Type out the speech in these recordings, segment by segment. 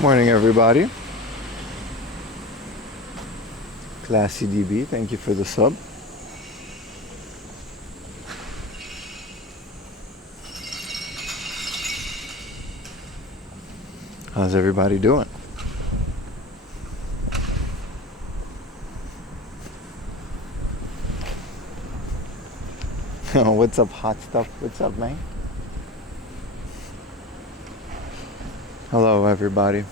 Morning, everybody. Classy DB, thank you for the sub. How's everybody doing? Oh, what's up, hot stuff? What's up, man? Hello, everybody.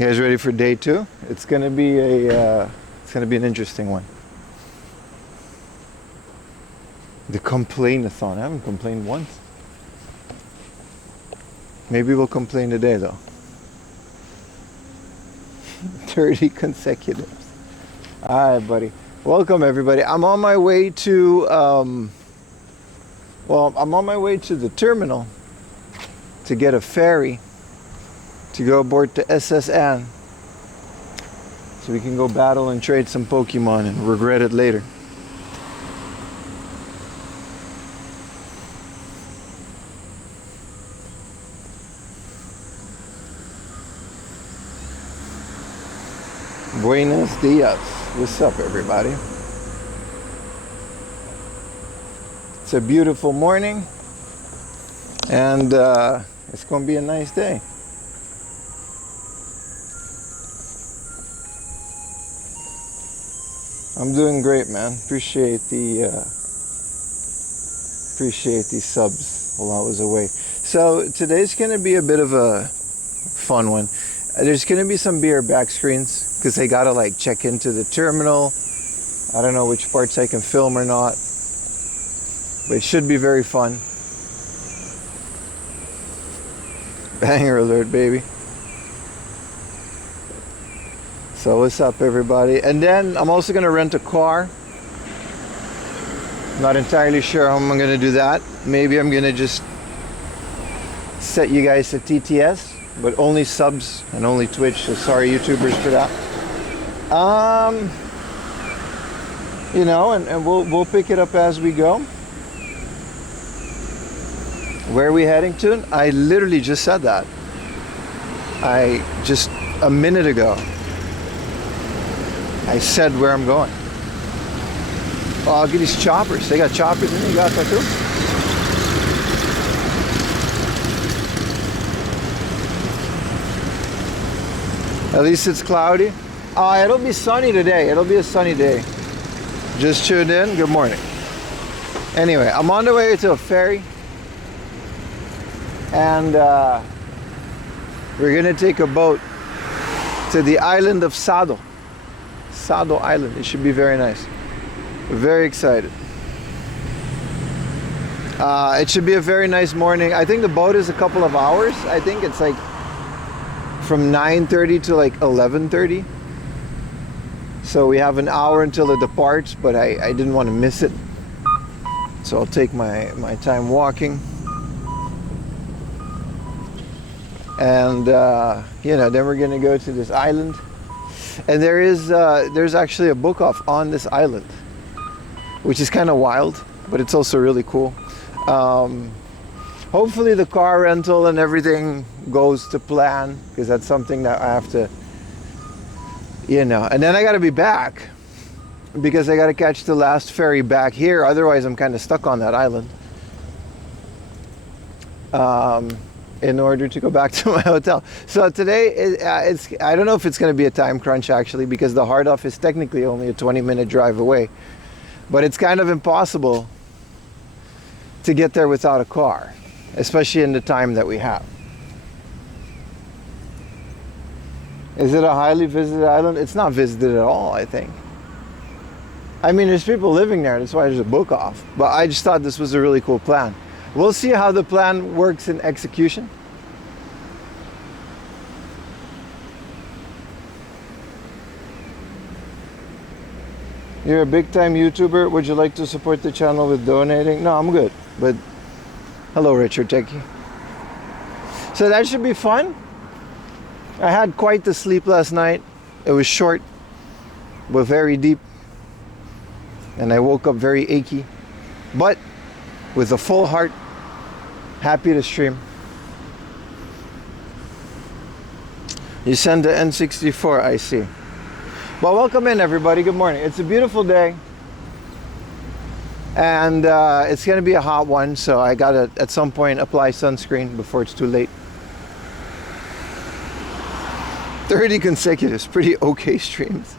You guys ready for day 2? It's gonna be an interesting one. The complain-a-thon. I haven't complained once. Maybe we'll complain today, though. 30 consecutives. All right, buddy. Welcome, everybody. I'm on my way to, I'm on my way to the terminal to get a ferry to go aboard to SSN so we can go battle and trade some Pokemon and regret it later. Buenos dias. What's up, everybody? It's a beautiful morning, and it's going to be a nice day. I'm doing great, man. Appreciate these subs while I was away. So today's going to be a bit of a fun one. There's going to be some beer back screens because I got to like check into the terminal. I don't know which parts I can film or not, but it should be very fun. Banger alert, baby. So what's up, everybody? And then I'm also going to rent a car. Not entirely sure how I'm going to do that. Maybe I'm going to just set you guys to TTS, but only subs and only Twitch, so sorry YouTubers for that. You know, and we'll pick it up as we go. Where are we heading to? I literally just said that. Just a minute ago I said where I'm going. Oh, I'll get these choppers. They got choppers in Niigata too. At least it's cloudy. It'll be sunny today. It'll be a sunny day. Just tuned in. Good morning. Anyway, I'm on the way to a ferry. And we're going to take a boat to the island of Sado. Sado Island. It should be very nice. We're very excited. It should be a very nice morning. I think the boat is a couple of hours. I think it's like from 9:30 to like 11:30. So we have an hour until it departs, but I didn't want to miss it. So I'll take my time walking. And you know, then we're gonna go to this island. And there's actually a book off on this island, which is kind of wild, but it's also really cool. Hopefully the car rental and everything goes to plan, because that's something that I have to, you know. And then I got to be back because I got to catch the last ferry back here. Otherwise, I'm kind of stuck on that island. In order to go back to my hotel. So today, I don't know if it's going to be a time crunch actually, because the hard off is technically only a 20-minute drive away. But it's kind of impossible to get there without a car, especially in the time that we have. Is it a highly visited island? It's not visited at all, I think. I mean, there's people living there, that's why there's a book off. But I just thought this was a really cool plan. We'll see how the plan works in execution. You're a big time YouTuber. Would you like to support the channel with donating? No, I'm good. But hello, Richard Techie. So that should be fun. I had quite the sleep last night. It was short, but very deep. And I woke up very achy. But with a full heart, happy to stream. You send the N64, I see. Well, welcome in everybody. Good morning. It's a beautiful day. And it's going to be a hot one, so I got to, at some point, apply sunscreen before it's too late. 30 consecutives, pretty okay streams.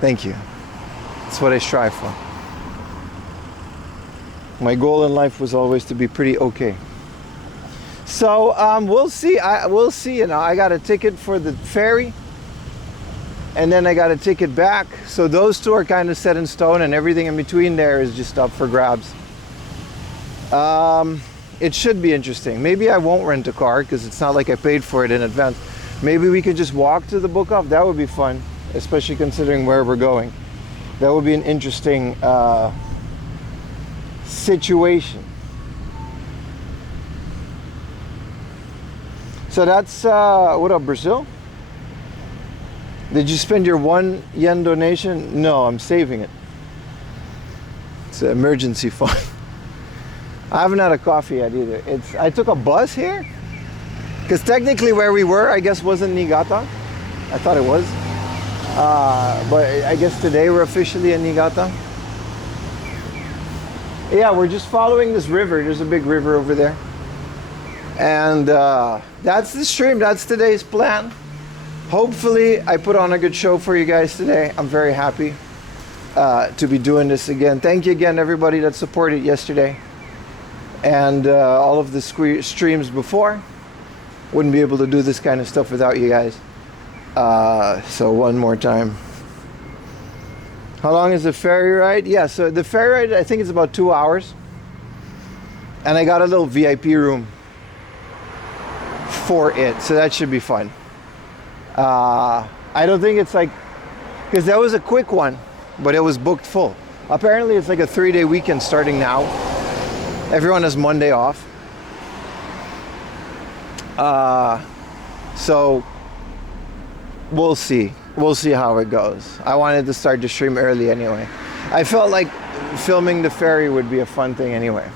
Thank you. That's what I strive for. My goal in life was always to be pretty okay. So we'll see. We'll see. You know, I got a ticket for the ferry, and then I got a ticket back. So those two are kind of set in stone, and everything in between there is just up for grabs. It should be interesting. Maybe I won't rent a car because it's not like I paid for it in advance. Maybe we could just walk to the book off. That would be fun, especially considering where we're going. That would be an interesting situation. So that's what up, Brazil? Did you spend your 1 yen donation? No, I'm saving it. It's an emergency fund. I haven't had a coffee yet either. I took a bus here because technically where we were, I guess, wasn't Niigata. I thought it was, but I guess today we're officially in Niigata. Yeah, we're just following this river. There's a big river over there. And that's the stream. That's today's plan. Hopefully I put on a good show for you guys today. I'm very happy to be doing this again. Thank you again, everybody that supported yesterday and all of the streams before. Wouldn't be able to do this kind of stuff without you guys. So one more time. How long is the ferry ride? Yeah, so the ferry ride, I think it's about 2 hours. And I got a little VIP room for it, so that should be fun. I don't think it's like, because that was a quick one, but it was booked full. Apparently it's like a 3-day weekend starting now. Everyone has Monday off. So we'll see. We'll see how it goes. I wanted to start the stream early anyway. I felt like filming the ferry would be a fun thing anyway.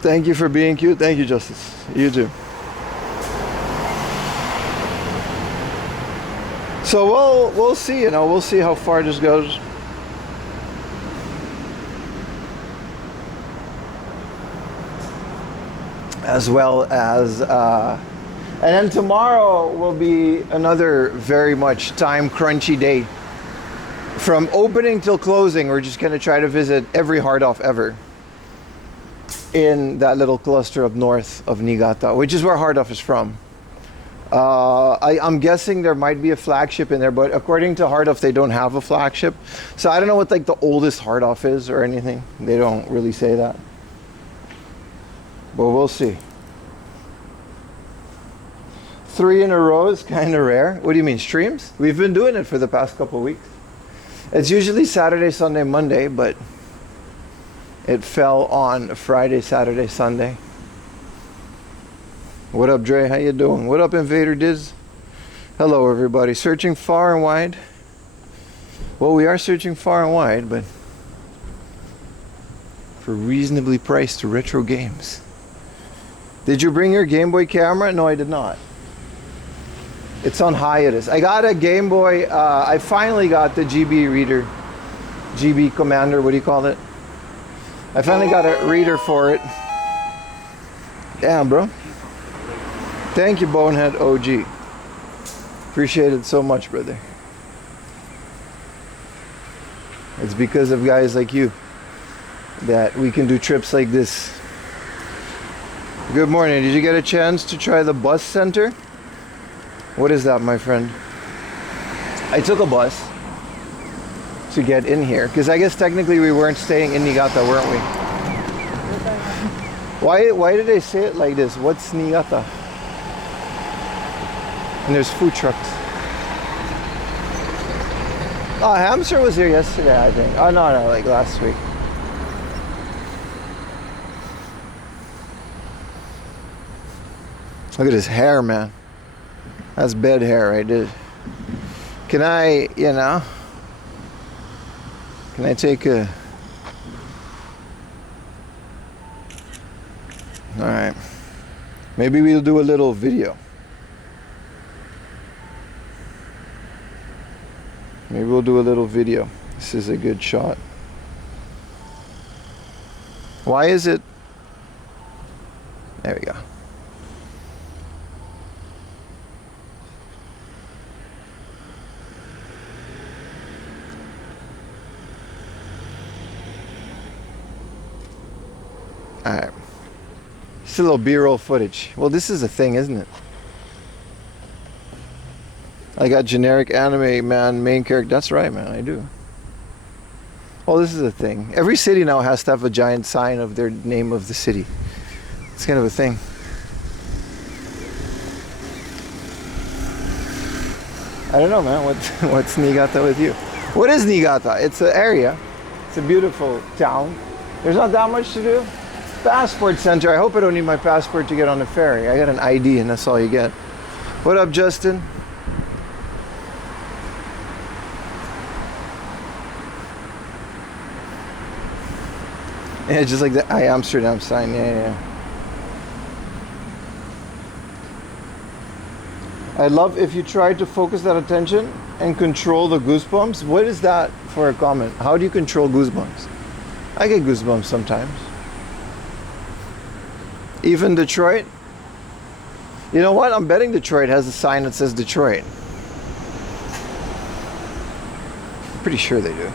Thank you for being cute. Thank you, Justice. You too. So we'll see, you know, we'll see how far this goes. As well as and then tomorrow will be another very much time crunchy day. From opening till closing, we're just gonna try to visit every hard off ever in that little cluster up north of Niigata, which is where hard off is from. I'm guessing there might be a flagship in there, but according to hard off, they don't have a flagship. So I don't know what like the oldest hard off is or anything. They don't really say that. But we'll see. 3 in a row is kind of rare. What do you mean, streams? We've been doing it for the past couple of weeks. It's usually Saturday, Sunday, Monday, but it fell on Friday, Saturday, Sunday. What up, Dre? How you doing? What up, Invader Diz? Hello, everybody. Searching far and wide. Well, we are searching far and wide, but for reasonably priced retro games. Did you bring your Game Boy camera? No, I did not. It's on hiatus. I got a Game Boy. I finally got the GB reader. GB Commander, what do you call it? I finally got a reader for it. Damn, bro. Thank you, Bonehead OG. Appreciate it so much, brother. It's because of guys like you that we can do trips like this. Good morning. Did you get a chance to try the bus center? What is that, my friend? I took a bus to get in here because I guess technically we weren't staying in Niigata, weren't we? Why did they say it like this? What's Niigata? And there's food trucks. Oh, Hamster was here yesterday, I think. Oh, no, like last week. Look at his hair, man. That's bed hair right there. Can I, you know, can I take a... All right. Maybe we'll do a little video. Maybe we'll do a little video. This is a good shot. Why is it? There we go. Alright. Just a little B-roll footage. Well, this is a thing, isn't it? I got generic anime man main character. That's right, man. I do. Well, this is a thing. Every city now has to have a giant sign of their name of the city. It's kind of a thing. I don't know, man. What's Niigata with you? What is Niigata? It's an area. It's a beautiful town. There's not that much to do. Passport center. I hope I don't need my passport to get on the ferry. I got an ID and that's all you get. What up, Justin? Yeah, just like the Amsterdam sign. Yeah. I love if you try to focus that attention and control the goosebumps. What is that for a comment? How do you control goosebumps? I get goosebumps sometimes. Even Detroit? You know what? I'm betting Detroit has a sign that says Detroit. I'm pretty sure they do.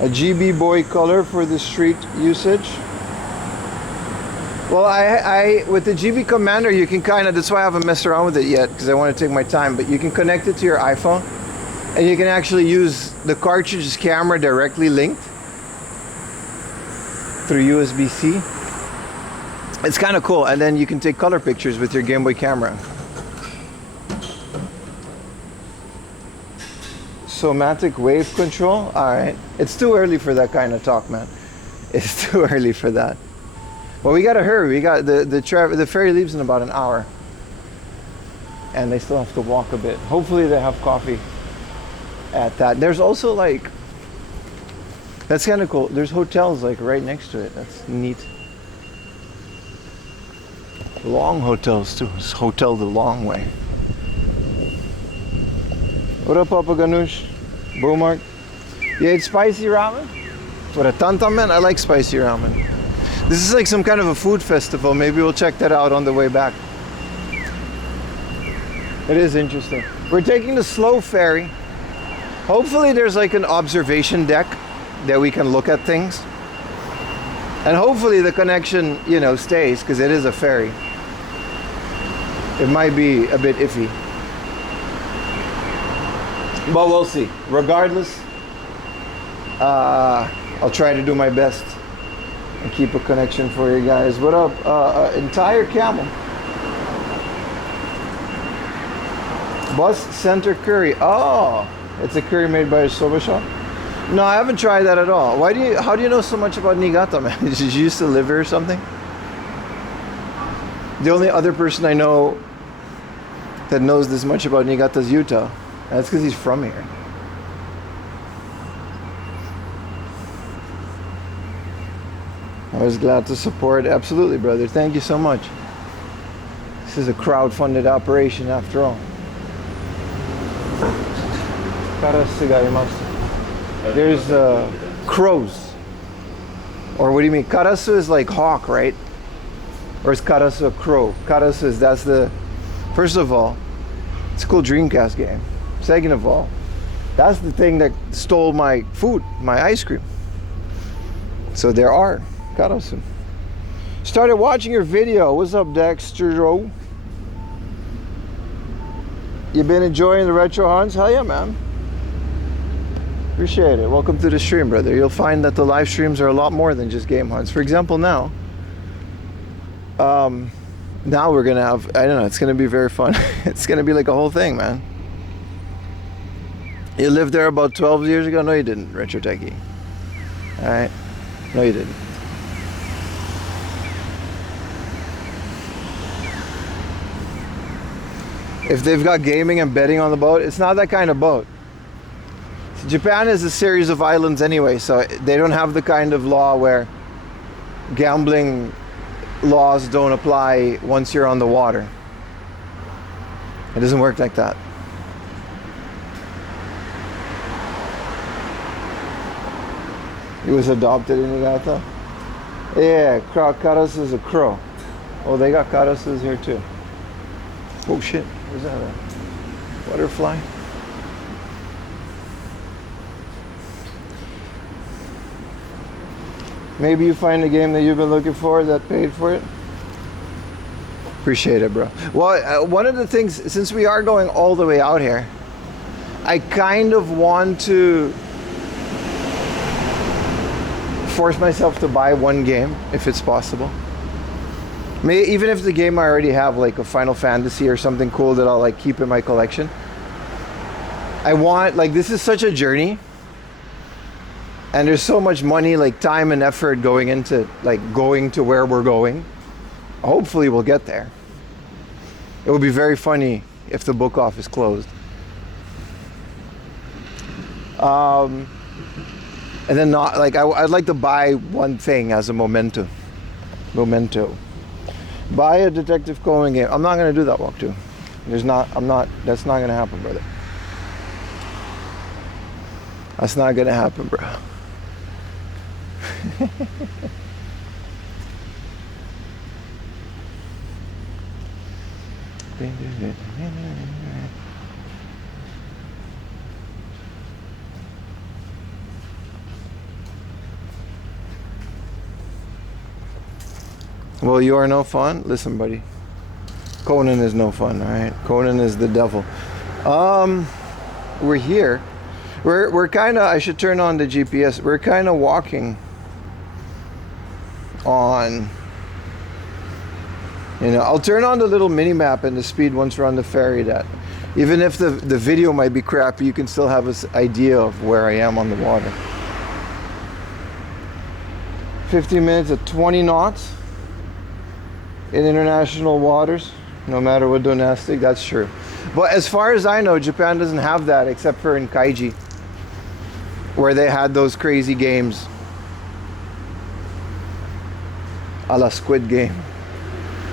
A GB boy color for the street usage. Well, I with the GB Commander, you can kind of, that's why I haven't messed around with it yet, because I want to take my time, but you can connect it to your iPhone, and you can actually use the cartridge's camera directly linked through USB-C. It's kind of cool, and then you can take color pictures with your Game Boy camera. Somatic wave control? Alright. It's too early for that kind of talk, man. It's too early for that. Well, we gotta hurry. We got the ferry leaves in about an hour. And they still have to walk a bit. Hopefully they have coffee at that. There's also like, that's kind of cool. There's hotels like right next to it. That's neat. Long hotels too. It's Hotel the Long Way. What up, Papa Ganush? Beaumark? You ate spicy ramen? What a tantam, man? I like spicy ramen. This is like some kind of a food festival. Maybe we'll check that out on the way back. It is interesting. We're taking the slow ferry. Hopefully there's like an observation deck that we can look at things. And hopefully the connection, you know, stays, because it is a ferry. It might be a bit iffy. But we'll see. Regardless, I'll try to do my best and keep a connection for you guys. What up? Entire camel. Bus Center curry. Oh, it's a curry made by a soba shop? No, I haven't tried that at all. How do you know so much about Niigata, man? Did you used to live here or something? The only other person I know that knows this much about Niigata is Utah. That's because he's from here. I was glad to support. Absolutely, brother. Thank you so much. This is a crowd-funded operation after all. There's crows. Or what do you mean? Karasu is like hawk, right? Or is karasu a crow? Karasu is, that's the... First of all, it's a cool Dreamcast game. Second of all, that's the thing that stole my food, my ice cream. So there are karasu. Started watching your video. What's up, Dexter? You been enjoying the retro hunts? Hell yeah, man. Appreciate it. Welcome to the stream, brother. You'll find that the live streams are a lot more than just game hunts. For example, now we're gonna have, I don't know, it's gonna be very fun. It's gonna be like a whole thing, man. You lived there about 12 years ago? No, you didn't, Retro Techie. Alright? No, you didn't. If they've got gaming and betting on the boat, it's not that kind of boat. It's Japan is a series of islands anyway, so they don't have the kind of law where gambling laws don't apply once you're on the water. It doesn't work like that. He was adopted in Niigata. Yeah, karas is a crow. Oh, they got karasus here too. Oh shit, was that a butterfly? Maybe you find a game that you've been looking for that paid for it. Appreciate it, bro. Well, one of the things, since we are going all the way out here, I kind of want to force myself to buy one game if it's possible. Even if the game I already have, like a Final Fantasy or something cool that I'll like keep in my collection. I want, like, this is such a journey. And there's so much money, like time and effort going into like going to where we're going. Hopefully we'll get there. It would be very funny if the book office closed. And then not like I'd like to buy one thing as a memento. Buy a Detective Conan game. I'm not gonna do that walkthrough. That's not gonna happen, brother. That's not gonna happen, bro. Well, you are no fun? Listen, buddy. Conan is no fun, alright? Conan is the devil. We're here. We're kind of, I should turn on the GPS. We're kind of walking on, you know, I'll turn on the little mini map and the speed once we're on the ferry, that even if the video might be crappy, you can still have an idea of where I am on the water. 15 minutes at 20 knots in international waters, no matter what domestic, that's true. But as far as I know, Japan doesn't have that except for in Kaiji, where they had those crazy games a la Squid Game,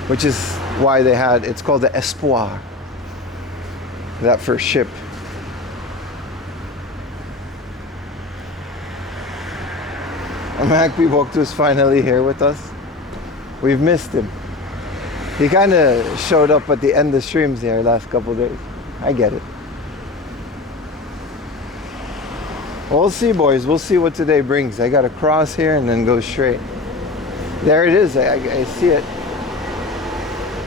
which is why they had, it's called the Espoir, that first ship. Mahakpi Boktu is finally here with us. We've missed him. He kind of showed up at the end of streams there last couple days. I get it. We'll see, boys. We'll see what today brings. I got to cross here and then go straight. There it is. I see it.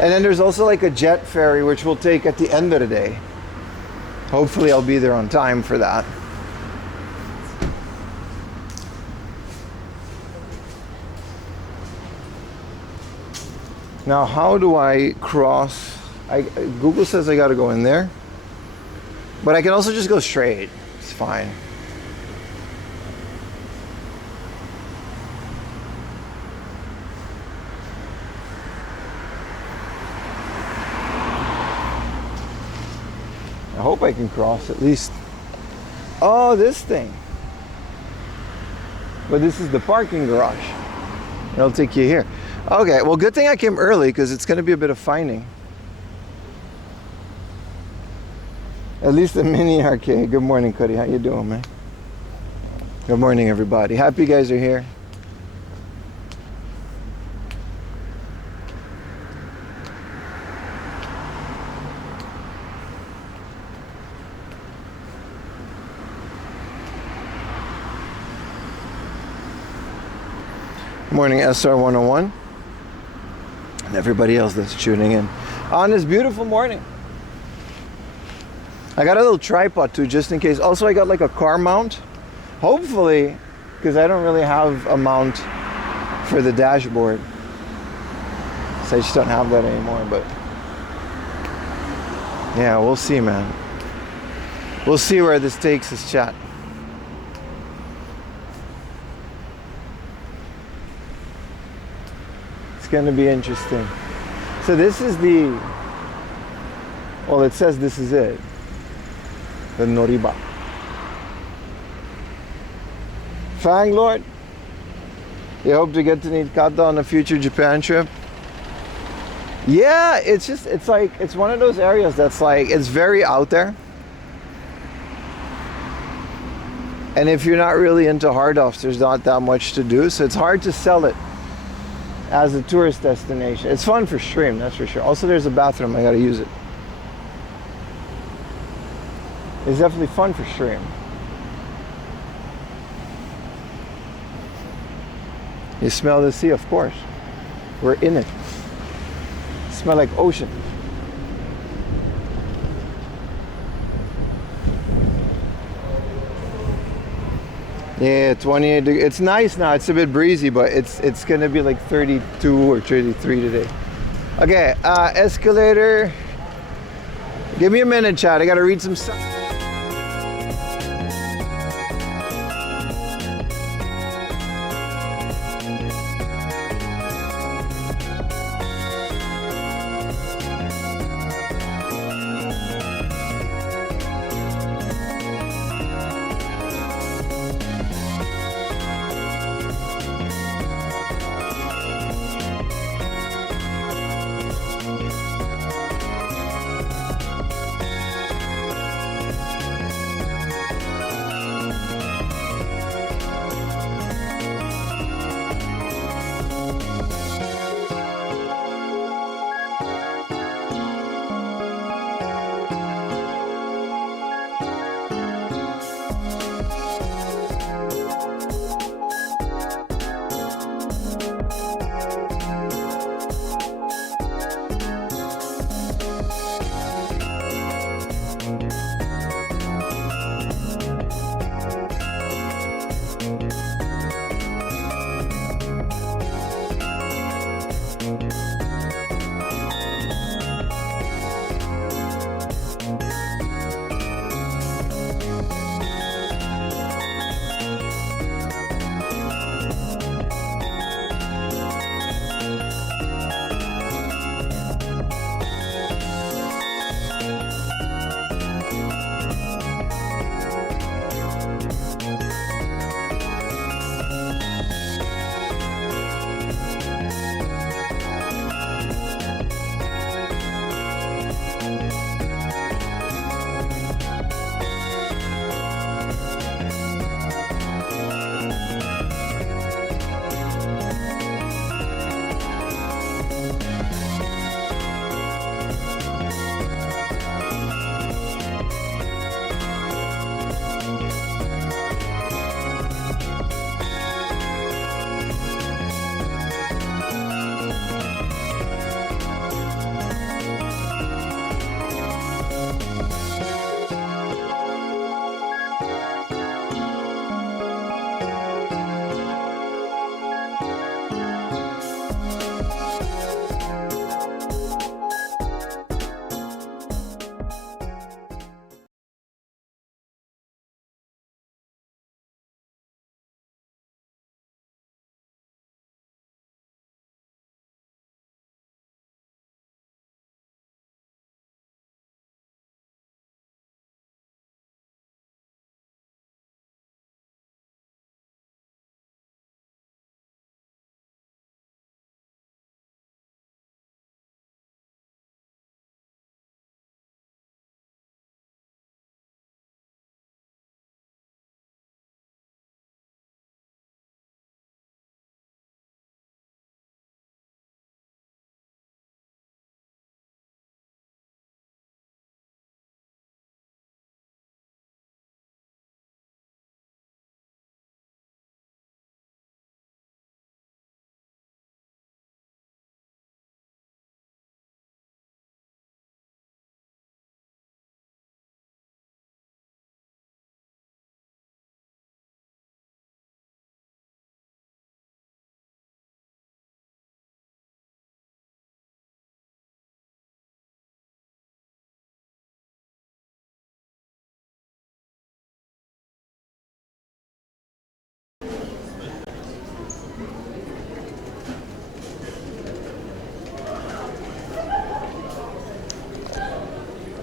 And then there's also like a jet ferry, which we'll take at the end of the day. Hopefully I'll be there on time for that. Now, how do I cross? Google says I got to go in there. But I can also just go straight. It's fine. I hope I can cross at least. Oh, this thing. But this is the parking garage. It'll take you here. Okay, well, good thing I came early because it's going to be a bit of finding. At least a mini arcade. Good morning, Cuddy. How you doing, man? Good morning, everybody. Happy you guys are here. Good morning, SR101. And everybody else that's tuning in on this beautiful morning. I got a little tripod too, just in case. Also, I got like a car mount. Hopefully, because I don't really have a mount for the dashboard. So I just don't have that anymore, but yeah, we'll see, man. We'll see where this takes us, chat. It's going to be interesting. So this is the, well, it says this is it. The Noriba. Fang Lord, you hope to get to Niigata on a future Japan trip? Yeah, it's just, it's like, it's one of those areas that's like, it's very out there. And if you're not really into hard offs, there's not that much to do. So it's hard to sell it as a tourist destination. It's fun for stream, that's for sure. Also, there's a bathroom, I gotta use it. It's definitely fun for stream. You smell the sea, of course. We're in it. Smell like ocean. Yeah, 28 degrees. It's nice now. It's a bit breezy, but it's gonna be like 32 or 33 today. Okay, escalator. Give me a minute, chat. I gotta read some stuff.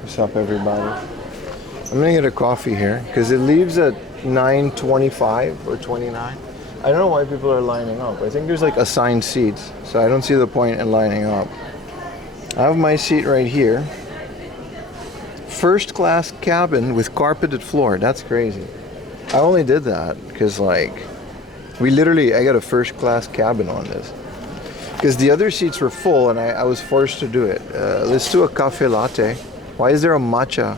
What's up, everybody? I'm gonna get a coffee here because it leaves at 9:25 or 29. I don't know why people are lining up. I think there's like assigned seats, so I don't see the point in lining up. I have my seat right here. First class cabin with carpeted floor. That's crazy. I only did that because like I got a first class cabin on this. Because the other seats were full and I was forced to do it. Let's do a cafe latte. Why is there a matcha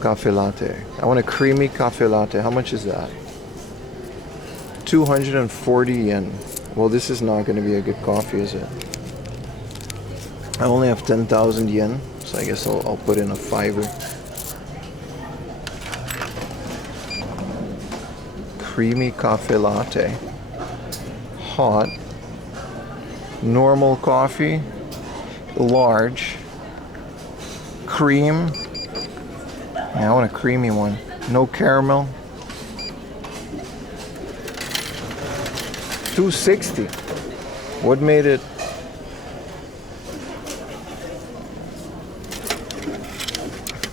cafe latte? I want a creamy cafe latte. How much is that? 240 yen. Well, this is not going to be a good coffee, is it? I only have 10,000 yen, so I guess I'll put in a fiver. Creamy cafe latte. Hot. Normal coffee. Large. Cream. Yeah, I want a creamy one. No caramel. 260. What made it?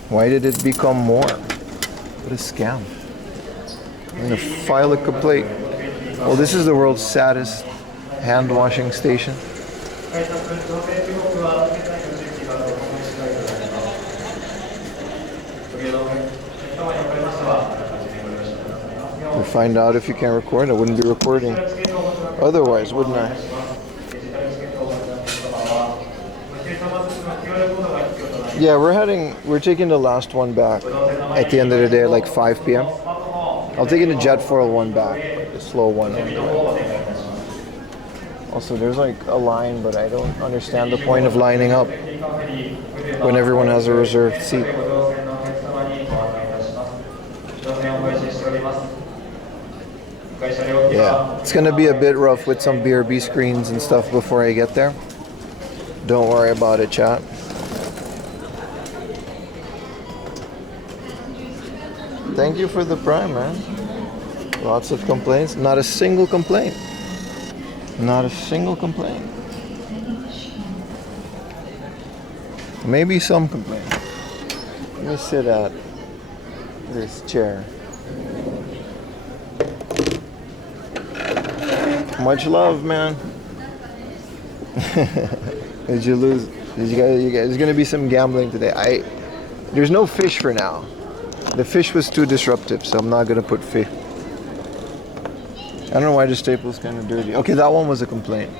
Why did it become more? What a scam. I'm gonna file a complaint. Well, this is the world's saddest hand washing station. We'll find out if you can record. I wouldn't be recording otherwise, wouldn't I? Yeah, we're taking the last one back at the end of the day at like 5 p.m. I'll take the jet foil one back, the slow one on the way. Also, there's like a line, but I don't understand the point of lining up when everyone has a reserved seat. Yeah, it's gonna be a bit rough with some BRB screens and stuff before I get there. Don't worry about it, chat. Thank you for the Prime, man. Lots of complaints. Not a single complaint. Not a single complaint. Maybe some complaint. Let me sit at this chair. Much love, man. Did you lose? You guys, there's gonna be some gambling today. There's no fish for now. The fish was too disruptive, so I'm not gonna put fish. I don't know why the staple's kind of dirty. Okay, that one was a complaint.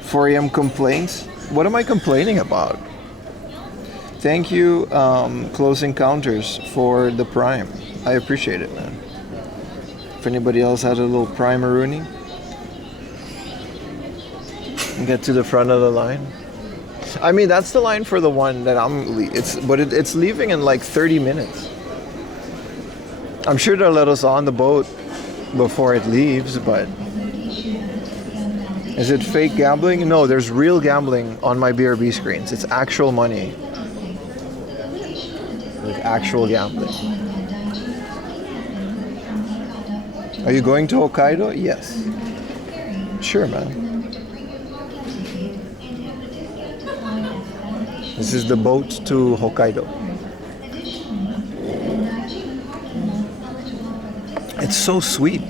4 a.m. complaints? What am I complaining about? Thank you, Close Encounters, for the Prime. I appreciate it, man. If anybody else had a little Prime-a-rooney, get to the front of the line. I mean, that's the line for the one that it's leaving in like 30 minutes. I'm sure they'll let us on the boat before it leaves, but is it fake gambling? No, there's real gambling on my BRB screens. It's actual money. Like actual gambling. Are you going to Hokkaido? Yes. Sure, man. This is the boat to Hokkaido. It's so sweet.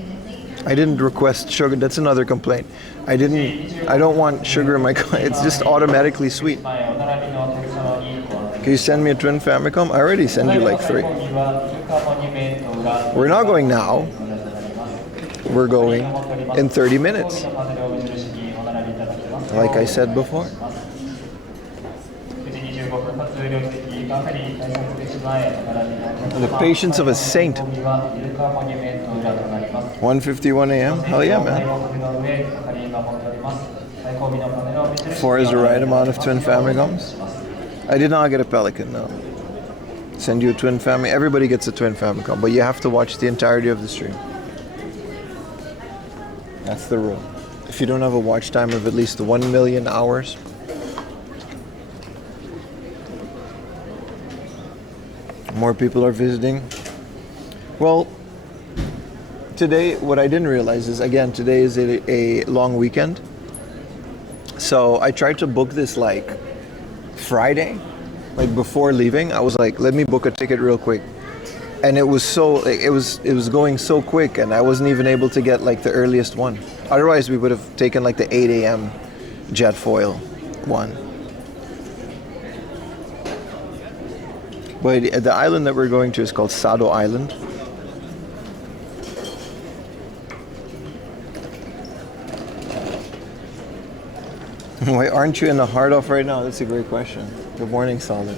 I didn't request sugar. That's another complaint. I don't want sugar in my coffee. It's just automatically sweet. Can you send me a twin Famicom? I already sent you like 3. We're not going now. We're going in 30 minutes. Like I said before. The patience of a saint. 1:51 a.m. Hell yeah, man. 4 is the right amount of twin Famicoms. I did not get a Pelican, no. Send you a twin Famicom. Everybody gets a twin Famicom, but you have to watch the entirety of the stream. That's the rule. If you don't have a watch time of at least 1 million hours, more people are visiting. Well, today, what I didn't realize is, again, today is a long weekend. So I tried to book this like Friday, like before leaving. I was like, let me book a ticket real quick. and it was it was going so quick, and I wasn't even able to get like the earliest one. Otherwise, we would have taken like the 8 a.m. jet foil one. But the island that we're going to is called Sado Island. Why aren't you in the heart off right now? That's a great question. Good morning, Solid.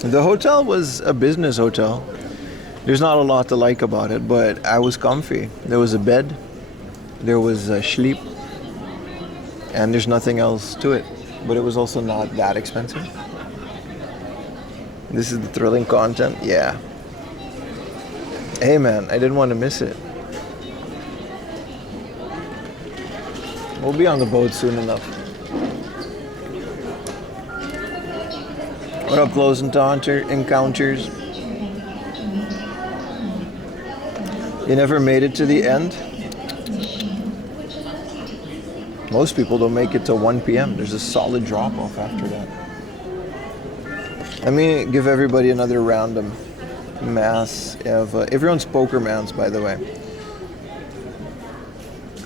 The hotel was a business hotel. There's not a lot to like about it, but I was comfy. There was a bed, there was a sleep, and there's nothing else to it. But it was also not that expensive. This is the thrilling content? Yeah. Hey man, I didn't want to miss it. We'll be on the boat soon enough. What up, Close Encounters? You never made it to the end? Most people don't make it till 1 p.m. There's a solid drop-off after that. Let me give everybody another random mass of... everyone's poker mans, by the way.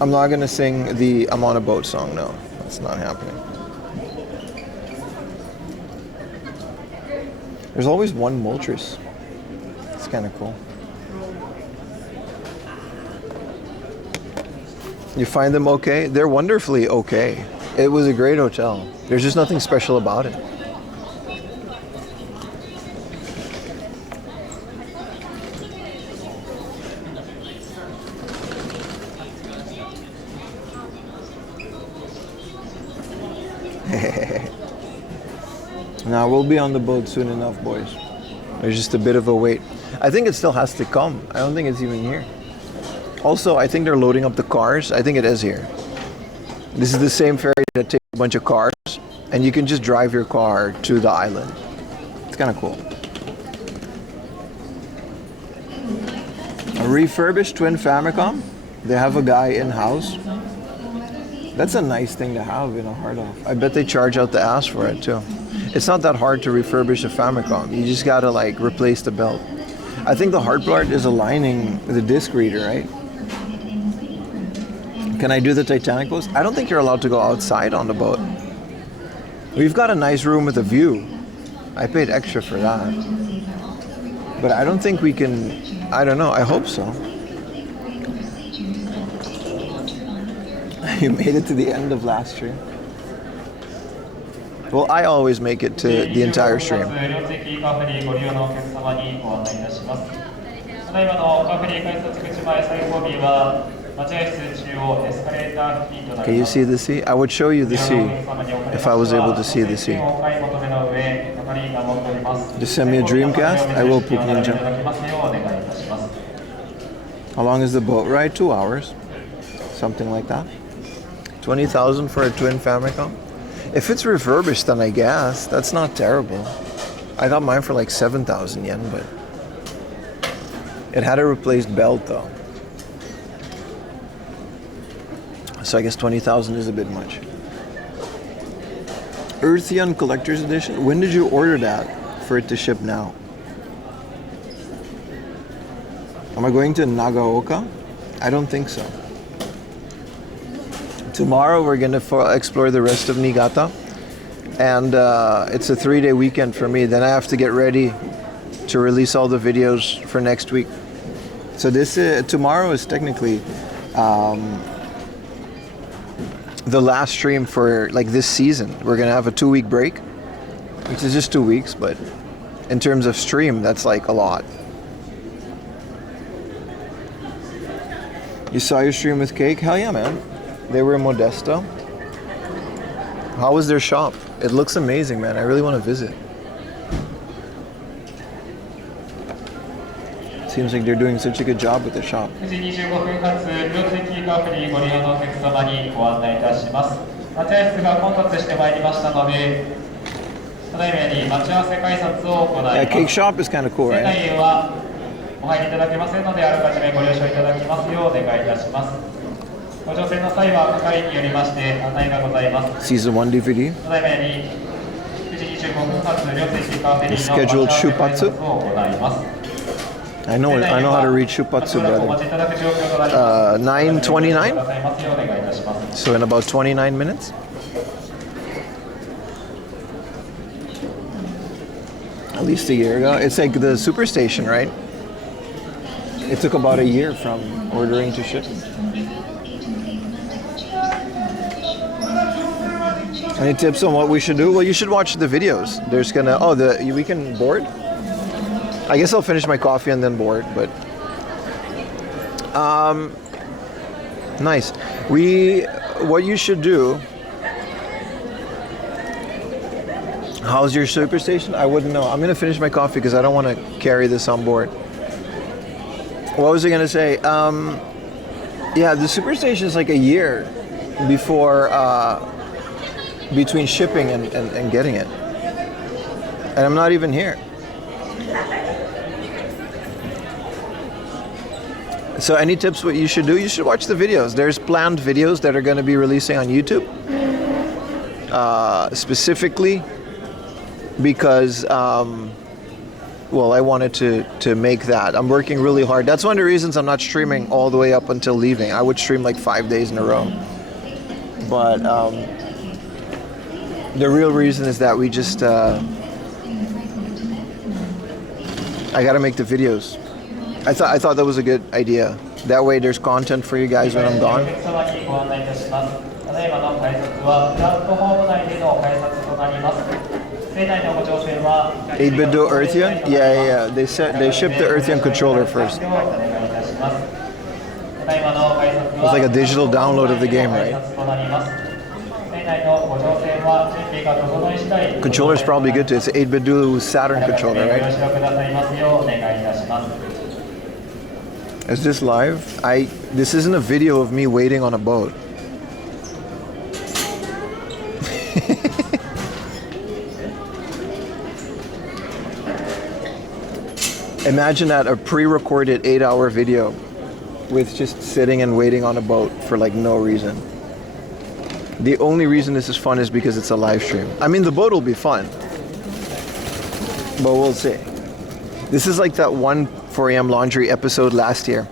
I'm not going to sing the I'm on a boat song, no. That's not happening. There's always one Moltres. It's kind of cool. You find them okay? They're wonderfully okay. It was a great hotel. There's just nothing special about it. Now we'll be on the boat soon enough, boys. There's just a bit of a wait. I think it still has to come. I don't think it's even here. Also, I think they're loading up the cars. I think it is here. This is the same ferry that takes a bunch of cars, and you can just drive your car to the island. It's kind of cool. A refurbished twin Famicom. They have a guy in-house. That's a nice thing to have in a hard off. I bet they charge out the ass for it too. It's not that hard to refurbish a Famicom. You just gotta like replace the belt. I think the hard part is aligning the disc reader, right? Can I do the Titanic pose? I don't think you're allowed to go outside on the boat. We've got a nice room with a view. I paid extra for that. But I don't think we can, I don't know, I hope so. You made it to the end of last stream. Well, I always make it to the entire stream. Can you see the sea? I would show you the sea if I was able to see the sea. Just send me a Dreamcast. I will, Poop Ninja. How long is the boat ride? 2 hours. Something like that. 20,000 for a twin Famicom? If it's refurbished, then I guess. That's not terrible. I got mine for like 7,000 yen, but it had a replaced belt though. So I guess 20,000 is a bit much. Earthian Collector's Edition? When did you order that for it to ship now? Am I going to Nagaoka? I don't think so. Tomorrow we're going to explore the rest of Niigata, and it's a 3-day weekend for me. Then I have to get ready to release all the videos for next week. So this tomorrow is technically the last stream for like this season. We're going to have a 2-week break, which is just 2 weeks, but in terms of stream, that's like a lot. You saw your stream with Cake? Hell yeah, man. They were in Modesto. How was their shop? It looks amazing, man. I really want to visit. Seems like they're doing such a good job with the shop. Yeah, Cake shop is kind of cool, right? Season 1 DVD. The scheduled shupatsu. I know how to read shupatsu, brother. 9:29. So in about 29 minutes. At least a year ago. It's like the superstation, right? It took about a year from ordering to ship. Any tips on what we should do? Well, you should watch the videos. There's gonna we can board. I guess I'll finish my coffee and then board, but nice. What you should do. How's your superstation? I wouldn't know. I'm gonna finish my coffee because I don't want to carry this on board. What was I gonna say? Yeah, the superstation is like a year before between shipping and getting it, and I'm not even here. So any tips what you should do? You should watch the videos. There's planned videos that are going to be releasing on YouTube, specifically because well, I wanted to make that. I'm working really hard. That's one of the reasons I'm not streaming all the way up until leaving. I would stream like 5 days in a row, but the real reason is that we just I got to make the videos. I thought that was a good idea. That way there's content for you guys when I'm gone. 8-bit do Earthian? Yeah. They shipped the Earthian controller first. It's like a digital download of the game, right? Controller's probably good too. It's an 8-bit do Saturn controller, right? Is this live? This isn't a video of me waiting on a boat. Imagine that, a pre-recorded 8-hour video with just sitting and waiting on a boat for like no reason. The only reason this is fun is because it's a live stream. I mean, the boat will be fun, but we'll see. This is like that one 4 a.m. laundry episode last year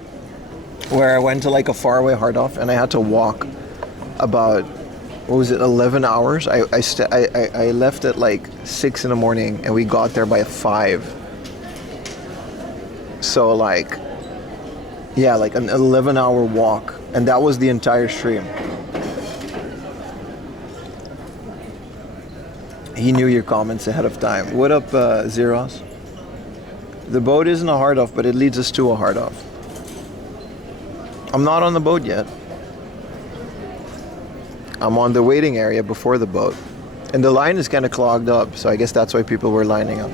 where I went to like a faraway hard off and I had to walk about, 11 hours? I left at like 6 in the morning and we got there by 5. So like, yeah, like an 11-hour walk, and that was the entire stream. He knew your comments ahead of time. What up, Zeros? The boat isn't a hard off, but it leads us to a hard off. I'm not on the boat yet. I'm on the waiting area before the boat. And the line is kind of clogged up, so I guess that's why people were lining up.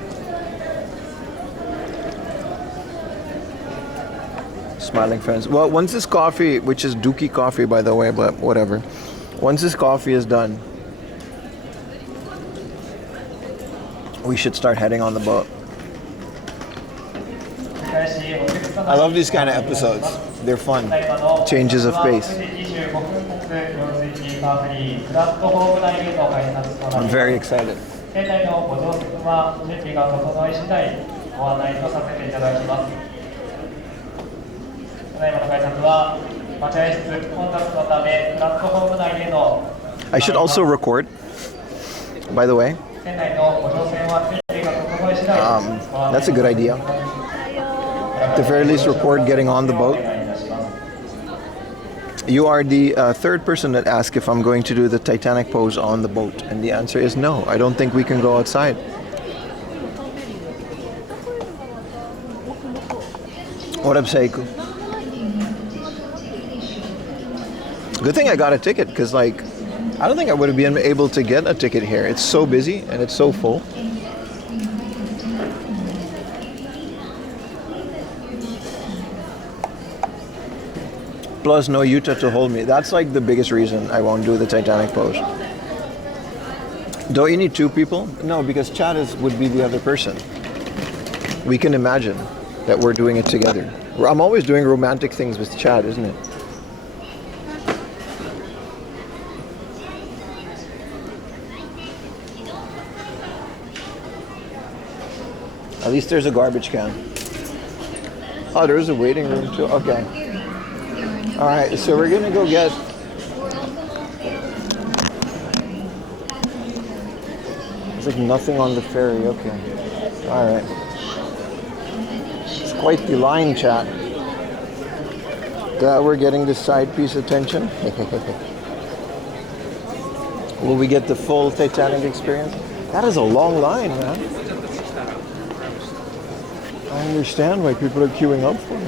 Smiling friends. Well, once this coffee, which is Dookie coffee by the way, but whatever. Once this coffee is done, we should start heading on the boat. I love these kind of episodes. They're fun. Changes of pace. I'm very excited. I should also record, by the way. That's a good idea. At the very least, record getting on the boat. You are the third person that asked if I'm going to do the Titanic pose on the boat, and the answer is no. I don't think we can go outside. What up, Seiku? Good thing I got a ticket, because like, I don't think I would have been able to get a ticket here. It's so busy and it's so full. Plus no Yuta to hold me. That's like the biggest reason I won't do the Titanic pose. Don't you need 2 people? No, because Chad would be the other person. We can imagine that we're doing it together. I'm always doing romantic things with Chad, isn't it? At least there's a garbage can. Oh, there's a waiting room too. Okay. All right, so we're gonna go get. There's like nothing on the ferry. Okay. All right. It's quite the line, chat. That we're getting the side piece attention. Will we get the full Titanic experience? That is a long line, man. I understand why people are queuing up for it.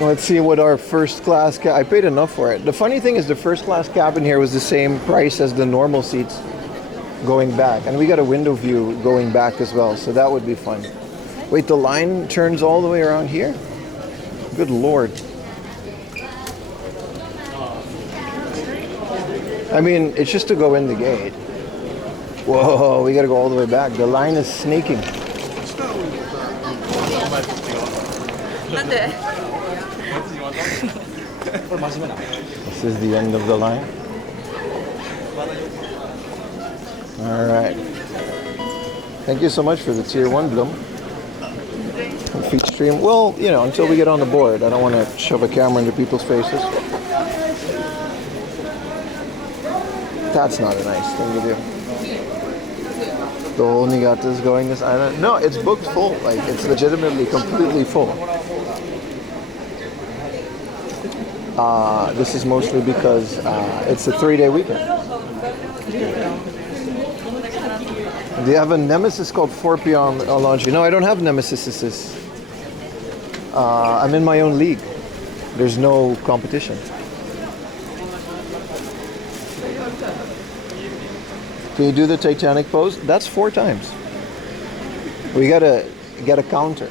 Let's see what our first class I paid enough for it. The funny thing is the first class cabin here was the same price as the normal seats going back. And we got a window view going back as well, so that would be fun. Wait, the line turns all the way around here? Good Lord. I mean, it's just to go in the gate. Whoa, we gotta go all the way back. The line is sneaking. This is the end of the line. All right. Thank you so much for the tier 1 bloom. Feed stream. Well, you know, until we get on the board, I don't want to shove a camera into people's faces. That's not a nice thing to do. The whole Niigata is going this island. No, it's booked full. Like, it's legitimately completely full. This is mostly because it's a 3-day weekend. Do you have a nemesis called 4 p.m. launch? No, I don't have nemesis. I'm in my own league. There's no competition. Can you do the Titanic pose? That's 4 times. We gotta get a counter.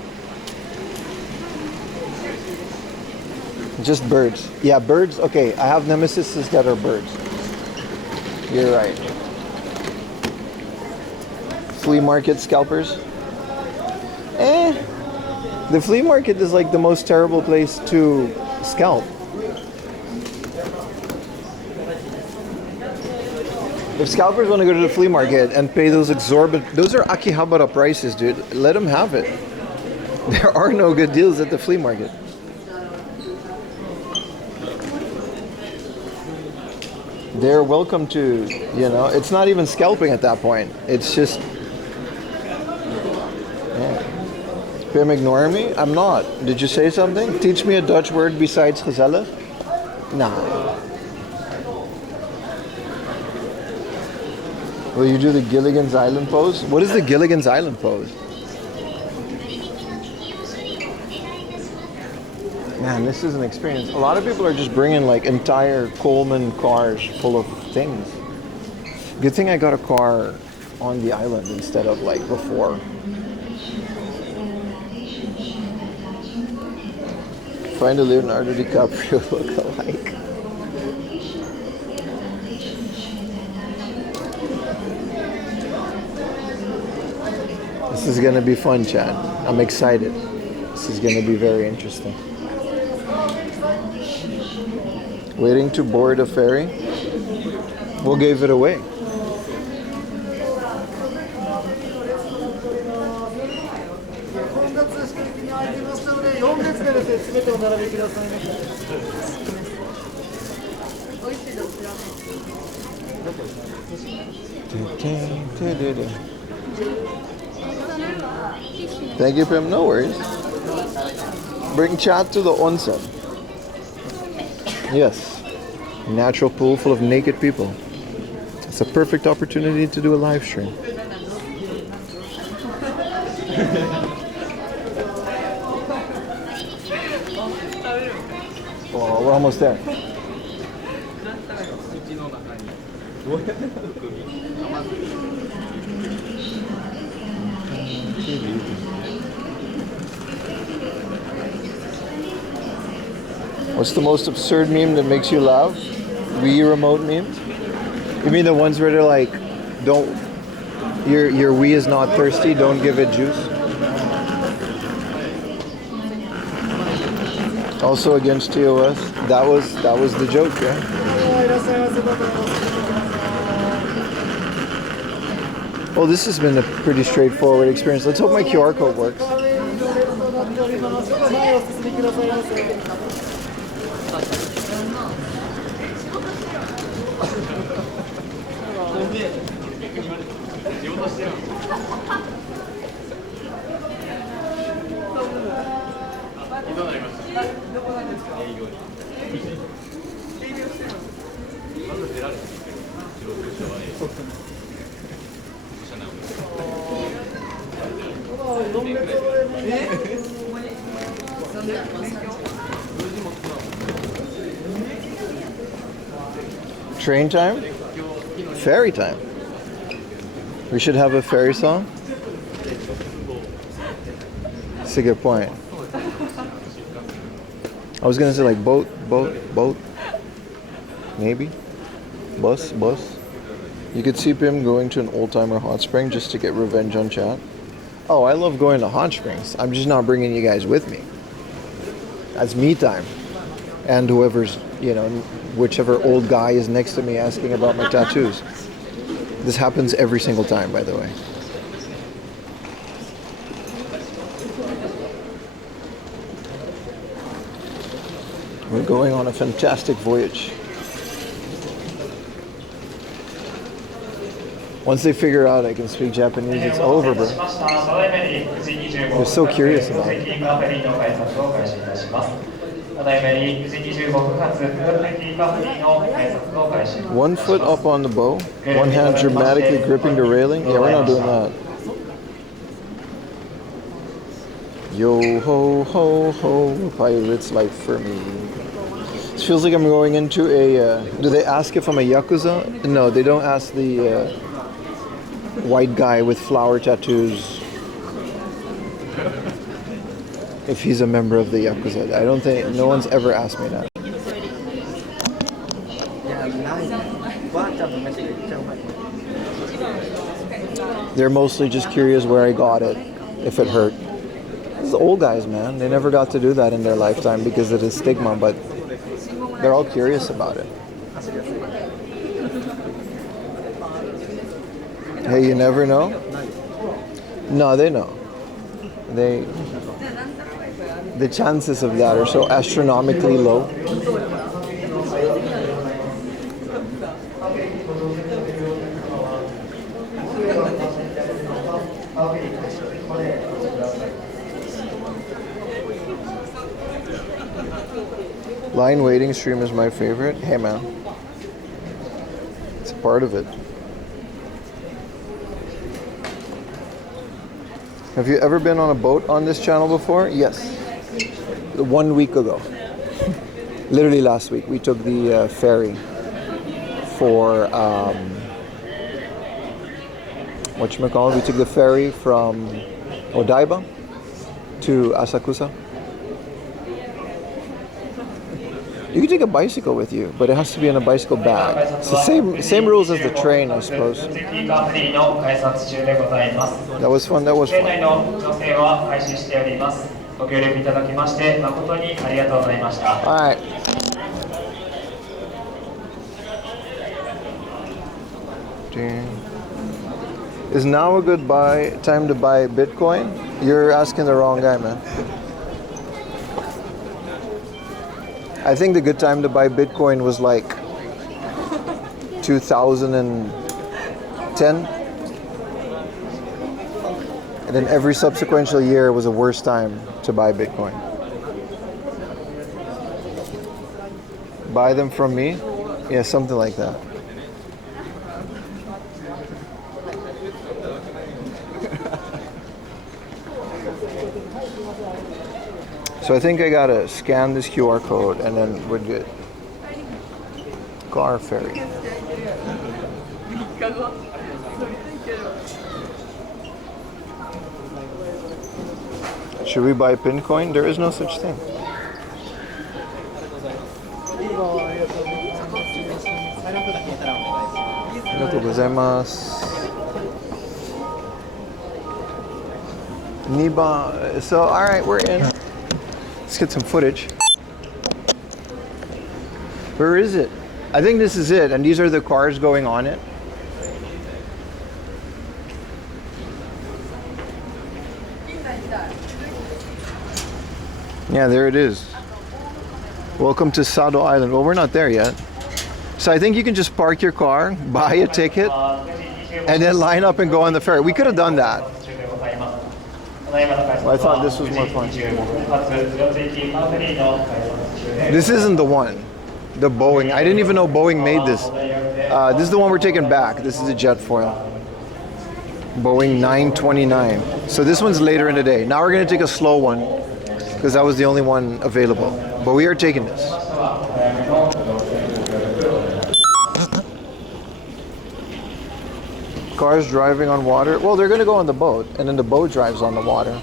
Just birds. Yeah, birds. Okay, I have nemesis that are birds. You're right. Flea market scalpers. The flea market is like the most terrible place to scalp. If scalpers want to go to the flea market and pay those exorbitant, those are Akihabara prices, dude. Let them have it. There are no good deals at the flea market. They're welcome to, you know, it's not even scalping at that point. It's just, yeah. Pim ignoring me? I'm not. Did you say something? Teach me a Dutch word besides gezellig? Nah. Will you do the Gilligan's Island pose? What is the Gilligan's Island pose? Man, this is an experience. A lot of people are just bringing like entire Coleman cars full of things. Good thing I got a car on the island instead of like before. Find a Leonardo DiCaprio look-alike. This is gonna be fun, Chad. I'm excited. This is gonna be very interesting. Waiting to board a ferry. Who gave it away? Thank you, Pim. No worries. Bring chat to the onsen. Yes. Natural pool full of naked people. It's a perfect opportunity to do a live stream. Oh, we're almost there. What's the most absurd meme that makes you laugh? Wii remote memes? You mean the ones where they're like, don't, your Wii is not thirsty, don't give it juice? Also against TOS. That was the joke, yeah? Well, this has been a pretty straightforward experience. Let's hope my QR code works. Train time? Ferry time. We should have a ferry song. That's a good point. I was gonna say like boat, maybe. Bus. You could see him going to an old-timer hot spring just to get revenge on chat. Oh, I love going to hot springs. I'm just not bringing you guys with me. That's me time. And whoever's, whichever old guy is next to me asking about my tattoos. This happens every single time, by the way. We're going on a fantastic voyage. Once they figure out I can speak Japanese, it's over, bro. They're so curious about it. One foot up on the bow, one hand dramatically gripping the railing. Yeah, we're not doing that. Yo ho ho ho, pirate's life for me. It feels like I'm going into a. Do they ask if I'm a yakuza? No, they don't ask the white guy with flower tattoos if he's a member of the yakuza. I don't think no one's ever asked me that. They're mostly just curious where I got it, if it hurt. These old guys, man, they never got to do that in their lifetime because of the stigma, but they're all curious about it. Hey, you never know? No, they know. The chances of that are so astronomically low. Line waiting stream is my favorite. Hey man, it's a part of it. Have you ever been on a boat on this channel before? Yes. 1 week ago. Literally last week. We took the ferry for, whatchamacallit? We took the ferry from Odaiba to Asakusa. You can take a bicycle with you, but it has to be in a bicycle bag. It's the same rules as the train, I suppose. That was fun. Alright. Is now a good time to buy Bitcoin? You're asking the wrong guy, man. I think the good time to buy Bitcoin was like 2010. And then every subsequent year was a worse time to buy Bitcoin. Buy them from me? Yeah, something like that. So I think I gotta scan this QR code and then we're good. Car ferry. Should we buy Pincoin? There is no such thing. Arigatou gozaimasu. Niba. So, alright, we're in. Let's get some footage. Where is it? I think this is it, and these are the cars going on it. Yeah, there it is. Welcome to Sado Island. Well, we're not there yet. So I think you can just park your car, buy a ticket, and then line up and go on the ferry. We could have done that. Well, I thought this was more fun. This isn't the one. The Boeing. I didn't even know Boeing made this. This is the one we're taking back. This is a jet foil. Boeing 929. So this one's later in the day. Now we're going to take a slow one because that was the only one available. But we are taking this. Cars driving on water. Well, they're going to go on the boat, and then the boat drives on the water.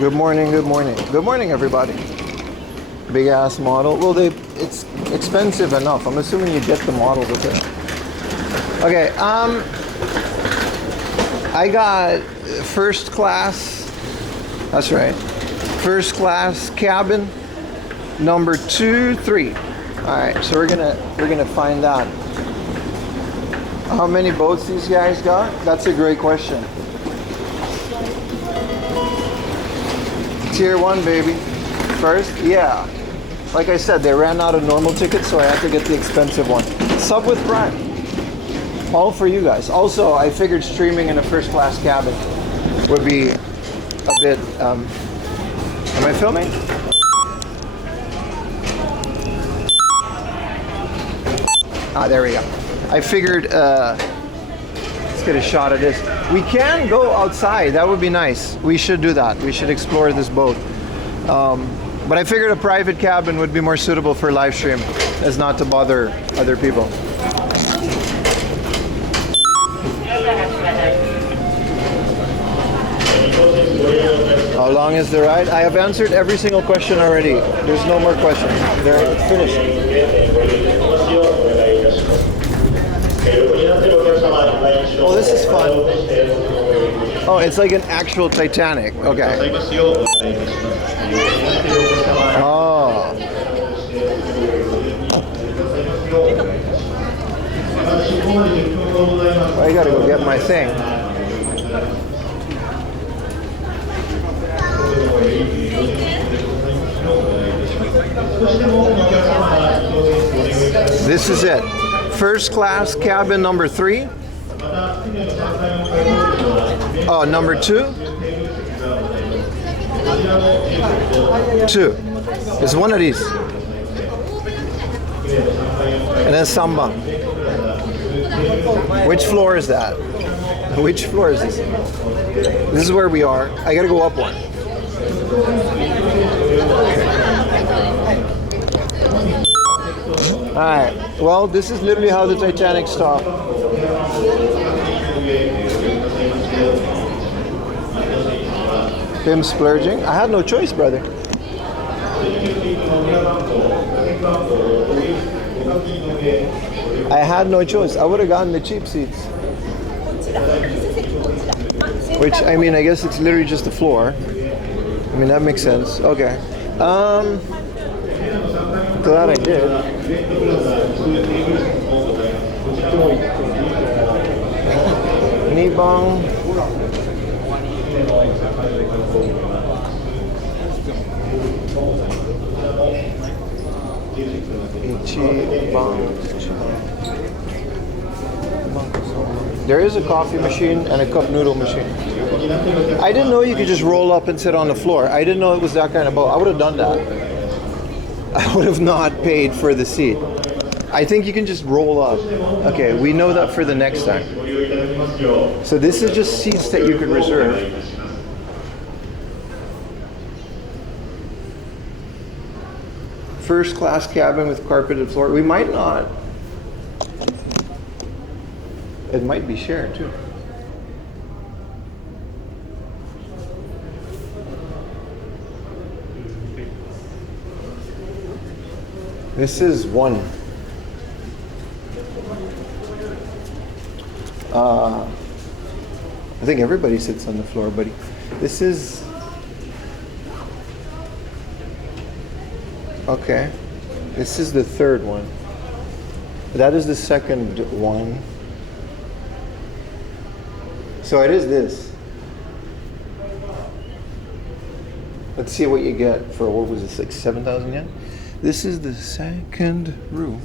Good morning, good morning. Good morning, everybody. Big ass model. Well, it's expensive enough. I'm assuming you get the model with it. Okay, I got first class. That's right. First class cabin number 2, 3. All right, so we're gonna find out how many boats these guys got. That's a great question. Tier 1, baby. First, yeah. Like I said, they ran out of normal tickets, so I had to get the expensive one. Sub with Prime. All for you guys. Also, I figured streaming in a first class cabin would be a bit. Am I filming? Ah, there we go. I figured, let's get a shot of this. We can go outside, that would be nice. We should do that. We should explore this boat. But I figured a private cabin would be more suitable for live stream, as not to bother other people. How long is the ride? I have answered every single question already. There's no more questions. They're finished. Oh, this is fun. Oh, it's like an actual Titanic. Okay. Oh. I gotta go get my thing. This is it. First class cabin number 3. Oh, number 2. 2. It's one of these. And then Samba. Which floor is that? Which floor is this? This is where we are. I gotta go up one. Alright, well, this is literally how the Titanic stopped. Him splurging? I had no choice, brother. I had no choice. I would have gotten the cheap seats. Which, I mean, I guess it's literally just the floor. I mean, that makes sense. Okay. Glad I did. Nibong. There is a coffee machine and a cup noodle machine. I didn't know you could just roll up and sit on the floor. I didn't know it was that kind of boat. I would have done that. I would have not paid for the seat. I think you can just roll up. Okay, we know that for the next time. So this is just seats that you could reserve. First class cabin with carpeted floor. We might not. It might be shared too. This is one. I think everybody sits on the floor, buddy. This is... Okay. This is the third one. That is the second one. So it is this. Let's see what you get for, what was this, like 7,000 yen? This is the second room.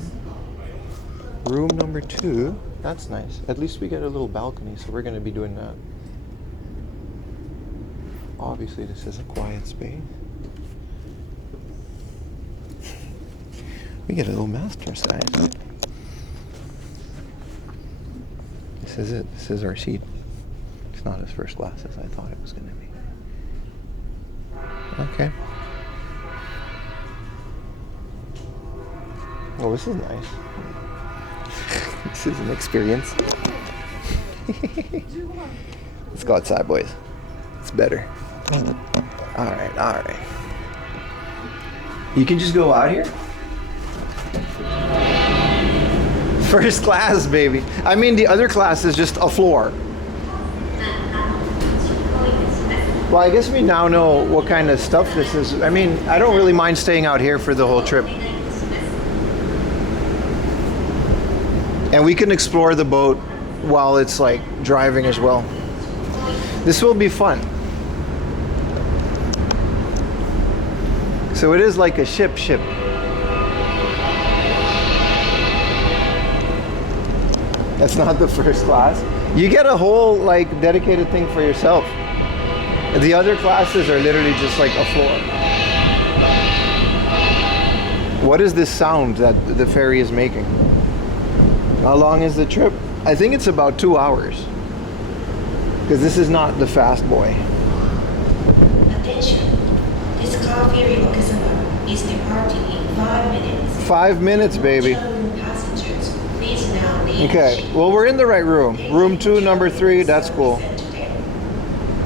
Room number 2. That's nice. At least we get a little balcony, so we're going to be doing that. Obviously, this is a quiet space. We get a little master size. This is it. This is our seat. It's not as first class as I thought it was going to be. Okay. Oh, this is nice. This is an experience. Let's go outside, boys. It's better. All right. You can just go out here? First class, baby. I mean, the other class is just a floor. Well, I guess we now know what kind of stuff this is. I mean, I don't really mind staying out here for the whole trip. And we can explore the boat while it's like driving as well. This will be fun. So it is like a ship. That's not the first class. You get a whole like dedicated thing for yourself. The other classes are literally just like a floor. What is this sound that the ferry is making? How long is the trip? I think it's about 2 hours. Because this is not the fast boy. Attention. This car ferry Okazama is departing in 5 minutes. 5 minutes, baby. Passengers, please now leave. Okay, well, we're in the right room. Room 2, number 3, that's cool.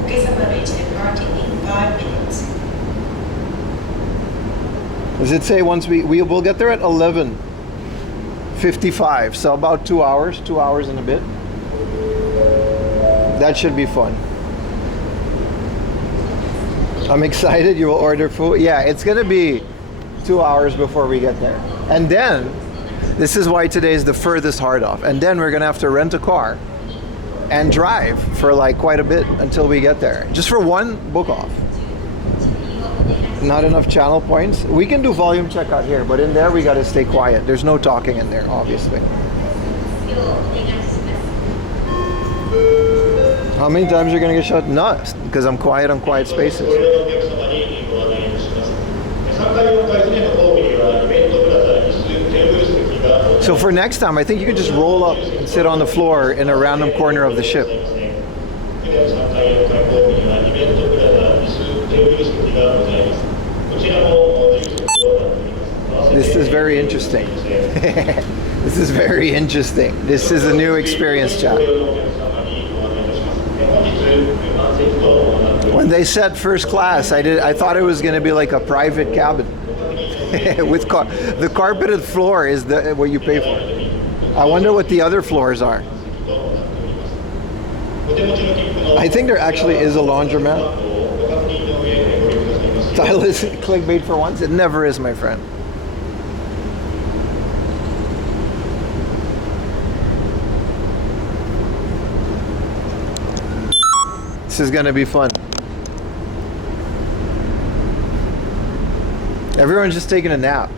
Okazama is departing in 5 minutes. Does it say once we'll get there at 11:55, so about 2 hours, 2 hours and a bit. That should be fun. I'm excited. You will order food. Yeah, it's gonna be 2 hours before we get there. And then, this is why today is the furthest hard off. And then we're gonna have to rent a car and drive for like quite a bit until we get there. Just for one book off. Not enough channel points. We can do volume check out here, but in there we gotta stay quiet. There's no talking in there, obviously. How many times you're gonna get shot? No, because I'm quiet on quiet spaces. So for next time, I think you could just roll up and sit on the floor in a random corner of the ship. This is very interesting. This is very interesting. This is a new experience, chat. When they said first class, I thought it was going to be like a private cabin. With the carpeted floor is what you pay for. I wonder what the other floors are. I think there actually is a laundromat. Title is clickbait for once. It never is, my friend. This is going to be fun. Everyone's just taking a nap.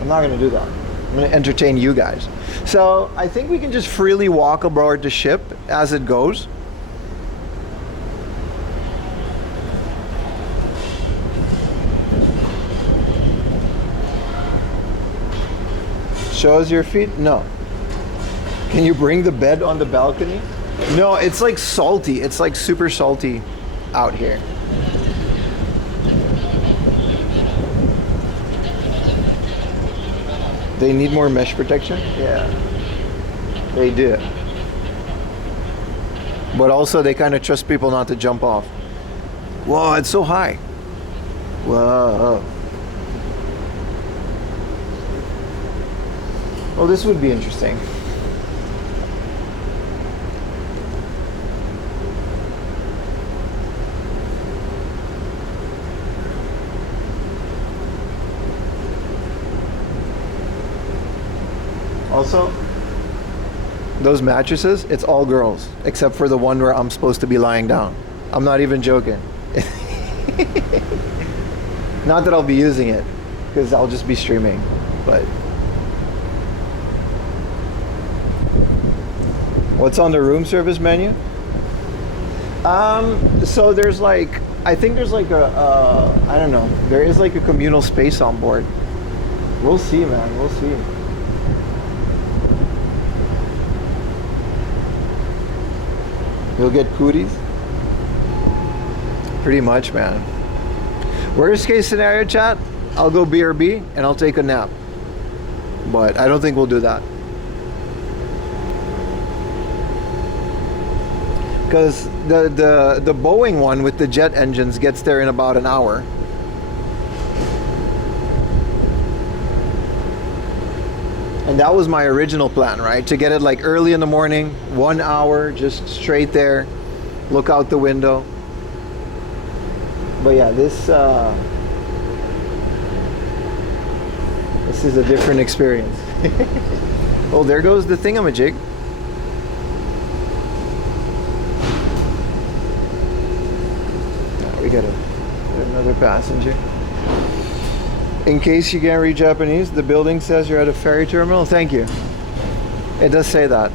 I'm not going to do that. I'm going to entertain you guys. So I think we can just freely walk aboard the ship as it goes. Shows your feet? No. Can you bring the bed on the balcony? No, it's like salty. It's like super salty out here. They need more mesh protection? Yeah. They do. But also they kind of trust people not to jump off. Whoa, it's so high. Whoa. Well, this would be interesting. Also, those mattresses, it's all girls, except for the one where I'm supposed to be lying down. I'm not even joking. Not that I'll be using it, because I'll just be streaming, but... What's on the room service menu? So there's like, I think there's like I don't know, there is like a communal space on board. We'll see, man, we'll see. You'll get cooties? Pretty much, man. Worst case scenario, chat, I'll go BRB and I'll take a nap. But I don't think we'll do that. Because the Boeing one with the jet engines gets there in about an hour. And that was my original plan, right? To get it like early in the morning, 1 hour, just straight there, look out the window. But yeah, this is a different experience. Oh, there goes the thingamajig. We got another passenger. In case you can't read Japanese, the building says you're at a ferry terminal. Thank you. It does say that.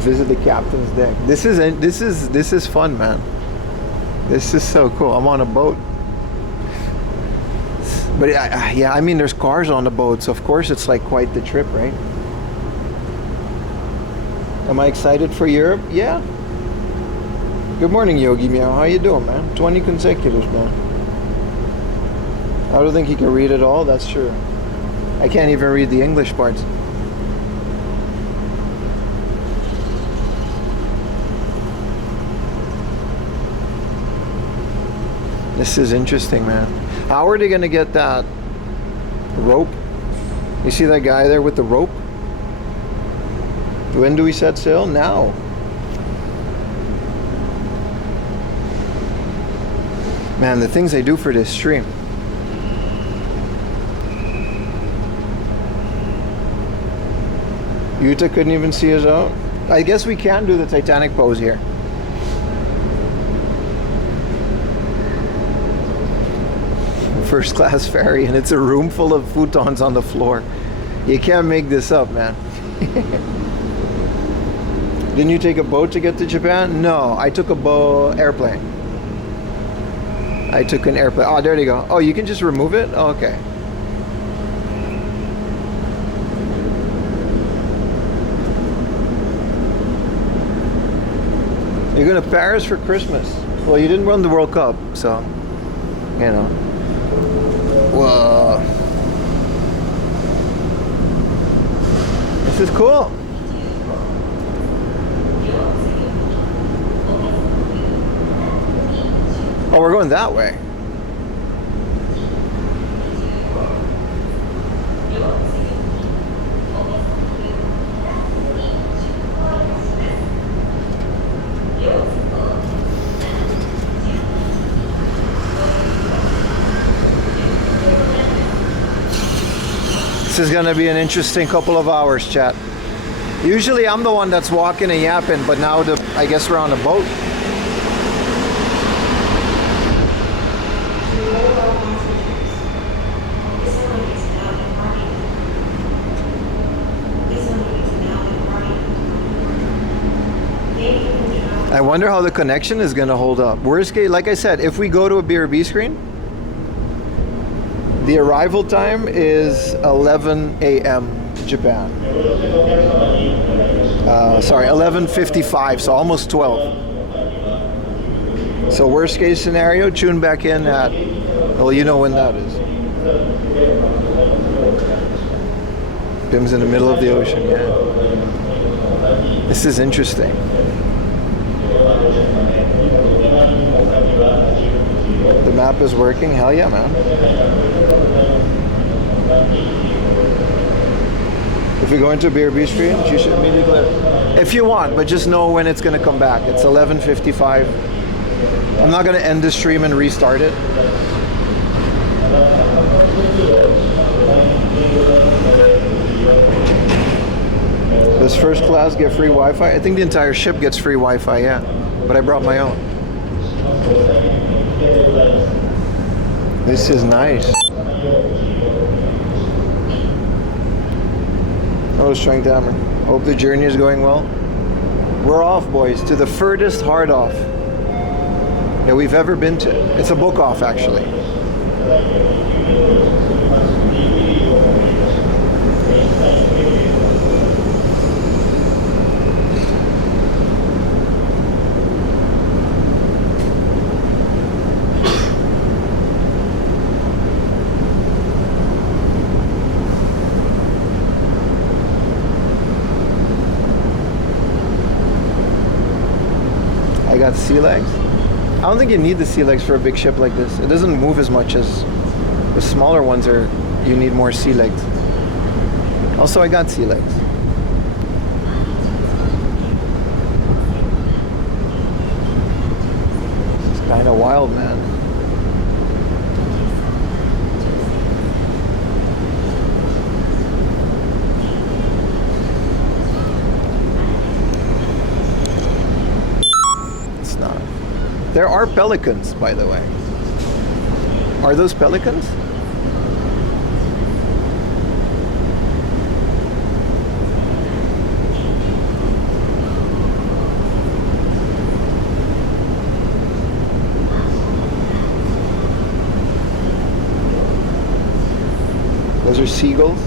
Visit the captain's deck. This is fun, man. This is so cool. I'm on a boat. But yeah, I mean, there's cars on the boat, so of course it's like quite the trip, right? Am I excited for Europe? Yeah. Good morning, Yogi Meow. How you doing, man? 20 consecutives, man. I don't think he can read it all. That's true. I can't even read the English parts. This is interesting, man. How are they gonna get that rope? You see that guy there with the rope? When do we set sail? Now. Man, the things they do for this stream. Yuta couldn't even see us out. I guess we can do the Titanic pose here. First class ferry, and it's a room full of futons on the floor. You can't make this up, man. Didn't you take a boat to get to Japan? No, I took a airplane. I took an airplane. Oh, there you go. Oh, you can just remove it? Oh, okay. You're going to Paris for Christmas. Well, you didn't run the World Cup, so, you know. Whoa. This is cool. Oh, we're going that way. This is gonna be an interesting couple of hours, chat. Usually I'm the one that's walking and yapping, but now I guess we're on a boat. I wonder how the connection is going to hold up. Worst case, like I said, if we go to a BRB screen, the arrival time is 11 a.m. Japan. Sorry, 11:55, so almost 12. So worst case scenario, tune back in at, well, you know when that is. Bim's in the middle of the ocean, yeah. This is interesting. The map is working. Hell yeah, man. If we go into a BRB stream, you should immediately, if you want, but just know when it's going to come back. It's 11:55. I'm not going to end the stream and restart it. Does first class get free Wi-Fi? I think the entire ship gets free Wi-Fi, yeah. But I brought my own. This is nice. Oh, strength hammer. Hope the journey is going well. We're off, boys, to the furthest hard off that we've ever been to. It's a book off, actually. I got sea legs. I don't think you need the sea legs for a big ship like this. It doesn't move as much as the smaller ones are. You need more sea legs. Also, I got sea legs. It's kind of wild, man. There are pelicans, by the way. Are those pelicans? Those are seagulls.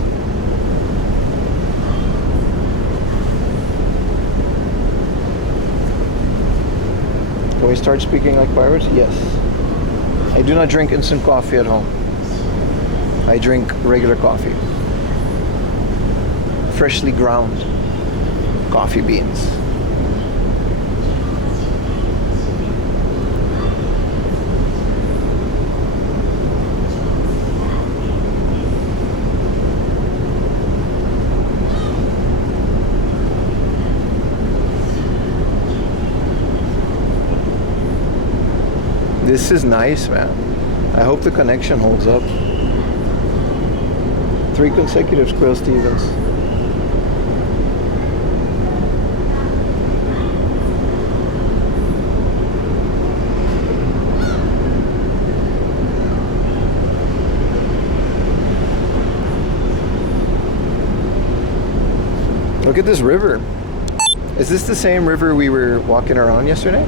Can we start speaking like pirates? Yes. I do not drink instant coffee at home. I drink regular coffee. Freshly ground coffee beans. This is nice, man. I hope the connection holds up. 3 consecutive Squirrel Stevens. Look at this river. Is this the same river we were walking around yesterday?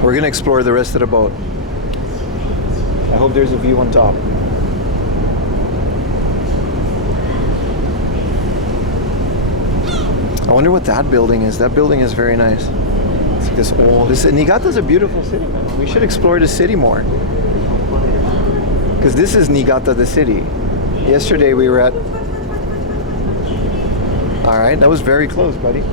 We're gonna explore the rest of the boat. I hope there's a view on top. I wonder what that building is. That building is very nice. It's like this old. Niigata's a beautiful city, man. We should explore the city more. Because this is Niigata, the city. Yesterday we were at. All right, that was very close, buddy.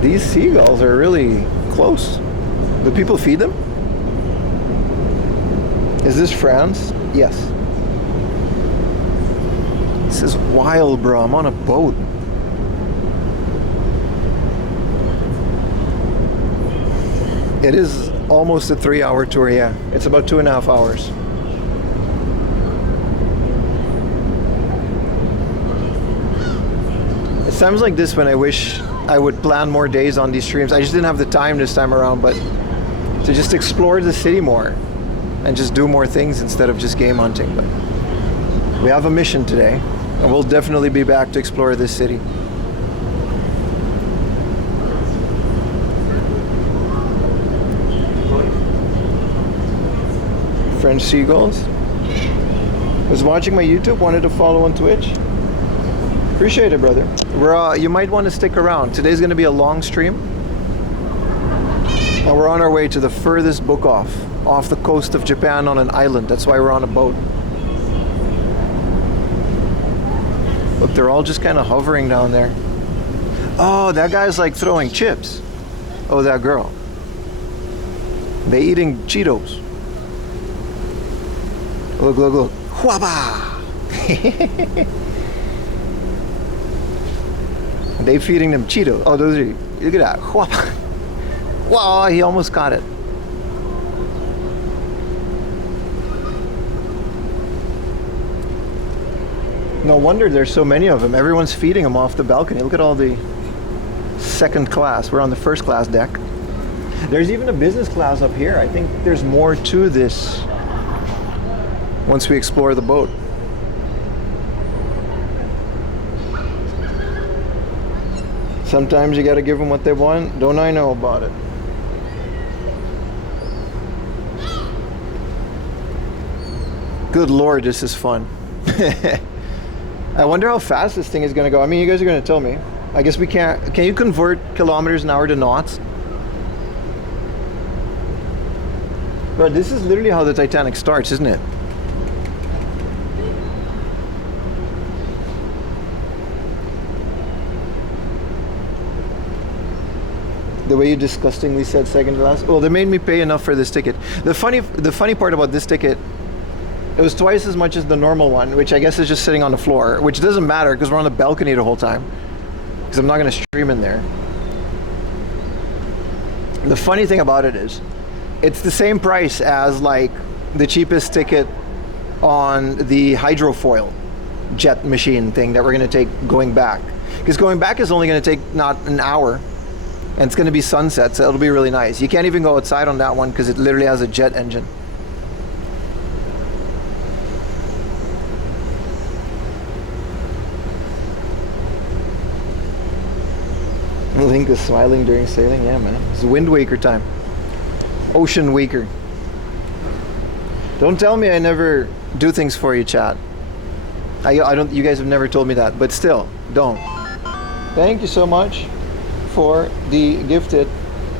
These seagulls are really close. Do people feed them? Is this France? Yes. This is wild, bro. I'm on a boat. It is almost a 3-hour tour, yeah. It's about 2.5 hours. It's times like this when I wish I would plan more days on these streams. I just didn't have the time this time around, but to just explore the city more and just do more things instead of just game hunting. But we have a mission today, and we'll definitely be back to explore this city. French seagulls. Was watching my YouTube, wanted to follow on Twitch. Appreciate it, brother. You might want to stick around. Today's going to be a long stream. And we're on our way to the furthest book off the coast of Japan on an island. That's why we're on a boat. Look, they're all just kind of hovering down there. Oh, that guy's like throwing chips. Oh, that girl. They eating Cheetos. Look, look, look. Huaba! They feeding them Cheetos. Oh, those are, look at that. Huaba! Wow, he almost got it. No wonder there's so many of them. Everyone's feeding them off the balcony. Look at all the second class. We're on the first class deck. There's even a business class up here. I think there's more to this once we explore the boat. Sometimes you gotta give them what they want. Don't I know about it? Good Lord, this is fun. I wonder how fast this thing is gonna go. I mean, you guys are gonna tell me. I guess we can't. Can you convert kilometers an hour to knots? But this is literally how the Titanic starts, isn't it? The way you disgustingly said second to last. Well, they made me pay enough for this ticket. The funny part about this ticket, it was twice as much as the normal one, which I guess is just sitting on the floor, which doesn't matter because we're on the balcony the whole time. Because I'm not going to stream in there. The funny thing about it is, it's the same price as like the cheapest ticket on the hydrofoil jet machine thing that we're going to take going back. Because going back is only going to take not an hour. And it's going to be sunset, so it'll be really nice. You can't even go outside on that one because it literally has a jet engine. Link is smiling during sailing. Yeah, man. It's Wind Waker time. Ocean Waker. Don't tell me I never do things for you, chat. I don't. You guys have never told me that, but still, don't. Thank you so much for the gifted.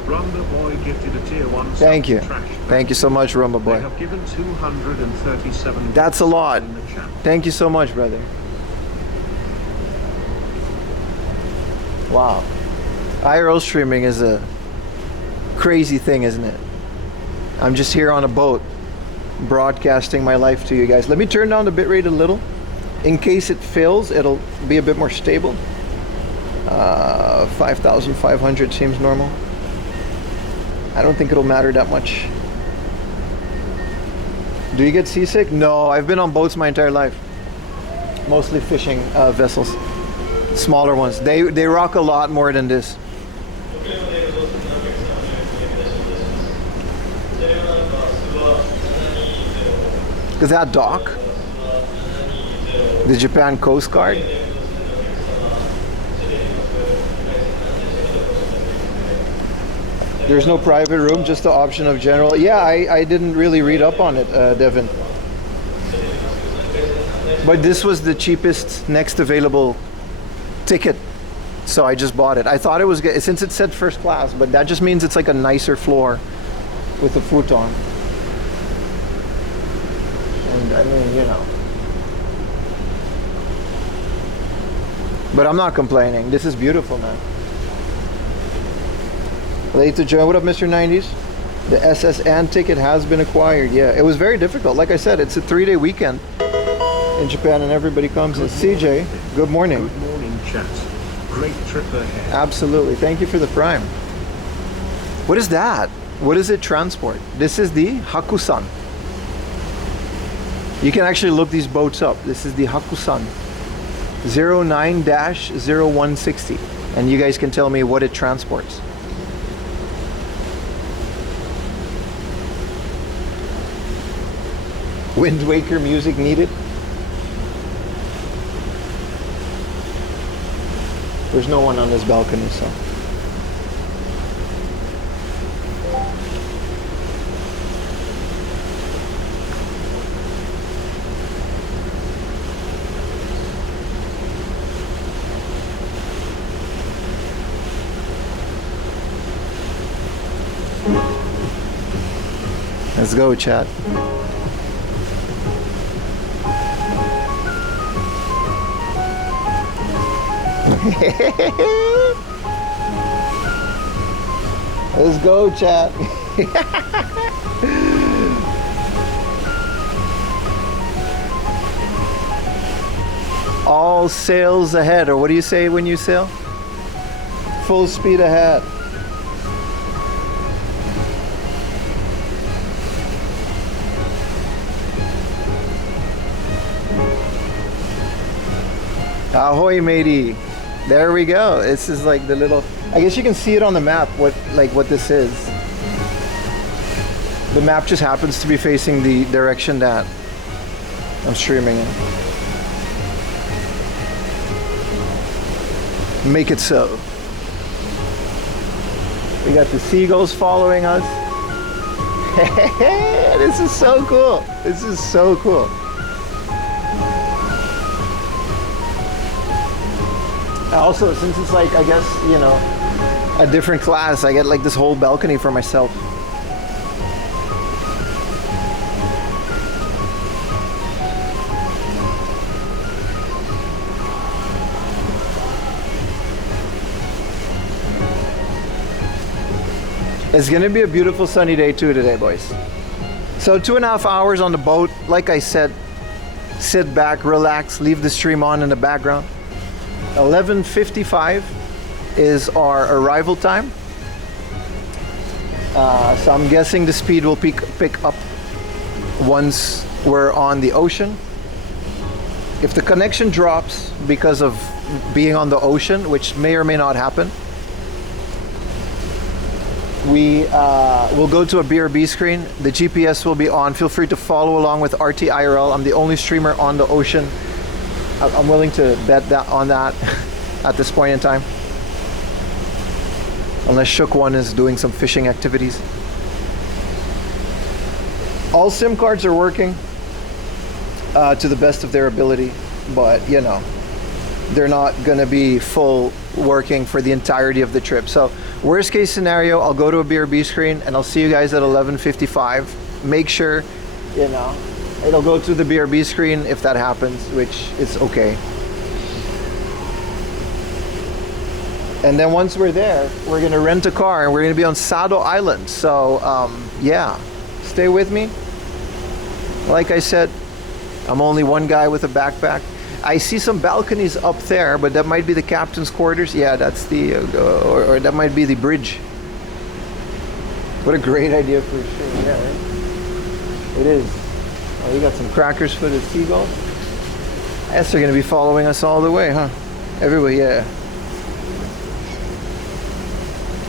Rumba Boy gifted a tier 1. Thank you. Thank you so much, Rumba Boy. They have given 237. That's a lot. In the chat. Thank you so much, brother. Wow. IRL streaming is a crazy thing, isn't it? I'm just here on a boat broadcasting my life to you guys. Let me turn down the bitrate a little. In case it fails, it'll be a bit more stable. 5,500 seems normal. I don't think it'll matter that much. Do you get seasick? No, I've been on boats my entire life. Mostly fishing vessels. Smaller ones. They rock a lot more than this. Is that dock? The Japan Coast Guard? There's no private room, just the option of general. Yeah, I didn't really read up on it, Devin. But this was the cheapest next available ticket, so I just bought it. I thought it was good, since it said first class, but that just means it's like a nicer floor with a futon. And I mean, you know. But I'm not complaining. This is beautiful, man. Late to join. What up, Mr. 90s? The SSN ticket has been acquired. Yeah, it was very difficult. Like I said, it's a 3-day weekend in Japan and everybody comes. And CJ, good morning. Good morning, chat. Great trip ahead. Absolutely. Thank you for the prime. What is that? What does it transport? This is the Hakusan. You can actually look these boats up. This is the Hakusan 09-0160. And you guys can tell me what it transports. Wind Waker music needed. There's no one on this balcony, so. Let's go, chat. Let's go, chat. All sails ahead, or what do you say when you sail? Full speed ahead. Ahoy, matey. There we go. This is like the little, I guess you can see it on the map what this is. The map just happens to be facing the direction that I'm streaming in. Make it so. We got the seagulls following us. This is so cool. This is so cool. Also, since it's like, I guess, you know, a different class, I get like this whole balcony for myself. It's gonna be a beautiful sunny day too today, boys. So 2.5 hours on the boat. Like I said, sit back, relax, leave the stream on in the background. 11:55 is our arrival time. So I'm guessing the speed will pick up once we're on the ocean. If the connection drops because of being on the ocean, which may or may not happen, we will go to a BRB screen. The GPS will be on. Feel free to follow along with RT IRL. I'm the only streamer on the ocean. I'm willing to bet that on that at this point in time. Unless Shook One is doing some fishing activities. All SIM cards are working to the best of their ability, but you know, they're not gonna be full working for the entirety of the trip. So worst case scenario, I'll go to a BRB screen and I'll see you guys at 11:55. Make sure, you know, it'll go to the BRB screen if that happens, which is okay. And then once we're there, we're gonna rent a car and we're gonna be on Sado Island. So yeah, stay with me. Like I said, I'm only one guy with a backpack. I see some balconies up there, but that might be the captain's quarters. Yeah, that's the, or that might be the bridge. What a great idea for a stream, yeah, right? It is. Oh, you got some crackers for the seagulls? I guess they're gonna be following us all the way, huh? Everywhere, yeah.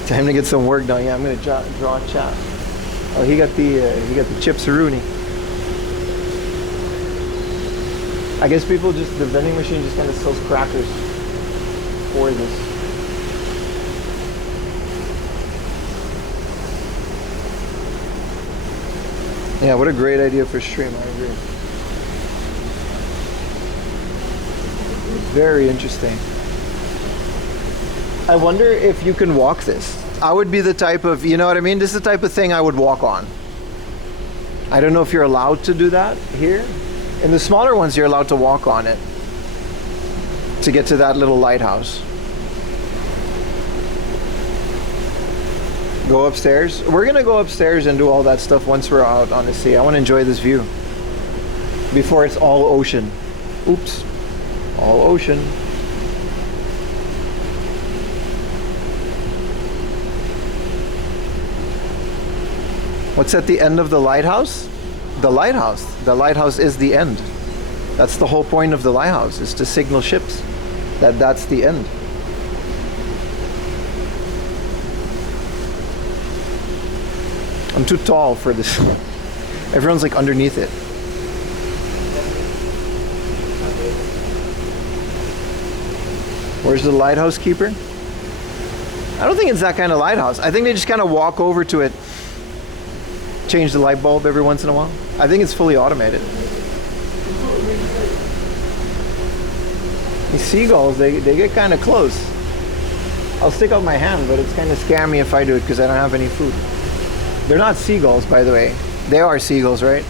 Time to get some work done. Yeah, I'm gonna draw a chat. Oh, he got the chips-a-rooney. I guess people just, the vending machine just kind of sells crackers for this. Yeah, what a great idea for stream, I agree. Very interesting. I wonder if you can walk this. I would be the type of, you know what I mean? This is the type of thing I would walk on. I don't know if you're allowed to do that here. In the smaller ones, you're allowed to walk on it to get to that little lighthouse. Go upstairs. We're gonna go upstairs and do all that stuff once we're out on the sea. I want to enjoy this view before it's all ocean. Oops, all ocean. What's at the end of the lighthouse? The lighthouse. The lighthouse is the end. That's the whole point of the lighthouse, is to signal ships that that's the end. I'm too tall for this. Everyone's like underneath it. Where's the lighthouse keeper? I don't think it's that kind of lighthouse. I think they just kind of walk over to it, change the light bulb every once in a while. I think it's fully automated. These seagulls, they get kind of close. I'll stick out my hand, but it's kind of scammy if I do it because I don't have any food. They're not seagulls, by the way. They are seagulls, right?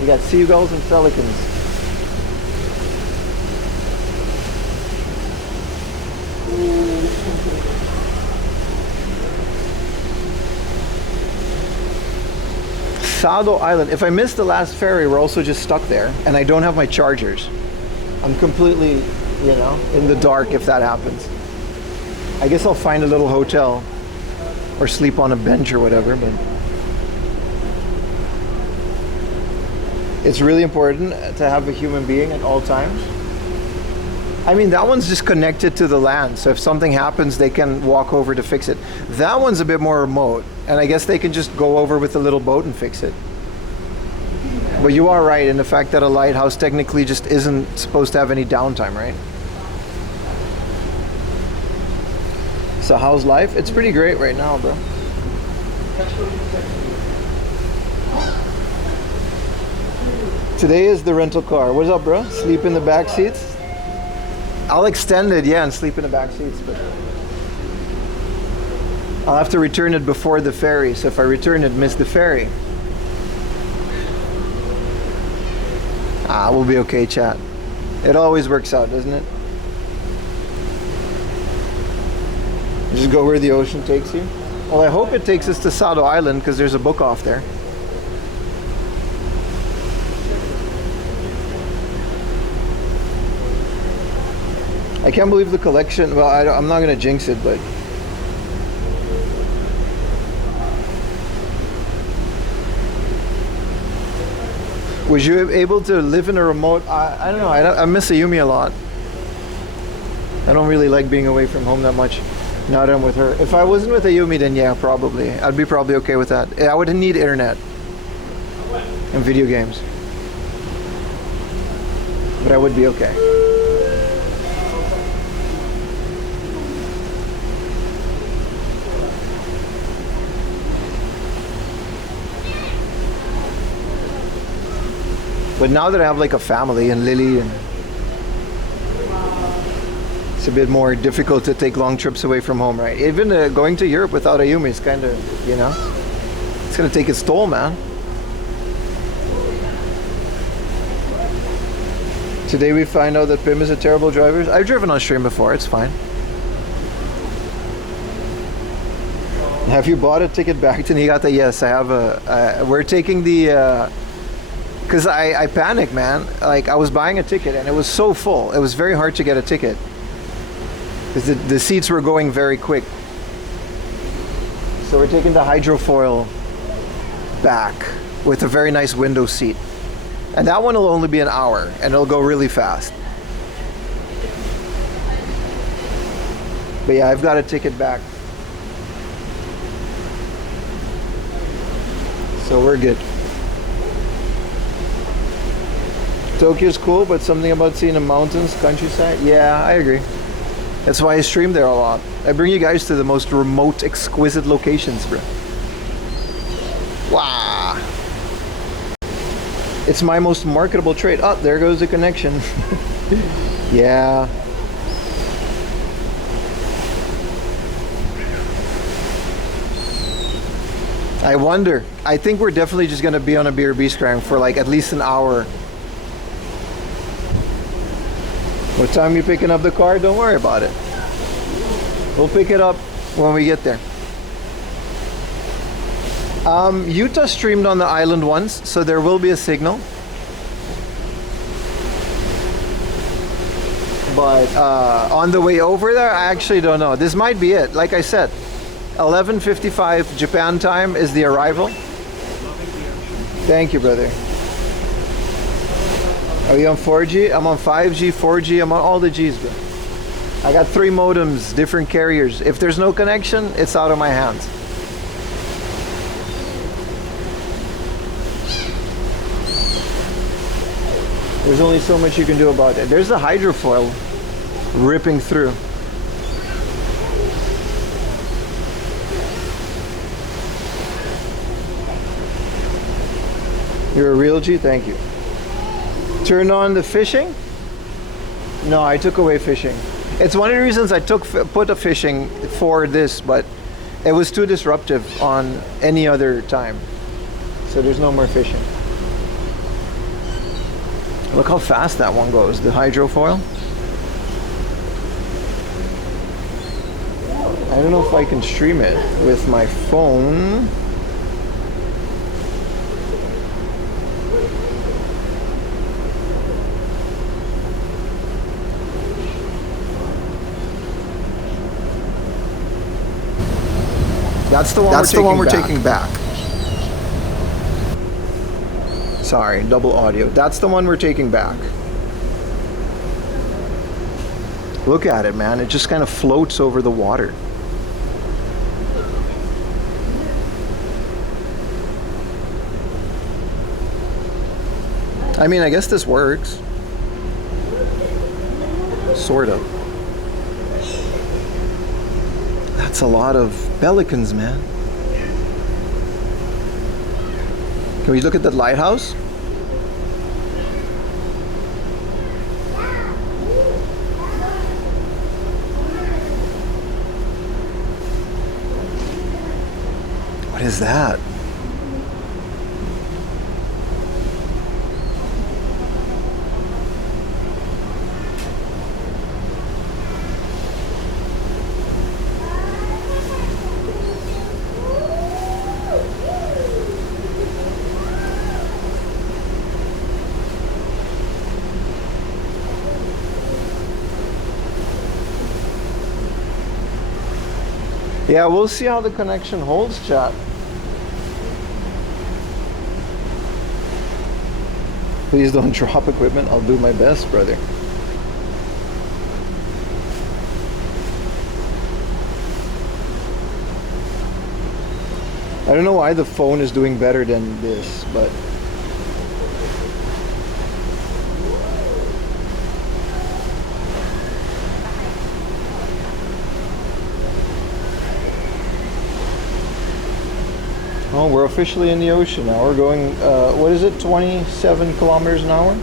You got seagulls and pelicans. Sado Island. If I miss the last ferry, we're also just stuck there, and I don't have my chargers. I'm completely, you know, in the dark if that happens. I guess I'll find a little hotel or sleep on a bench or whatever, but it's really important to have a human being at all times. I mean, that one's just connected to the land, so if something happens, they can walk over to fix it. That one's a bit more remote, and I guess they can just go over with a little boat and fix it. But you are right in the fact that a lighthouse technically just isn't supposed to have any downtime, right? So how's life? It's pretty great right now, bro. Today is the rental car. What's up, bro? Sleep in the back seats? I'll extend it, yeah, and sleep in the back seats, but I'll have to return it before the ferry. So if I return it, miss the ferry. We'll be okay, chat. It always works out, doesn't it? Just go where the ocean takes you. Well, I hope it takes us to Sado Island because there's a book off there. I can't believe the collection. Well, I'm not going to jinx it, but was you able to live in a remote? I don't know. I miss Ayumi a lot. I don't really like being away from home that much. Now that I'm with her. If I wasn't with Ayumi, then yeah, probably. I'd be probably okay with that. I would need internet and video games. But I would be okay. But now that I have like a family and Lily, and it's a bit more difficult to take long trips away from home, right? Even going to Europe without Ayumi is kind of, you know, it's gonna take its toll, man. Today we find out that Pim is a terrible driver. I've driven on stream before, it's fine. Have you bought a ticket back to Niigata? Yes, I have we're taking the because I panicked, man. Like, I was buying a ticket and it was so full. It was very hard to get a ticket because the seats were going very quick. So we're taking the hydrofoil back with a very nice window seat. And that one will only be an hour and it'll go really fast. But yeah, I've got a ticket back. So we're good. Tokyo's cool, but something about seeing the mountains, countryside. Yeah, I agree. That's why I stream there a lot. I bring you guys to the most remote, exquisite locations, bro. Wow. It's my most marketable trait. Oh, there goes the connection. Yeah. I wonder. I think we're definitely just gonna be on a BRB scram for like at least an hour. What time you picking up the car? Don't worry about it. We'll pick it up when we get there. Utah streamed on the island once, so there will be a signal. But on the way over there, I actually don't know. This might be it. Like I said, 11:55 Japan time is the arrival. Thank you, brother. Are you on 4G? I'm on 5G, 4G, I'm on all the Gs, bro. I got 3 modems, different carriers. If there's no connection, it's out of my hands. There's only so much you can do about it. There's the hydrofoil ripping through. You're a real G? Thank you. Turn on the fishing? No, I took away fishing. It's one of the reasons I put a fishing for this, but it was too disruptive on any other time. So there's no more fishing. Look how fast that one goes, the hydrofoil. I don't know if I can stream it with my phone. That's the one we're taking back. Sorry, double audio. That's the one we're taking back. Look at it, man. It just kind of floats over the water. I mean, I guess this works. Sort of. That's a lot of pelicans, man. Can we look at that lighthouse? What is that? Yeah, we'll see how the connection holds, chat. Please don't drop equipment. I'll do my best, brother. I don't know why the phone is doing better than this, but oh, we're officially in the ocean now. We're going, what is it, 27 kilometers an hour?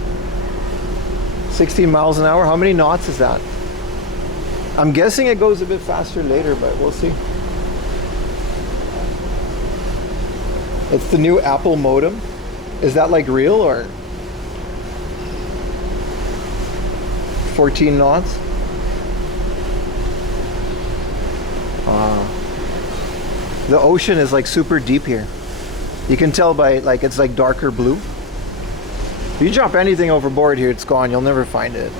16 miles an hour? How many knots is that? I'm guessing it goes a bit faster later, but we'll see. It's the new Apple modem. Is that like real or 14 knots? The ocean is like super deep here. You can tell by like it's like darker blue. If you drop anything overboard here, it's gone. You'll never find it.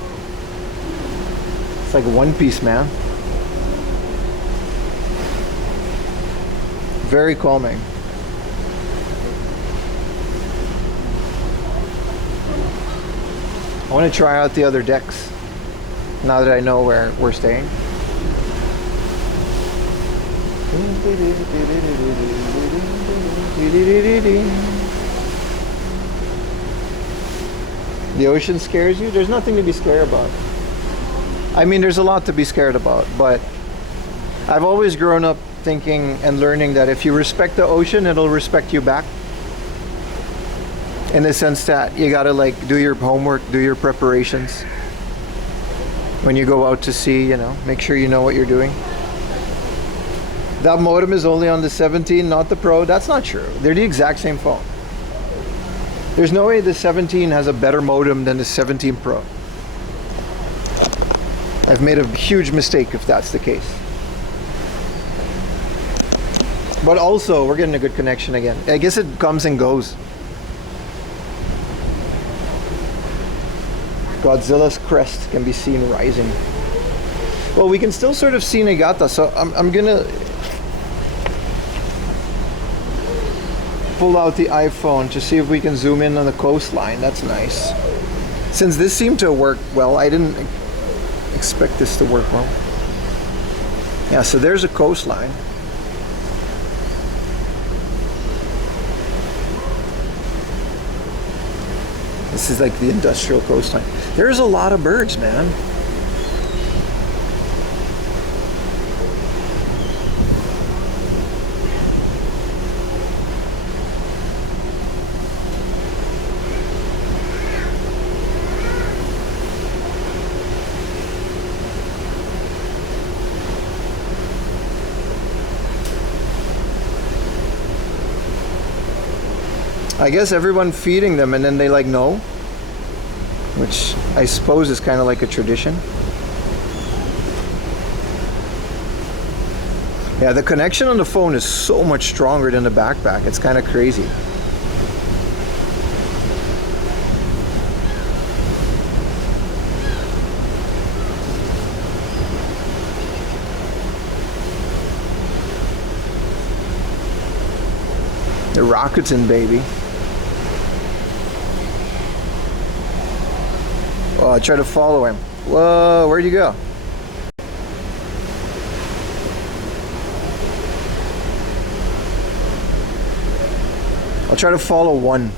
It's like One Piece, man. Very calming. I want to try out the other decks now that I know where we're staying. The ocean scares you? There's nothing to be scared about. I mean, there's a lot to be scared about, but I've always grown up thinking and learning that if you respect the ocean, it'll respect you back. In the sense that you gotta like do your homework, do your preparations. When you go out to sea, you know, make sure you know what you're doing. That modem is only on the 17, not the Pro. That's not true. They're the exact same phone. There's no way the 17 has a better modem than the 17 Pro. I've made a huge mistake if that's the case. But also, we're getting a good connection again. I guess it comes and goes. Godzilla's crest can be seen rising. Well, we can still sort of see Niigata, so I'm gonna pull out the iPhone to see if we can zoom in on the coastline. That's nice. Since this seemed to work well, I didn't expect this to work well. Yeah, so there's a coastline. This is like the industrial coastline. There's a lot of birds, man. I guess everyone feeding them and then they like no, which I suppose is kind of like a tradition. Yeah, the connection on the phone is so much stronger than the backpack. It's kind of crazy. Rakuten, baby. Oh, I try to follow him. Whoa, where'd you go? I'll try to follow one.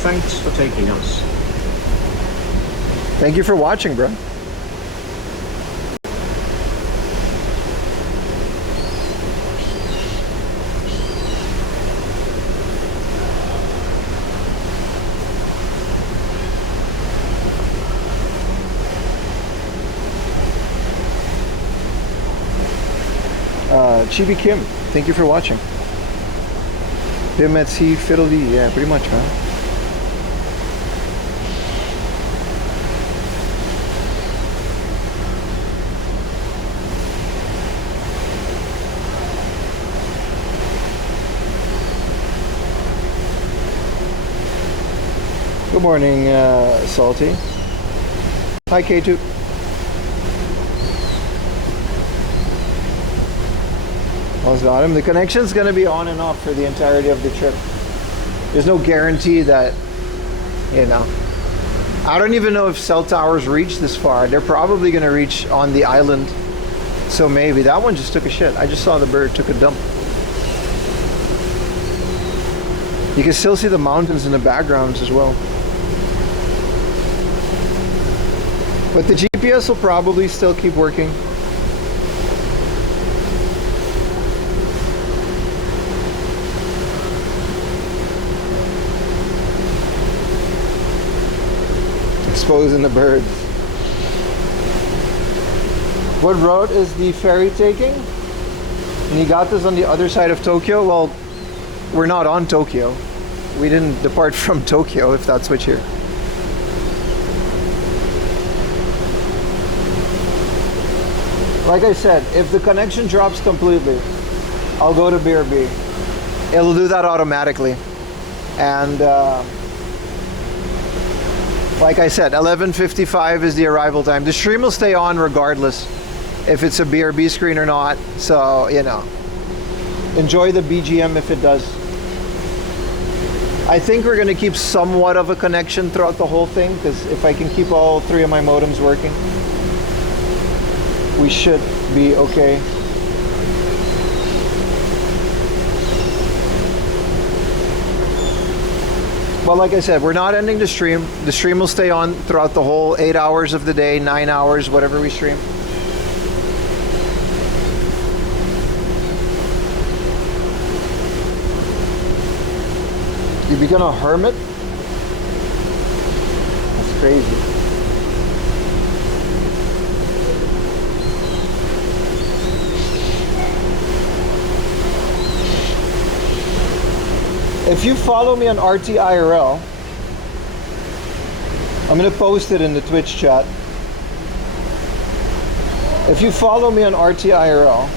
Thanks for taking us. Thank you for watching, bro. Chibi Kim, thank you for watching. Him at C Fiddly, yeah, pretty much, man. Good morning, Salty. Hi, K2. Almost got him. The connection's going to be on and off for the entirety of the trip. There's no guarantee that, you know. I don't even know if cell towers reach this far. They're probably going to reach on the island. So maybe. That one just took a shit. I just saw the bird took a dump. You can still see the mountains in the backgrounds as well. But the GPS will probably still keep working. Exposing the birds. What route is the ferry taking? Niigata's on the other side of Tokyo. Well, we're not on Tokyo. We didn't depart from Tokyo, if that's what you're... Like I said, if the connection drops completely, I'll go to BRB. It'll do that automatically. And like I said, 11:55 is the arrival time. The stream will stay on regardless if it's a BRB screen or not. So, you know, enjoy the BGM if it does. I think we're going to keep somewhat of a connection throughout the whole thing, because if I can keep all three of my modems working, we should be okay. Well, like I said, we're not ending the stream. The stream will stay on throughout the whole 8 hours of the day, 9 hours, whatever we stream. You become a hermit? That's crazy. If you follow me on RT IRL, I'm going to post it in the Twitch chat. If you follow me on RT IRL,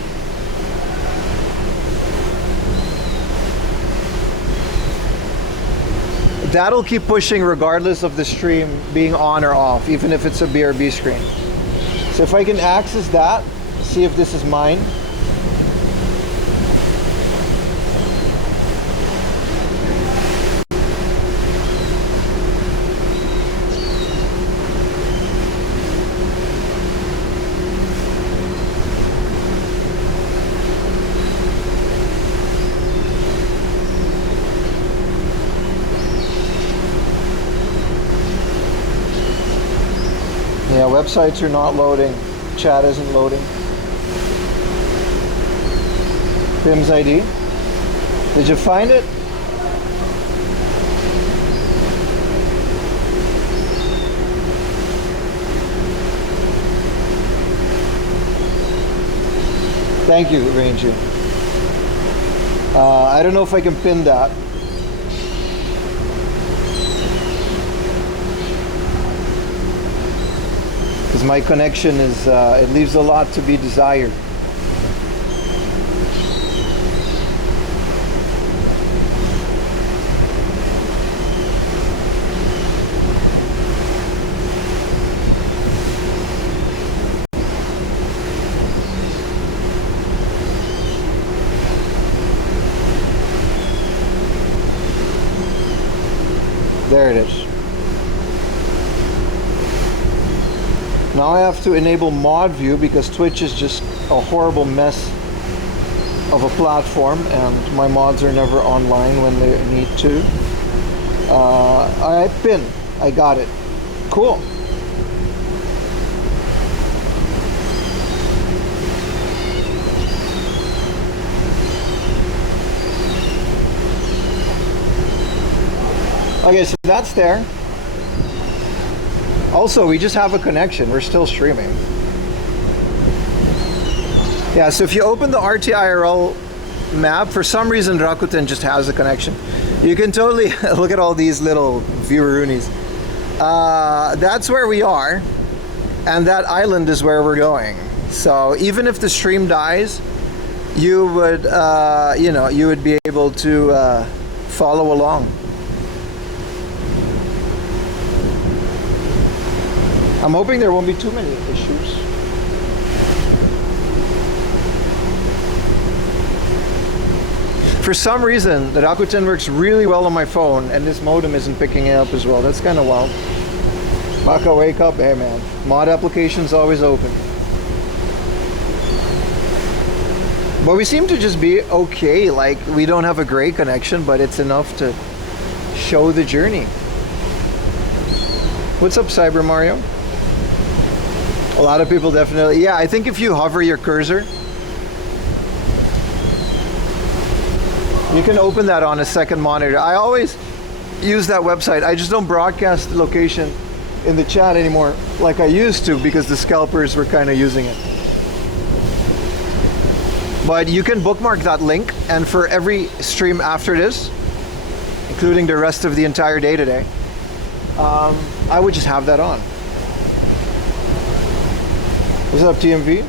that'll keep pushing regardless of the stream being on or off, even if it's a BRB screen. So if I can access that, see if this is mine. Yeah, websites are not loading. Chat isn't loading. PIMS ID. Did you find it? Thank you, Ranger. I don't know if I can pin that. Because my connection is, it leaves a lot to be desired. There it is. Now I have to enable mod view because Twitch is just a horrible mess of a platform and my mods are never online when they need to. Alright, pin. I got it. Cool. Okay, so that's there. Also, we just have a connection. We're still streaming. Yeah, so if you open the RT IRL map, for some reason Rakuten just has a connection. You can totally look at all these little vieweroonies. That's where we are, and that island is where we're going. So even if the stream dies, you would, you know, you would be able to follow along. I'm hoping there won't be too many issues. For some reason, the Rakuten works really well on my phone, and this modem isn't picking it up as well. That's kind of wild. Maka, wake up. Hey man, mod application's always open. But we seem to just be okay. Like, we don't have a great connection, but it's enough to show the journey. What's up, Cyber Mario? A lot of people definitely, yeah, I think if you hover your cursor, you can open that on a second monitor. I always use that website. I just don't broadcast the location in the chat anymore like I used to because the scalpers were kind of using it. But you can bookmark that link, and for every stream after this, including the rest of the entire day today, I would just have that on. What's up, TMV?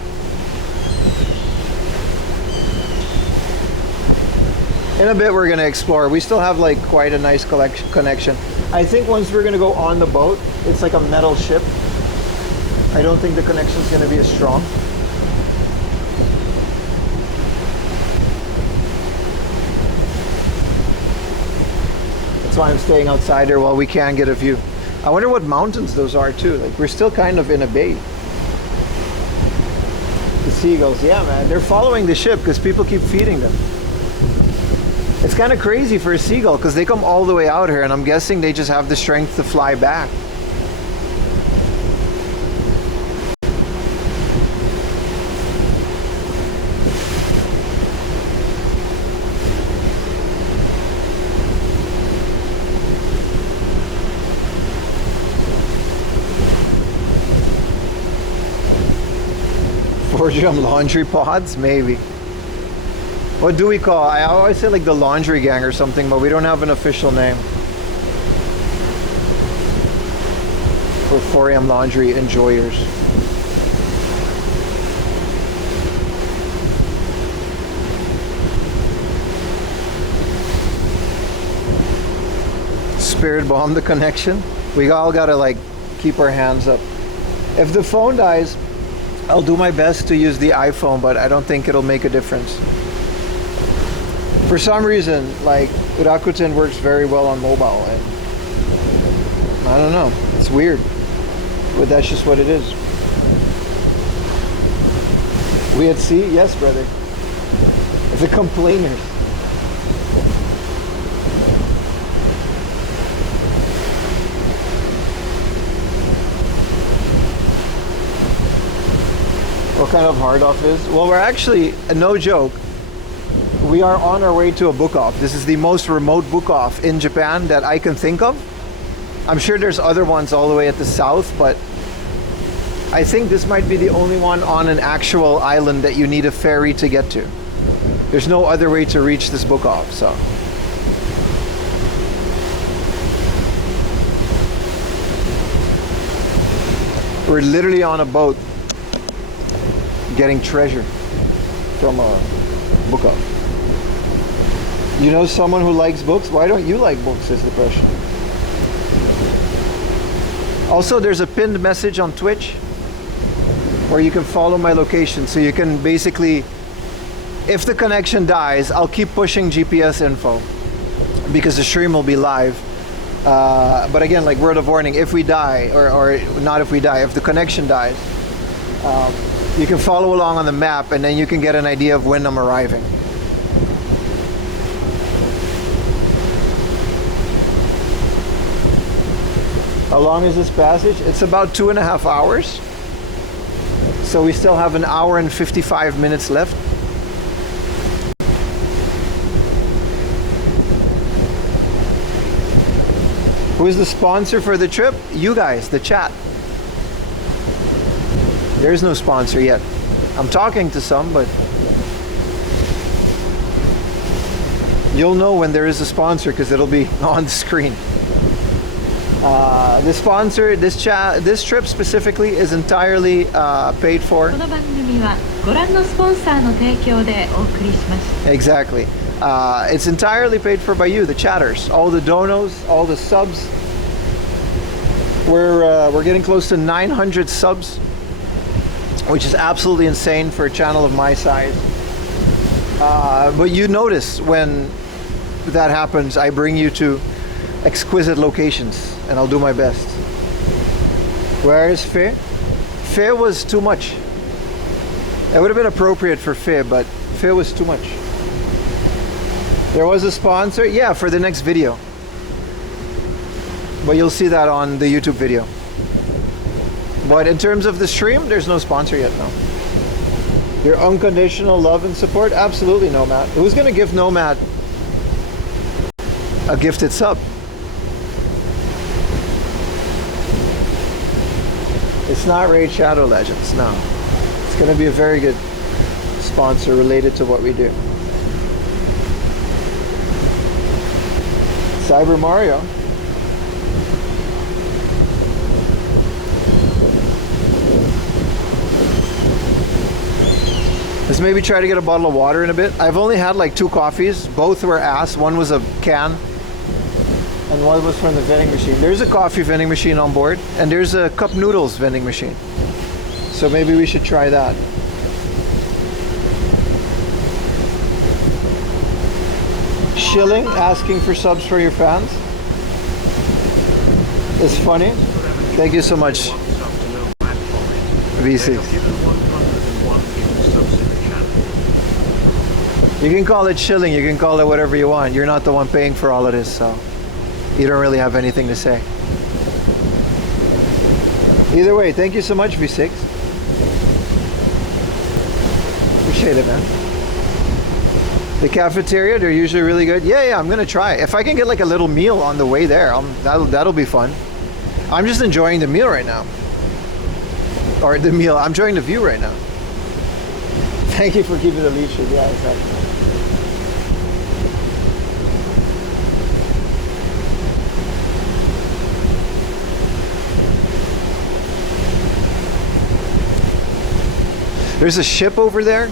In a bit we're going to explore. We still have like quite a nice connection. I think once we're going to go on the boat, it's like a metal ship. I don't think the connection's going to be as strong. That's why I'm staying outside here while we can get a view. I wonder what mountains those are too. Like, we're still kind of in a bay. The seagulls, yeah man, they're following the ship because people keep feeding them. It's kind of crazy for a seagull because they come all the way out here, and I'm guessing they just have the strength to fly back. Forgium laundry pods, maybe. What do we call? I always say like the laundry gang or something, but we don't have an official name. We're 4am laundry enjoyers. Spirit bomb the connection. We all gotta like keep our hands up. If the phone dies, I'll do my best to use the iPhone, but I don't think it'll make a difference. For some reason, like, Rakuten works very well on mobile, and I don't know, it's weird, but that's just what it is. We at sea? Yes, brother. The complainers. What kind of hard off is? Well, we're actually, no joke, we are on our way to a book off. This is the most remote book off in Japan that I can think of. I'm sure there's other ones all the way at the south, but I think this might be the only one on an actual island that you need a ferry to get to. There's no other way to reach this book off, so. We're literally on a boat getting treasure from a book off. You know someone who likes books? Why don't you like books is the question. Also, there's a pinned message on Twitch where you can follow my location. So you can basically, if the connection dies, I'll keep pushing GPS info because the stream will be live. But again, like word of warning, if we die, or not if we die, if the connection dies, you can follow along on the map and then you can get an idea of when I'm arriving. How long is this passage? It's about 2.5 hours. So we still have 1 hour and 55 minutes left. Who is the sponsor for the trip? You guys, the chat. There's no sponsor yet. I'm talking to some, but you'll know when there is a sponsor because it'll be on the screen. The sponsor, this trip specifically is entirely paid for. この番組はご覧のスポンサーの提供でお送りします。 Exactly. It's entirely paid for by you, the chatters, all the donos, all the subs. We're getting close to 900 subs, which is absolutely insane for a channel of my size. But you notice when that happens, I bring you to exquisite locations, and I'll do my best. Where is Fe? Fe was too much. It would have been appropriate for Fe, but Fe was too much. There was a sponsor, yeah, for the next video. But you'll see that on the YouTube video. But in terms of the stream, there's no sponsor yet, no. Your unconditional love and support? Absolutely, Nomad. Who's gonna give Nomad a gifted sub? It's not Raid Shadow Legends, no. It's gonna be a very good sponsor related to what we do. Cyber Mario. Let's maybe try to get a bottle of water in a bit. I've only had like 2 coffees. Both were ass. One was a can and one was from the vending machine. There's a coffee vending machine on board and there's a cup noodles vending machine. So maybe we should try that. Shilling asking for subs for your fans is funny. Thank you so much, VC. You can call it shilling, you can call it whatever you want. You're not the one paying for all of this, so you don't really have anything to say. Either way, thank you so much, V6. Appreciate it, man. The cafeteria, they're usually really good. Yeah, I'm gonna try. If I can get like a little meal on the way there, that'll be fun. I'm just enjoying the meal right now. Or the meal, I'm enjoying the view right now. Thank you for keeping the leash. Yeah, exactly. There's a ship over there.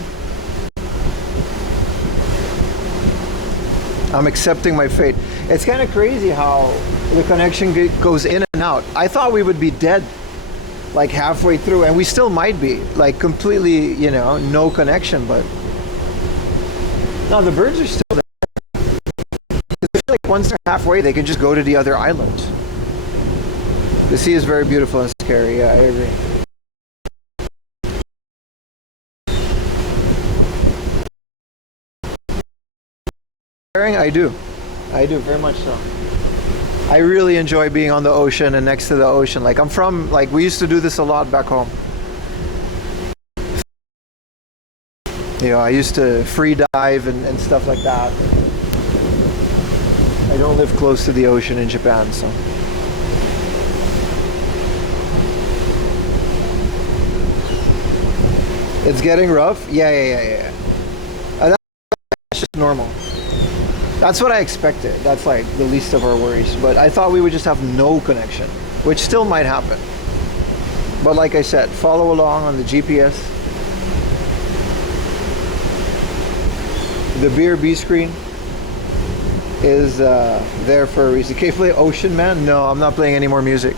I'm accepting my fate. It's kind of crazy how the connection goes in and out. I thought we would be dead like halfway through, and we still might be like completely, you know, no connection, but no, the birds are still there. I feel like once they're halfway, they can just go to the other island. The sea is very beautiful and scary. Yeah, I agree. I do very much so. I really enjoy being on the ocean and next to the ocean. Like I'm from, like we used to do this a lot back home. You know, I used to free dive and stuff like that. I don't live close to the ocean in Japan, so. It's getting rough? Yeah. That's just normal. That's what I expected. That's like the least of our worries. But I thought we would just have no connection, which still might happen. But like I said, follow along on the GPS. The BRB screen is there for a reason. Can you play Ocean Man? No, I'm not playing any more music.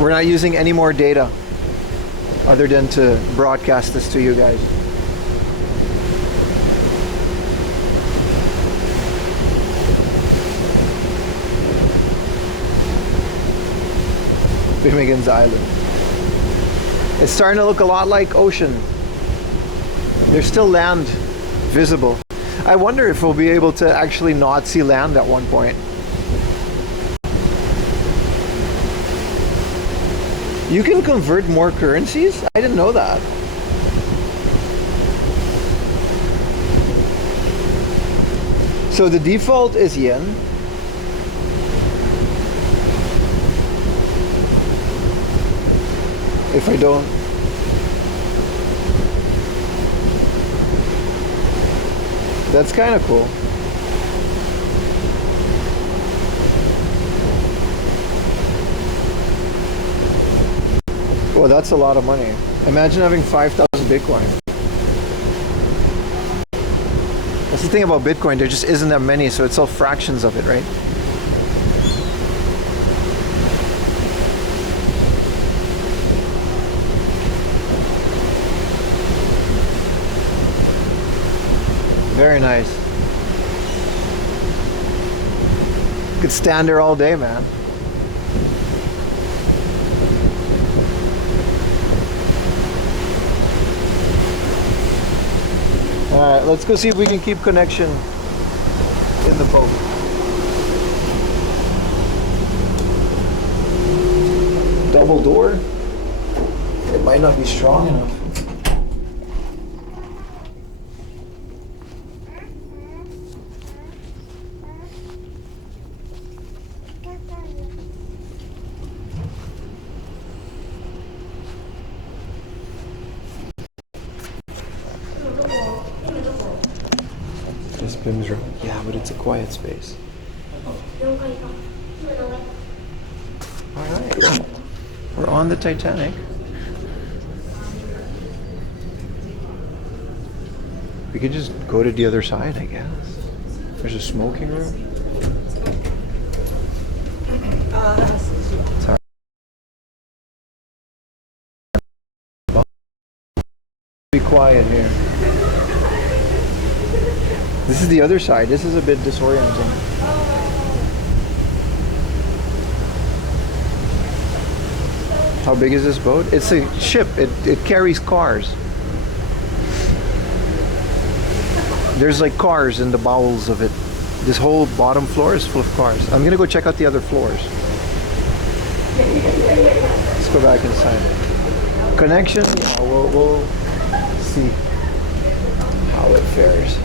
We're not using any more data other than to broadcast this to you guys. Finnegan's Island. It's starting to look a lot like ocean. There's still land visible. I wonder if we'll be able to actually not see land at one point. You can convert more currencies? I didn't know that. So the default is yen. If I don't. That's kind of cool. Well, that's a lot of money. Imagine having 5,000 Bitcoin. That's the thing about Bitcoin, there just isn't that many, so it's all fractions of it, right? Very nice. Could stand there all day, man. Alright, let's go see if we can keep connection in the boat. Double door. It might not be strong enough. Just Pim's room. Yeah, but it's a quiet space. Alright. We're on the Titanic. We could just go to the other side, I guess. There's a smoking room. It's hard. Be quiet here. This is the other side. This is a bit disorienting. How big is this boat? It's a ship. It carries cars. There's like cars in the bowels of it. This whole bottom floor is full of cars. I'm gonna go check out the other floors. Let's go back inside. Connection? Yeah, we'll see how it fares.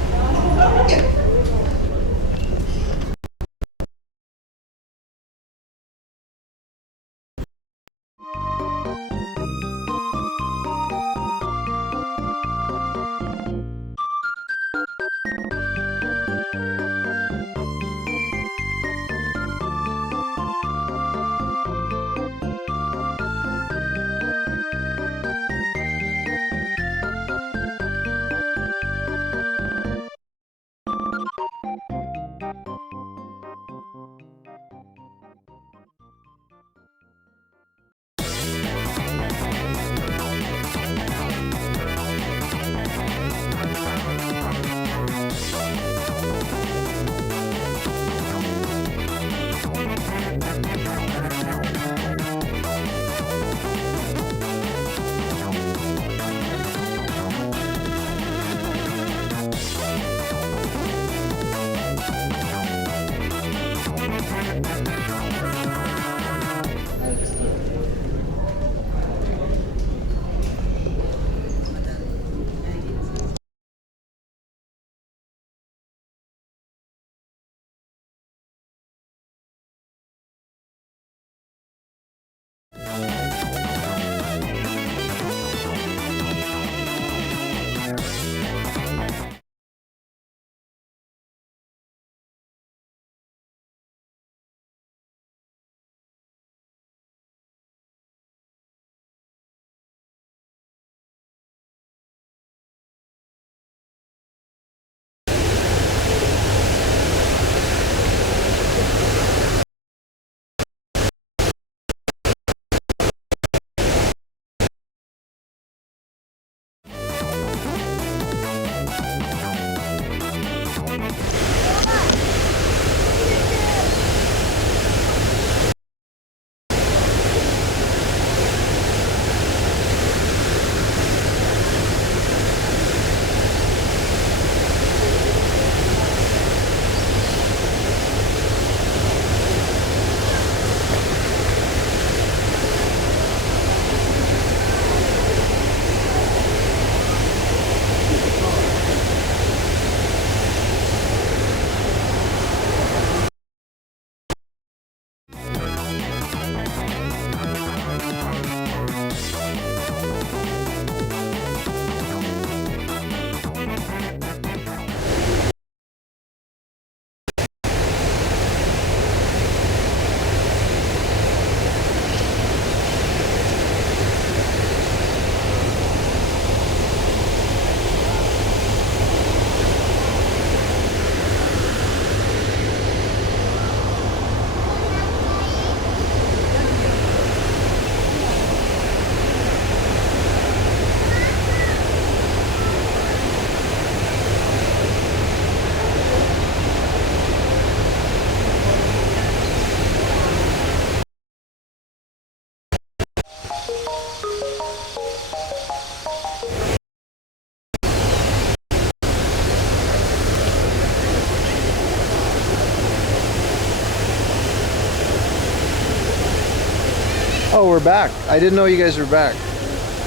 Oh, we're back. I didn't know you guys were back.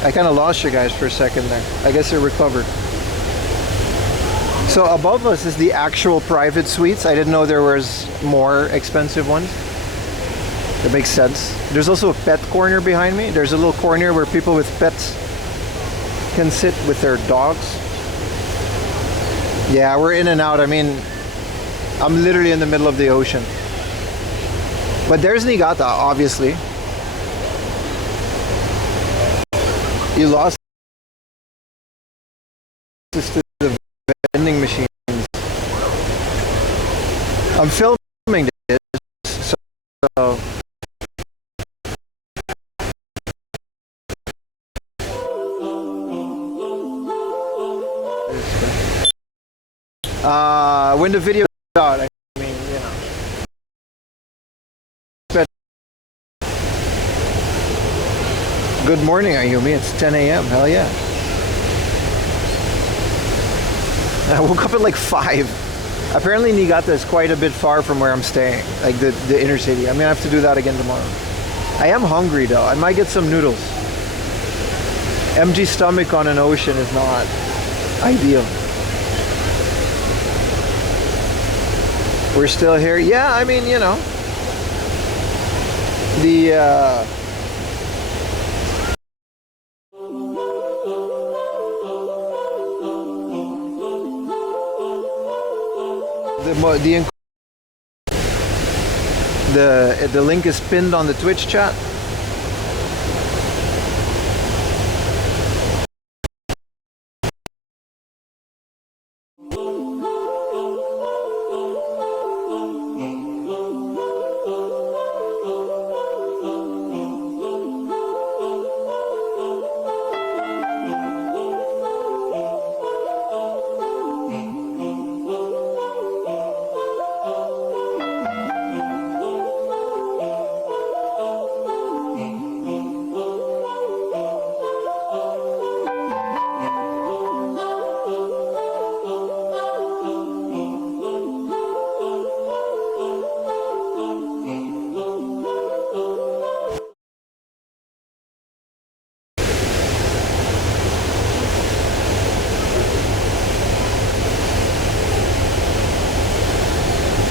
I kind of lost you guys for a second there. I guess it recovered. So above us is the actual private suites. I didn't know there was more expensive ones. That makes sense. There's also a pet corner behind me. There's a little corner where people with pets can sit with their dogs. Yeah, we're in and out. I mean, I'm literally in the middle of the ocean. But there's Niigata, obviously. You lost this to the vending machines. I'm filming this, so when the video is out, I mean, you know. But good morning, Ayumi. It's 10 a.m. Hell yeah. I woke up at like 5. Apparently Niigata is quite a bit far from where I'm staying, like the inner city. I'm gonna have to do that again tomorrow. I am hungry though. I might get some noodles. Empty stomach on an ocean is not ideal. We're still here. Yeah, I mean, you know, the link is pinned on the Twitch chat.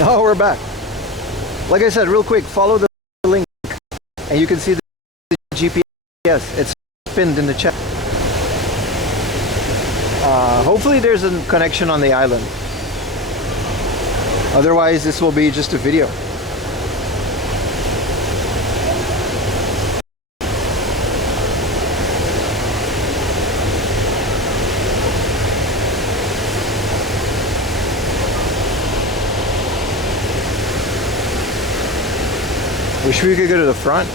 Oh, we're back. Like I said, real quick, follow the link and you can see the GPS. It's pinned in the chat. Hopefully there's a connection on the island. Otherwise, this will be just a video. Wish we could go to the front.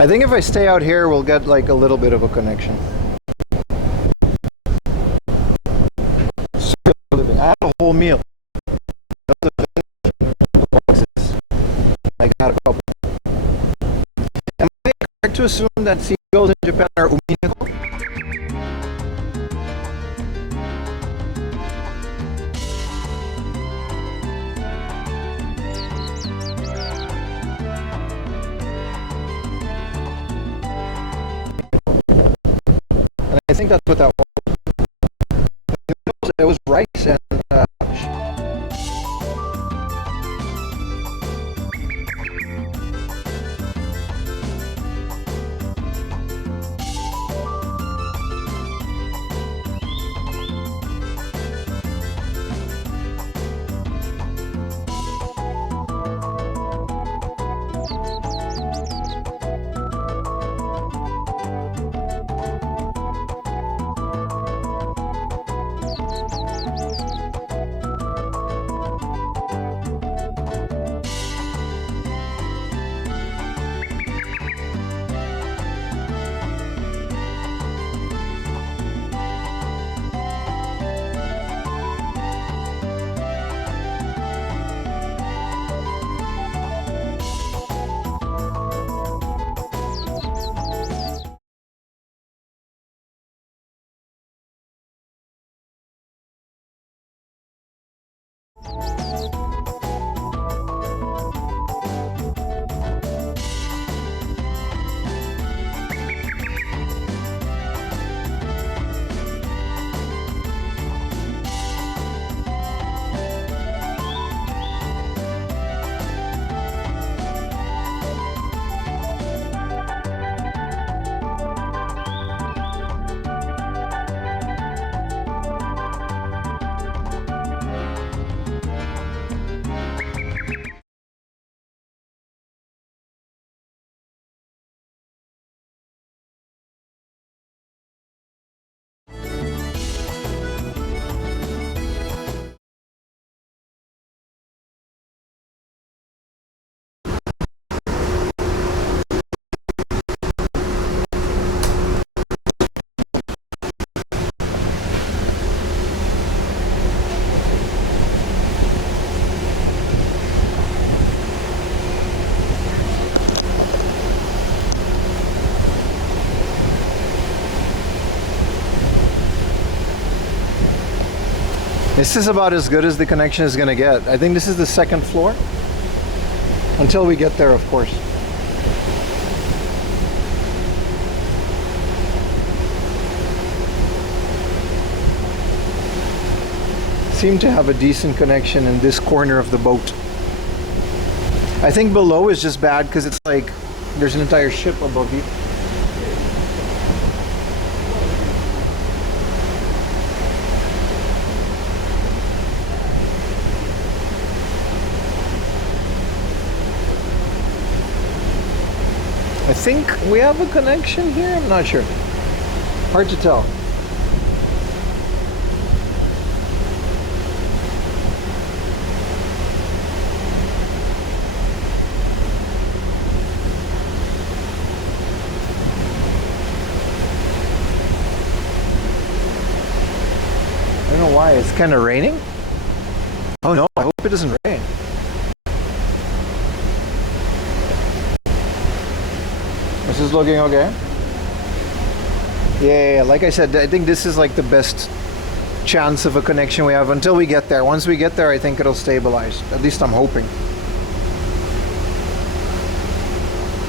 I think if I stay out here, we'll get like a little bit of a connection. I had a whole meal. I got a couple. Am I correct to assume that seagulls in Japan are umineko? And I think that's what that was. It was rice and this is about as good as the connection is going to get. I think this is the second floor. Until we get there, of course. Seem to have a decent connection in this corner of the boat. I think below is just bad because it's like there's an entire ship above you. I think we have a connection here. I'm not sure. Hard to tell. I don't know why. It's kind of raining. Oh no, I hope it doesn't rain. This is looking okay. Yeah, like I said, I think this is like the best chance of a connection we have until we get there. Once we get there, I think it'll stabilize. At least I'm hoping.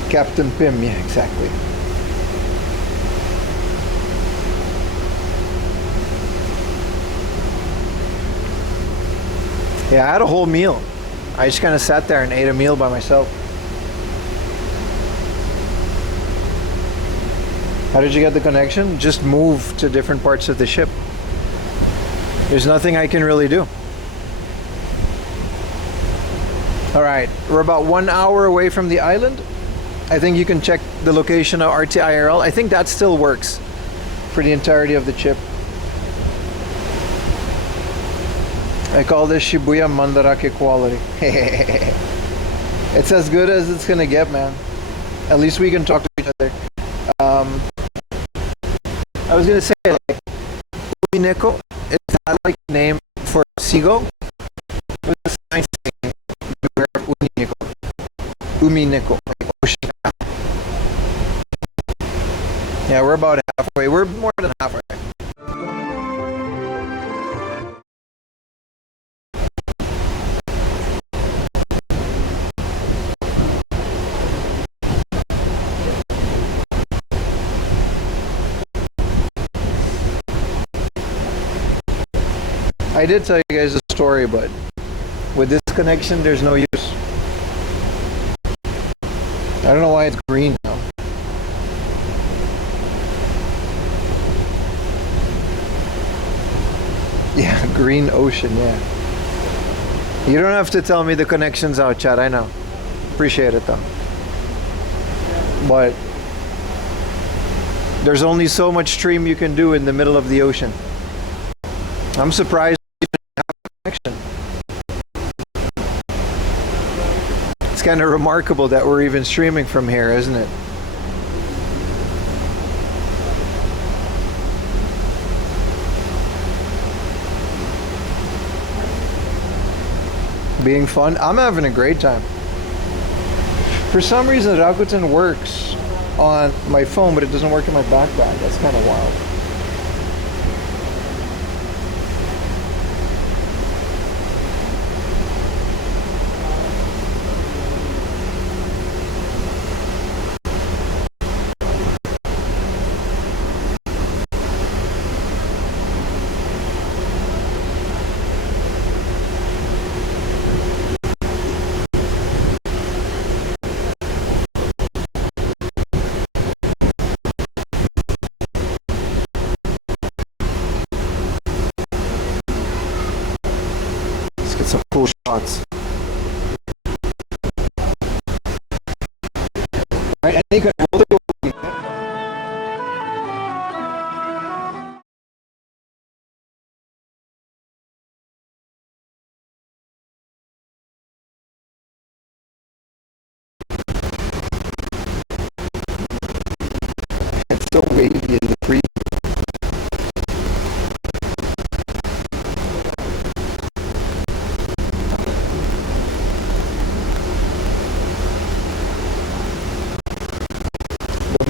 Captain Pim, yeah, exactly. Yeah, I had a whole meal. I just kind of sat there and ate a meal by myself. How did you get the connection? Just move to different parts of the ship. There's nothing I can really do. All right, we're about 1 hour away from the island. I think you can check the location of RT IRL. I think that still works for the entirety of the chip. I call this Shibuya Mandarake quality. It's as good as it's gonna get, man. At least we can talk to each other. I was gonna say, like, Umineko is that like name for seagull? It was a science thing. Beware of Umineko. Umineko, like ocean. Yeah, we're about halfway. We're more than halfway. I did tell you guys a story, but with this connection, there's no use. I don't know why it's green now. Yeah, green ocean, yeah. You don't have to tell me the connection's out, chat. I know. Appreciate it, though. But there's only so much stream you can do in the middle of the ocean. I'm surprised you didn't have a connection. It's kind of remarkable that we're even streaming from here, isn't it? Being fun? I'm having a great time. For some reason, Rakuten works on my phone, but it doesn't work in my backpack. That's kind of wild. Some cool shots. Right, and you can hold it. It's so wavy in the breeze.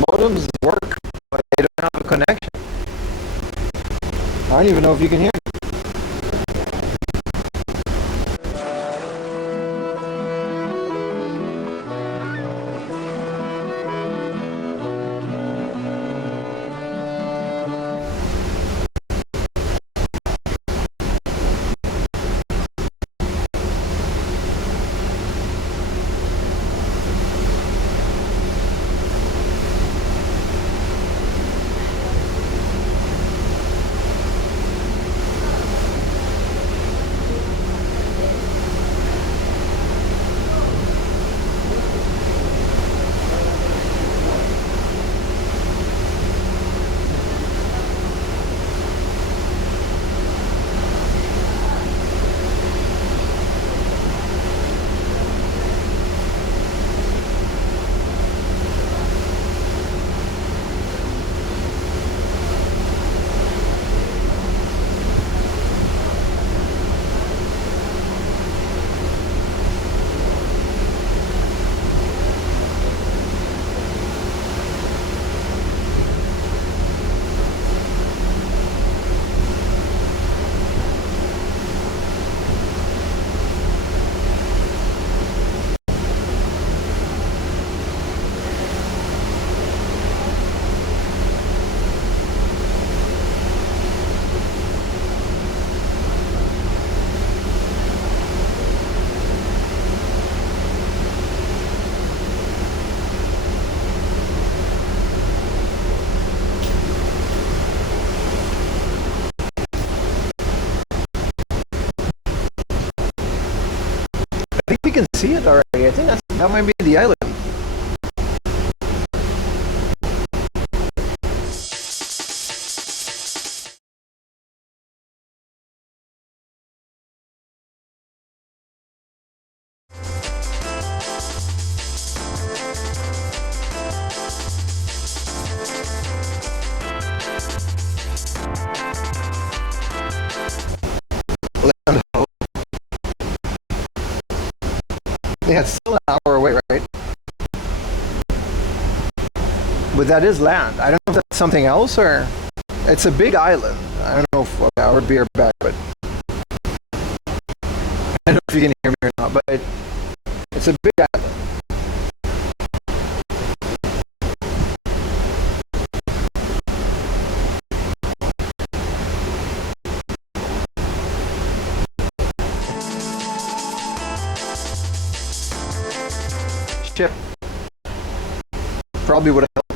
Modems work, but they don't have a connection. I don't even know if you can hear me. I think we can see it already. I think that might be the island. that is land. I don't know if that's something else or it's a big island. I don't know if I would be back, but I don't know if you can hear me or not, but it's a big island. Ship probably would have helped.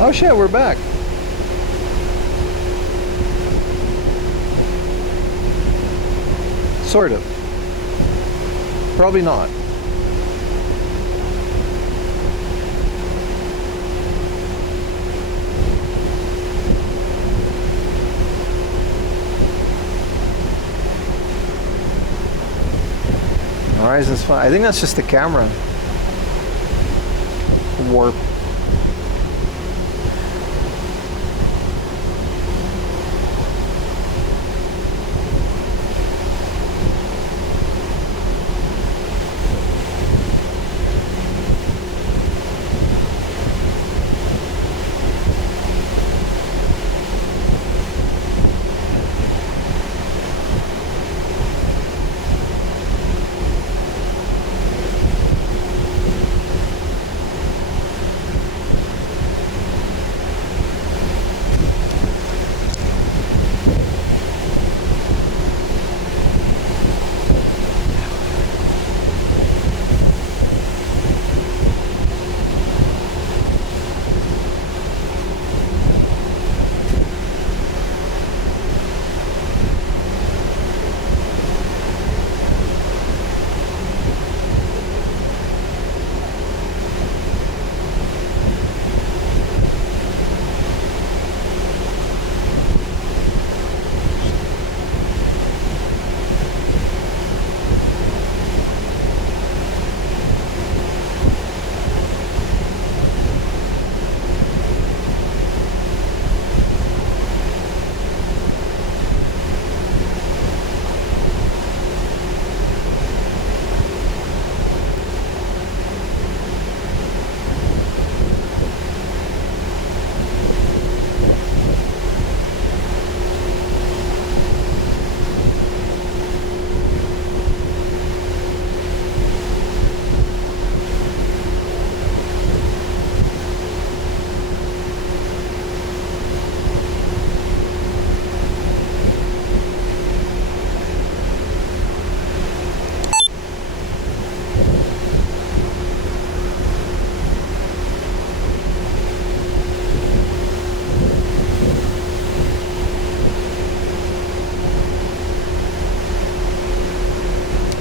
Oh shit, we're back. Sort of. Probably not. Horizon's fun. I think that's just the camera. Warp.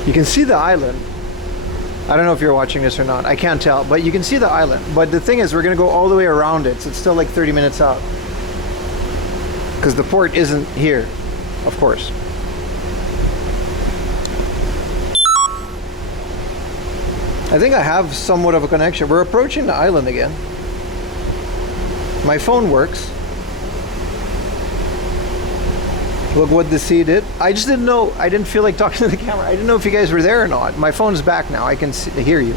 You can see the island. I don't know if you're watching this or not. I can't tell, but you can see the island. But the thing is, we're gonna go all the way around it, so it's still like 30 minutes out. Because the port isn't here, of course. I think I have somewhat of a connection. We're approaching the island again. My phone works. Look what the sea did. I just didn't know. I didn't feel like talking to the camera. I didn't know if you guys were there or not. My phone's back now. I can hear you.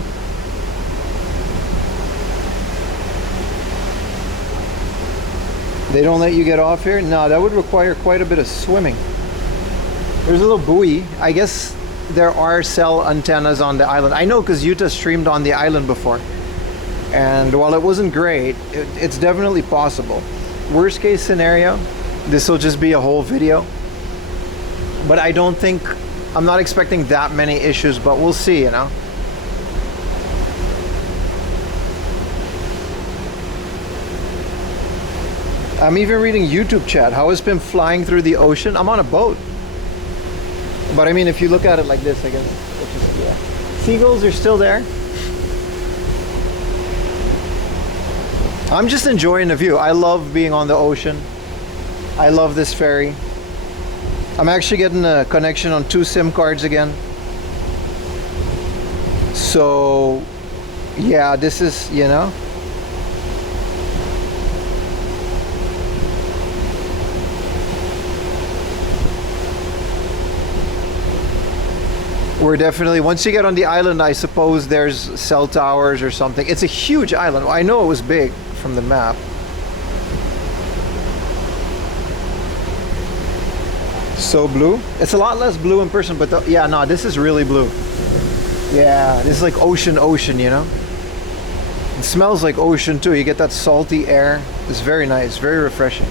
They don't let you get off here? No, that would require quite a bit of swimming. There's a little buoy. I guess there are cell antennas on the island. I know because Utah streamed on the island before. And while it wasn't great, it's definitely possible. Worst case scenario, this will just be a whole video. But I don't think, I'm not expecting that many issues, but we'll see, you know. I'm even reading YouTube chat. How it's been flying through the ocean. I'm on a boat. But I mean, if you look at it like this, I guess, yeah. Seagulls are still there. I'm just enjoying the view. I love being on the ocean. I love this ferry. I'm actually getting a connection on 2 SIM cards again. So, yeah, this is, you know. We're definitely, once you get on the island, I suppose there's cell towers or something. It's a huge island. I know it was big from the map. So blue. It's a lot less blue in person, but yeah, no, this is really blue. Yeah, this is like ocean, you know? It smells like ocean too. You get that salty air. It's very nice, very refreshing.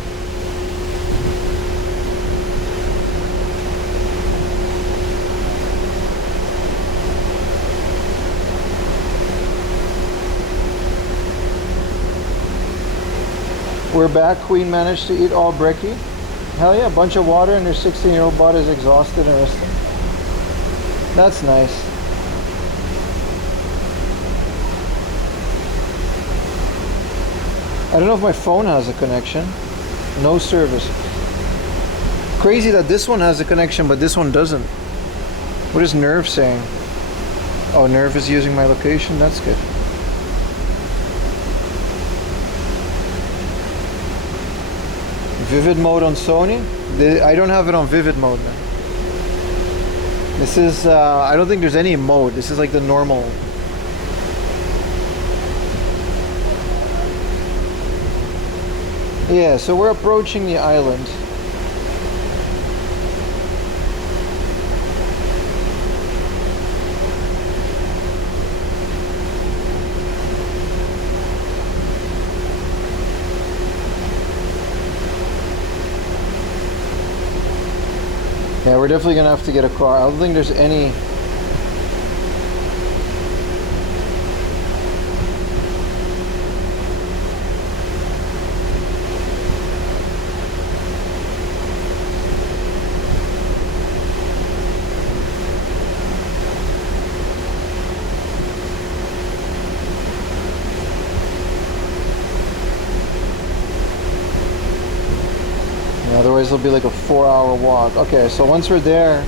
We're back. Queen managed to eat all brekkie. Hell yeah, a bunch of water, and their 16-year-old bot is exhausted and resting. That's nice. I don't know if my phone has a connection. No service. Crazy that this one has a connection, but this one doesn't. What is Nerve saying? Oh, Nerve is using my location. That's good. Vivid mode on Sony? I don't have it on vivid mode, man. This is, I don't think there's any mode. This is like the normal. Yeah, so we're approaching the island. Yeah, we're definitely gonna have to get a car. I don't think there's any. Otherwise it'll be like a 4-hour walk. Okay, so once we're there,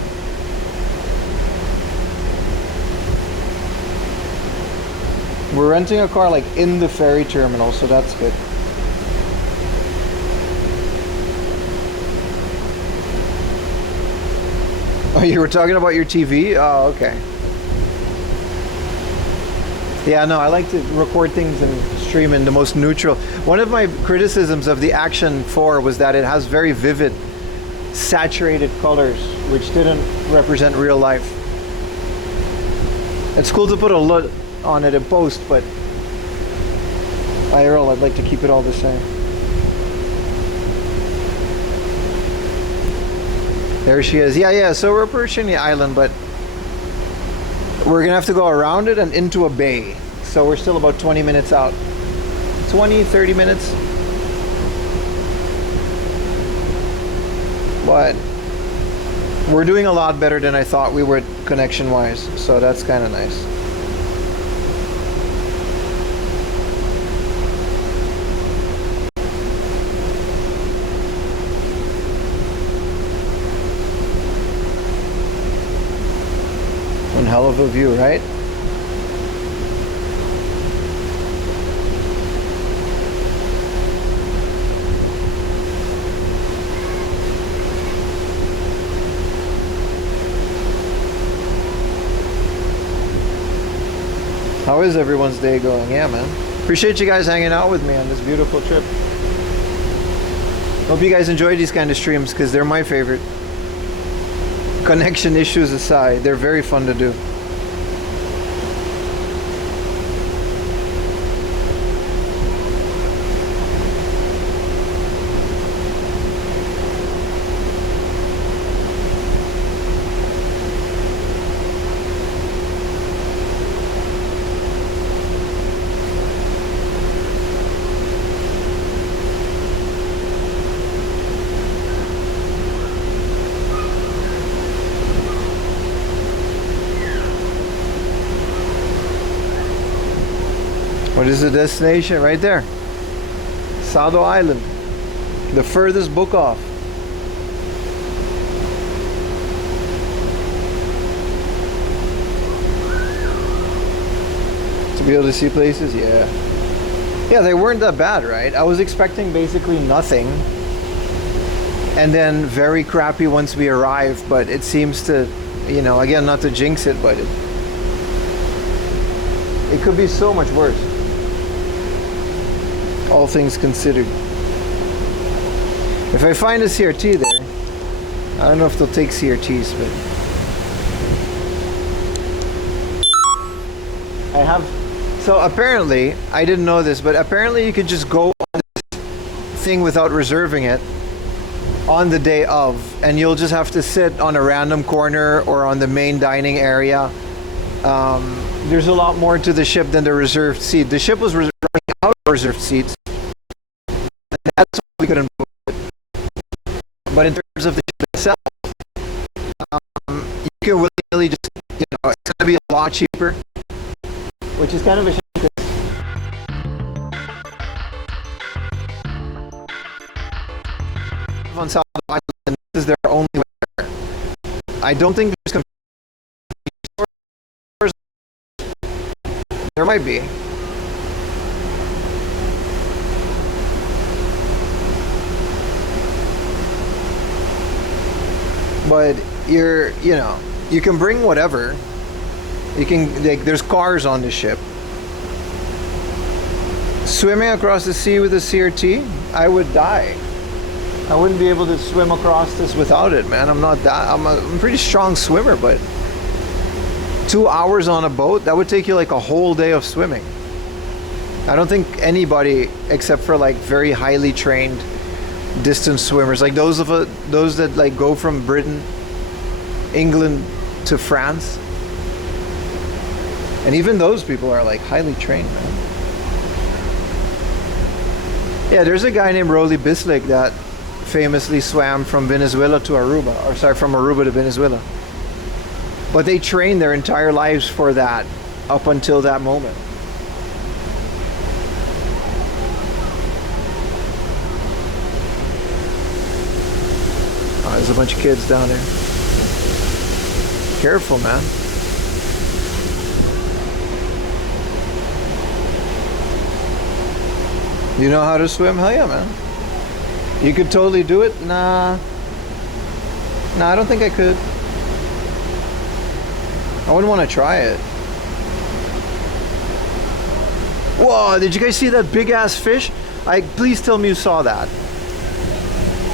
we're renting a car like in the ferry terminal, so that's good. Oh, you were talking about your TV? Oh, okay. Yeah, no, I like to record things and stream in the most neutral. One of my criticisms of the Action 4 was that it has very vivid, saturated colors, which didn't represent real life. It's cool to put a LUT on it in post, but IRL, I'd like to keep it all the same. There she is. Yeah, so we're approaching the island, but we're gonna have to go around it and into a bay. So we're still about 20 minutes out. 20-30 minutes. But we're doing a lot better than I thought we would connection wise, so that's kind of nice. One hell of a view, right? How is everyone's day going? Yeah, man. Appreciate you guys hanging out with me on this beautiful trip. Hope you guys enjoy these kind of streams because they're my favorite. Connection issues aside, they're very fun to do. What is the destination? Right there. Sado Island. The furthest book off. To be able to see places? Yeah. Yeah, they weren't that bad, right? I was expecting basically nothing. And then very crappy once we arrived, but it seems to, you know, again, not to jinx it, but it could be so much worse. All things considered. If I find a CRT there, I don't know if they'll take CRTs, but I have. So apparently, I didn't know this, but apparently you could just go on this thing without reserving it on the day of, and you'll just have to sit on a random corner or on the main dining area. There's a lot more to the ship than the reserved seat. The ship was running out of reserved seats. And But in terms of the ship itself, you can willy-nilly just, it's going to be a lot cheaper, which is kind of a shame. On South Island, this is their only weather. I don't think there's stores. There might be. But you can bring whatever. You can, there's cars on the ship. Swimming across the sea with a CRT, I would die. I wouldn't be able to swim across this without it, man. I'm a pretty strong swimmer, but 2 hours on a boat, that would take you like a whole day of swimming. I don't think anybody, except for like very highly trained distance swimmers, like those that like go from Britain, England to France, and even those people are like highly trained, man. Yeah, there's a guy named Rolly Bislick that famously swam from Venezuela to Aruba, or sorry, from Aruba to Venezuela. But they trained their entire lives for that up until that moment. Oh, there's a bunch of kids down there. Careful, man. You know how to swim? Hell yeah, man. You could totally do it? Nah, I don't think I could. I wouldn't want to try it. Whoa, did you guys see that big ass fish? Please tell me you saw that.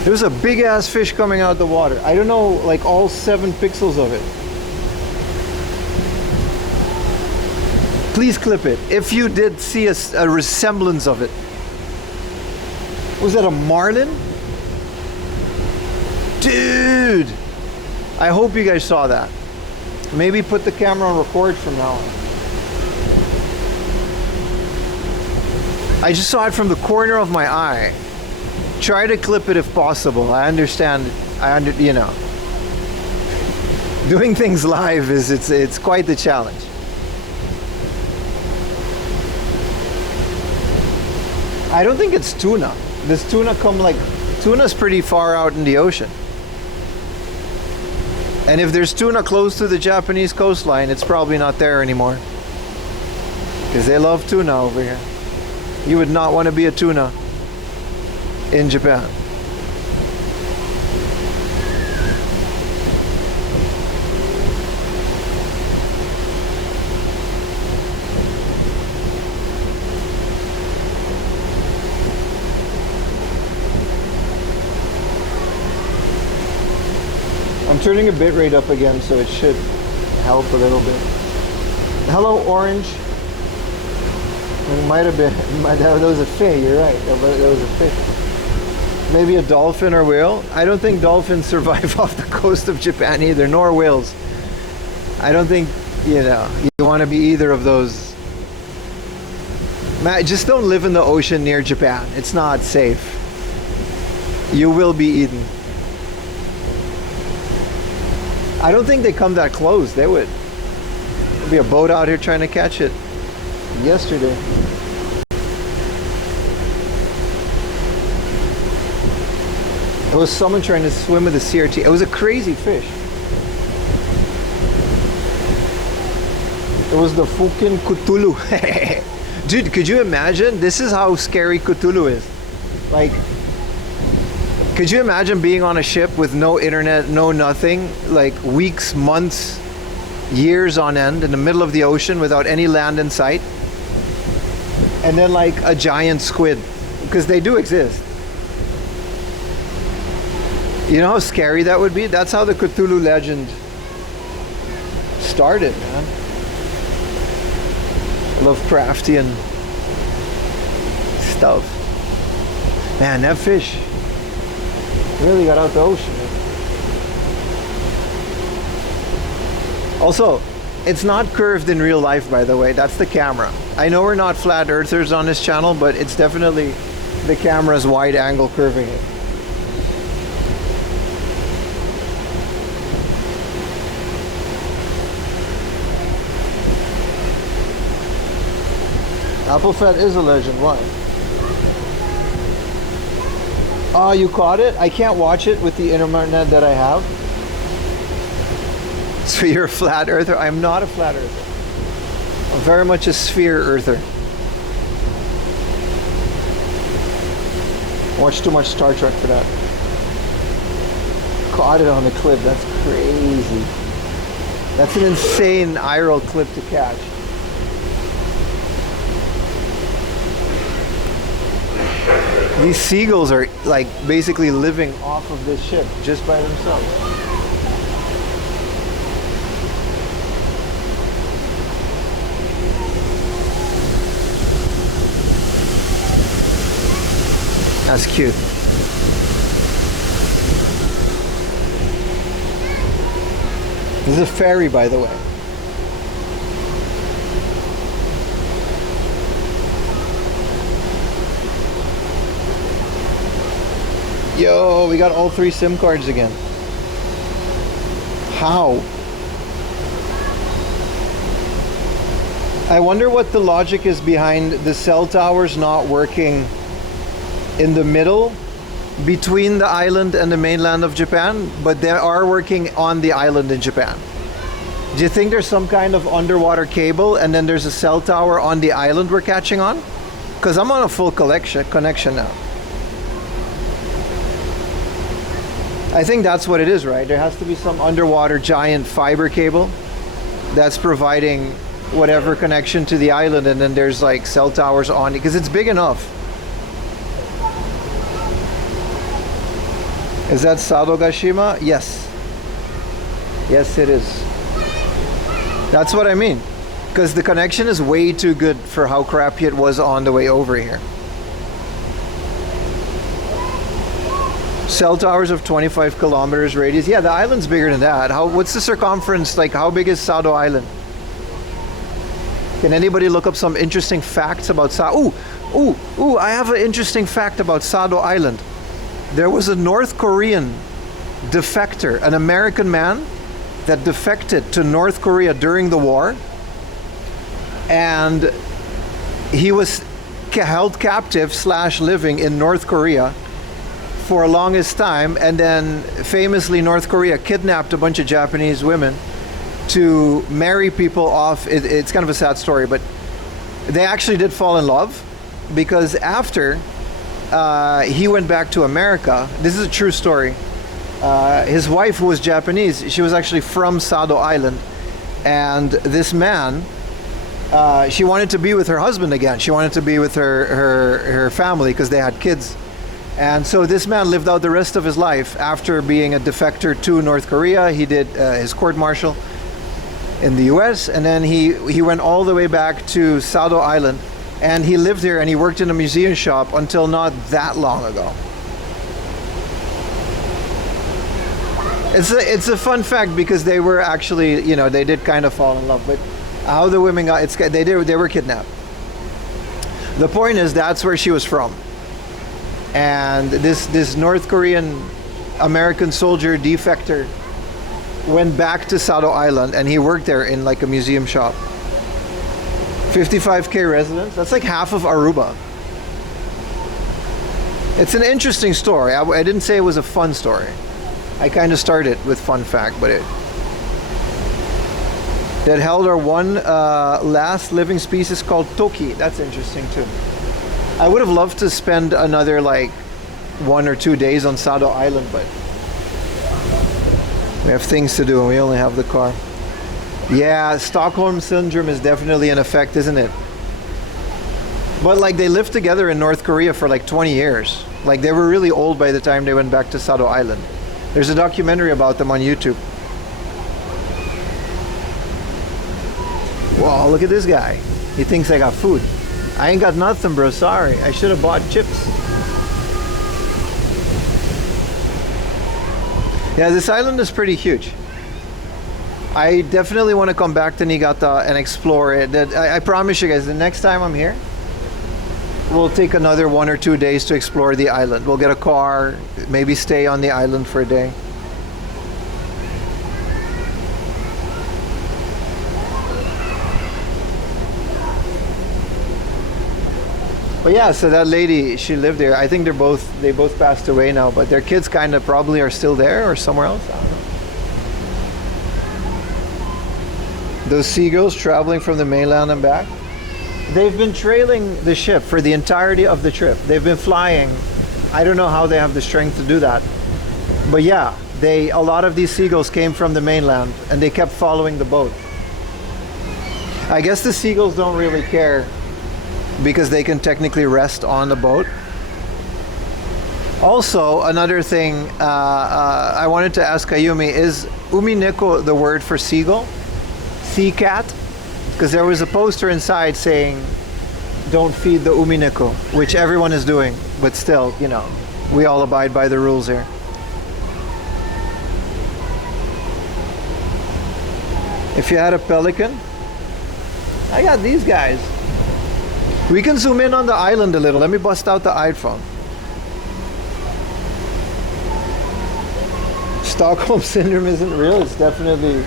There was a big ass fish coming out of the water. I don't know, like all 7 pixels of it. Please clip it. If you did see a resemblance of it. Was that a marlin? Dude! I hope you guys saw that. Maybe put the camera on record from now on. I just saw it from the corner of my eye. Try to clip it if possible. I understand. Doing things live it's quite the challenge. I don't think it's tuna. This tuna's pretty far out in the ocean. And if there's tuna close to the Japanese coastline, it's probably not there anymore. Because they love tuna over here. You would not want to be a tuna in Japan. I'm turning a bit rate up again, so it should help a little bit. Hello, Orange. It might have been, that was a fish, you're right, that was a fish. Maybe a dolphin or whale. I don't think dolphins survive off the coast of Japan either, nor whales. I don't think, you want to be either of those. Just don't live in the ocean near Japan. It's not safe. You will be eaten. I don't think they come that close. They would. There'd be a boat out here trying to catch it yesterday. It was someone trying to swim with a CRT. It was a crazy fish. It was the fucking Cthulhu. Dude, could you imagine? This is how scary Cthulhu is. Like, could you imagine being on a ship with no internet, no nothing, like weeks, months, years on end in the middle of the ocean without any land in sight? And then like a giant squid, because they do exist. You know how scary that would be? That's how the Cthulhu legend started, man. Lovecraftian stuff. Man, that fish really got out the ocean. Also, it's not curved in real life, by the way. That's the camera. I know we're not flat earthers on this channel, but it's definitely the camera's wide angle curving it. Apple Fat is a legend. Why? Oh, you caught it? I can't watch it with the internet that I have. So you're a flat earther? I'm not a flat earther. I'm very much a sphere earther. I watch too much Star Trek for that. Caught it on the clip. That's crazy. That's an insane IRL clip to catch. These seagulls are like basically living off of this ship just by themselves. That's cute. This is a ferry, by the way. Yo, we got all 3 SIM cards again. How? I wonder what the logic is behind the cell towers not working in the middle between the island and the mainland of Japan, but they are working on the island in Japan. Do you think there's some kind of underwater cable and then there's a cell tower on the island we're catching on? Because I'm on a full connection now. I think that's what it is, right? There has to be some underwater giant fiber cable that's providing whatever connection to the island, and then there's like cell towers on it because it's big enough. Is that Sadogashima? Yes. Yes, it is. That's what I mean. Because the connection is way too good for how crappy it was on the way over here. Cell towers of 25 kilometers radius. Yeah, the island's bigger than that. What's the circumference? Like, how big is Sado Island? Can anybody look up some interesting facts about Sado? Ooh, I have an interesting fact about Sado Island. There was a North Korean defector, an American man that defected to North Korea during the war, and he was held captive / living in North Korea for a longest time, and then famously North Korea kidnapped a bunch of Japanese women to marry people off. It's kind of a sad story, but they actually did fall in love, because after he went back to America. This is a true story. His wife, who was Japanese, she was actually from Sado Island, and this man, she wanted to be with her husband again. She wanted to be with her family because they had kids. And so this man lived out the rest of his life after being a defector to North Korea. He did his court-martial in the US, and then he went all the way back to Sado Island, and he lived here and he worked in a museum shop until not that long ago. It's a fun fact because they were actually, they did kind of fall in love, but how the women got, they were kidnapped. The point is, that's where she was from. And this North Korean American soldier defector went back to Sado Island, and he worked there in like a museum shop. 55K residents, that's like half of Aruba. It's an interesting story. I didn't say it was a fun story. I kind of started with fun fact, but that held our one last living species called Toki. That's interesting too. I would have loved to spend another like 1 or 2 days on Sado Island, but we have things to do and we only have the car. Yeah, Stockholm Syndrome is definitely in effect, isn't it? But like, they lived together in North Korea for like 20 years. Like, they were really old by the time they went back to Sado Island. There's a documentary about them on YouTube. Whoa, look at this guy. He thinks I got food. I ain't got nothing, bro. Sorry. I should have bought chips. Yeah, this island is pretty huge. I definitely want to come back to Niigata and explore it. I promise you guys, the next time I'm here, we'll take another 1 or 2 days to explore the island. We'll get a car, maybe stay on the island for a day. But yeah, so that lady, she lived there. I think they both passed away now, but their kids kind of probably are still there or somewhere else. I don't know. Those seagulls traveling from the mainland and back. They've been trailing the ship for the entirety of the trip. They've been flying. I don't know how they have the strength to do that. But yeah, a lot of these seagulls came from the mainland and they kept following the boat. I guess the seagulls don't really care because they can technically rest on the boat. Also, another thing I wanted to ask Ayumi, is umineko the word for seagull? Sea cat? Because there was a poster inside saying don't feed the umineko, which everyone is doing, but still, you know, we all abide by the rules here. If you had a pelican, I got these guys. We can zoom in on the island a little. Let me bust out the iPhone. Stockholm Syndrome isn't real. It's definitely,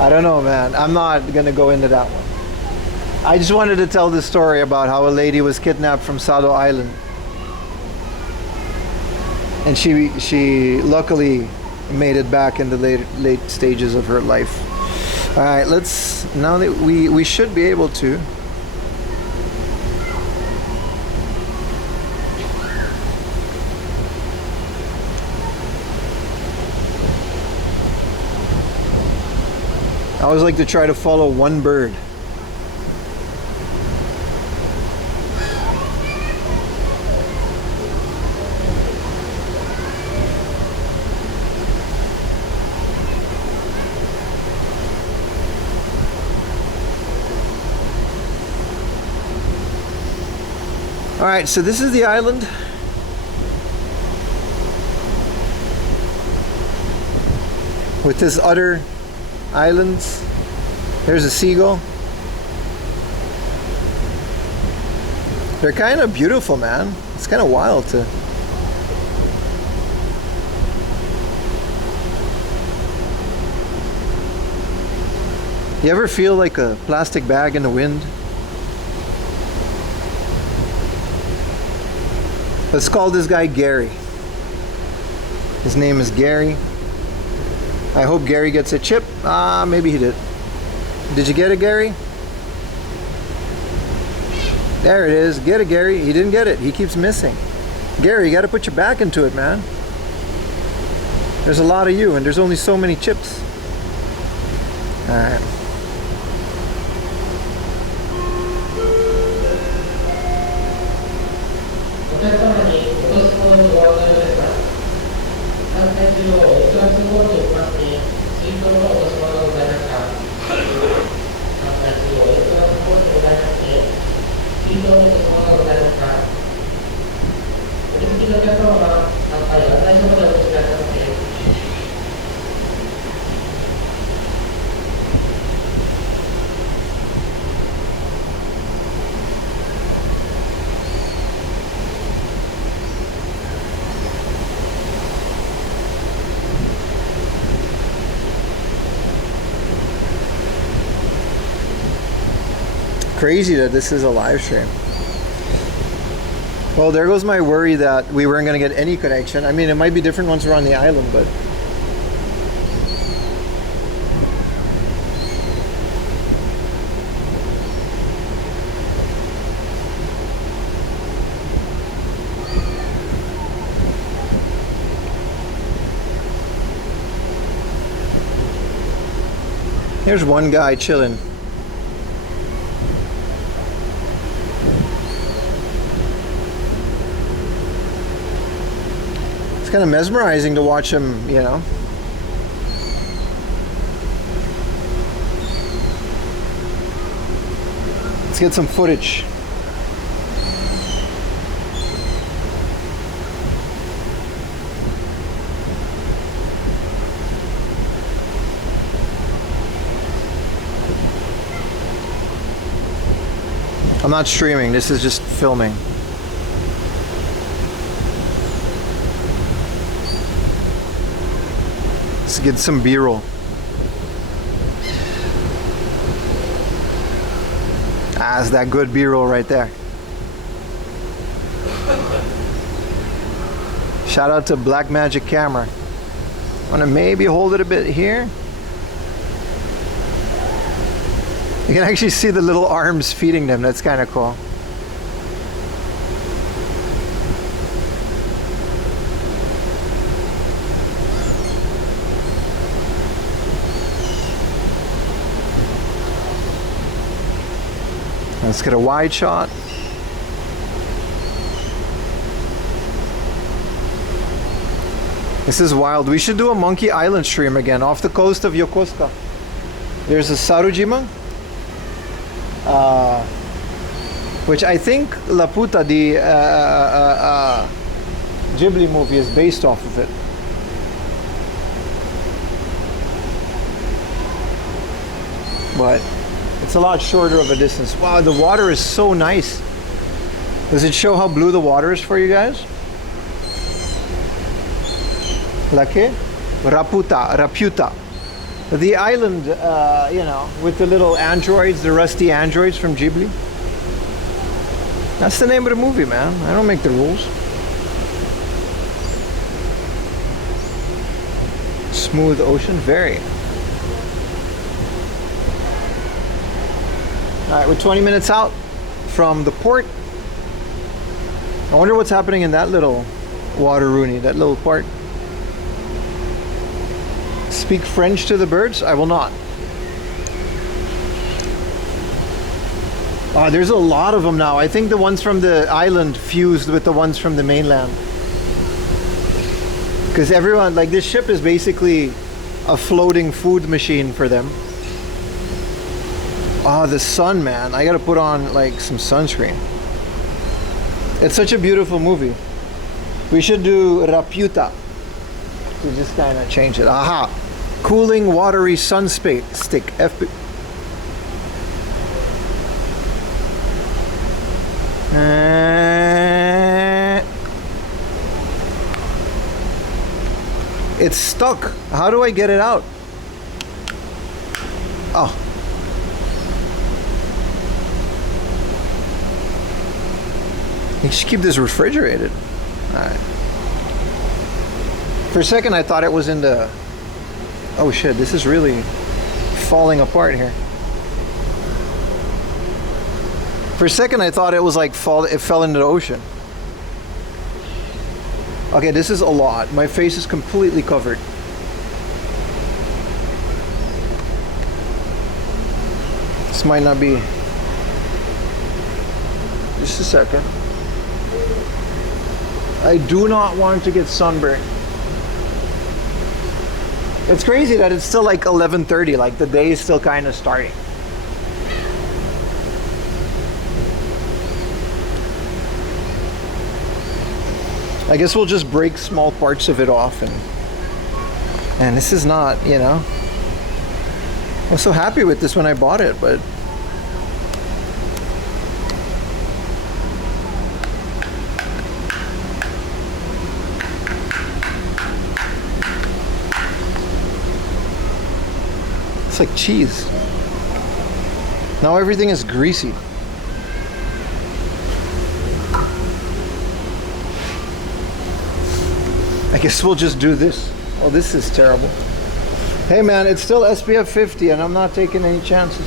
I don't know, man. I'm not going to go into that one. I just wanted to tell this story about how a lady was kidnapped from Sado Island. And she luckily made it back in the late stages of her life. All right, now that we should be able to. I always like to try to follow one bird. All right, so this is the island. With this other islands. There's a seagull. They're kind of beautiful, man. It's kind of wild to. You ever feel like a plastic bag in the wind? Let's call this guy Gary. His name is Gary. I hope Gary gets a chip. Maybe he did. Did you get it, Gary? There it is. Get it, Gary. He didn't get it. He keeps missing. Gary, you got to put your back into it, man. There's a lot of you, and there's only so many chips. All right. Crazy that this is a live stream. Well, there goes my worry that we weren't going to get any connection. I mean, it might be different once we're on the island, but here's one guy chilling. Kind of mesmerizing to watch him, you know. Let's get some footage. I'm not streaming, this is just filming. Let's get some B-roll. That's that good B-roll right there. Shout out to Black Magic Camera. I want to maybe hold it a bit here. You can actually see the little arms feeding them. That's kind of cool. Let's get a wide shot. This is wild. We should do a Monkey Island stream again off the coast of Yokosuka. There's a Sarujima, which I think Laputa, the Ghibli movie, is based off of it. But it's a lot shorter of a distance. Wow, the water is so nice. Does it show how blue the water is for you guys? Lake? Raputa. The island, you know, with the little androids, the rusty androids from Ghibli. That's the name of the movie, man. I don't make the rules. Smooth ocean, very. Alright, we're 20 minutes out from the port. I wonder what's happening in that little water rooney, that little port. Speak French to the birds? I will not. There's a lot of them now. I think the ones from the island fused with the ones from the mainland. Because everyone, like, this ship is basically a floating food machine for them. Oh, the sun, man. I gotta put on, like, some sunscreen. It's such a beautiful movie. We should do Raputa. To just kind of change it. Aha! Cooling, watery sun stick. It's stuck. How do I get it out? Oh. You should keep this refrigerated. Alright. For a second I thought it was in the... Oh shit, this is really falling apart here. For a second I thought it was like it fell into the ocean. Okay, this is a lot. My face is completely covered. This might not be... Just a second. I do not want to get sunburned. It's crazy that it's still like 11:30, like the day is still kind of starting. I guess we'll just break small parts of it off, and this is not, you know, I was so happy with this when I bought it, but it's like cheese. Now everything is greasy. I guess we'll just do this. Oh, this is terrible. Hey man, it's still SPF 50 and I'm not taking any chances.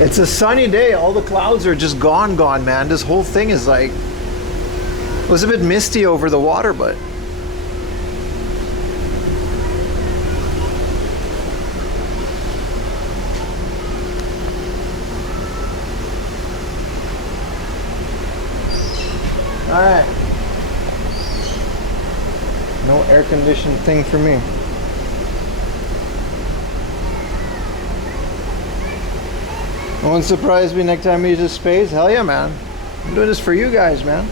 It's a sunny day. All the clouds are just gone, man. This whole thing is like... It was a bit misty over the water, but... Alright. No air conditioned thing for me. Won't surprise me next time he uses space. Hell yeah, man. I'm doing this for you guys, man.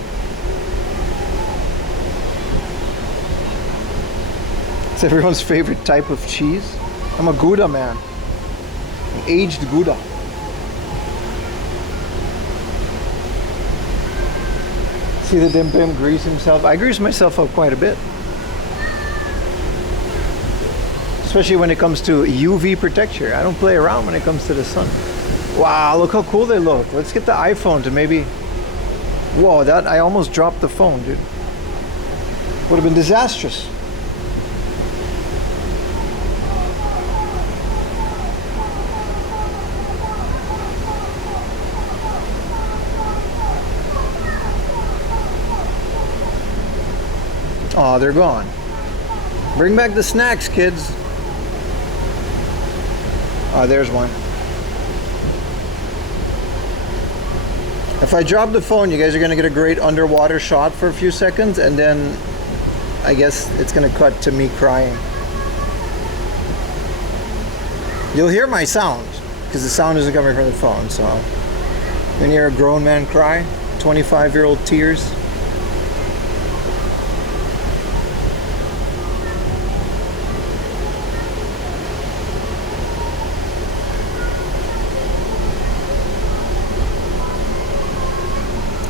It's everyone's favorite type of cheese. I'm a Gouda man. An aged Gouda. See the Dimpim grease himself? I grease myself up quite a bit. Especially when it comes to UV protection. I don't play around when it comes to the sun. Wow, look how cool they look. Let's get the iPhone to maybe... Whoa, that I almost dropped the phone, dude. Would have been disastrous. Oh, they're gone. Bring back the snacks, kids. Oh, there's one. If I drop the phone, you guys are going to get a great underwater shot for a few seconds, and then I guess it's going to cut to me crying. You'll hear my sound, because the sound isn't coming from the phone, so when you hear a grown man cry, 25-year-old tears.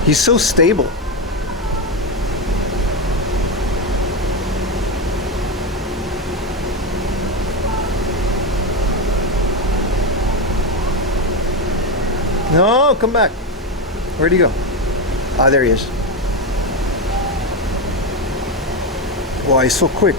He's so stable. No, come back. Where'd he go? Ah, there he is. Wow, he's so quick.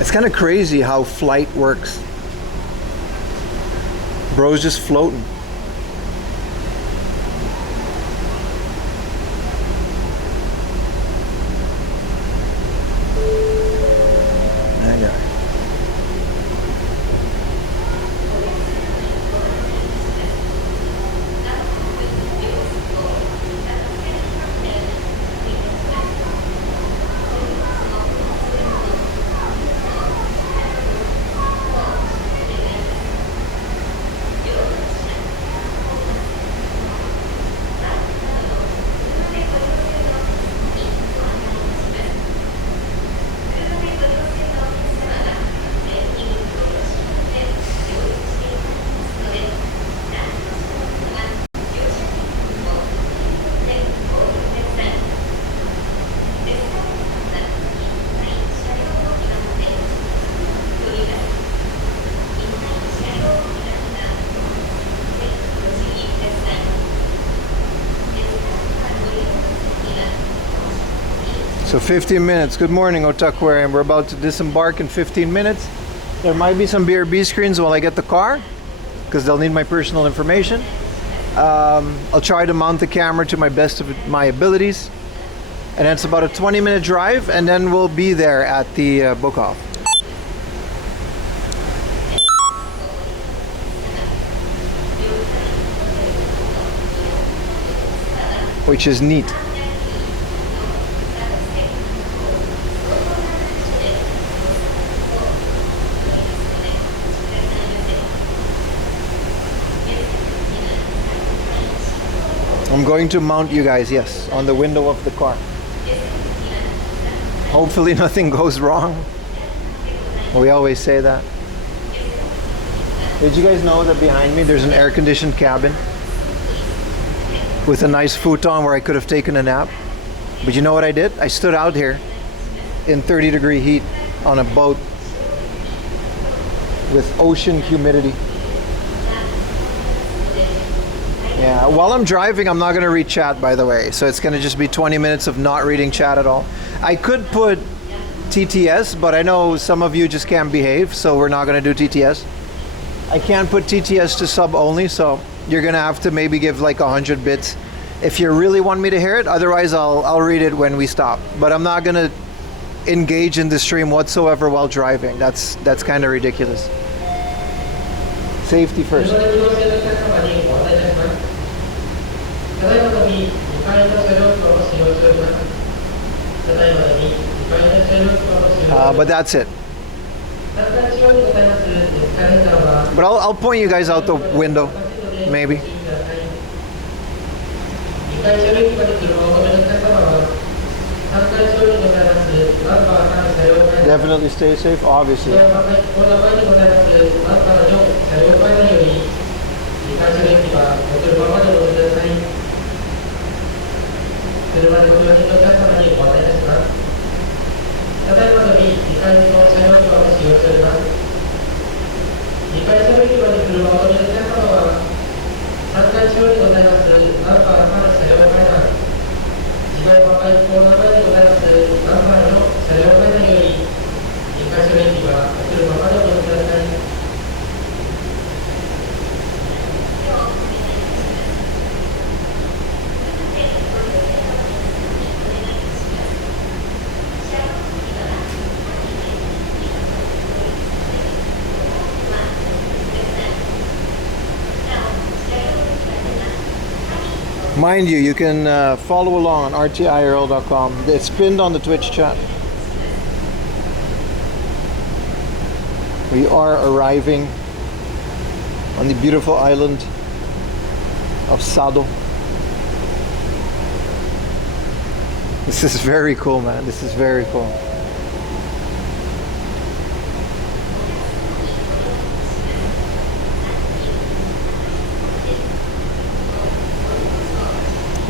It's kind of crazy how flight works. Bro's just floating. I know. So 15 minutes. Good morning, Otakuarium. We're about to disembark in 15 minutes. There might be some BRB screens while I get the car, because they'll need my personal information. I'll try to mount the camera to my best of my abilities. And then it's about a 20-minute drive, and then we'll be there at the book off. Which is neat. I'm going to mount you guys, yes, on the window of the car. Hopefully nothing goes wrong. We always say that. Did you guys know that behind me there's an air-conditioned cabin with a nice futon where I could have taken a nap? But you know what I did? I stood out here in 30-degree heat on a boat with ocean humidity. Yeah, while I'm driving, I'm not going to read chat, by the way. So it's going to just be 20 minutes of not reading chat at all. I could put TTS, but I know some of you just can't behave, so we're not going to do TTS. I can't put TTS to sub only, so you're going to have to maybe give like 100 bits if you really want me to hear it. Otherwise, I'll read it when we stop. But I'm not going to engage in the stream whatsoever while driving. That's kind of ridiculous. Safety first. But that's it. But I'll point you guys out the window, maybe. 回車両駅まで車をお止めのお客様は、3階上にございますナンバー3車両階段、Definitely stay safe, 次 obviously. 回はコーナー前にございますナンバー4車両階段より、2階車両駅はお車までお乗りください。車でご乗車のお客様にご案内いたします。ただいまの2階の車両駅はご使用しております。2階車両駅まで車をお乗りのお客様は、3階中央にございますナンバー3車両階段、次回はコーナー前にございますナンバー4車両階段より、2階車両駅はお車までお乗りください。Mind you, you can follow along on rtirl.com. It's pinned on the Twitch chat. We are arriving on the beautiful island of Sado. This is very cool, man. This is very cool.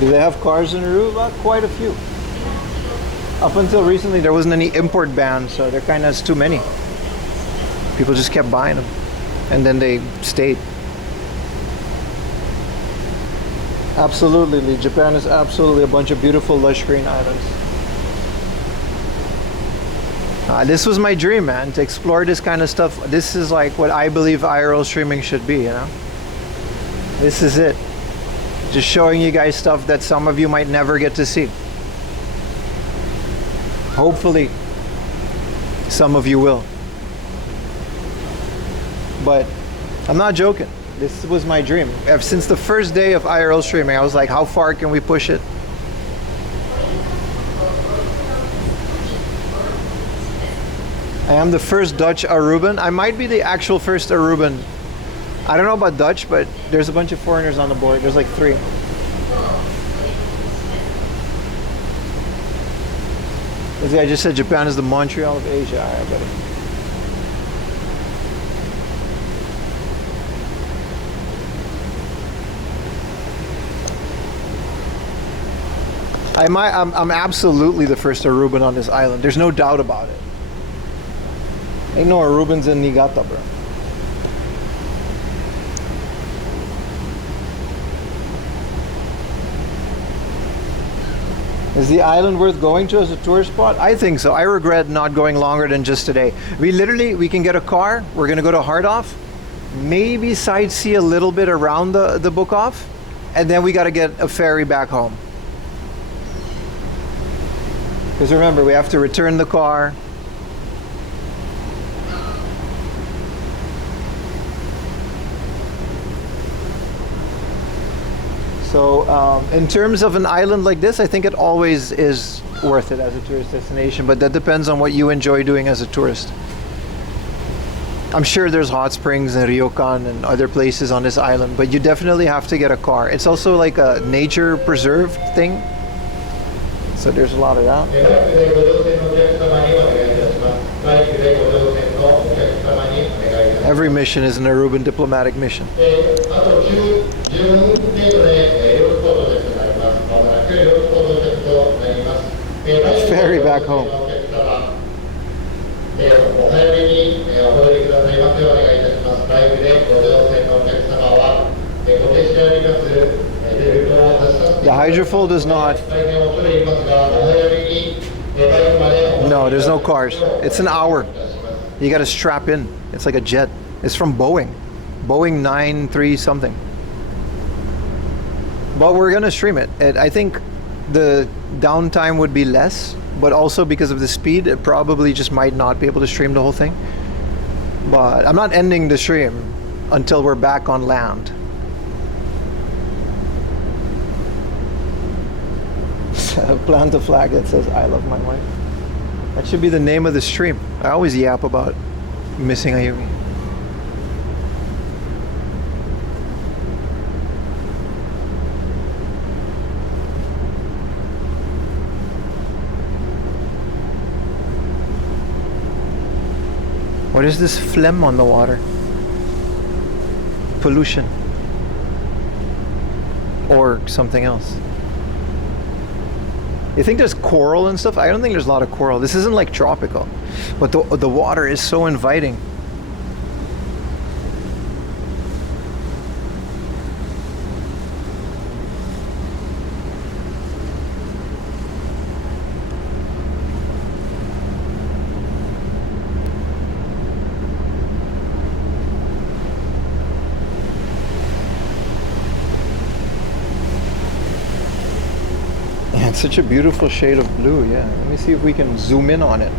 Do they have cars in Aruba? Quite a few. Up until recently, there wasn't any import ban, so there kind of is too many. People just kept buying them, and then they stayed. Absolutely, Lee. Japan is absolutely a bunch of beautiful, lush green islands. This was my dream, man, to explore this kind of stuff. This is like what I believe IRL streaming should be, you know? This is it. Just showing you guys stuff that some of you might never get to see. Hopefully, some of you will. But I'm not joking. This was my dream. Since the first day of IRL streaming, I was like, how far can we push it? I am the first Dutch Aruban. I might be the actual first Aruban. I don't know about Dutch, but there's a bunch of foreigners on the board. There's like 3. This guy just said Japan is the Montreal of Asia. All right, buddy. I'm absolutely the first Aruban on this island. There's no doubt about it. Ain't no Arubans in Niigata, bro. Is the island worth going to as a tourist spot? I think so. I regret not going longer than just today. We can get a car. We're gonna go to Hardhoff, maybe sightsee a little bit around the book off, and then we gotta get a ferry back home. Because remember, we have to return the car. So in terms of an island like this, I think it always is worth it as a tourist destination, but that depends on what you enjoy doing as a tourist. I'm sure there's hot springs and ryokan and other places on this island, but you definitely have to get a car. It's also like a nature preserve thing, so there's a lot of that. Every mission is an Aruban diplomatic mission. Ferry back home. The hydrofoil does not. No, there's no cars. It's an hour. You got to strap in. It's like a jet. It's from Boeing. Boeing 93 something. But we're gonna stream it. I think the downtime would be less, but also because of the speed, it probably just might not be able to stream the whole thing. But I'm not ending the stream until we're back on land. Plant a flag that says I love my wife. That should be the name of the stream. I always yap about missing Ayumi. What is this phlegm on the water? Pollution. Or something else. You think there's coral and stuff? I don't think there's a lot of coral. This isn't like tropical. But the water is so inviting. It's such a beautiful shade of blue, yeah. Let me see if we can zoom in on it.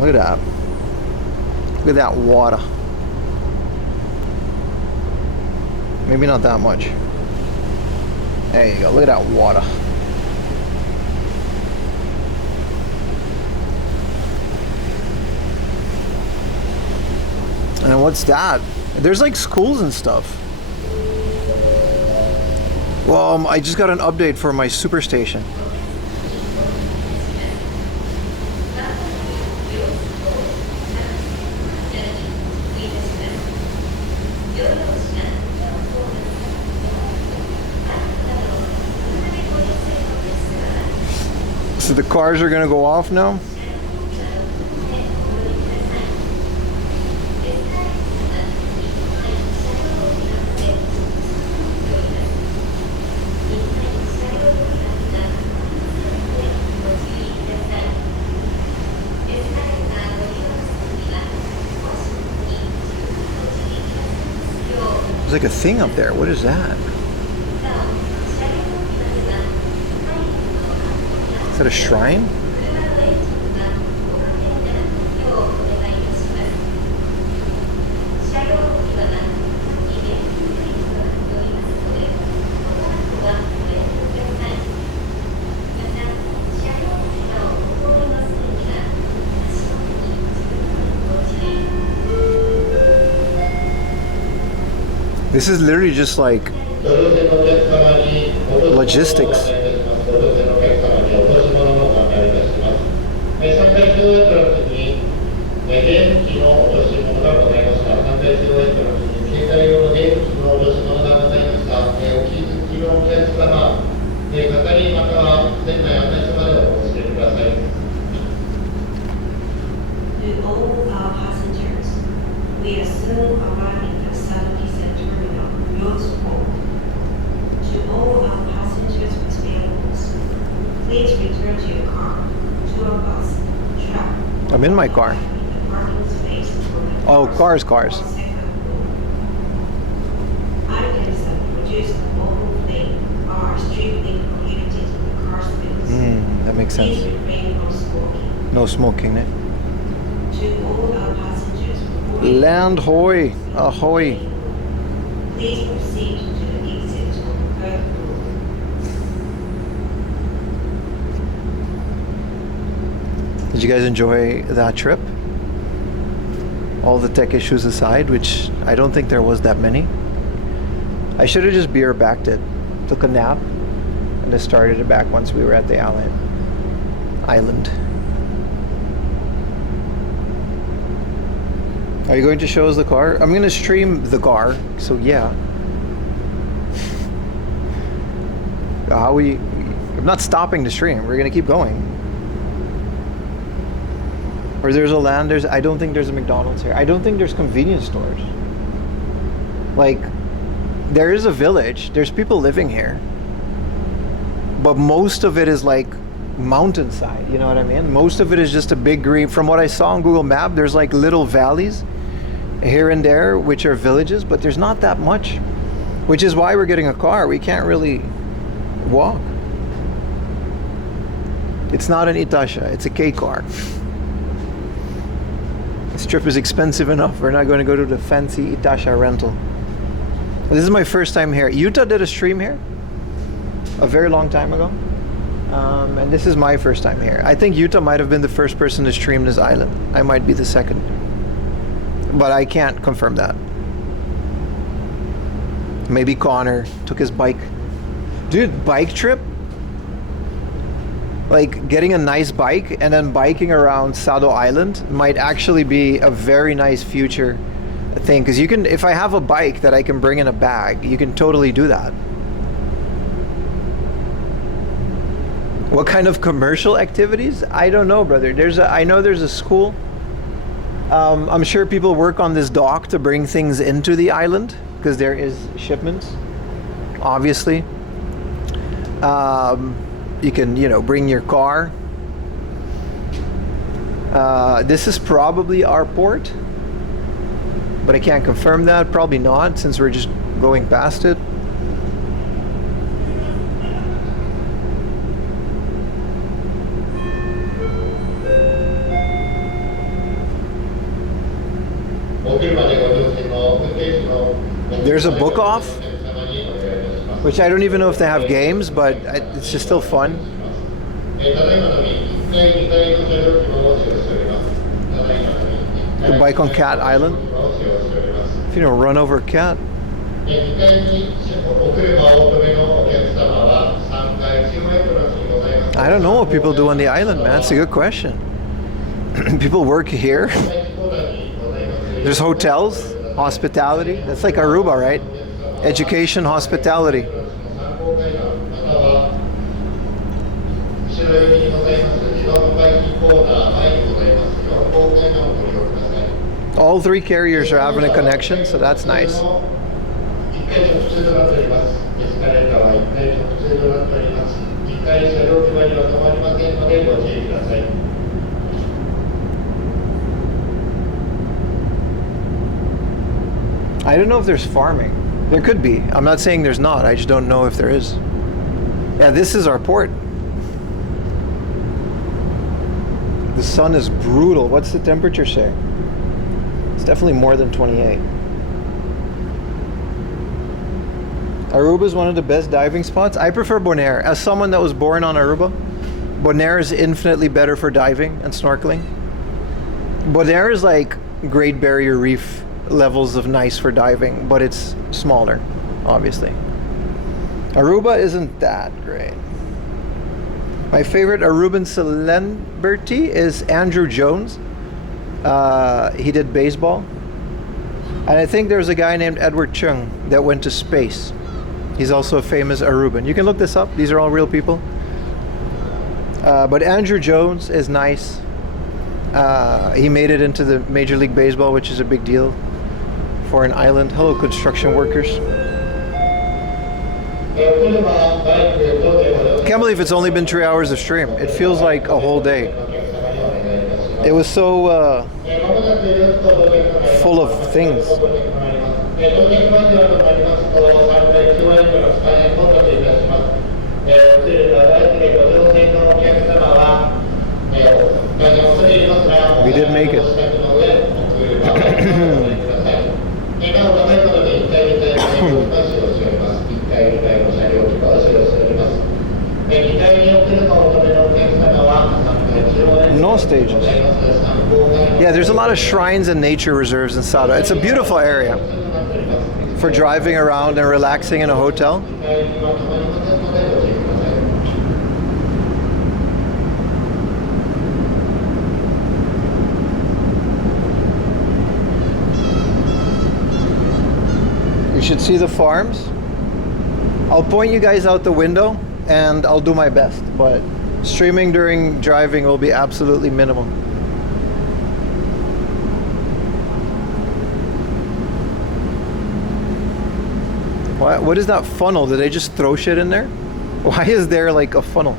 Look at that. Look at that water. Maybe not that much. There you go, look at that water. And what's that? There's like schools and stuff. Well, I just got an update for my superstation. So the cars are gonna go off now? There's like a thing up there. What is that? Is that a shrine? This is literally just like logistics. To all our passengers, we are soon arriving at Southeastern Terminal, Rhodes Port. To all our passengers with vehicles, please return to your car, tour bus, truck. I'm in my car. In the parking space for the Oh, first cars. or second floor. Items that produce the mobile flame are strictly prohibited in the car space. That makes Please sense. refrain from smoking. No smoking, eh? To all our passengers boarding Land hoy, ahoy. please proceed to the exit on the third floor. Did you guys enjoy that trip? All the tech issues aside, which I don't think there was that many. I should have just beer backed it, took a nap, and just started it back once we were at the island. Are you going to show us the car? I'm going to stream the car, so yeah. I'm not stopping the stream. We're going to keep going. Or there's a Landers. I don't think there's a McDonald's here. I don't think there's convenience stores. Like, there is a village. There's people living here. But most of it is like mountainside, you know what I mean? Most of it is just a big green. From what I saw on Google Maps, there's like little valleys here and there, which are villages, but there's not that much. Which is why we're getting a car. We can't really walk. It's not an Itasha, it's a K car. This trip is expensive enough. We're not going to go to the fancy Itasha rental. This is my first time here. Utah did a stream here a very long time ago. And this is my first time here. I think Utah might have been the first person to stream this island. I might be the second. But I can't confirm that. Maybe Connor took his bike. Dude, bike trip? Like getting a nice bike and then biking around Sado Island might actually be a very nice future thing. Because you can, if I have a bike that I can bring in a bag, you can totally do that. What kind of commercial activities? I don't know, brother. I know there's a school. I'm sure people work on this dock to bring things into the island because there is shipments, obviously. You can, bring your car. This is probably our port, but I can't confirm that. Probably not, since we're just going past it. There's a book off, which I don't even know if they have games, but it's just still fun. The bike on Cat Island. If you run over a cat. I don't know what people do on the island, man. It's a good question. People work here. There's hotels, hospitality. That's like Aruba, right? Education, hospitality. All three carriers are having a connection, so that's nice. I don't know if there's farming. There could be. I'm not saying there's not. I just don't know if there is. Yeah, this is our port. The sun is brutal. What's the temperature say? It's definitely more than 28. Aruba is one of the best diving spots. I prefer Bonaire. As someone that was born on Aruba, Bonaire is infinitely better for diving and snorkeling. Bonaire is like Great Barrier Reef levels of nice for diving, but it's smaller, obviously. Aruba isn't that great. My favorite Aruban celebrity is Andrew Jones. He did baseball. And I think there's a guy named Edward Chung that went to space. He's also a famous Aruban. You can look this up. These are all real people. But Andrew Jones is nice. He made it into the Major League Baseball, which is a big deal for an island. Hello, construction workers. Can't believe it's only been 3 hours of stream. It feels like a whole day. It was so full of things. We did make it. No stages. Yeah, there's a lot of shrines and nature reserves in Sado. It's a beautiful area for driving around and relaxing in a hotel. You should see the farms. I'll point you guys out the window and I'll do my best, but streaming during driving will be absolutely minimal. What is that funnel? Did they just throw shit in there? Why is there like a funnel?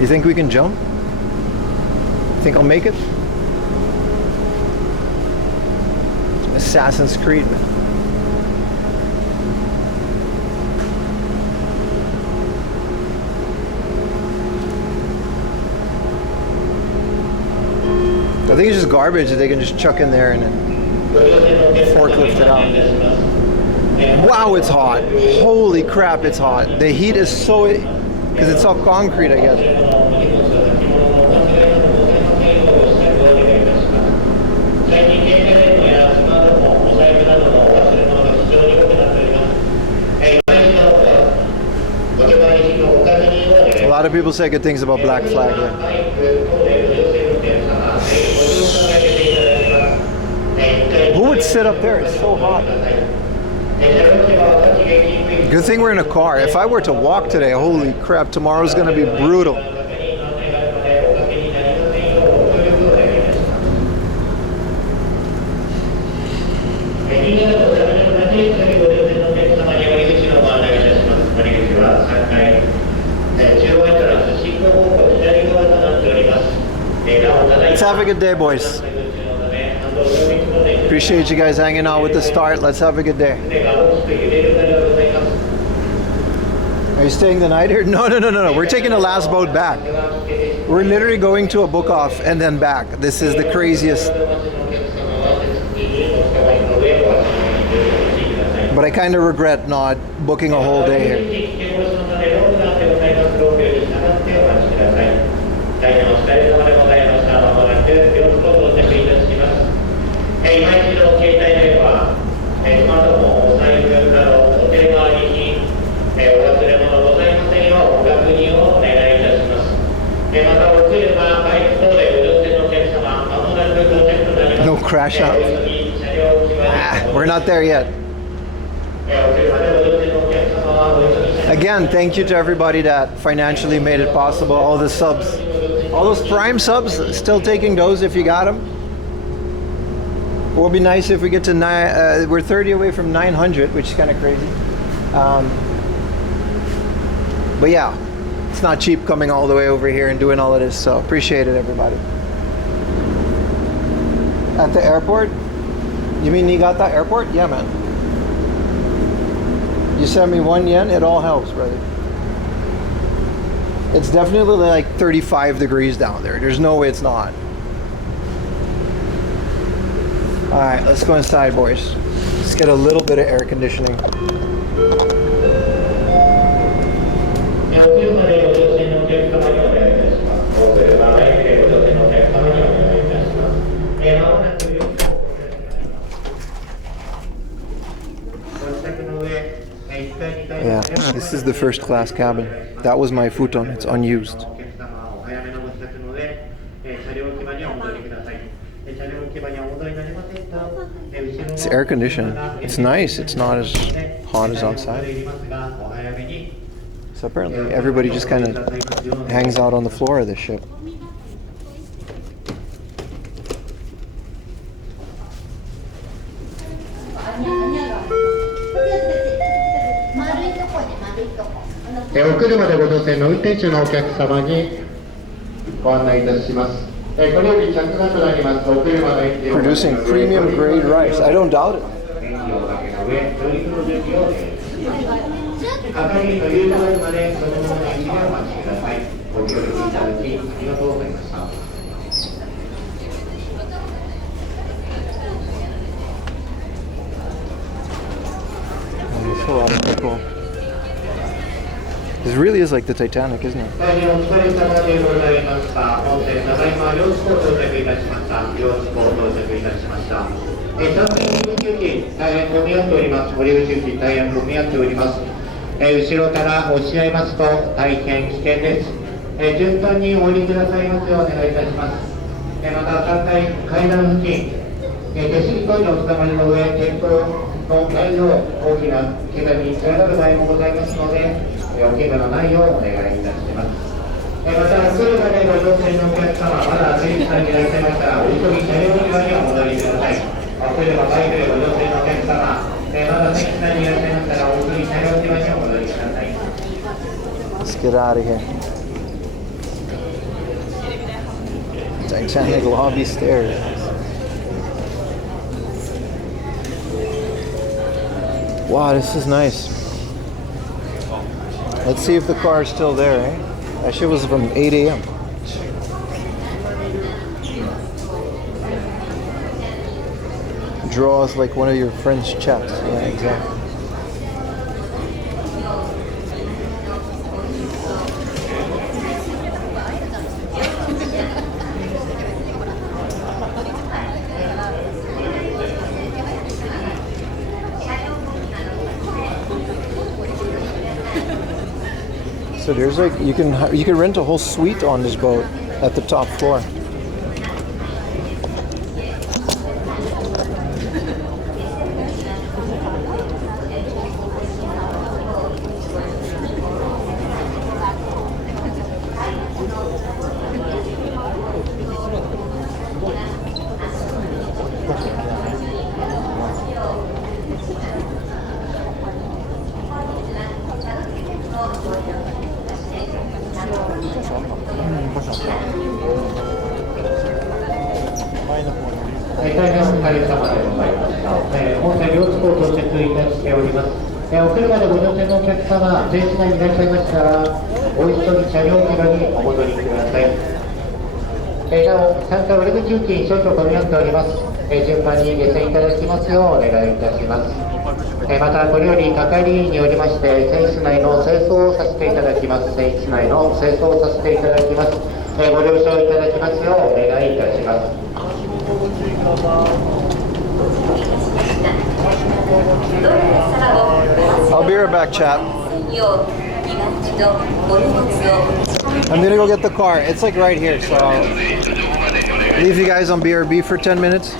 You think we can jump? Think I'll make it? Assassin's Creed, man. I think it's just garbage that they can just chuck in there and then forklift it out. Wow, it's hot. Holy crap, it's hot. The heat is so... because it's all concrete, I guess. A lot of people say good things about Black Flag. Yeah. Who would sit up there? It's so hot. Good thing we're in a car. If I were to walk today, holy crap, tomorrow's going to be brutal. Let's have a good day, boys. Appreciate you guys hanging out with the start. Let's have a good day. Are you staying the night here? No. We're taking the last boat back. We're literally going to a book off and then back. This is the craziest. But I kind of regret not booking a whole day here. No crash out. We're not there yet. Again, thank you to everybody that financially made it possible. All the subs, all those Prime subs, still taking those if you got them. It would be nice if we get to we're 30 away from 900, which is kind of crazy. But yeah, it's not cheap coming all the way over here and doing all of this. So appreciate it, everybody. At the airport? You mean Niigata airport? Yeah, man. You send me 1 yen, it all helps, brother. It's definitely like 35 degrees down there. There's no way it's not. Alright, let's go inside, boys. Let's get a little bit of air conditioning. Yeah, this is the first class cabin. That was my futon, it's unused. It's air conditioned. It's nice, it's not as hot as outside. So apparently everybody just kind of hangs out on the floor of this ship. Producing premium grade rice. I don't doubt it. There's a lot of people. This really is like the Titanic, isn't it? Let's get out of here. Titanic lobby stairs. Wow, this is nice. Let's see if the car is still there, eh? That shit was from 8 a.m. draw like one of your friend's chats. Yeah, exactly. So there's like you can rent a whole suite on this boat at the top floor.大変お疲れ様でございました。本船両津港到着いたしております。お車でご乗船のお客様、停止内にいらっしゃいましたら、お一緒に車両広場にお戻りください。なお、参加割口付近少々混み合っております。順番に下船いただきますようお願いいたします。また、これより係員によりまして、船室内の清掃をさせていただきます。船室内の清掃をさせていただきます。ご了承いただきますようお願いいたします。I'll be right back, chat. I'm gonna go get the car. It's like right here, so I'll leave you guys on BRB for 10 minutes.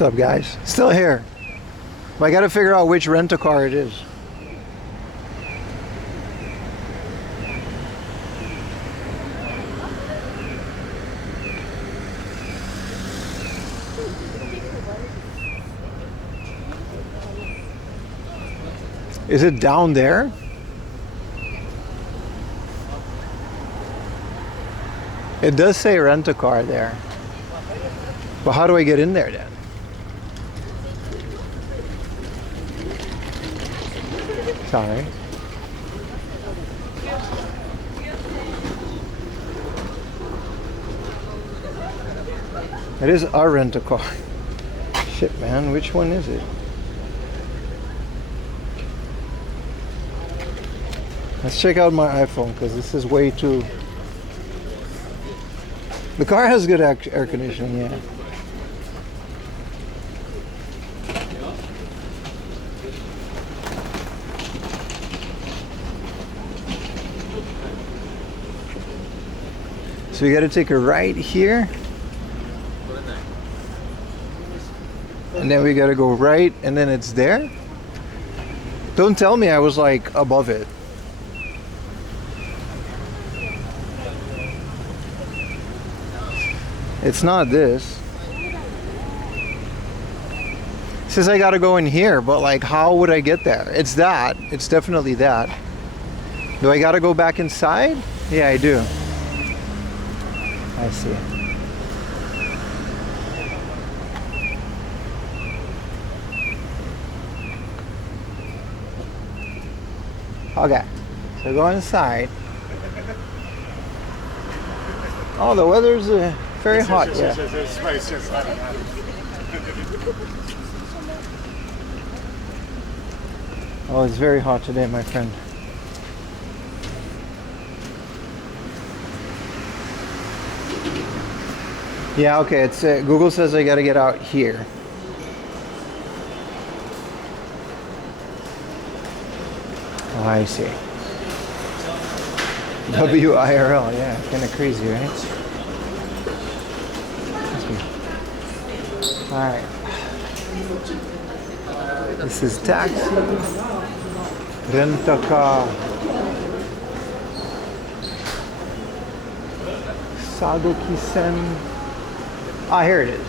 What's up, guys? Still here. But I gotta figure out which rent-a-car it is. Is it down there? It does say rent-a-car there. But how do I get in there then? Sorry. It is a rent-a-car. Shit, man, which one is it? Let's check out my iPhone because this is way too... The car has good air conditioning, yeah. So we got to take a right here. And then we got to go right and then it's there. Don't tell me I was like above it. It's not this. It says I gotta go in here, but like how would I get there? It's that. It's definitely that. Do I gotta go back inside? Yeah, I do. I see. Okay, so go inside. Oh, the weather's very hot, yeah. Oh, it's very hot today, my friend. Yeah, okay, it's Google says I gotta get out here. Oh, I see. WIRL, yeah, kind of crazy, right? Alright. This is taxi. Rent-a-car. Sadoki-sen. Ah, here it is.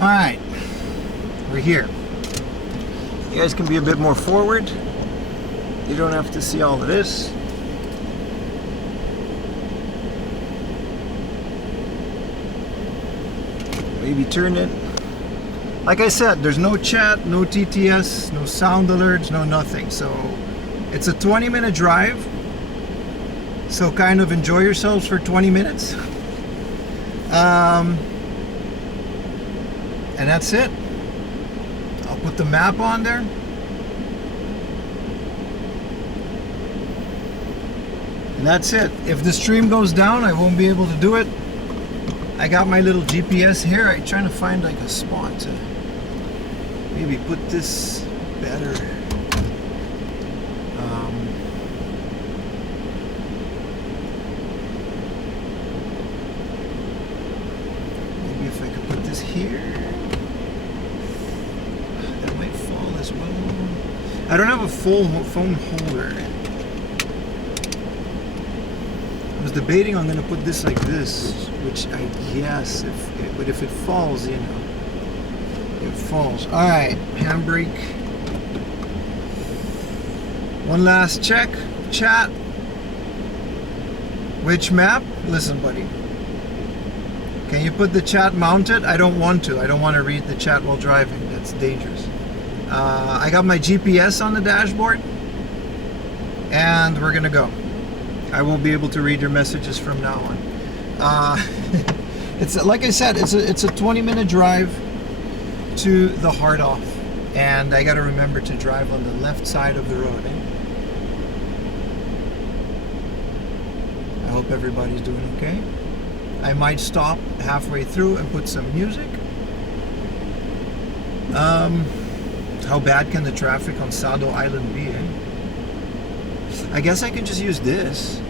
Alright, we're here. You guys can be a bit more forward. You don't have to see all of this. Maybe turn it. Like I said, there's no chat, no TTS, no sound alerts, no nothing. So it's a 20-minute drive. So kind of enjoy yourselves for 20 minutes. And that's it. I'll put the map on there. And that's it. If the stream goes down, I won't be able to do it. I got my little GPS here. I'm trying to find like a spot to maybe put this better. Maybe if I could put this here. That might fall as well. I don't have a full phone holder. I was debating I'm gonna put this like this, which I guess but if it falls, you know, it falls. All right, handbrake. One last check, chat. Which map? Listen, buddy. Can you put the chat mounted? I don't want to. I don't want to read the chat while driving. That's dangerous. I got my GPS on the dashboard, and we're gonna go. I won't be able to read your messages from now on. It's like I said, it's a 20-minute drive to the heart off, and I got to remember to drive on the left side of the road. I hope everybody's doing okay. I might stop halfway through and put some music. How bad can the traffic on Sado Island be? I guess I can just use this.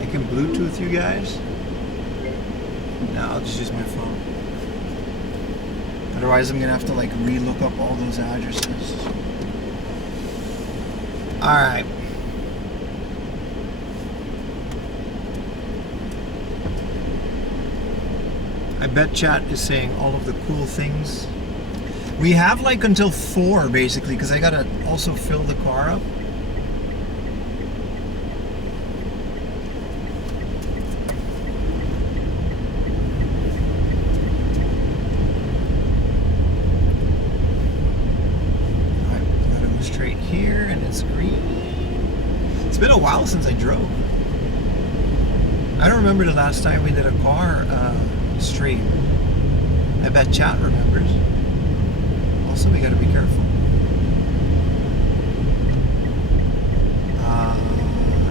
I can Bluetooth you guys. No, I'll just use my phone. Otherwise I'm gonna have to like re-look up all those addresses. Alright. I bet chat is saying all of the cool things. We have like until 4 basically, because I gotta also fill the car up. Here and it's green. It's been a while since I drove. I don't remember the last time we did a car stream. I bet chat remembers. Also, we gotta be careful.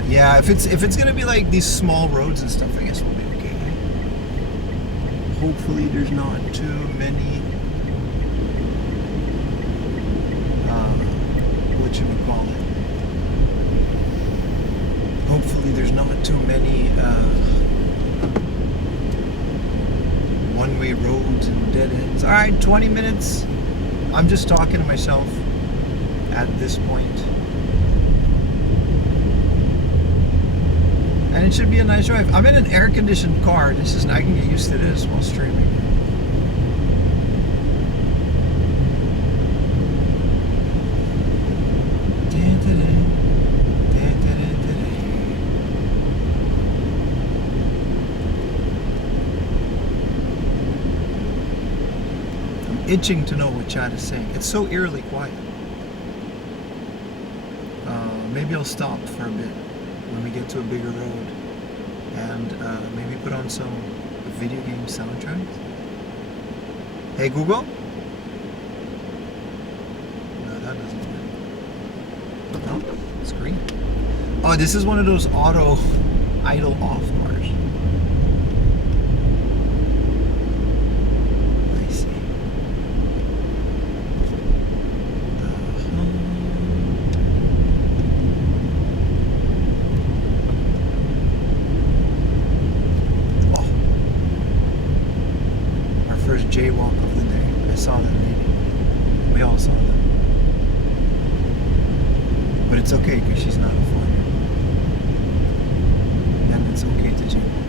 Yeah, if it's gonna be like these small roads and stuff, I guess we'll be okay. Hopefully, there's not too many. Hopefully there's not too many one-way roads and dead ends. Alright, 20 minutes. I'm just talking to myself at this point. And it should be a nice drive. I'm in an air-conditioned car. I can get used to this while streaming. Itching to know what chat is saying. It's so eerily quiet. Maybe I'll stop for a bit when we get to a bigger road and maybe put on some video game soundtracks. Hey Google? No, that doesn't work. No, it's green. Oh, this is one of those auto idle off cars. first jaywalk of the day. I saw that lady. We all saw that. But it's okay because she's not a foreigner. And it's okay to jaywalk.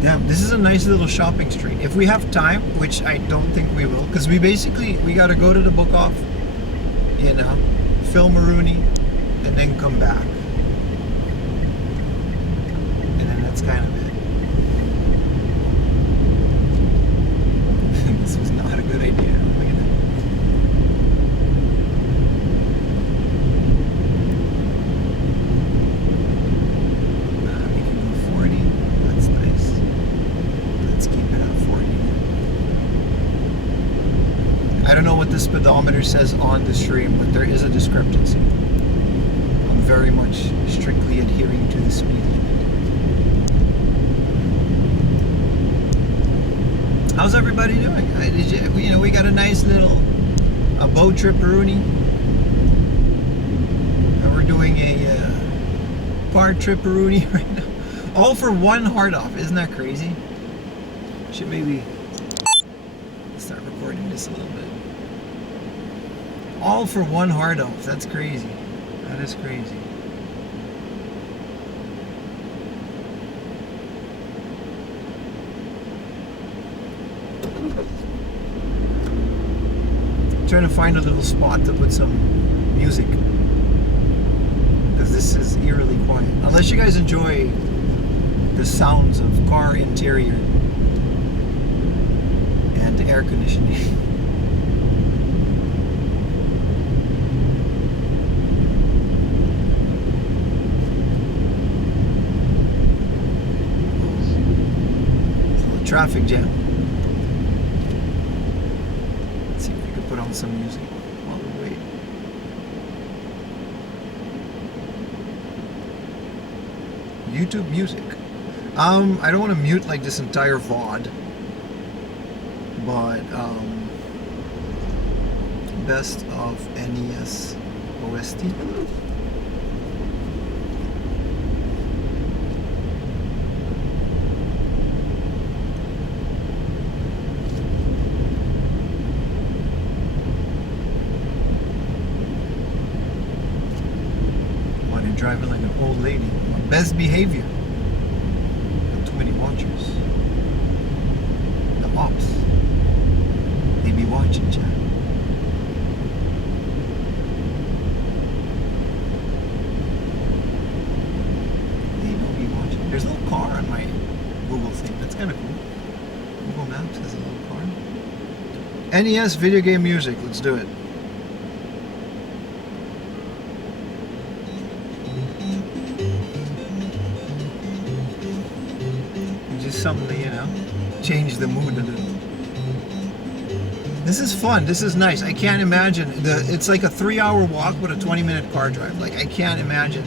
Damn, this is a nice little shopping street. If we have time, which I don't think we will, because we gotta go to the book off, you know, film a Rooney, and then come back. And then that's kind of it. This was not a good idea. Look at that. We can go 40. That's nice. Let's keep it at 40. I don't know what the speedometer says on the stream, but there is a discrepancy. I'm very much strictly adhering to the speed limit. How's everybody doing? We got a nice little boat trip, Rooney. And we're doing a car trip, Rooney, right now. All for one hard off. Isn't that crazy? Should maybe start recording this a little bit. All for one hard off. That's crazy. That is crazy. Trying to find a little spot to put some music, because this is eerily quiet. Unless you guys enjoy the sounds of car interior and air conditioning. It's a little traffic jam. Let's see if we can put on some music while we wait. YouTube music. I don't want to mute like this entire VOD, but best of NES OST. Why are you driving like an old lady? Best behavior. Too many watchers. The ops. They be watching, chat. They don't be watching. There's a little car on my Google thing. That's kind of cool. Google Maps has a little car. NES video game music. Let's do it. Just something, you know, change the mood a little. This is fun. This is nice. I can't imagine it's like a 3-hour walk but a 20-minute car drive. Like I can't imagine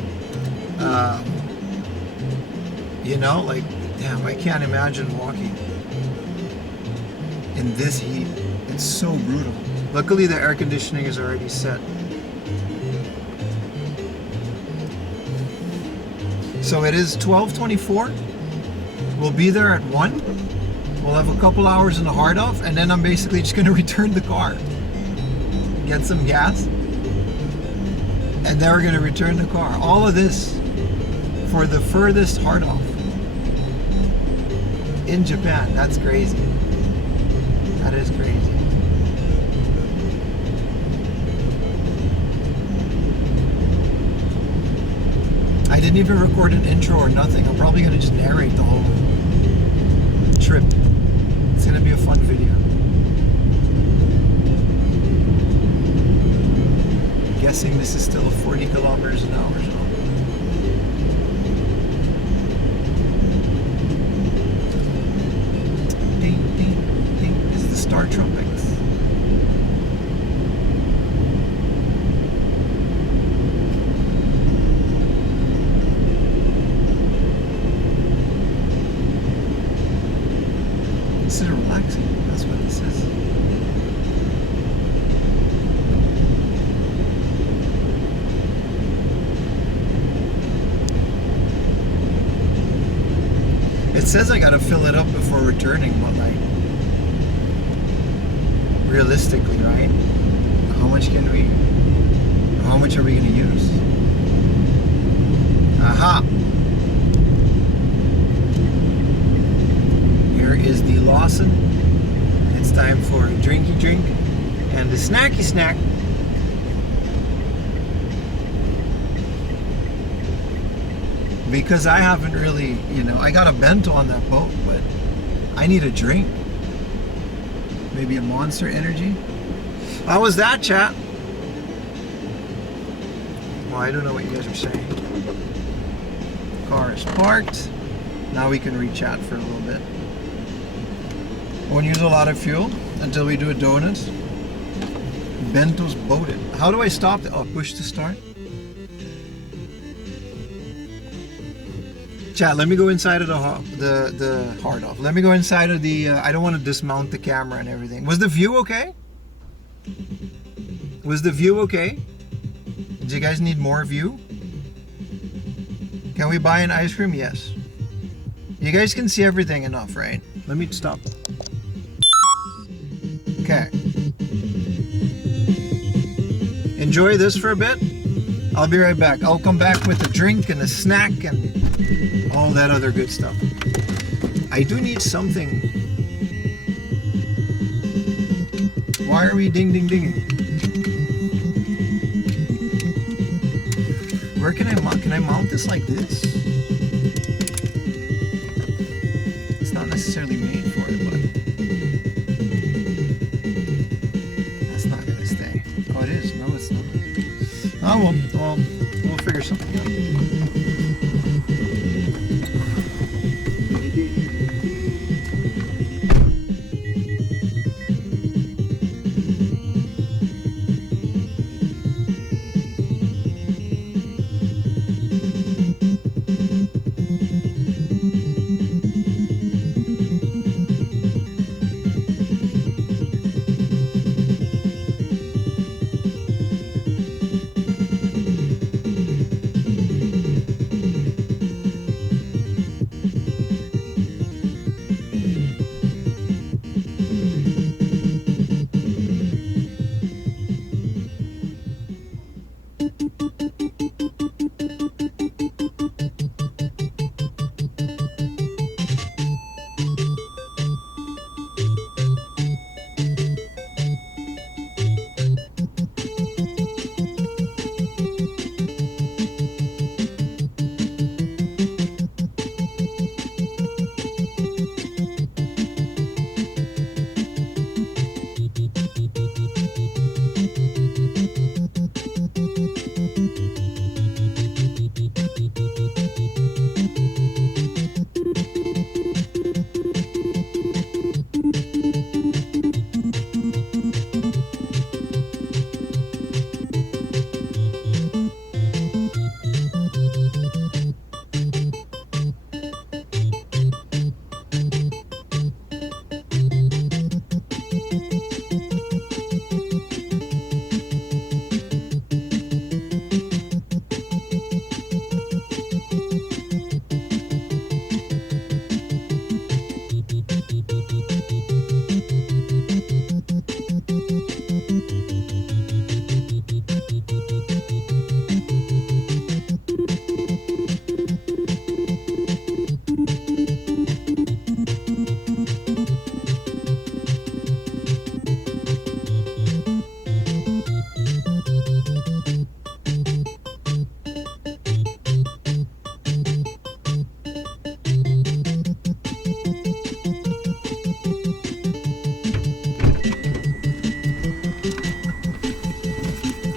you know, like damn, I can't imagine walking in this heat. It's so brutal. Luckily the air conditioning is already set. So it is 12:24. We'll be there at 1. We'll have a couple hours in the hard off, and then I'm basically just going to return the car, get some gas, and then we're going to return the car. All of this for the furthest hard off in Japan. That's crazy. That is crazy. I didn't even record an intro or nothing. I'm probably going to just narrate the whole trip. It's going to be a fun video. I'm guessing this is still 40 kilometers an hour zone. Ding, ding, ding. This is the Star Tropics. This is relaxing. That's what this is. It says I gotta fill it up before returning, but like, realistically, right? How much are we gonna use? Aha! Here is the Lawson. It's time for a drinky drink and a snacky snack. Because I haven't really, I got a bento on that boat, but I need a drink. Maybe a Monster Energy. How was that, chat? Well, I don't know what you guys are saying. Car is parked. Now we can re-chat for a little bit. Won't use a lot of fuel until we do a donut. Bento's boated. How do I stop it? Oh, push to start. Chat, let me go inside of the hard off. Let me go inside of the, I don't want to dismount the camera and everything. Was the view okay? Was the view okay? Do you guys need more view? Can we buy an ice cream? Yes. You guys can see everything enough, right? Let me stop. Okay. Enjoy this for a bit. I'll be right back. I'll come back with a drink and a snack and all that other good stuff. I do need something. Why are we ding ding dinging? Where can I mount this like this? It's not necessarily made for it, but that's not gonna stay. Oh, it is. No, it's not. Oh well, we'll figure something out.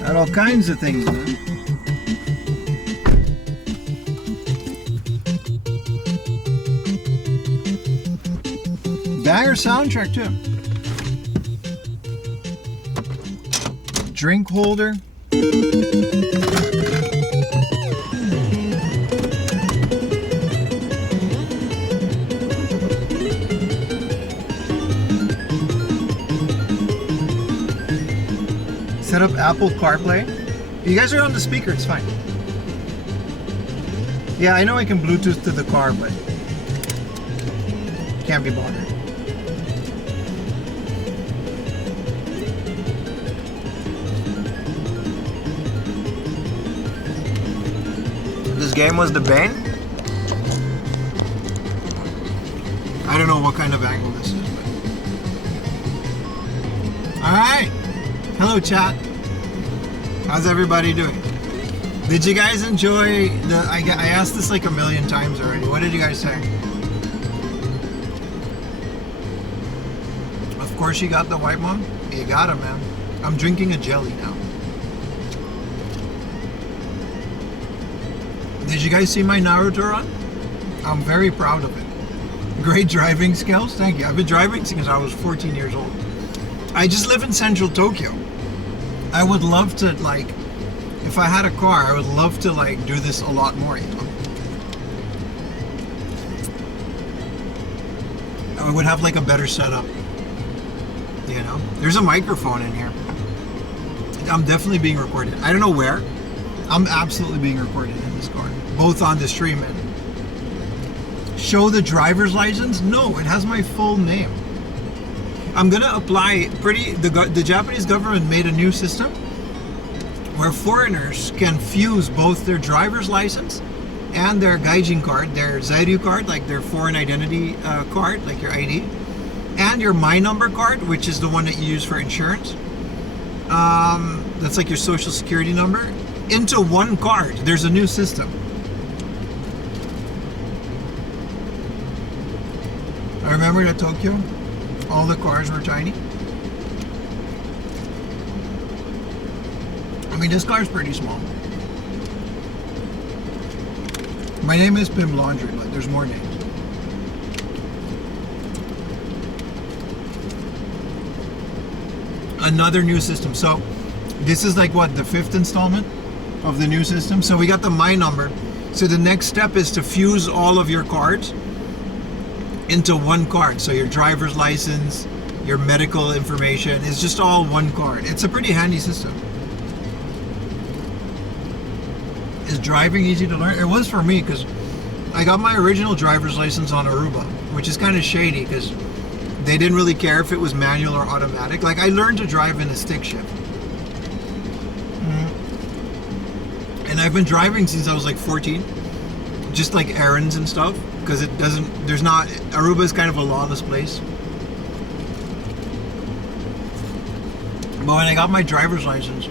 Got all kinds of things, man. Banger soundtrack too. Drink holder. Set up Apple CarPlay. You guys are on the speaker, it's fine. Yeah, I know I can Bluetooth to the car, but can't be bothered. This game was the bane. I don't know what kind of angle this is. Alright. Hello, chat. How's everybody doing? Did you guys enjoy the... I asked this like a million times already. What did you guys say? Of course you got the white mom. You got him, man. I'm drinking a jelly now. Did you guys see my Naruto run? I'm very proud of it. Great driving skills. Thank you. I've been driving since I was 14 years old. I just live in central Tokyo. I would love to, like, if I had a car, I would love to, like, do this a lot more, you know? I would have, like, a better setup, you know? There's a microphone in here. I'm definitely being recorded. I don't know where. I'm absolutely being recorded in this car. Both on the stream and... Show the driver's license? No, it has my full name. I'm gonna apply the Japanese government made a new system where foreigners can fuse both their driver's license and their gaijin card, their Zairyu card, like their foreign identity card, like your ID, and your My Number card, which is the one that you use for insurance. That's like your social security number, into one card. There's a new system. I remember at Tokyo, all the cars were tiny. I mean, this car's pretty small. My name is Pim Laundry, but there's more names. Another new system. So this is like what, the 5th installment of the new system. So we got the My Number. So the next step is to fuse all of your cards into one card. So your driver's license, your medical information, is just all one card. It's a pretty handy system. Is driving easy to learn? It was for me, because I got my original driver's license on Aruba, which is kind of shady because they didn't really care if it was manual or automatic. Like, I learned to drive in a stick shift. And I've been driving since I was like 14, just like errands and stuff, because Aruba is kind of a lawless place. But when I got my driver's license,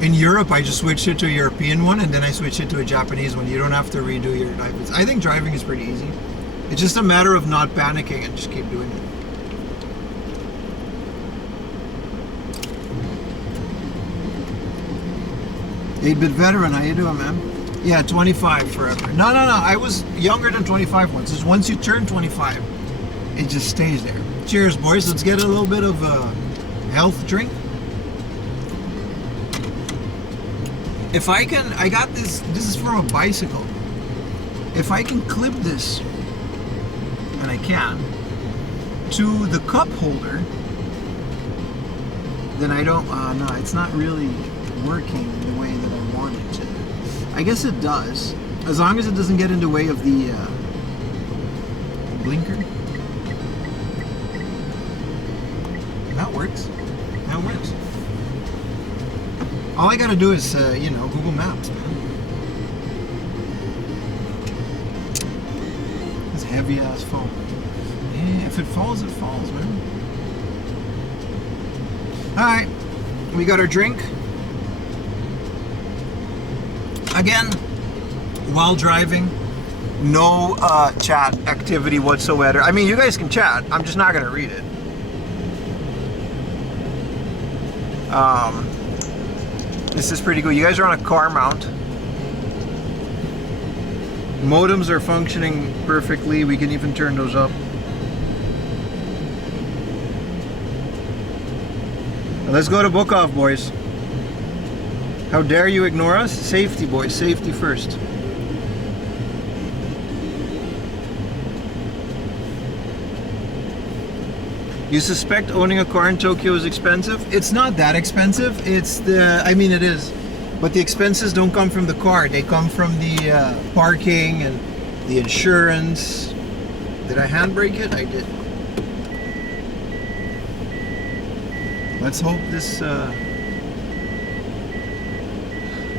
in Europe, I just switched it to a European one, and then I switched it to a Japanese one. You don't have to redo your license. I think driving is pretty easy. It's just a matter of not panicking and just keep doing it. 8-bit veteran, how you doing, man? Yeah, 25 forever. No. I was younger than 25 once. It's once you turn 25, it just stays there. Cheers, boys. Let's get a little bit of a health drink. If I can, I got this. This is from a bicycle. If I can clip this, and I can, to the cup holder, then I don't. No, it's not really working the way that I want it to. I guess it does, as long as it doesn't get in the way of the blinker. That works. That works. All I gotta do is, Google Maps, man. This heavy ass phone. Yeah, if it falls, it falls, man. Alright, we got our drink. Again, while driving, no chat activity whatsoever. I mean, you guys can chat, I'm just not gonna read it. This is pretty good. You guys are on a car mount. Modems are functioning perfectly. We can even turn those up. Let's go to book off, boys. How dare you ignore us? Safety, boys. Safety first. You suspect owning a car in Tokyo is expensive? It's not that expensive. I mean, it is. But the expenses don't come from the car. They come from the parking and the insurance, Did I handbrake it? I did. Let's hope this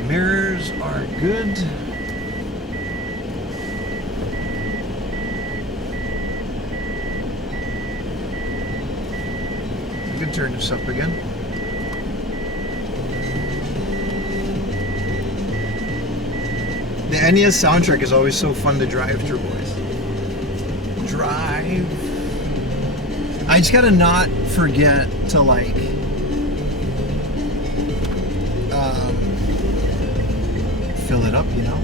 mirrors are good. You can turn this up again. The NES soundtrack is always so fun to drive through, boys. Drive. I just gotta not forget to like fill it up, you know.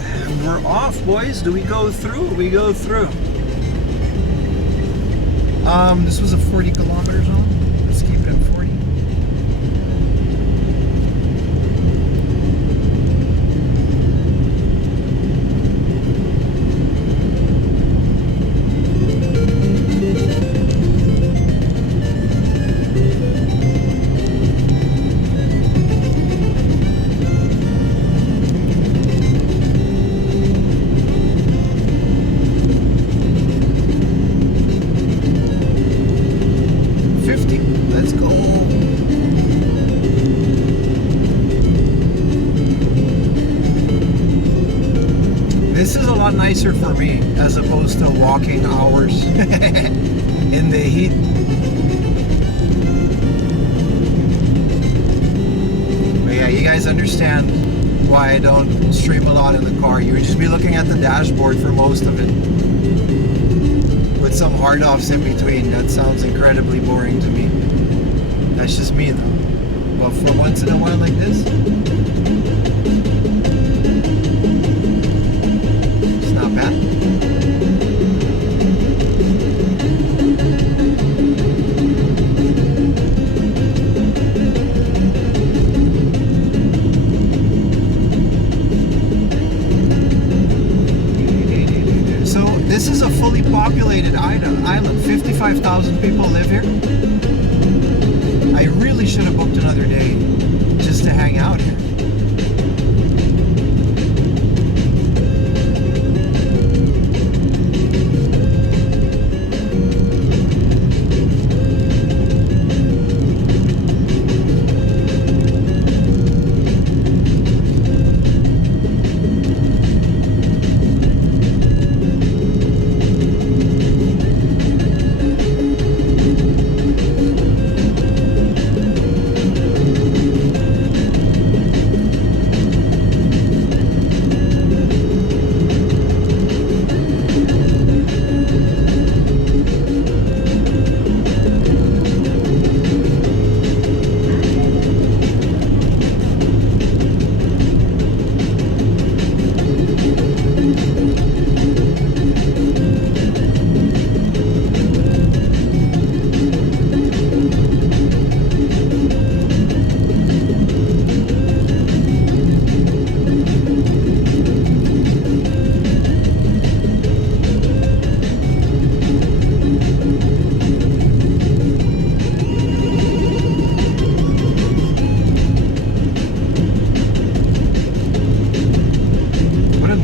And we're off, boys. Do we go through? We go through. This was a 40 kilometer zone. Let's keep it at 40. Let's go. This is a lot nicer for me as opposed to walking hours in the heat. But yeah, you guys understand why I don't stream a lot in the car. You would just be looking at the dashboard for most of it, with some hard offs in between. That sounds incredibly boring to me. That's just me though. But for once in a while like this, it's not bad. So this is a fully populated island. 55,000 people live here. I really should have booked another day just to hang out here.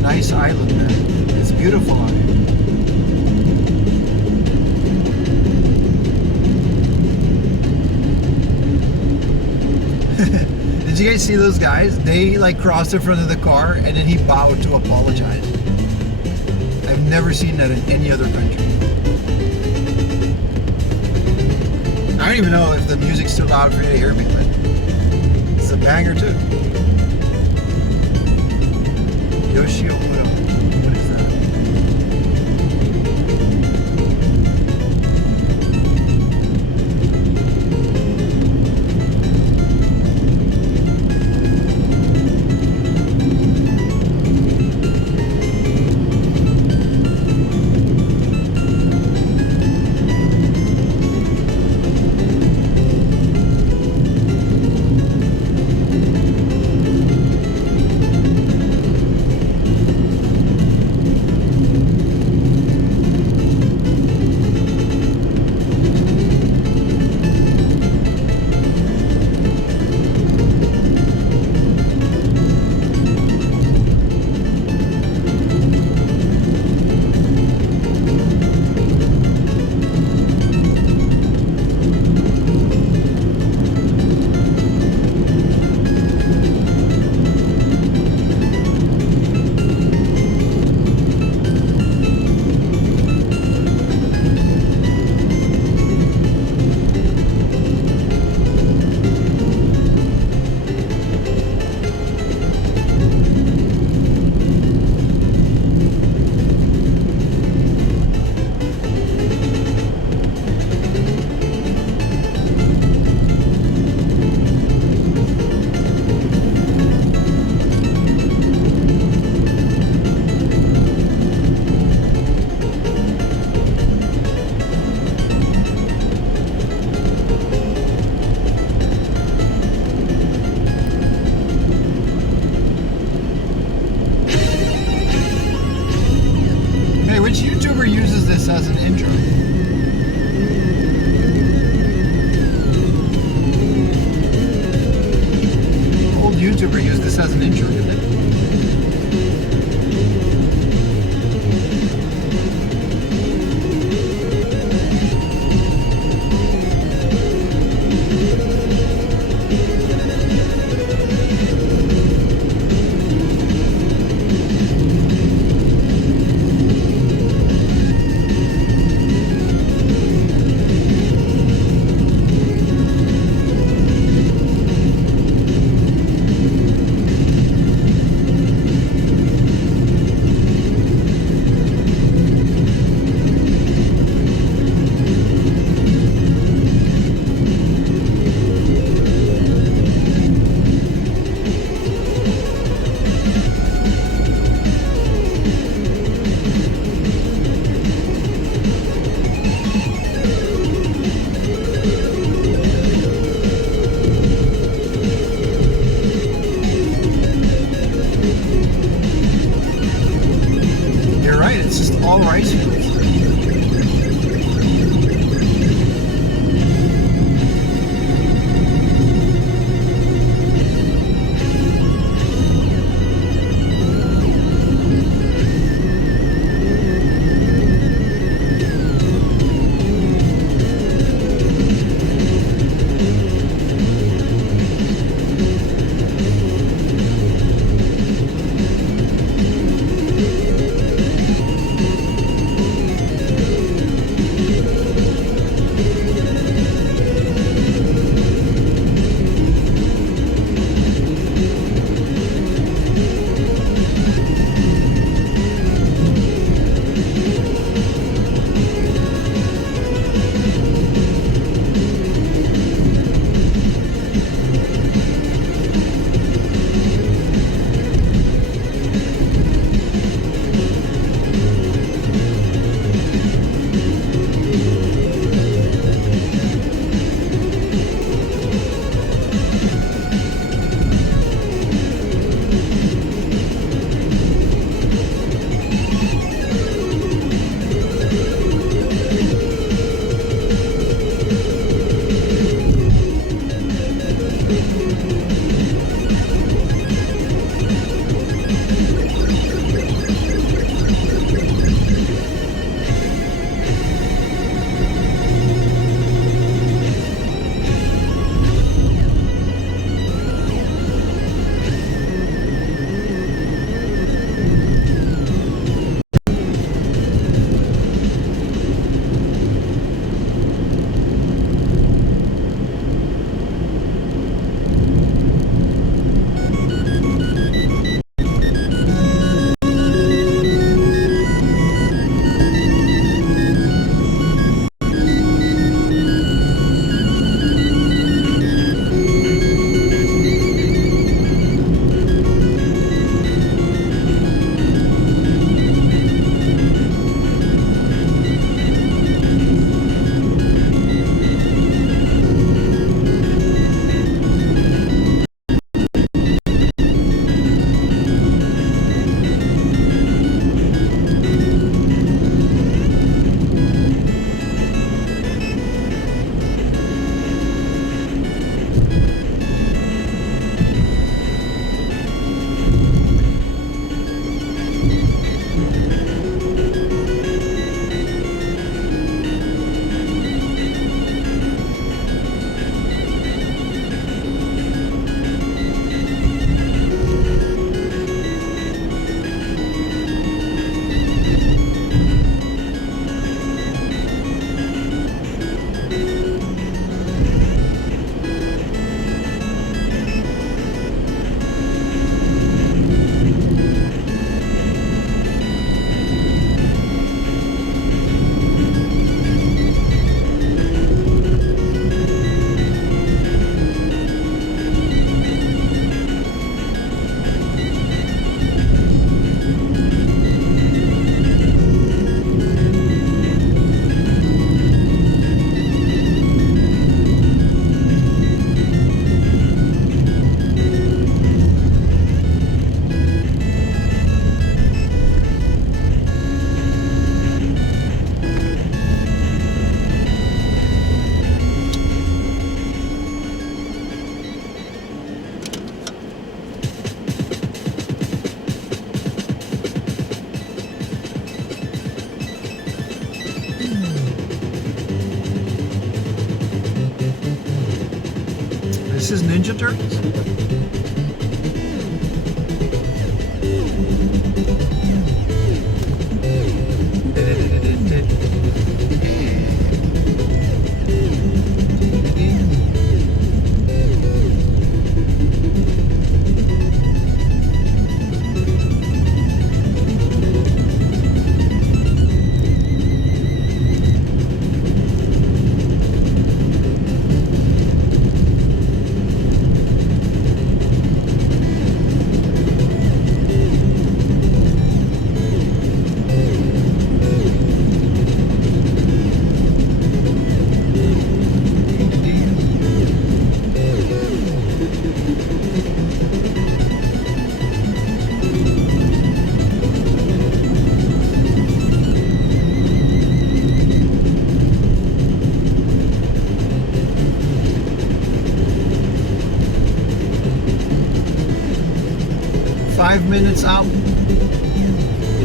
Nice island, man. It's beautiful out here. Did you guys see those guys? They like crossed in front of the car and then he bowed to apologize. I've never seen that in any other country. I don't even know if the music's too loud for you to hear me, but it's a banger too. Yoshiomoto. What is that? because this has an injury in it. It's just all rice fields. This is Ninja Turtles? Minutes out.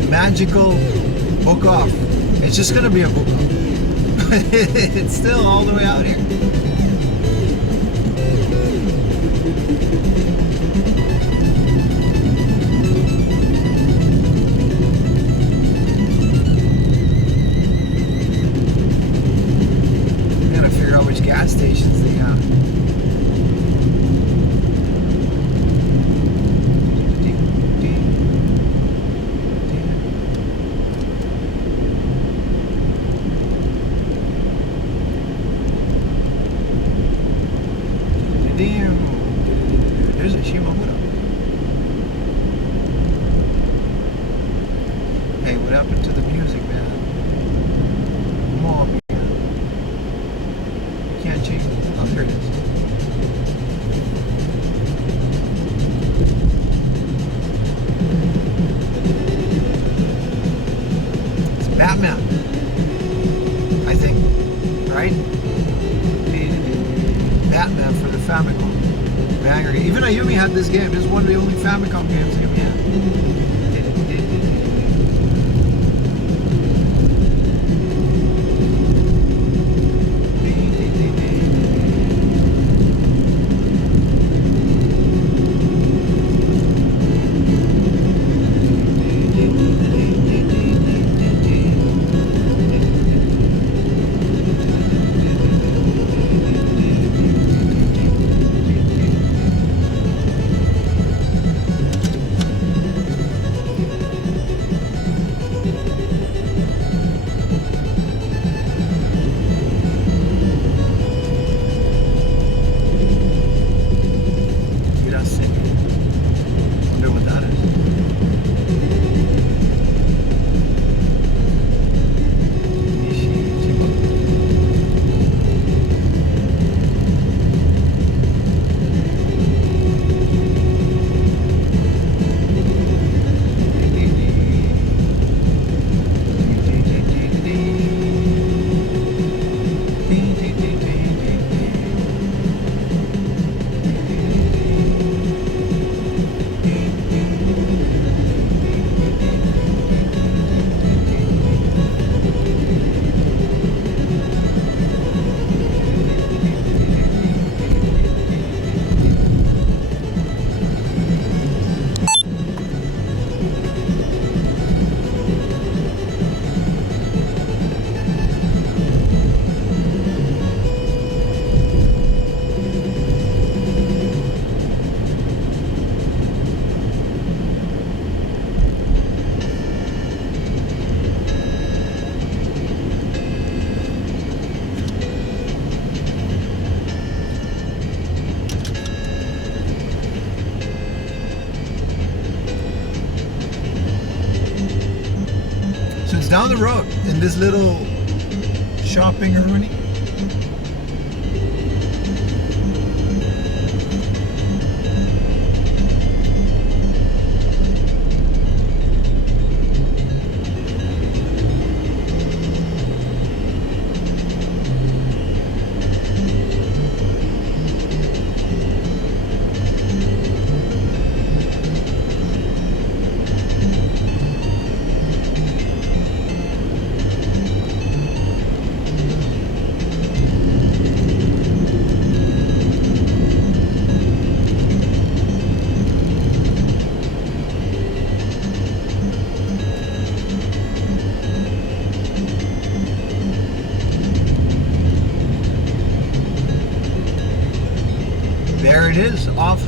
Magical book off. It's just gonna be a book off. It's still all the way out here. I gotta figure out which gas stations they have. There's a Shimamura. Hey, what happened to the music, man? Come on, man. You can't change it. Oh, there it is. It's Batman, I think, right? Batman for the Famicom. Banger game. Even Ayumi had this game. This is one of the only Famicom games Ayumi had. Down the road in this little shopping area.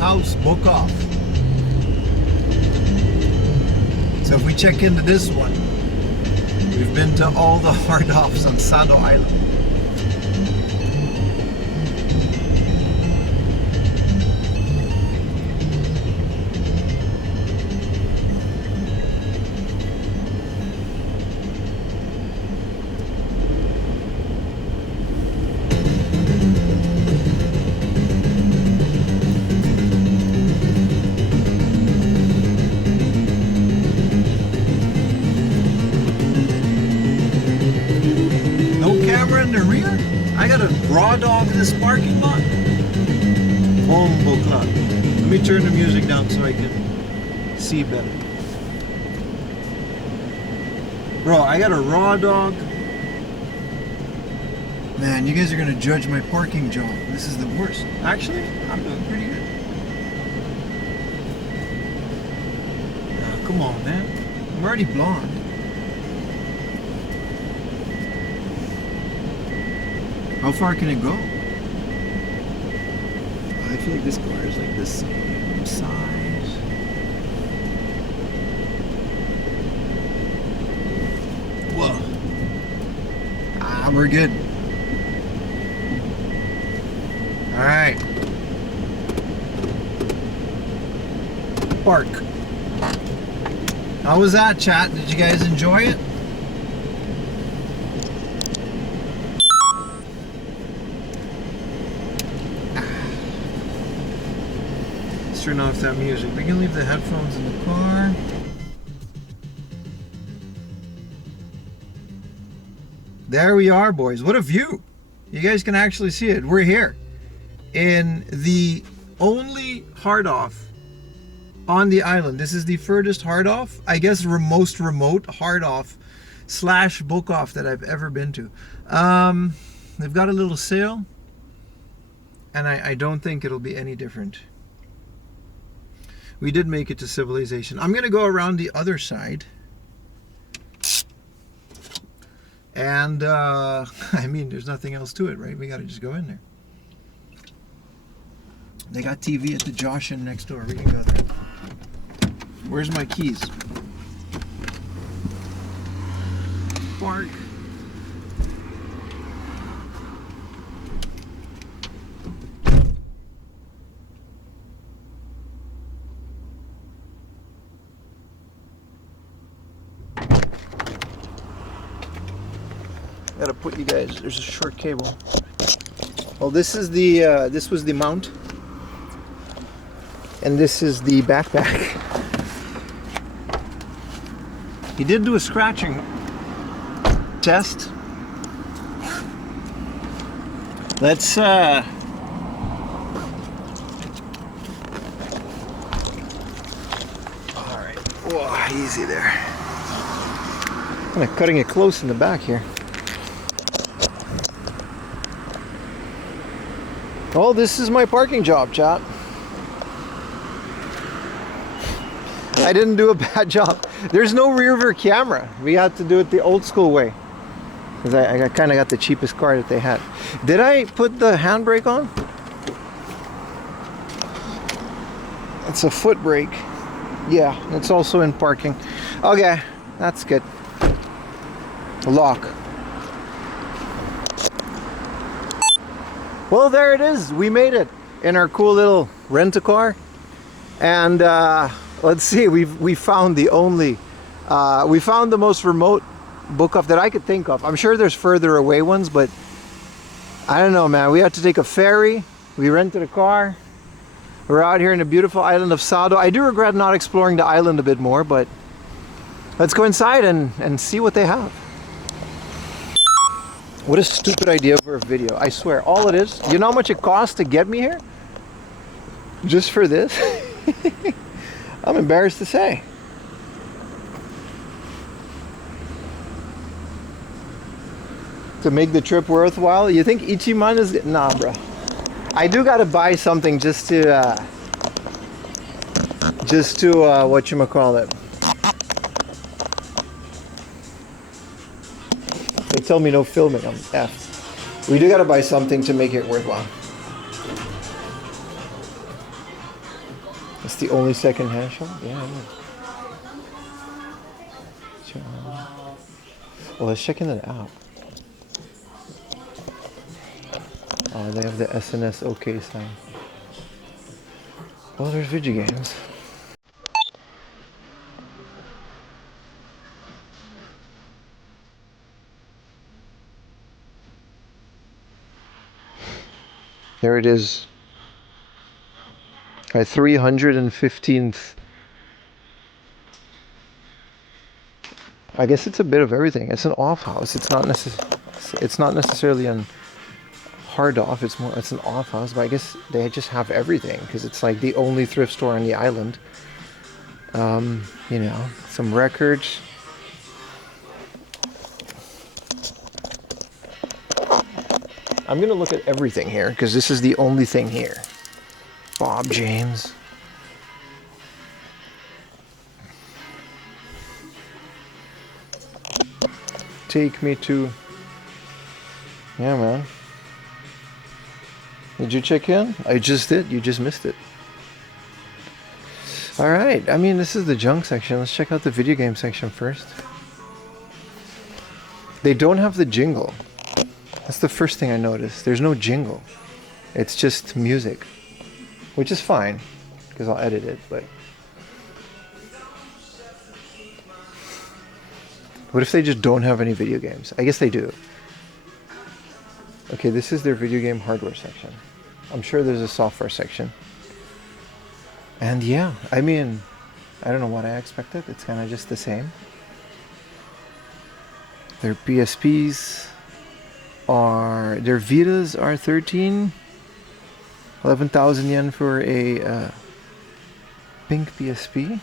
house book off. So if we check into this one, we've been to all the hard offs on Sado Island. In the rear, I got a raw dog in this parking lot. Bombo clock. Let me turn the music down so I can see better. Bro, I got a raw dog. Man, you guys are gonna judge my parking job. This is the worst. Actually, I'm doing pretty good. Oh, come on, man. I'm already blonde. How far can it go? I feel like this car is like the same size. Whoa. Ah, we're good. Alright. Park. How was that, chat? Did you guys enjoy it? Turn off that music. We can leave the headphones in the car. There we are, boys. What a view. You guys can actually see it. We're here in the only hard off on the island. This is the furthest hard off, I guess most remote hard off / book off that I've ever been to. They've got a little sail, and I don't think it'll be any different. We did make it to civilization. I'm gonna go around the other side. And, I mean, there's nothing else to it, right? We gotta just go in there. They got TV at the Josh Inn next door. We can go there. Where's my keys? Park. Gotta put you guys, there's a short cable. Well, this is the, this was the mount. And this is the backpack. He did do a scratching test. Let's, alright. Whoa, easy there. Kind of cutting it close in the back here. Oh, this is my parking job, chat. I didn't do a bad job. There's no rear view camera. We had to do it the old school way. Because I kind of got the cheapest car that they had. Did I put the handbrake on? It's a foot brake. Yeah, it's also in parking. Okay, that's good. Lock. Well, there it is. We made it in our cool little rent-a-car. And let's see, we found the only, we found the most remote book off that I could think of. I'm sure there's further away ones, but I don't know, man. We had to take a ferry. We rented a car. We're out here in the beautiful island of Sado. I do regret not exploring the island a bit more, but let's go inside and see what they have. What a stupid idea for a video. I swear, all it is, you know how much it costs to get me here? Just for this? I'm embarrassed to say. To make the trip worthwhile? You think Ichiman is... Nah, bro. I do gotta buy something just to whatchamacallit. They tell me no filming, I'm F. We do gotta buy something to make it worthwhile. It's the only second-hand shop? Yeah, it is. Well, let's check in the app. Oh, they have the SNS OK sign. Well, there's video games. There it is. My 315th. I guess it's a bit of everything. It's an off house. It's not necessarily an hard off. It's an off house, but I guess they just have everything because it's like the only thrift store on the island. You know, some records. I'm gonna look at everything here because this is the only thing here. Bob James. Take me to. Yeah, man. Did you check in? I just did. You just missed it. All right. I mean, this is the junk section. Let's check out the video game section first. They don't have the jingle. That's the first thing I noticed. There's no jingle. It's just music, which is fine because I'll edit it, but what if they just don't have any video games? I guess they do. Okay, this is their video game hardware section. I'm sure there's a software section. And yeah, I mean, I don't know what I expected. It's kind of just the same. Their PSPs are, their Vitas are 11,000 yen for a pink PSP.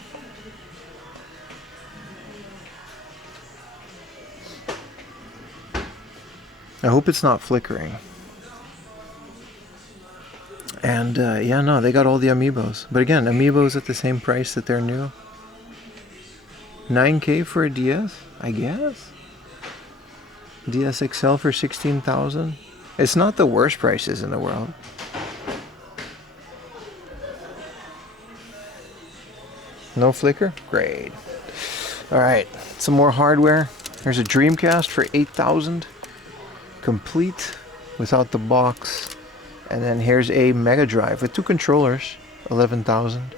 I hope it's not flickering. And yeah, no, they got all the amiibos. But again, amiibos at the same price that they're new. 9K for a DS, I guess. DS XL for 16,000. It's not the worst prices in the world. No flicker? Great. All right, some more hardware. There's a Dreamcast for 8,000. Complete without the box. And then here's a Mega Drive with 2 controllers, 11,000.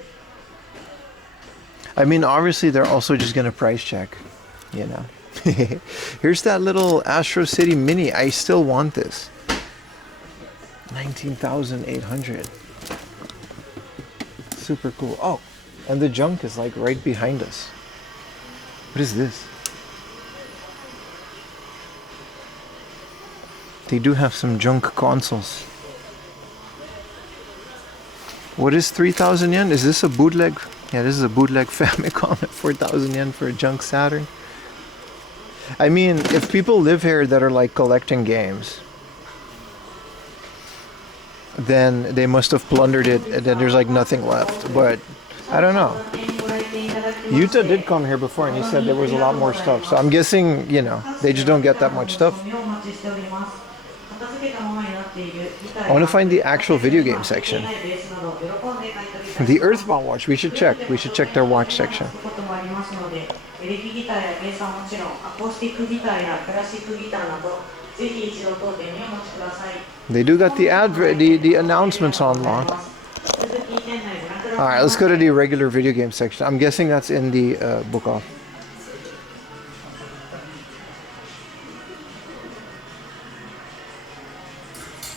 I mean, obviously they're also just gonna price check, you know. Here's that little Astro City Mini. I still want this. 19,800. Super cool. Oh, and the junk is like right behind us. What is this? They do have some junk consoles. What is 3,000 yen? Is this a bootleg? Yeah, this is a bootleg Famicom at 4,000 yen for a junk Saturn. I mean, if people live here that are like collecting games, then they must have plundered it and then there's like nothing left. But I don't know. Yuta did come here before and he said there was a lot more stuff. So I'm guessing, you know, they just don't get that much stuff. I want to find the actual video game section. The Earthbound watch, we should check. We should check their watch section. They do got the announcements on lock. Alright, let's go to the regular video game section. I'm guessing that's in the book off.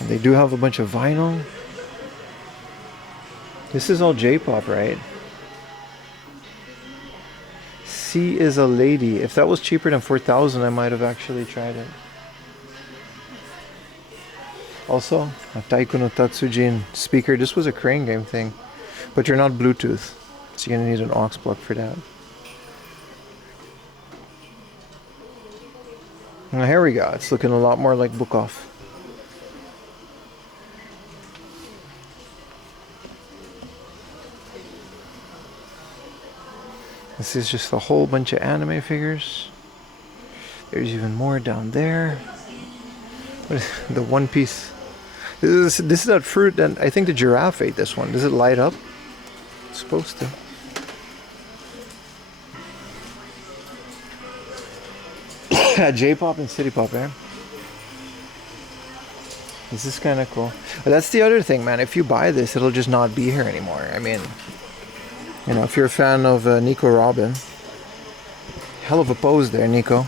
They do have a bunch of vinyl. This is all J-pop, right? C is a lady. If that was cheaper than 4,000, I might have actually tried it. Also, a Taiko no Tatsujin speaker. This was a crane game thing, but you're not Bluetooth, so you're gonna need an aux plug for that. Now here we go. It's looking a lot more like book off. This is just a whole bunch of anime figures. There's even more down there. What is the One Piece? This is that fruit, and I think the giraffe ate this one. Does it light up? supposed to. J-pop and city pop, eh? This is kind of cool. But that's the other thing, man. If you buy this, it'll just not be here anymore. I mean, you know, if you're a fan of Nico Robin, hell of a pose there, Nico.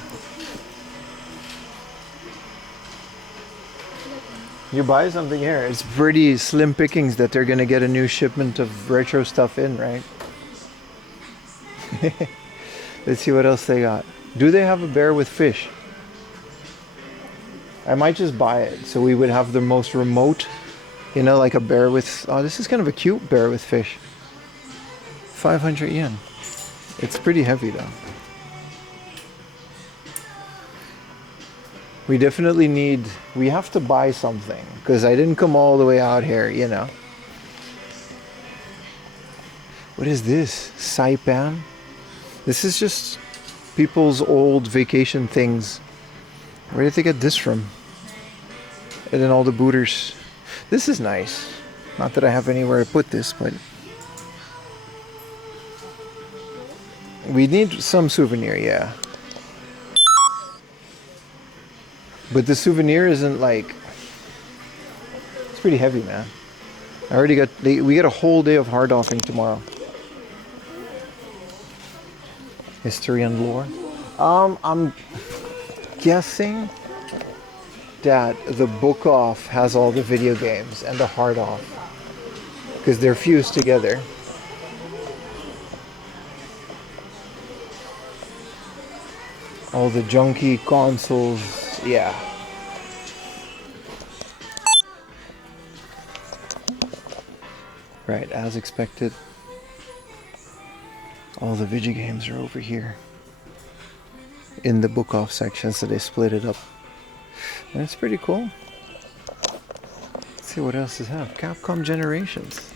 You buy something here, it's pretty slim pickings that they're gonna get a new shipment of retro stuff in, right? Let's see what else they got. Do they have a bear with fish? I might just buy it so we would have the most remote, you know, like a bear with, oh, this is kind of a cute bear with fish. 500 yen. It's pretty heavy though. We definitely need, we have to buy something because I didn't come all the way out here, you know. What is this? Saipan? This is just people's old vacation things. Where did they get this from? And then all the booters. This is nice. Not that I have anywhere to put this, but we need some souvenir, yeah. But the souvenir isn't like, it's pretty heavy, man. I already got, we get a whole day of hard offing tomorrow. History and lore. I'm guessing that the book off has all the video games and the hard off because they're fused together. All the junky consoles, yeah. Right, as expected. All the video games are over here in the book off section, so they split it up. And it's pretty cool. Let's see what else does it have. Capcom Generations.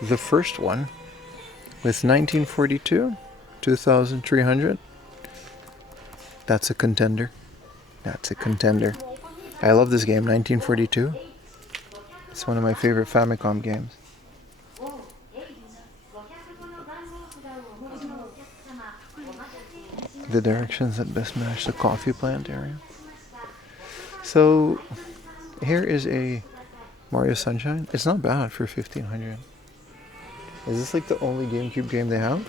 The first one with 1942, 2300. That's a contender. That's a contender. I love this game, 1942. It's one of my favorite Famicom games. The directions that best match the coffee plant area. So here is a Mario Sunshine. It's not bad for 1500. Is this like the only GameCube game they have?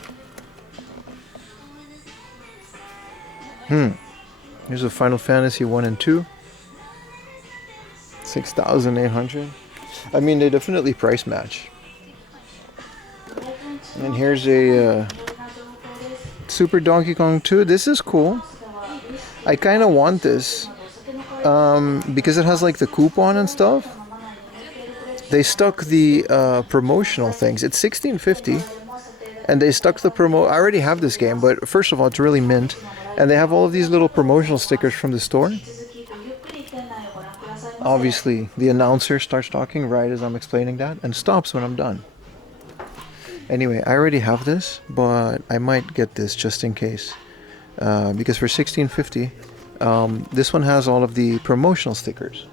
Here's a Final Fantasy 1 and 2. 6,800. I mean, they definitely price match. And here's a Super Donkey Kong 2. This is cool. I kind of want this because it has like the coupon and stuff. They stuck the promotional things. It's 1650, and they stuck the promo. I already have this game, but first of all, it's really mint, and they have all of these little promotional stickers from the store. Obviously, the announcer starts talking right as I'm explaining that, and stops when I'm done. Anyway, I already have this, but I might get this just in case. Because for 1650, this one has all of the promotional stickers.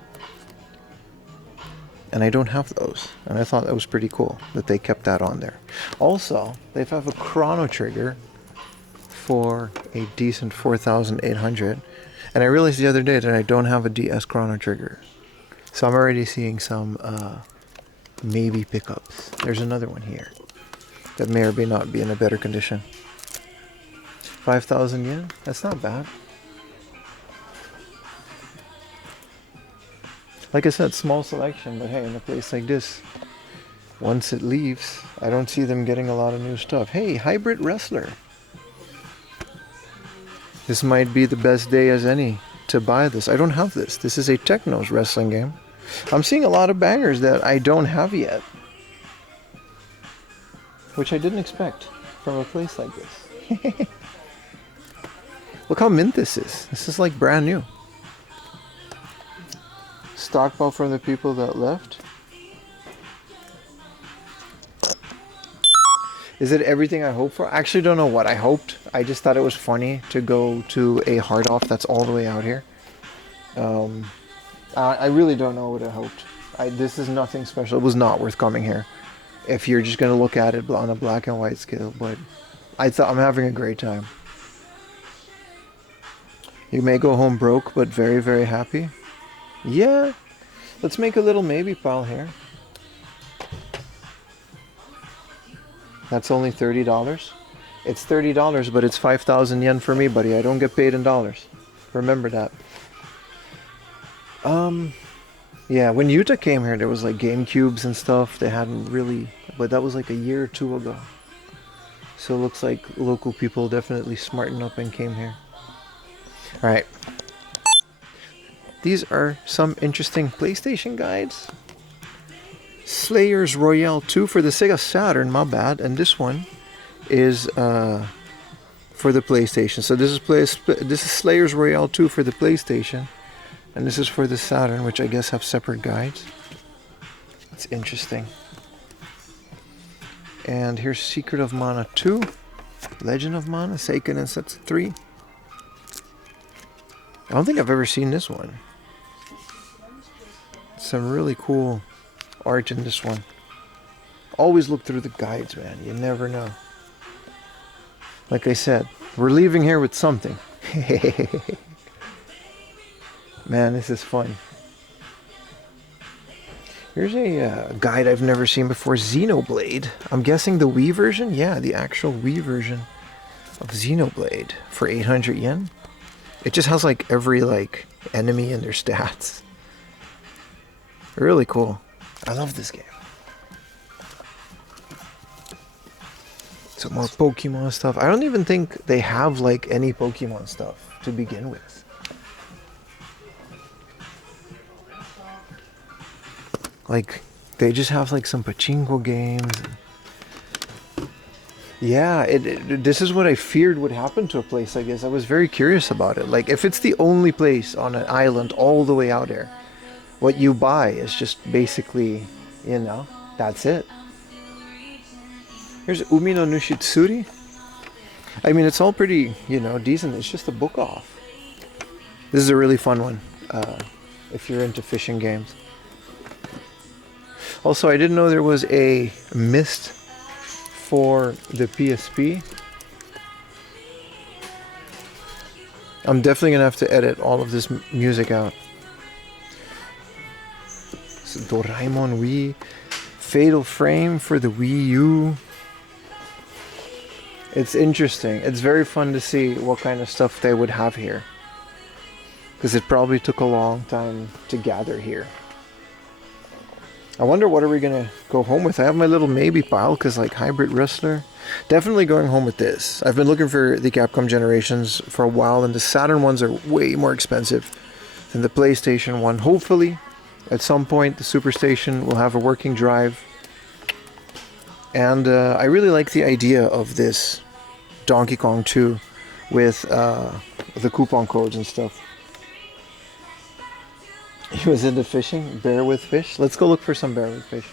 And I don't have those. And I thought that was pretty cool that they kept that on there. Also, they have a Chrono Trigger for a decent 4,800. And I realized the other day that I don't have a DS Chrono Trigger. So I'm already seeing some maybe pickups. There's another one here that may or may not be in a better condition. 5,000 yen? That's not bad. Like I said, small selection, but hey, in a place like this, once it leaves, I don't see them getting a lot of new stuff. Hey, Hybrid Wrestler. This might be the best day as any to buy this. I don't have this. This is a Technos wrestling game. I'm seeing a lot of bangers that I don't have yet, which I didn't expect from a place like this. Look how mint this is. This is like brand new. Stockpile from the people that left. Is it everything I hoped for? I actually don't know what I hoped. I just thought it was funny to go to a hard off that's all the way out here. I really don't know what I hoped. This is nothing special. It was not worth coming here. if you're just gonna look at it on a black and white scale. But I'm having a great time. You may go home broke, but very, very happy. Yeah, let's make a little maybe pile here. That's only $30. It's $30, but it's 5,000 yen for me, buddy. I don't get paid in dollars. Remember that. Yeah, when Utah came here, there was like GameCubes and stuff. They hadn't really, but that was like a year or two ago. So it looks like local people definitely smartened up and came here. All right. These are some interesting PlayStation guides. Slayers Royale 2 for the Sega Saturn, my bad. And this one is for the PlayStation. So this is Slayers Royale 2 for the PlayStation. And this is for the Saturn, which I guess have separate guides. It's interesting. And here's Secret of Mana 2. Legend of Mana, Seiken and Setsu 3. I don't think I've ever seen this one. Some really cool art in this one. Always look through the guides, man. You never know. Like I said, we're leaving here with something. Man, this is fun. Here's a guide I've never seen before. Xenoblade. I'm guessing the Wii version? Yeah, the actual Wii version of Xenoblade for 800 yen. It just has like every like enemy and their stats. Really cool. I love this game. Some more Pokemon stuff. I don't even think they have like any Pokemon stuff to begin with. Like, they just have like some pachinko games. Yeah, this is what I feared would happen to a place like this. I was very curious about it. Like, if it's the only place on an island all the way out there, what you buy is just basically, you know, that's it. Here's Umi no Nushitsuri. I mean, it's all pretty, you know, decent. It's just a book off. This is a really fun one, if you're into fishing games. Also, I didn't know there was a Myst for the PSP. I'm definitely gonna have to edit all of this music out. So Doraemon Wii, Fatal Frame for the Wii U. It's interesting. It's very fun to see what kind of stuff they would have here, because it probably took a long time to gather here. I wonder what are we gonna go home with. I have my little maybe pile because like Hybrid Wrestler. Definitely going home with this. I've been looking for the Capcom Generations for a while, and the Saturn ones are way more expensive than the PlayStation one. Hopefully, at some point, the Superstation will have a working drive. And I really like the idea of this Donkey Kong 2 with the coupon codes and stuff. He was into fishing, bear with fish. Let's go look for some bear with fish.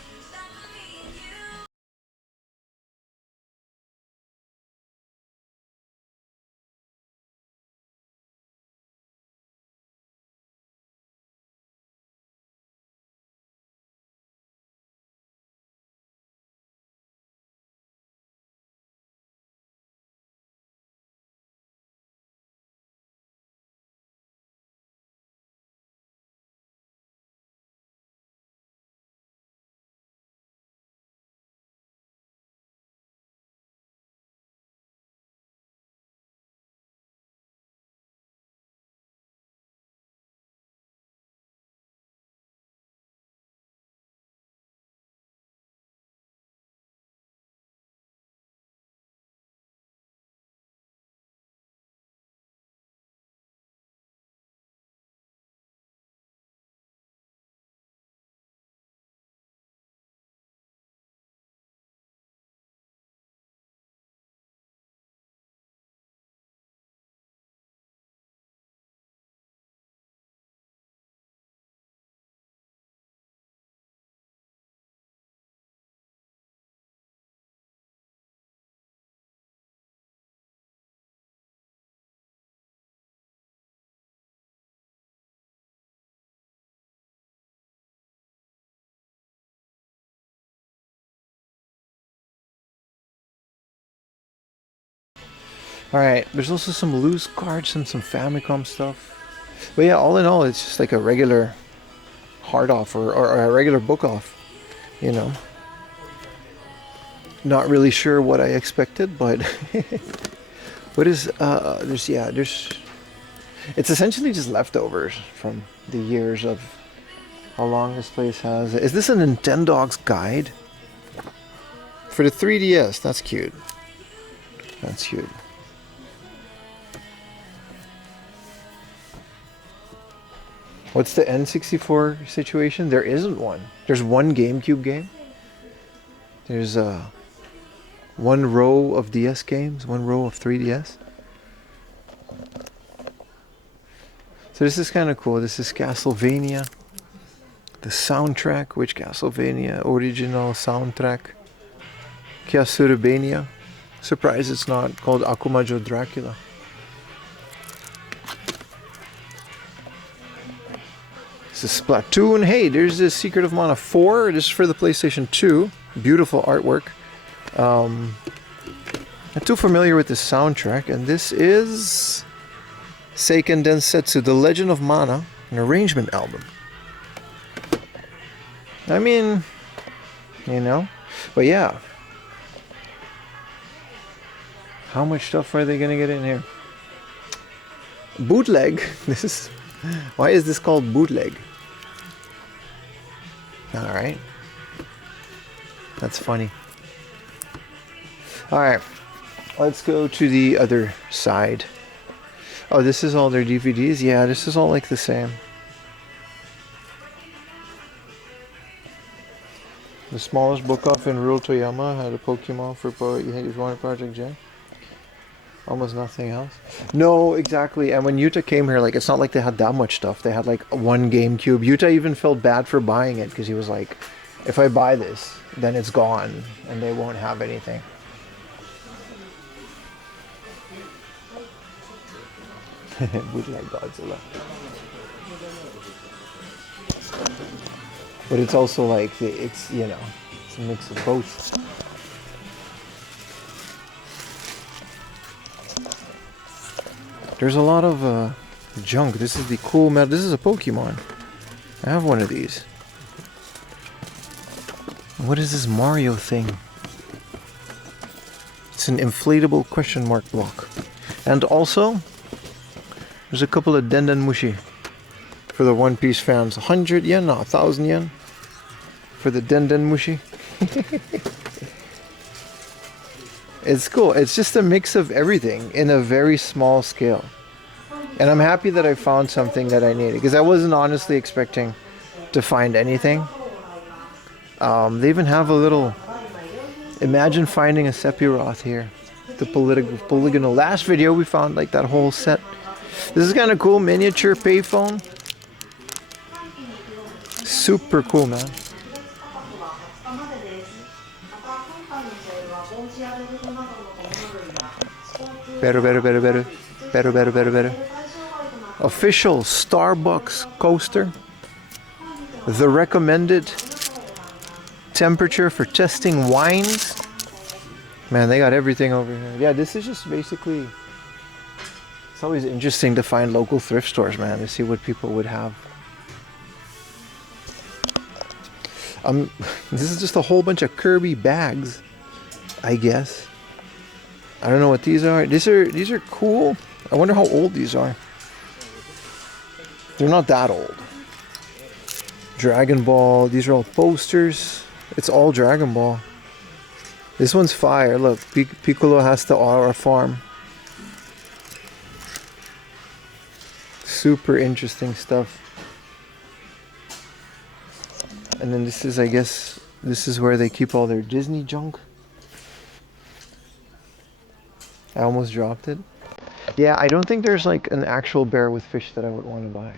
All right, there's also some loose cards and some Famicom stuff. But yeah, all in all, it's just like a regular hard off or a regular book off, you know. Not really sure what I expected, but what is there's it's essentially just leftovers from the years of how long this place has. Is this a Nintendogs guide? For the 3DS, that's cute. That's cute. What's the N64 situation? There isn't one. There's one GameCube game. There's one row of DS games, one row of 3DS. So this is kind of cool. This is Castlevania. The soundtrack, which Castlevania original soundtrack? Castlevania. Surprised it's not called Akumajo Dracula. This is Splatoon. Hey, there's the Secret of Mana 4. This is for the PlayStation 2. Beautiful artwork. Not too familiar with the soundtrack, and this is Seiken Densetsu, The Legend of Mana, an arrangement album. I mean, you know, but yeah. How much stuff are they gonna get in here? Bootleg. This is. Why is this called bootleg? All right. That's funny. All right. Let's go to the other side. Oh, this is all their DVDs? Yeah, this is all like the same. The smallest book off in rural Toyama had a Pokemon for Project J. Almost nothing else. No, exactly. And when Yuta came here, like, it's not like they had that much stuff. They had like one GameCube. Yuta even felt bad for buying it because he was like, if I buy this, then it's gone and they won't have anything. Bootleg Godzilla. But it's also like, it's, you know, it's a mix of both. There's a lot of junk. This is the cool metal. This is a Pokemon. I have one of these. What is this Mario thing? It's an inflatable question mark block. And also, there's a couple of Denden Mushi for the One Piece fans. 100 yen, no, 1,000 yen for the Denden Mushi. It's cool. It's just a mix of everything in a very small scale. And I'm happy that I found something that I needed, because I wasn't honestly expecting to find anything. They even have a little... Imagine finding a Sephiroth here. The polygonal. Last video we found like that whole set. This is kind of cool. Miniature payphone. Super cool, man. Better. Official Starbucks coaster. The recommended temperature for testing wines. Man, they got everything over here. Yeah, this is just basically... It's always interesting to find local thrift stores, man, to see what people would have. This is just a whole bunch of Kirby bags, I guess. I don't know what these are. These are cool. I wonder how old these are. They're not that old. Dragon Ball. These are all posters. It's all Dragon Ball. This one's fire. Look, Piccolo has the Aura farm. Super interesting stuff. And then this is, I guess, this is where they keep all their Disney junk. I almost dropped it. Yeah, I don't think there's like an actual bear with fish that I would want to buy.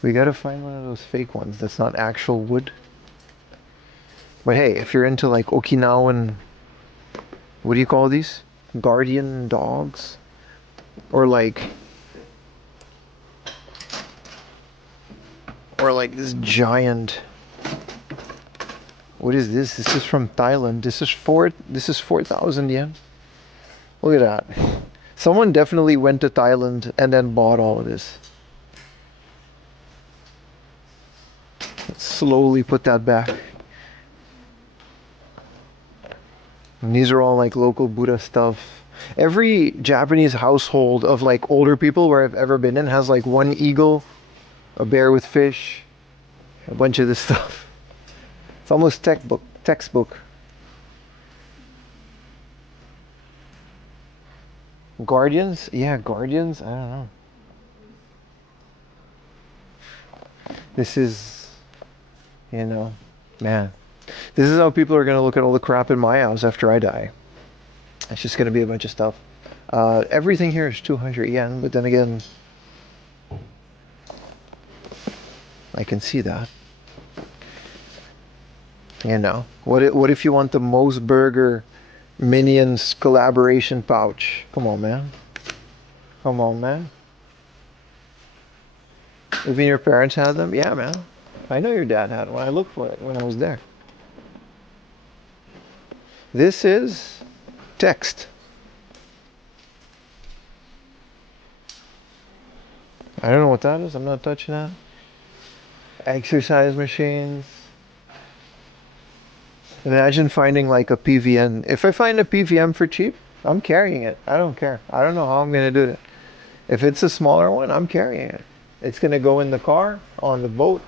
We gotta find one of those fake ones that's not actual wood. But hey, if you're into like Okinawan, what do you call these? Guardian dogs? Or like this giant... What is this? This is from Thailand. This is 4,000 yen. Look at that. Someone definitely went to Thailand and then bought all of this. Let's slowly put that back. And these are all like local Buddha stuff. Every Japanese household of like older people where I've ever been in has like one eagle, a bear with fish, a bunch of this stuff. It's almost textbook. Guardians? Yeah, Guardians? I don't know. This is, you know, man. This is how people are going to look at all the crap in my house after I die. It's just going to be a bunch of stuff. Everything here is 200 yen, but then again, I can see that. You know, what if you want the Moe's Burger Minions collaboration pouch? Come on, man. Come on, man. Even your parents had them? Yeah, man. I know your dad had one. I looked for it when I was there. This is text. I don't know what that is. I'm not touching that. Exercise machines. Imagine finding like a PVN. If I find a PVM for cheap, I'm carrying it. I don't care. I don't know how I'm going to do it. If it's a smaller one, I'm carrying it. It's going to go in the car, on the boat.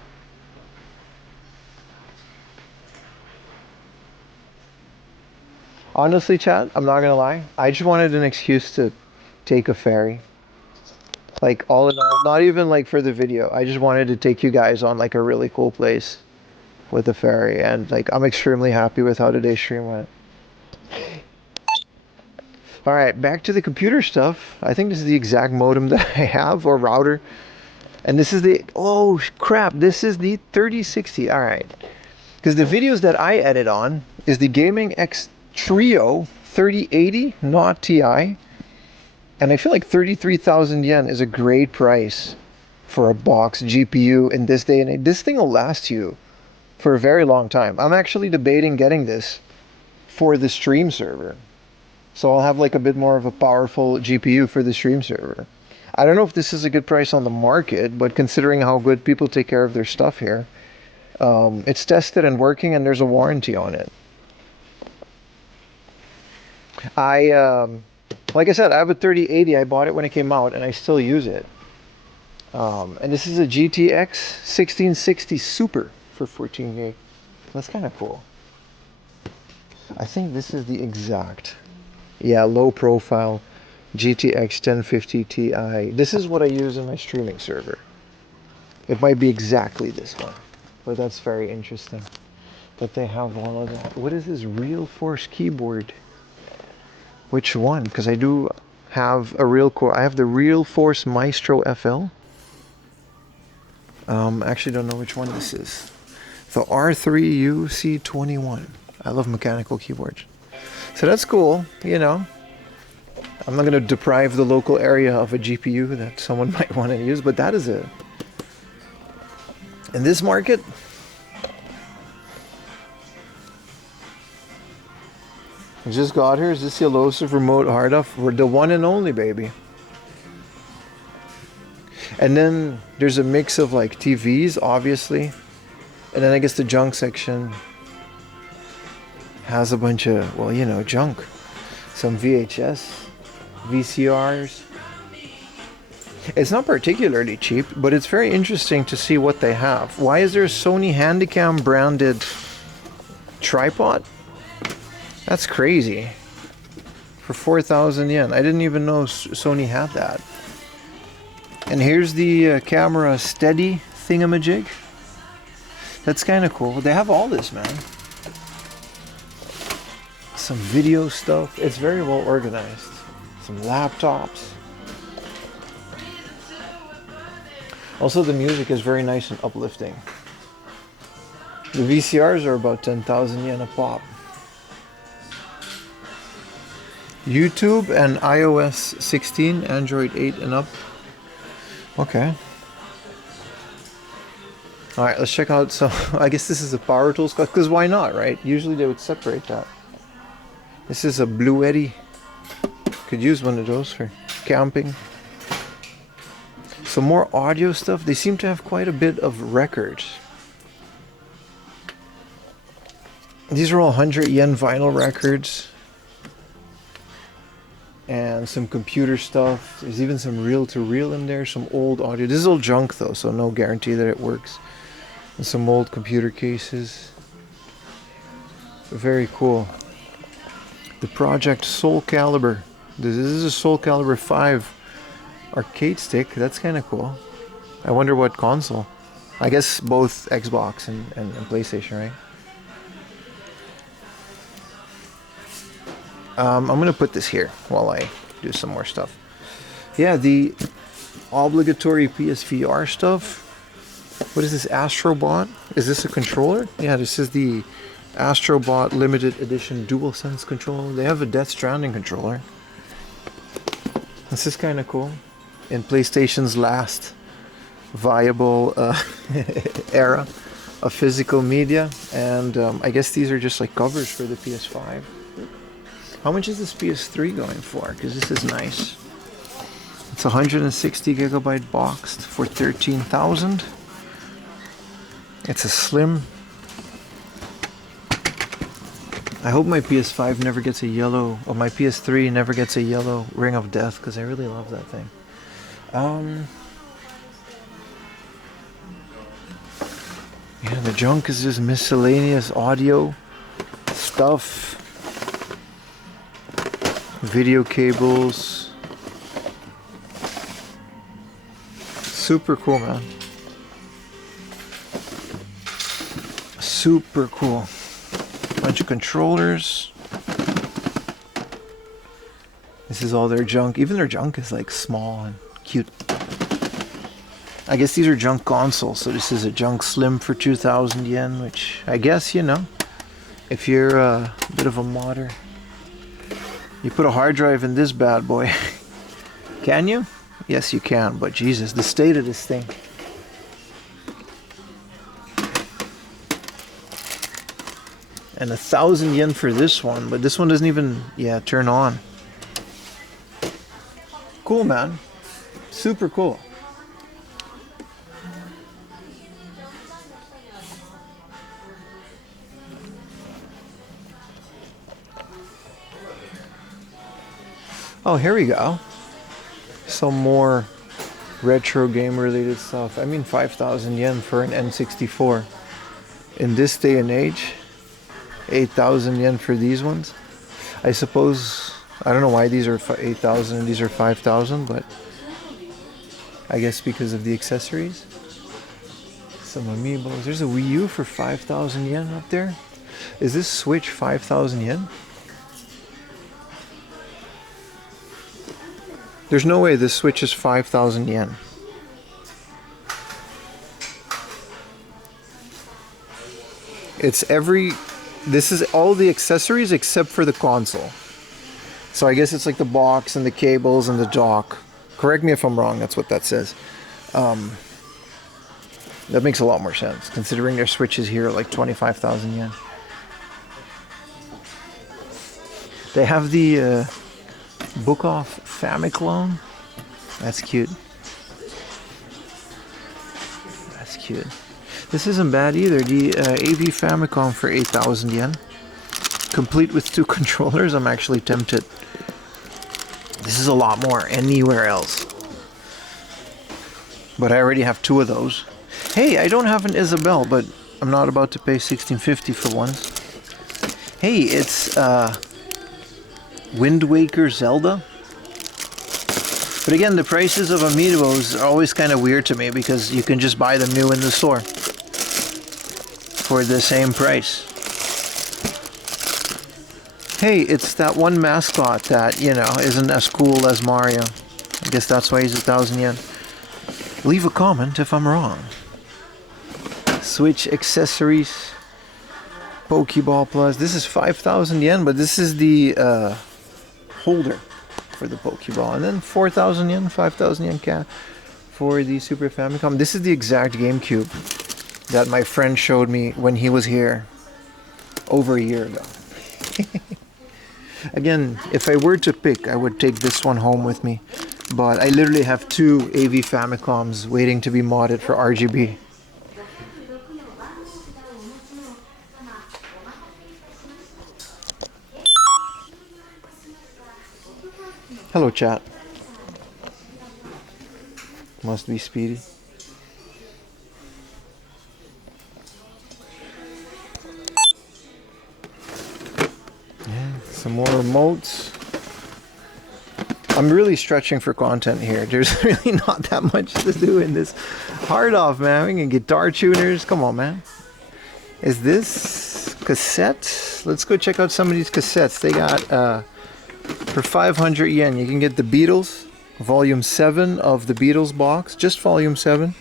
Honestly, chat, I'm not going to lie. I just wanted an excuse to take a ferry. Like all in all, not even like for the video. I just wanted to take you guys on like a really cool place with a ferry, and like I'm extremely happy with how today's stream went. All right, back to the computer stuff. I think this is the exact modem that I have, or router. And this is the, oh crap, this is the 3060. All right. Because the videos that I edit on is the Gaming X Trio 3080, not Ti. And I feel like 33,000 yen is a great price for a box GPU in this day and age. This thing will last you for a very long time. I'm actually debating getting this for the stream server. So I'll have like a bit more of a powerful GPU for the stream server. I don't know if this is a good price on the market, but considering how good people take care of their stuff here, it's tested and working, and there's a warranty on it. Like I said, I have a 3080. I bought it when it came out, and I still use it. And this is a GTX 1660 Super for 14 gig. That's kind of cool. I think this is the exact, yeah, low profile GTX 1050 Ti. This is what I use in my streaming server. It might be exactly this one, but that's very interesting that they have all of that. What is this Real Force keyboard? Which one? Because I do have a real core. I have the Real Force Maestro FL. Actually don't know which one this is. The R3UC21. I love mechanical keyboards. So that's cool, you know. I'm not going to deprive the local area of a GPU that someone might want to use, but that is it. In this market, I just got here. Is this the Elusive Remote Hard Off? We're the one and only, baby. And then there's a mix of like TVs, obviously. And then I guess the junk section has a bunch of, well, you know, junk. Some VHS, VCRs. It's not particularly cheap, but it's very interesting to see what they have. Why is there a Sony Handycam branded tripod? That's crazy. For 4,000 yen. I didn't even know Sony had that. And here's the camera steady thingamajig. That's kind of cool. They have all this, man. Some video stuff. It's very well organized. Some laptops. Also, the music is very nice and uplifting. The VCRs are about 10,000 yen a pop. YouTube and iOS 16, Android 8 and up. Okay. Alright, let's check out some. I guess this is a power tools, because why not, right? Usually they would separate that. This is a Blue Eddy Could use one of those for camping. Some more audio stuff. They seem to have quite a bit of records. These are all 100 yen vinyl records. And some computer stuff. There's even some reel-to-reel in there. Some old audio. This is all junk though, so no guarantee that it works. And some old computer cases. Very cool. The Project Soul Calibur. This is a Soul Calibur 5 arcade stick. That's kind of cool. I wonder what console. I guess both Xbox and PlayStation, right? I'm gonna put this here while I do some more stuff. Yeah, the obligatory PSVR stuff. What is this, Astrobot? Is this a controller? Yeah, this is the Astrobot limited edition DualSense controller. They have a Death Stranding controller. This is kind of cool. In PlayStation's last viable era of physical media, and I guess these are just like covers for the PS5. How much is this PS3 going for? Because this is nice. It's 160 gigabyte boxed for 13,000. It's a slim. I hope my PS5 never gets a yellow, or my PS3 never gets a yellow ring of death, because I really love that thing. Yeah, the junk is just miscellaneous audio stuff. Video cables. Super cool, man. Super cool. Bunch of controllers. This is all their junk. Even their junk is like small and cute. I guess these are junk consoles, so this is a junk slim for 2,000 yen, which I guess, you know, if you're a bit of a modder, you put a hard drive in this bad boy. Can you? Yes, you can, but Jesus, the state of this thing. And 1,000 yen for this one, but this one doesn't even, turn on. Cool, man. Super cool. Oh, here we go. Some more retro game related stuff. I mean, 5,000 yen for an N64. In this day and age, 8,000 yen for these ones. I suppose, I don't know why these are 8,000 and these are 5,000, but I guess because of the accessories. Some amiibos. There's a Wii U for 5,000 yen up there. Is this Switch 5,000 yen? There's no way this Switch is 5,000 yen. This is all the accessories except for the console. So I guess it's like the box and the cables and the dock. Correct me if I'm wrong, that's what that says. That makes a lot more sense, considering their Switches here are like 25,000 yen. They have the Book Off Famiclone. That's cute. That's cute. This isn't bad either. The AV Famicom for 8,000 yen. Complete with 2 controllers. I'm actually tempted. This is a lot more anywhere else. But I already have 2 of those. Hey, I don't have an Isabelle, but I'm not about to pay $16.50 for one. Hey, it's Wind Waker Zelda. But again, the prices of amiibos are always kind of weird to me because you can just buy them new in the store for the same price. Hey, it's that one mascot that, you know, isn't as cool as Mario. I guess that's why he's 1,000 yen. Leave a comment if I'm wrong. Switch accessories. Pokeball Plus. This is 5,000 yen, but this is the holder for the Pokeball. And then 4,000 yen, 5,000 yen for the Super Famicom. This is the exact GameCube that my friend showed me when he was here over a year ago. Again, if I were to pick, I would take this one home with me. But I literally have two AV Famicoms waiting to be modded for RGB. Hello, chat. Must be speedy. Yeah, some more remotes. I'm really stretching for content here. There's really not that much to do in this hard off, man. We can guitar tuners. Come on, man. Is this cassette? Let's go check out some of these cassettes. They got for 500 yen, you can get the Beatles, volume 7 of the Beatles box, just volume 7.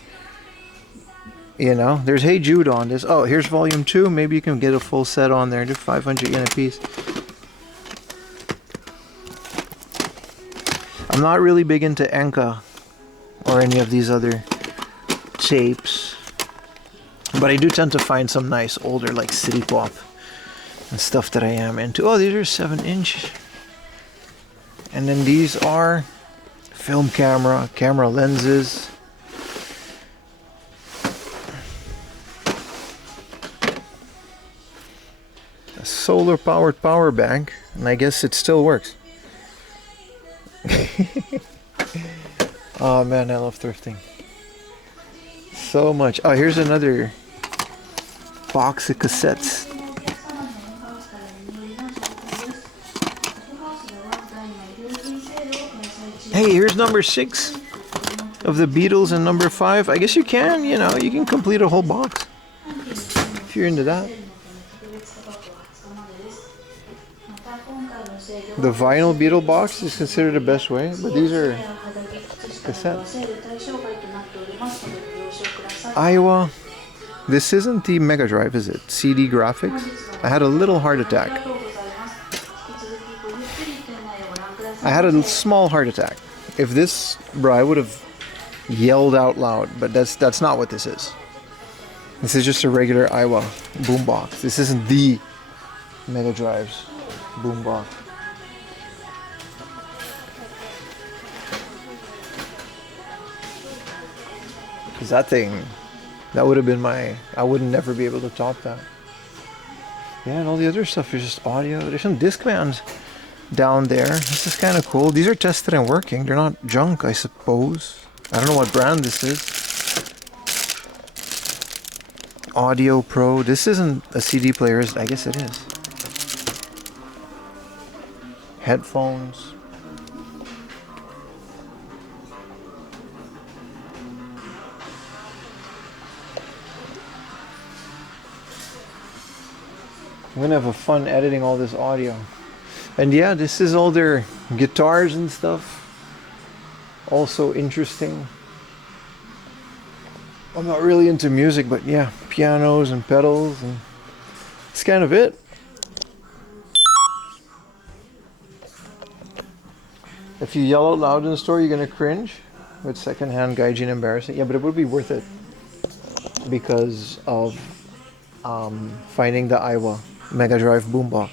You know, there's Hey Jude on this. Oh, here's volume 2. Maybe you can get a full set on there. Just 500 yen a piece. I'm not really big into Enka or any of these other tapes, but I do tend to find some nice older like city pop and stuff that I am into. Oh, these are 7-inch. And then these are film camera lenses. A solar powered power bank, and I guess it still works. Oh man, I love thrifting so much. Oh, here's another box of cassettes. Hey, here's number 6 of the Beatles and number 5. I guess you can, you know, you can complete a whole box if you're into that. The vinyl Beatle box is considered the best way, but these are cassettes. Iowa. This isn't the Mega Drive, is it? CD graphics. I had a little heart attack. I had a small heart attack. If this, bro, I would have yelled out loud, but that's not what this is. This is just a regular Iowa boombox. This isn't the Mega Drive's boombox. Because that thing, that would have been I would never be able to top that. Yeah, and all the other stuff is just audio. There's some Discmans down there. This is kind of cool. These are tested and working. They're not junk, I suppose. I don't know what brand this is. Audio Pro. This isn't a CD player. I guess it is. Headphones. I'm gonna have a fun editing all this audio. And yeah, this is all their guitars and stuff. Also interesting. I'm not really into music, but yeah, pianos and pedals, and it's kind of it. If you yell out loud in the store, you're gonna cringe with secondhand gaijin embarrassing. Yeah, but it would be worth it because of finding the Iowa Mega Drive boombox.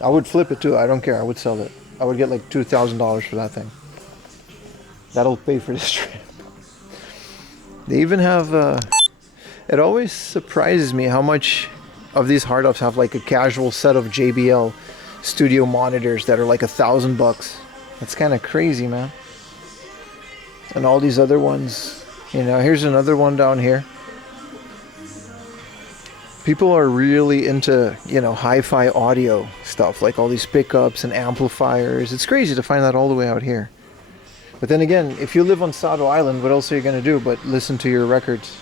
I would flip it too. I don't care. I would sell it. I would get like $2,000 for that thing. That'll pay for this trip. They even have. It always surprises me how much of these hard ups have like a casual set of JBL studio monitors that are like $1,000. That's kind of crazy, man. And all these other ones, you know. Here's another one down here. People are really into, you know, hi-fi audio stuff, like all these pickups and amplifiers. It's crazy to find that all the way out here. But then again, if you live on Sado Island, what else are you going to do but listen to your records?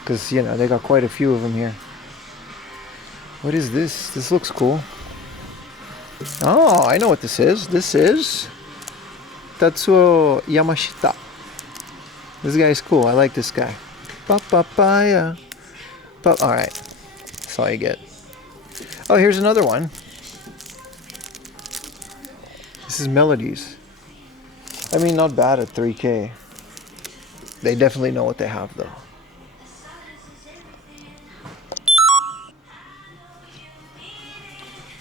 Because, you know, they got quite a few of them here. What is this? This looks cool. Oh, I know what this is. This is Tatsuo Yamashita. This guy's cool. I like this guy. Papaya. Alright, that's all you get. Oh, here's another one. This is Melodies. I mean, not bad at 3K. They definitely know what they have, though.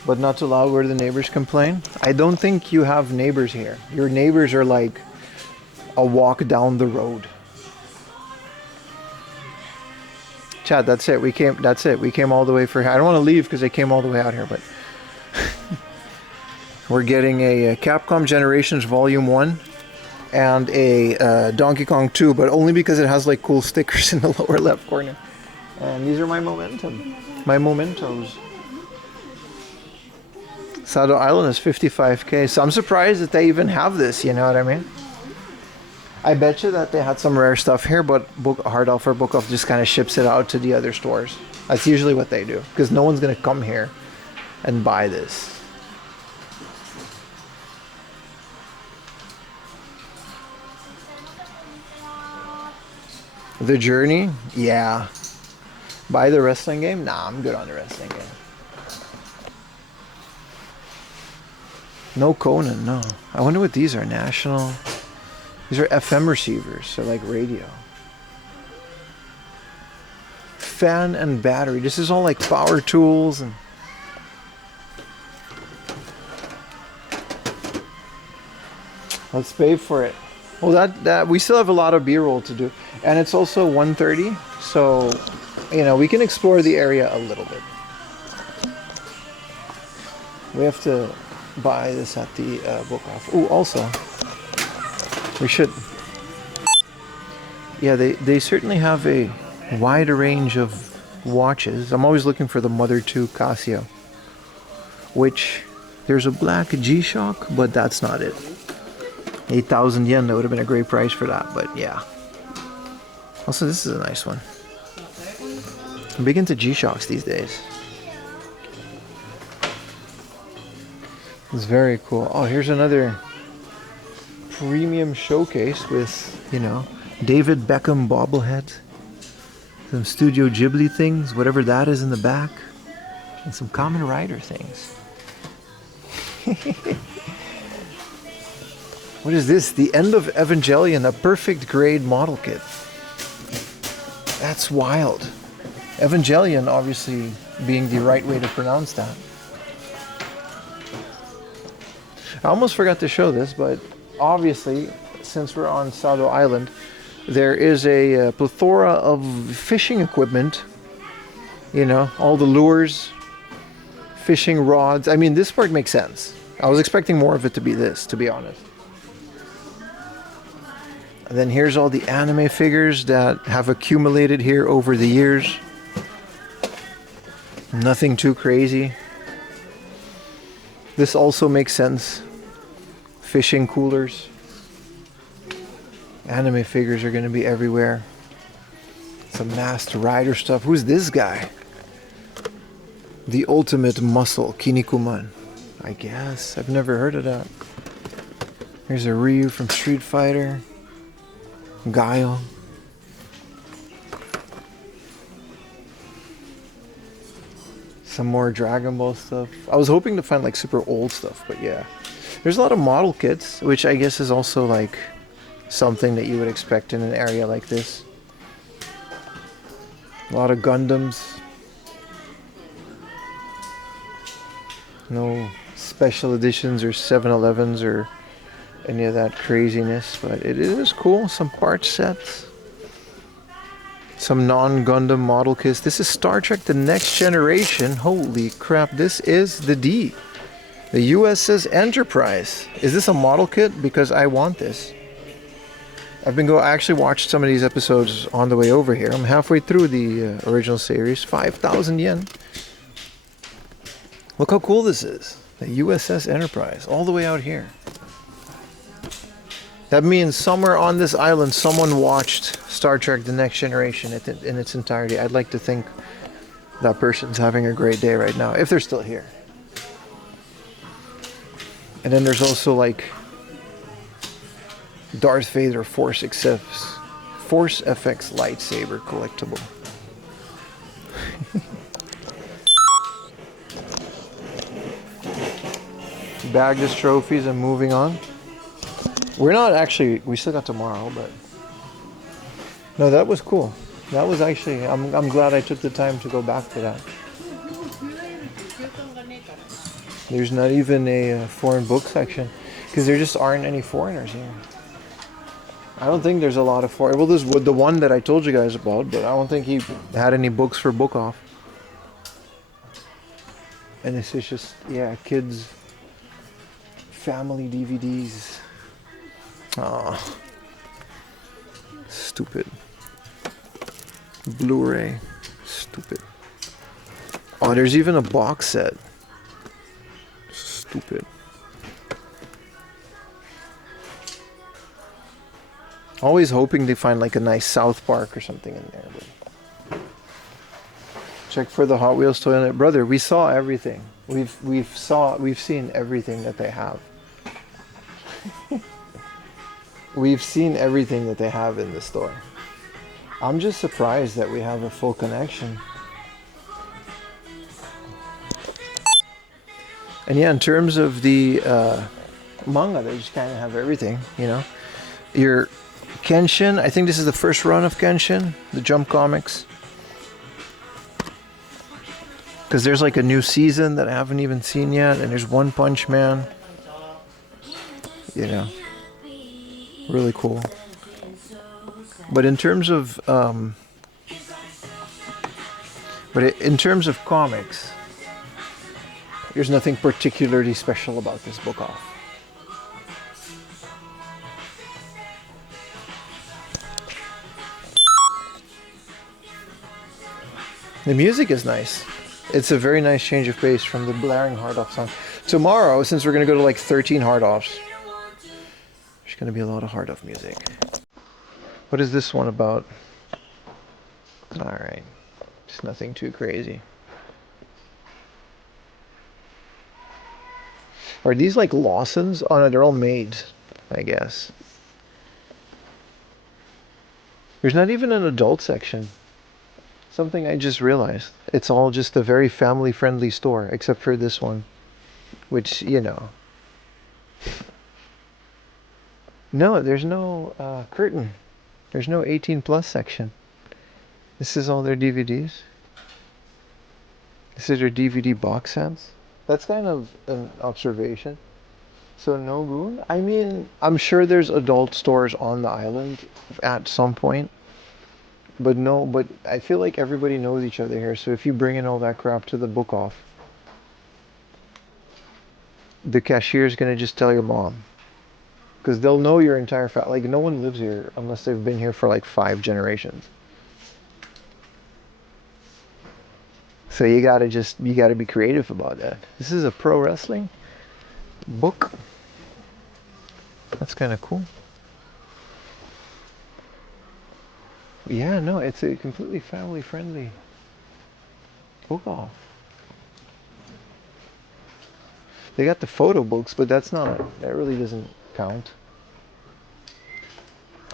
but not too loud where the neighbors complain. I don't think you have neighbors here. Your neighbors are like a walk down the road. Chad, that's it. We came all the way for here. I don't want to leave because I came all the way out here, but we're getting a Capcom Generations Volume 1 and a Donkey Kong 2, but only because it has like cool stickers in the lower left corner. And these are my mementos. Sado Island is 55k, so I'm surprised that they even have this, you know what I mean? I bet you that they had some rare stuff here, but Hard Elf or Book Off just kind of ships it out to the other stores. That's usually what they do, because no one's going to come here and buy this. The Journey? Yeah. Buy the wrestling game? Nah, I'm good on the wrestling game. No Conan, no. I wonder what these are. National. These are FM receivers, so like radio. Fan and battery. This is all like power tools and. Let's pay for it. Well, that we still have a lot of B-roll to do, and it's also 1:30, so you know we can explore the area a little bit. We have to buy this at the Book Off. Oh, also, we should. Yeah, they certainly have a wide range of watches. I'm always looking for the Mother 2 Casio, which there's a black G-Shock, but that's not it. 8,000 yen, that would have been a great price for that, but yeah. Also, this is a nice one. I'm big into G-Shocks these days. It's very cool. Oh, here's another premium showcase with, you know, David Beckham bobblehead. Some Studio Ghibli things, whatever that is in the back. And some Kamen Rider things. What is this? The End of Evangelion, a perfect grade model kit. That's wild. Evangelion, obviously, being the right way to pronounce that. I almost forgot to show this, but obviously, since we're on Sado Island, there is a plethora of fishing equipment. You know, all the lures, fishing rods. I mean, this part makes sense. I was expecting more of it to be this, to be honest. And then here's all the anime figures that have accumulated here over the years. Nothing too crazy. This also makes sense. Fishing coolers. Anime figures are going to be everywhere. Some Masked Rider stuff. Who's this guy? The Ultimate Muscle, Kinnikuman. I guess. I've never heard of that. Here's a Ryu from Street Fighter. Guile. Some more Dragon Ball stuff. I was hoping to find like super old stuff, but yeah. There's a lot of model kits, which I guess is also like something that you would expect in an area like this. A lot of Gundams. No special editions or 7-Elevens or any of that craziness, but it is cool. Some part sets, some non-Gundam model kits. This is Star Trek The Next Generation. Holy crap, this is the D, the USS Enterprise. Is this a model kit? Because I want this. I actually watched some of these episodes on the way over here. I'm halfway through the original series. 5,000 yen. Look how cool this is. The USS Enterprise, all the way out here. That means somewhere on this island, someone watched Star Trek The Next Generation in its entirety. I'd like to think that person's having a great day right now, if they're still here. And then there's also like Darth Vader Force FX lightsaber collectible. Bagged his trophies and moving on. We're not actually, we still got tomorrow, but no, that was cool. That was actually, I'm glad I took the time to go back to that. There's not even a foreign book section because there just aren't any foreigners here. I don't think there's a lot of foreign. Well, there's the one that I told you guys about, but I don't think he had any books for book off. And this is just, yeah, kids, family DVDs. Oh, stupid. Blu-ray, stupid. Oh, there's even a box set. Stupid. Always hoping to find like a nice South Park or something in there. But check for the Hot Wheels toy on it, brother. We saw everything. We've seen everything that they have. We've seen everything that they have in the store. I'm just surprised that we have a full connection. And yeah, in terms of the manga, they just kind of have everything, you know. Your Kenshin, I think this is the first run of Kenshin, the Jump Comics. Because there's like a new season that I haven't even seen yet, and there's One Punch Man. You know, really cool. But in terms of in terms of comics, there's nothing particularly special about this book off. The music is nice. It's a very nice change of pace from the blaring hard off song. Tomorrow, since we're going to go to like 13 hard offs, there's going to be a lot of hard off music. What is this one about? Alright. Just nothing too crazy. Are these like Lawson's? Oh no, they're all made, I guess. There's not even an adult section. Something I just realized. It's all just a very family-friendly store, except for this one. Which, you know. No, there's no curtain. There's no 18 plus section. This is all their DVDs. This is their DVD box sets. That's kind of an observation. So no Goon? I mean, I'm sure there's adult stores on the island at some point. But no, but I feel like everybody knows each other here. So if you bring in all that crap to the book off, the cashier's gonna just tell your mom. Because they'll know your entire family. Like, no one lives here unless they've been here for like 5 generations. So you gotta be creative about that. This is a pro wrestling book. That's kind of cool. Yeah, no, it's a completely family friendly book off. They got the photo books, but that really doesn't count.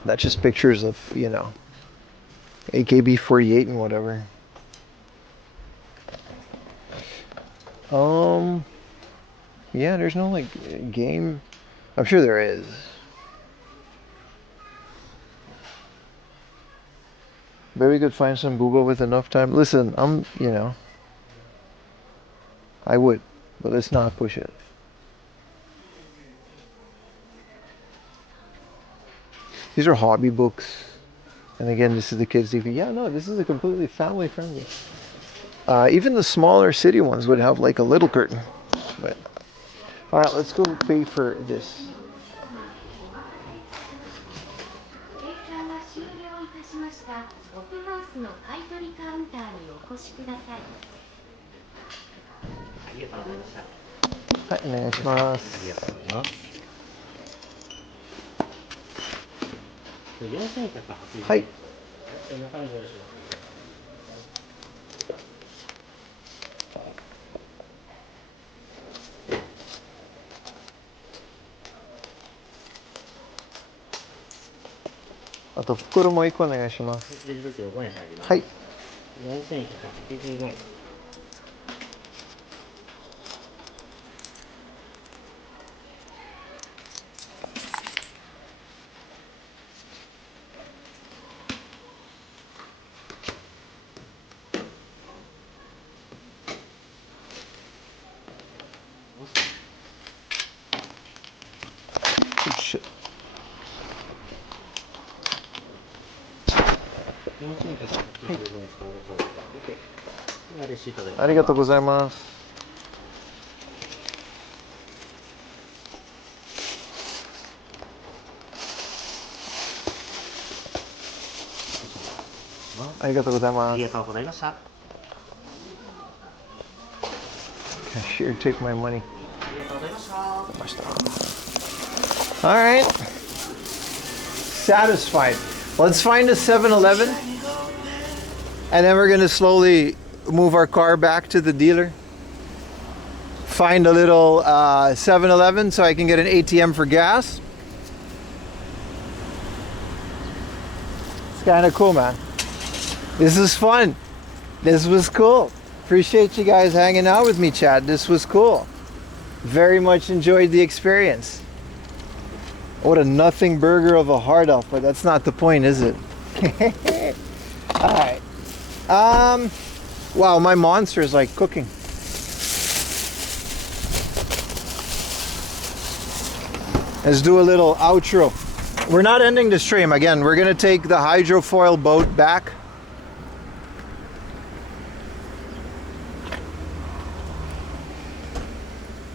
That's just pictures of, you know, AKB48 and whatever. Yeah, there's no like game. I'm sure there is. Maybe we could find some booba with enough time. Listen, you know, I would, but let's not push it. These are hobby books. And again, this is the kids' DVD. Yeah, no, this is a completely family friendly. Even the smaller city ones would have like a little curtain. But all right, let's go pay for this. Hi, お願いします。はい。あと袋も1個お願いします。はい。ありがとうございます。ありがとうございます。ありがとうございました。 Cashier, take my money. ありがとうございました。 All right. Satisfied. Let's find a 7-Eleven. And then we're going to slowly move our car back to the dealer. Find a little 7-Eleven so I can get an ATM for gas. It's kind of cool, man. This is fun. This was cool. Appreciate you guys hanging out with me, Chad. This was cool. Very much enjoyed the experience. What a nothing burger of a hard off, but that's not the point, is it? All right. Wow, my monster is like cooking. Let's do a little outro. We're not ending the stream. Again, we're gonna take the hydrofoil boat back.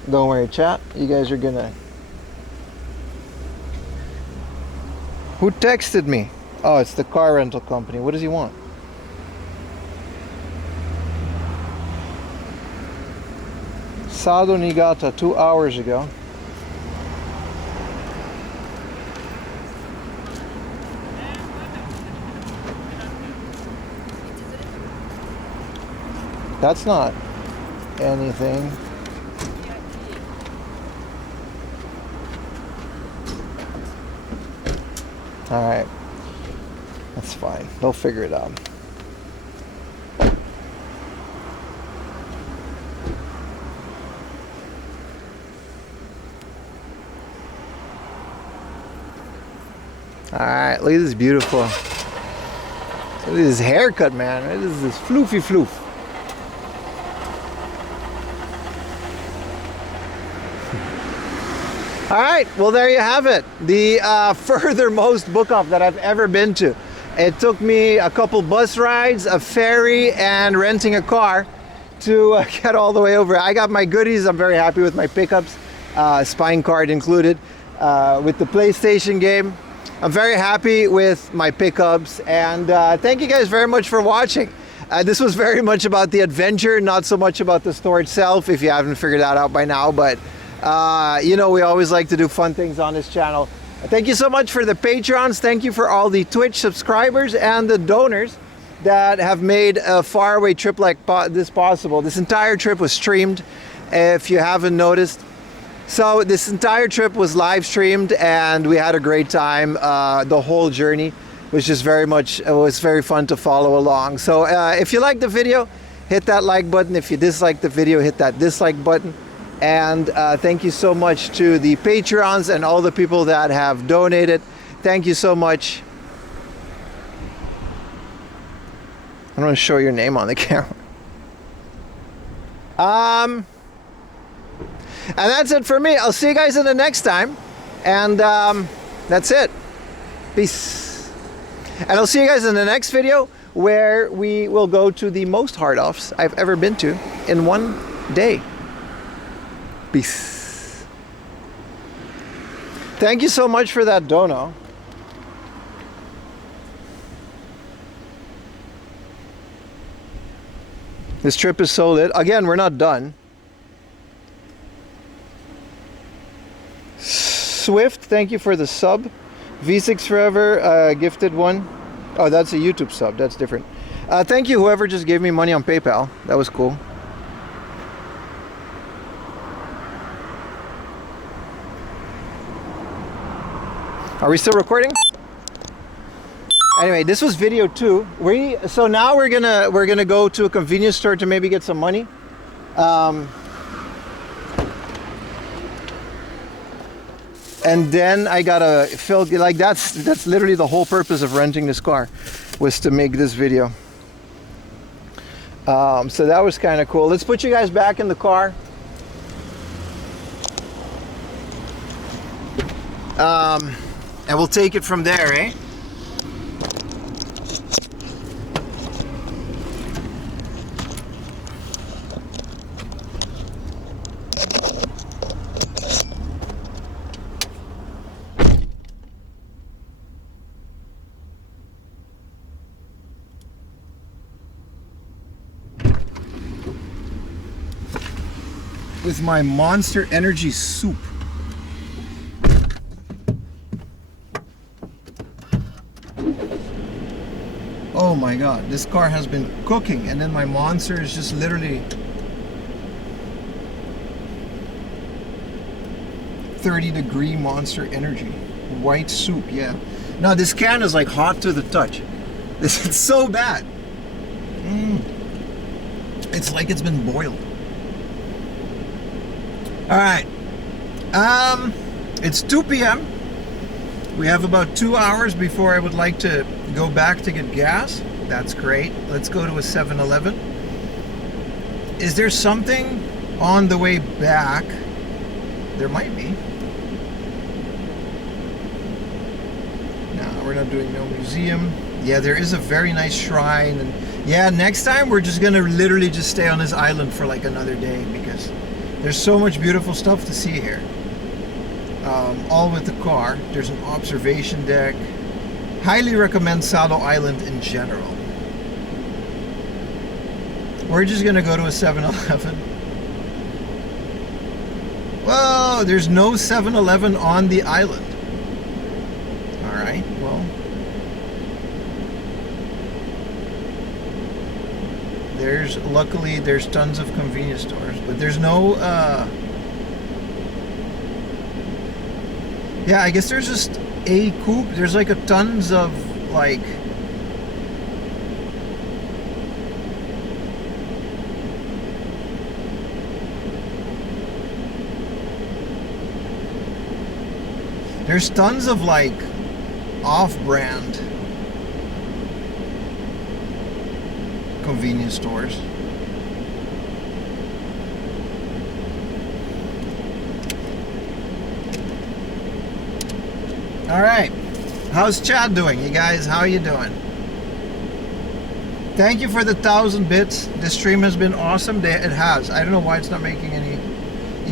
Don't worry, chat. You guys are gonna... Who texted me? Oh, it's the car rental company. What does he want? Sado Niigata 2 hours ago. That's not anything. All right, that's fine. They'll figure it out. All right, look at this beautiful. Look at this haircut, man. This is this floofy floof. All right, well, there you have it. The furthermost book off that I've ever been to. It took me a couple bus rides, a ferry, and renting a car to get all the way over. I got my goodies. I'm very happy with my pickups, spine card included, with the PlayStation game. I'm very happy with my pickups, and thank you guys very much for watching. This was very much about the adventure, not so much about the store itself, if you haven't figured that out by now, but you know, we always like to do fun things on this channel. Thank you so much for the Patrons. Thank you for all the Twitch subscribers and the donors that have made a faraway trip like this possible. This entire trip was streamed, if you haven't noticed. So this entire trip was live streamed, and we had a great time. The whole journey was just very much, it was very fun to follow along. So if you liked the video, hit that like button. If you disliked the video, hit that dislike button. And thank you so much to the Patrons and all the people that have donated. Thank you so much. I don't want to show your name on the camera. And that's it for me. I'll see you guys in the next time. And that's it. Peace. And I'll see you guys in the next video, where we will go to the most hard-offs I've ever been to in one day. Peace. Thank you so much for that dono. This trip is so lit. Again, we're not done. Swift, thank you for the sub. V6 Forever, gifted one. Oh, that's a YouTube sub. That's different. Thank you, whoever just gave me money on PayPal. That was cool. Are we still recording? Anyway, this was video 2. So now we're gonna go to a convenience store to maybe get some money. And then I gotta fill, like that's literally the whole purpose of renting this car, was to make this video. So that was kind of cool. Let's put you guys back in the car. And we'll take it from there, eh? with my Monster Energy soup. Oh my god, this car has been cooking, and then my Monster is just literally 30-degree Monster Energy. White soup, yeah. Now this can is like hot to the touch. This is so bad. It's like it's been boiled. Alright. It's 2 p.m. We have about 2 hours before I would like to go back to get gas. That's great. Let's go to a 7-Eleven. Is there something on the way back? There might be. No, we're not doing no museum. Yeah, there is a very nice shrine. And yeah, next time we're just gonna literally just stay on this island for like another day because there's so much beautiful stuff to see here. All with the car. There's an observation deck. Highly recommend Sado Island in general. We're just gonna go to a 7-Eleven. Whoa, there's no 7-Eleven on the island. Alright, well. Luckily there's tons of convenience stores, but there's no, yeah, I guess there's just a Coop. There's like a tons of like there's tons of like off-brand convenience stores. All right, how's Chad doing? You guys, how are you doing? Thank you for the 1,000 bits. This stream has been awesome. It has. I don't know why it's not making any.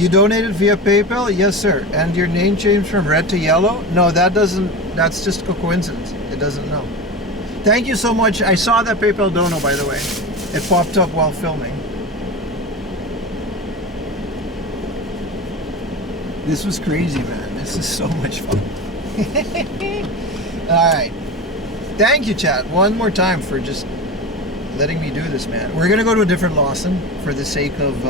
You donated via PayPal? Yes, sir. And your name changed from red to yellow? No, that doesn't. That's just a coincidence. It doesn't know. Thank you so much. I saw that PayPal dono, by the way. It popped up while filming. This was crazy, man. This is so much fun. Alright. Thank you, chat. One more time for just letting me do this, man. We're going to go to a different Lawson for the sake of...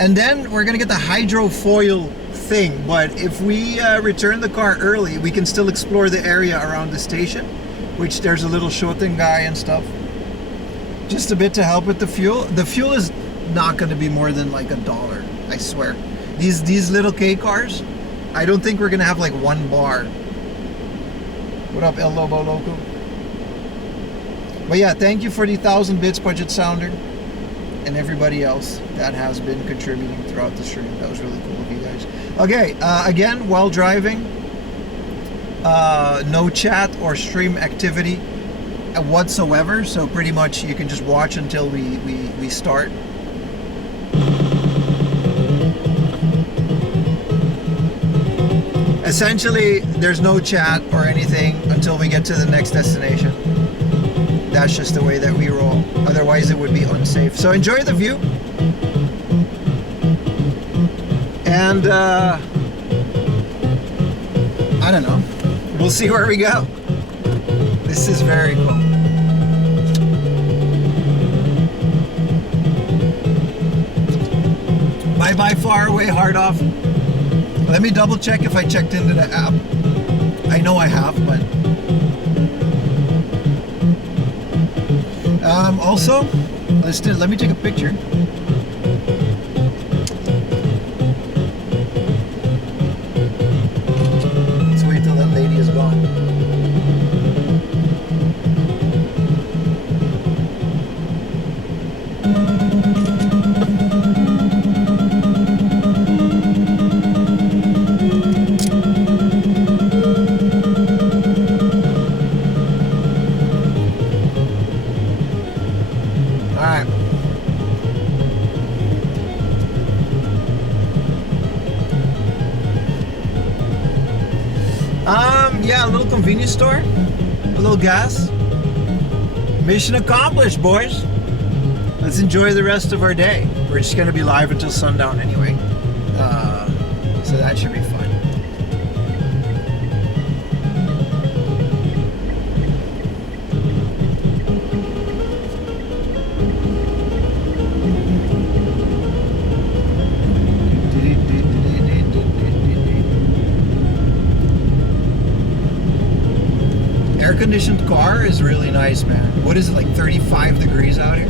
and then we're going to get the hydrofoil thing. But if we return the car early, we can still explore the area around the station. Which there's a little Shoten guy and stuff. Just a bit to help with the fuel. The fuel is not going to be more than like $1, I swear. These little K cars, I don't think we're going to have like 1 bar. What up, El Lobo Loco? But yeah, thank you for the 1,000 bits, Budget Sounder, and everybody else that has been contributing throughout the stream. That was really cool of you guys. Okay, again, while driving, no chat or stream activity whatsoever, so pretty much you can just watch until we start. Essentially, there's no chat or anything until we get to the next destination. That's just the way that we roll. Otherwise, it would be unsafe. So enjoy the view. And, I don't know. We'll see where we go. This is very cool. Bye-bye, far away, hard off. Let me double check if I checked into the app. I know I have, but... also, let me take a picture. Let's wait till that lady is gone. Yeah, a little convenience store, a little gas. Mission accomplished, boys. Let's enjoy the rest of our day. We're just gonna be live until sundown anyway. So that should be fun. Air-conditioned car is really nice, man. What is it, like 35 degrees out here?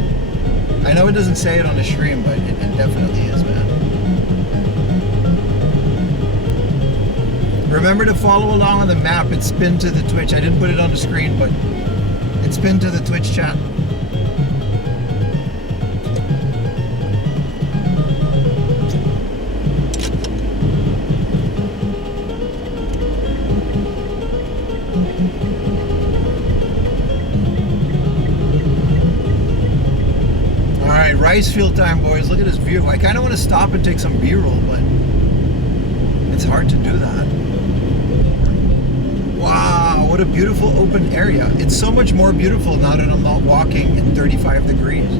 I know it doesn't say it on the stream, but it definitely is, man. Remember to follow along on the map. It's pinned to the Twitch. I didn't put it on the screen, but it's pinned to the Twitch chat. Alright, rice field time, boys. Look at this view. I kind of want to stop and take some B-roll, but it's hard to do that. Wow, what a beautiful open area. It's so much more beautiful now that I'm not walking in 35 degrees.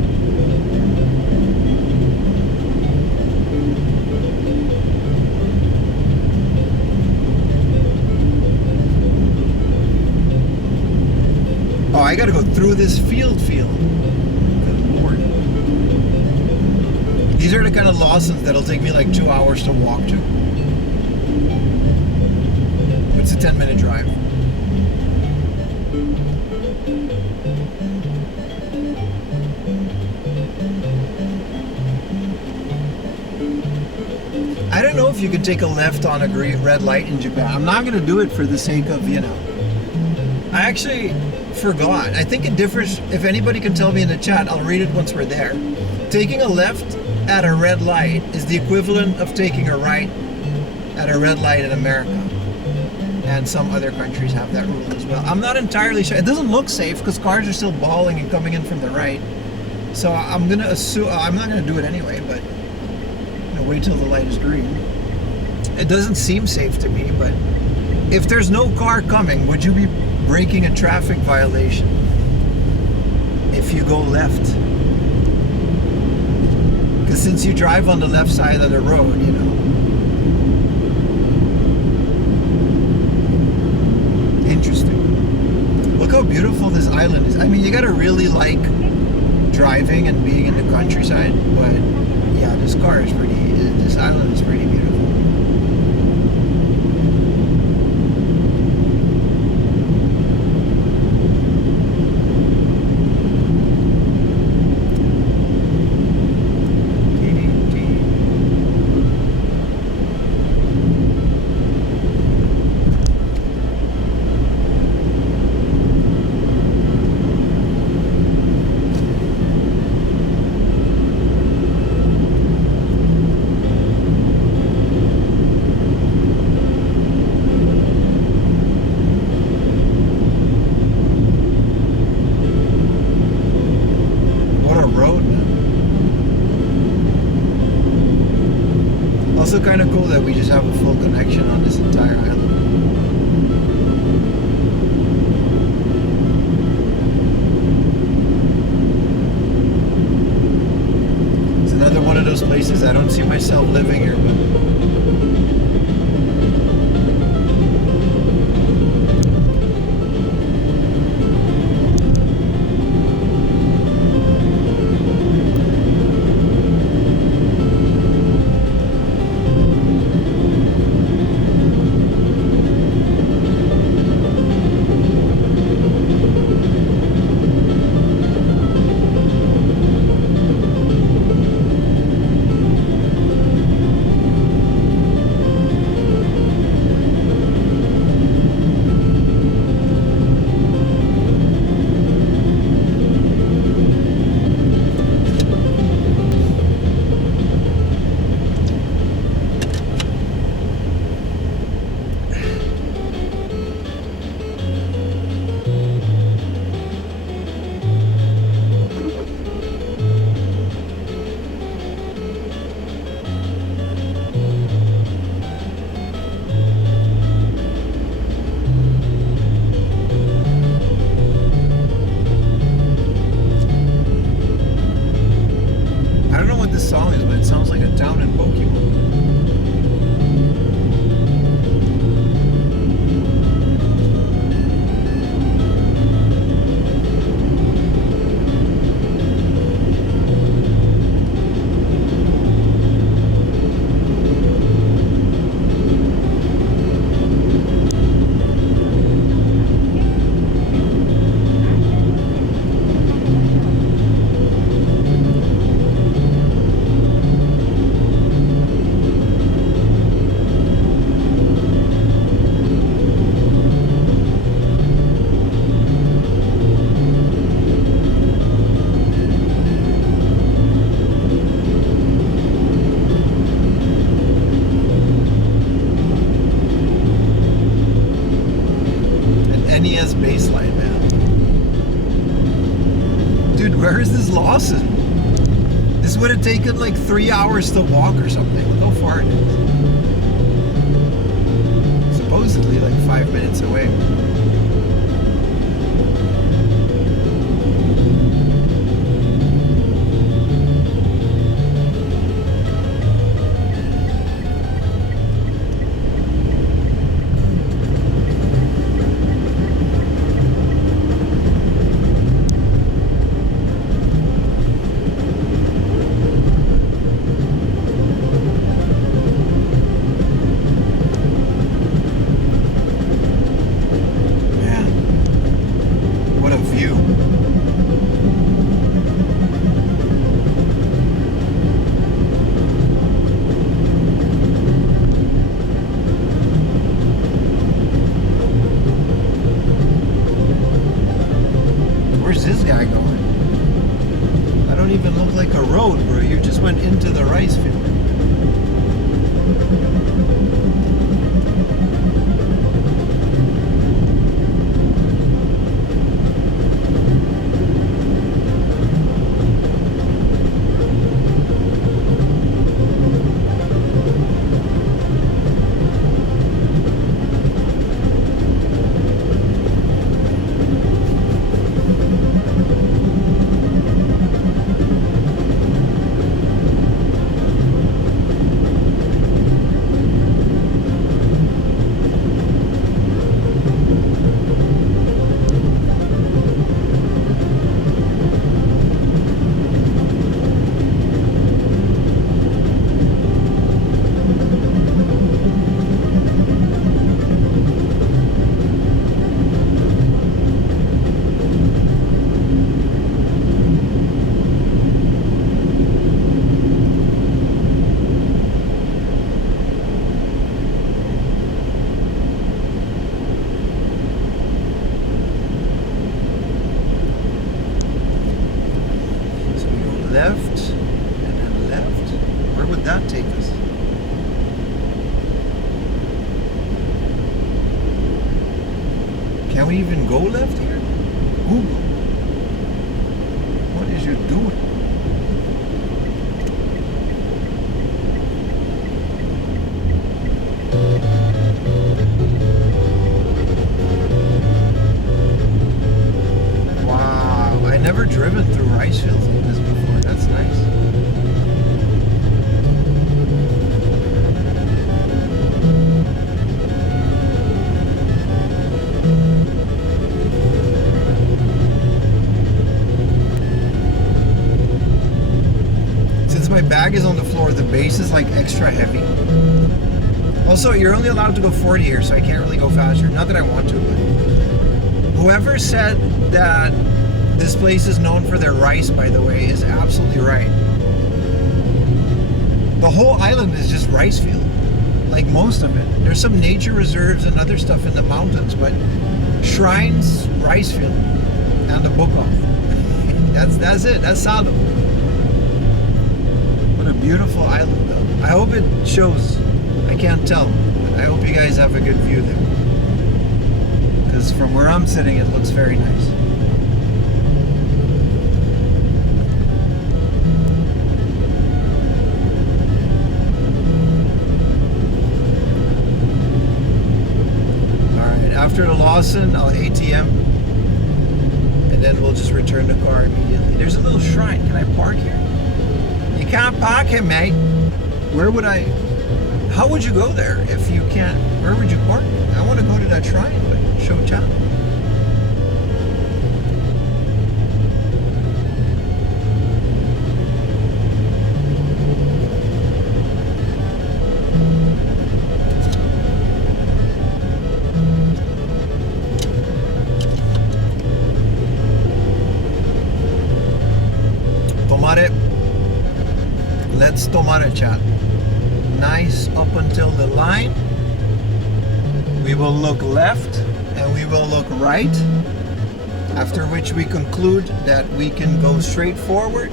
Oh, I gotta go through this field. Good Lord. These are the kind of lawsons that'll take me like 2 hours to walk to. It's a 10-minute drive. I don't know if you can take a left on a red light in Japan. I'm not going to do it for the sake of, you know. I actually forgot. I think it differs. If anybody can tell me in the chat, I'll read it once we're there. Taking a left at a red light is the equivalent of taking a right at a red light in America. And some other countries have that rule as well. I'm not entirely sure. It doesn't look safe because cars are still balling and coming in from the right. So I'm gonna assume I'm not gonna do it anyway. But I'm gonna wait till the light is green. It doesn't seem safe to me. But if there's no car coming, would you be breaking a traffic violation if you go left? Because since you drive on the left side of the road, you know. Interesting. Look how beautiful this island is. I mean, you gotta really like driving and being in the countryside, but yeah, this island is pretty beautiful. Also kind of cool that we just have a full connection on this entire island. It's another one of those places I don't see myself living here, but NES baseline, man. Dude, where is this Lawson? This would have taken like 3 hours to walk or something. Look how far it is. Supposedly like 5 minutes away. Where's this guy going? I don't even look like a road, bro. You just went into the rice field. Left, and then left. Where would that take us? Can we even go left here? Google. What is you doing? Wow, I never driven through rice fields like this before. That's nice. Since my bag is on the floor, the base is like extra heavy. Also, you're only allowed to go 40 here, so I can't really go faster. Not that I want to, but whoever said that this place is known for their rice, by the way, is absolutely right. The whole island is just rice field, like most of it. There's some nature reserves and other stuff in the mountains, but shrines, rice field, and a book off. That's it. That's Sado. What a beautiful island, though. I hope it shows. I can't tell. I hope you guys have a good view there, because from where I'm sitting, it looks very nice. After the Lawson, I'll ATM, and then we'll just return the car immediately. There's a little shrine. Can I park here? You can't park here, mate. Where would I... How would you go there if you can't... Where would you park? I want to go to that shrine, but show chat. Let's tomare chat. Nice up until the line. We will look left and we will look right. After which we conclude that we can go straight forward.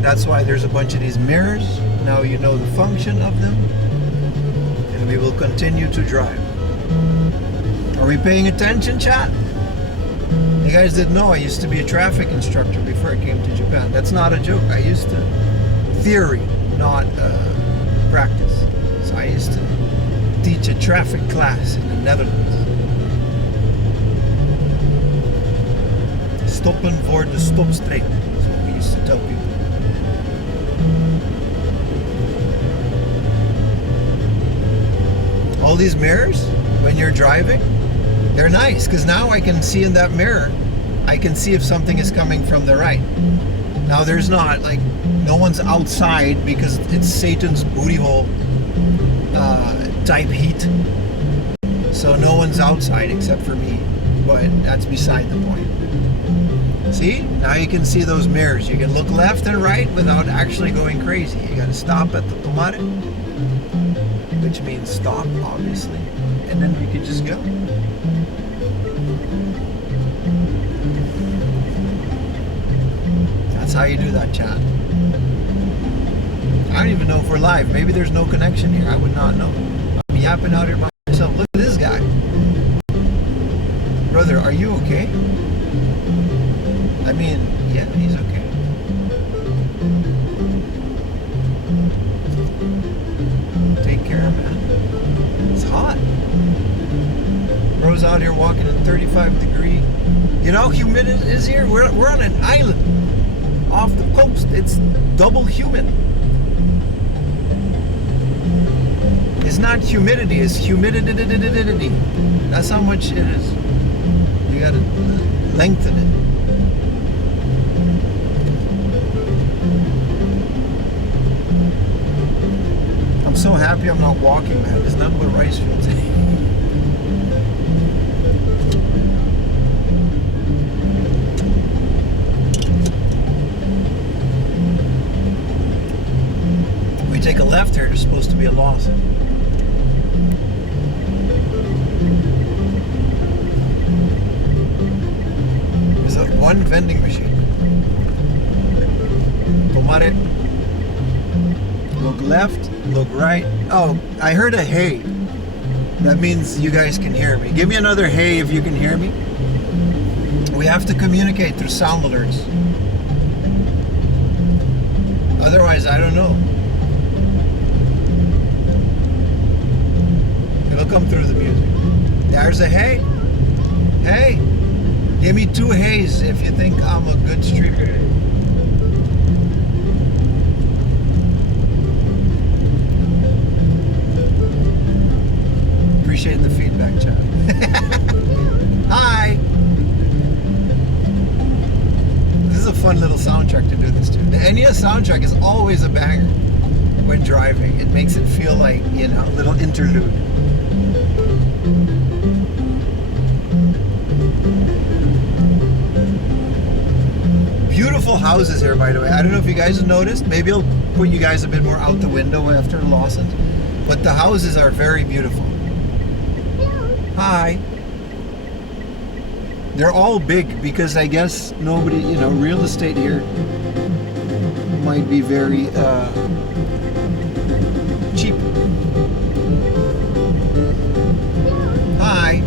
That's why there's a bunch of these mirrors. Now you know the function of them. And we will continue to drive. Are we paying attention, chat? You guys didn't know I used to be a traffic instructor before I came to Japan. That's not a joke. I used to theory, not practice. So I used to teach a traffic class in the Netherlands. Stoppen voor de stopstreep. That's what we used to tell people. All these mirrors, when you're driving, they're nice because now I can see in that mirror, I can see if something is coming from the right. Now there's not, like, no one's outside because it's Satan's booty hole type heat. So no one's outside except for me, but that's beside the point. See, now you can see those mirrors. You can look left and right without actually going crazy. You gotta stop at the tomare, which means stop, obviously, and then you can just go. That's how you do that, chat. I don't even know if we're live. Maybe there's no connection here. I would not know. I'm yapping out here by myself. Look at this guy. Brother, are you okay? I mean, yeah, he's okay. Take care, man. It's hot. Bro's out here walking in 35 degree. You know how humid it is here? We're on an island off the coast. It's double humid. It's not humidity, it's humidity. That's how much it is. You gotta lengthen it. I'm so happy I'm not walking, man. There's nothing but rice fields. We take a left here, there's supposed to be a loss. There's like one vending machine. Tomare. Look left, look right. Oh, I heard a hey. That means you guys can hear me. Give me another hey if you can hear me. We have to communicate through sound alerts. Otherwise, I don't know. It'll come through the music. There's a hey. Hey. Give me 2 hays if you think I'm a good streamer. Appreciate the feedback, chat. Hi. This is a fun little soundtrack to do this to. The NES soundtrack is always a banger when driving. It makes it feel like, you know, a little interlude. Beautiful houses here, by the way. I don't know if you guys have noticed. Maybe I'll put you guys a bit more out the window after Lawson's. But the houses are very beautiful. Hi. They're all big because I guess nobody, you know, real estate here might be very cheap. Hi.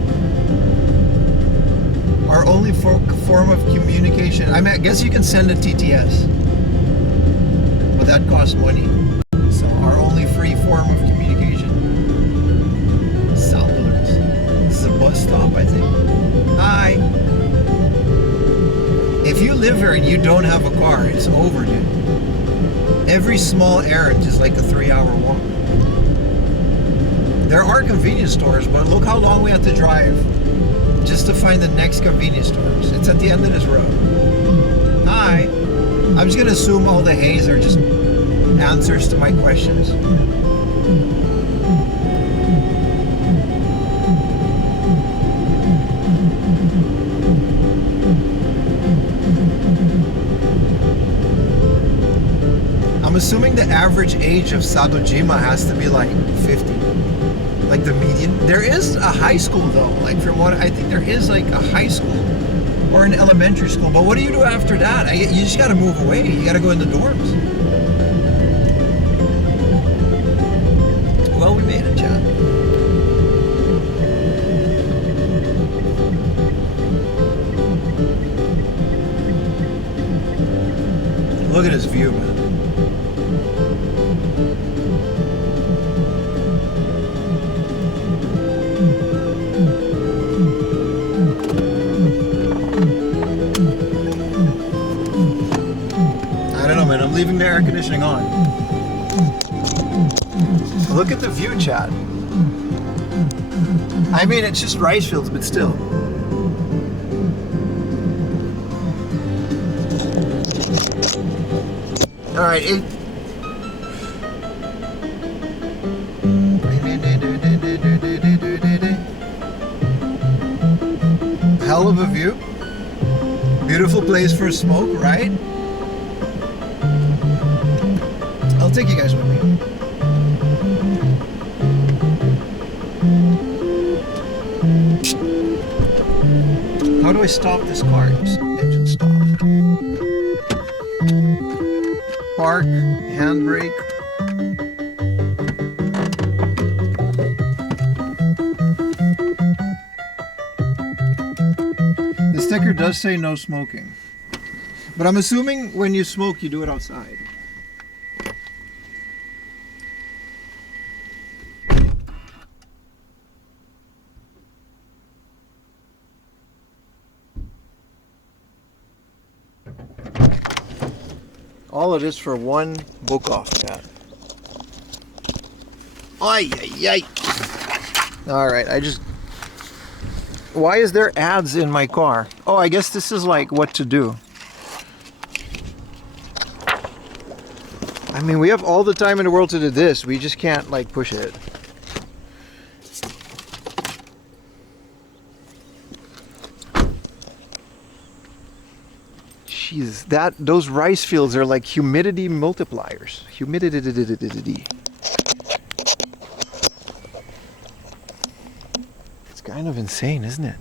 Our only form of communication. I guess you can send a TTS, but that costs money. So our only free form of communication. Sound alerts. This is a bus stop, I think. Hi. If you live here and you don't have a car, it's over, dude. Every small errand is like a 3-hour walk. There are convenience stores, but look how long we have to drive just to find the next convenience stores. It's at the end of this road. Hi. I'm just gonna assume all the hays are just answers to my questions. I'm assuming the average age of Sadojima has to be like 50. Like the median. There is a high school though. Like from what I think there is like a high school or an elementary school. But what do you do after that? You just gotta move away. You gotta go in the dorms. Well, we made it, John. Look at this view, man. I don't know, man. I'm leaving the air conditioning on. Look at the view, Chad. I mean, it's just rice fields, but still. All right. Hell of a view. Beautiful place for a smoke, right? I'll take you guys with me. How do I stop this car? Engine stop. Park, handbrake. The sticker does say no smoking. But I'm assuming when you smoke, you do it outside. All of this for one book off, chat. Ay, ay, ay. All right, why is there ads in my car? Oh, I guess this is like what to do. I mean, we have all the time in the world to do this. We just can't like push it. Jesus, those rice fields are like humidity multipliers. Humidity. It's kind of insane, isn't it?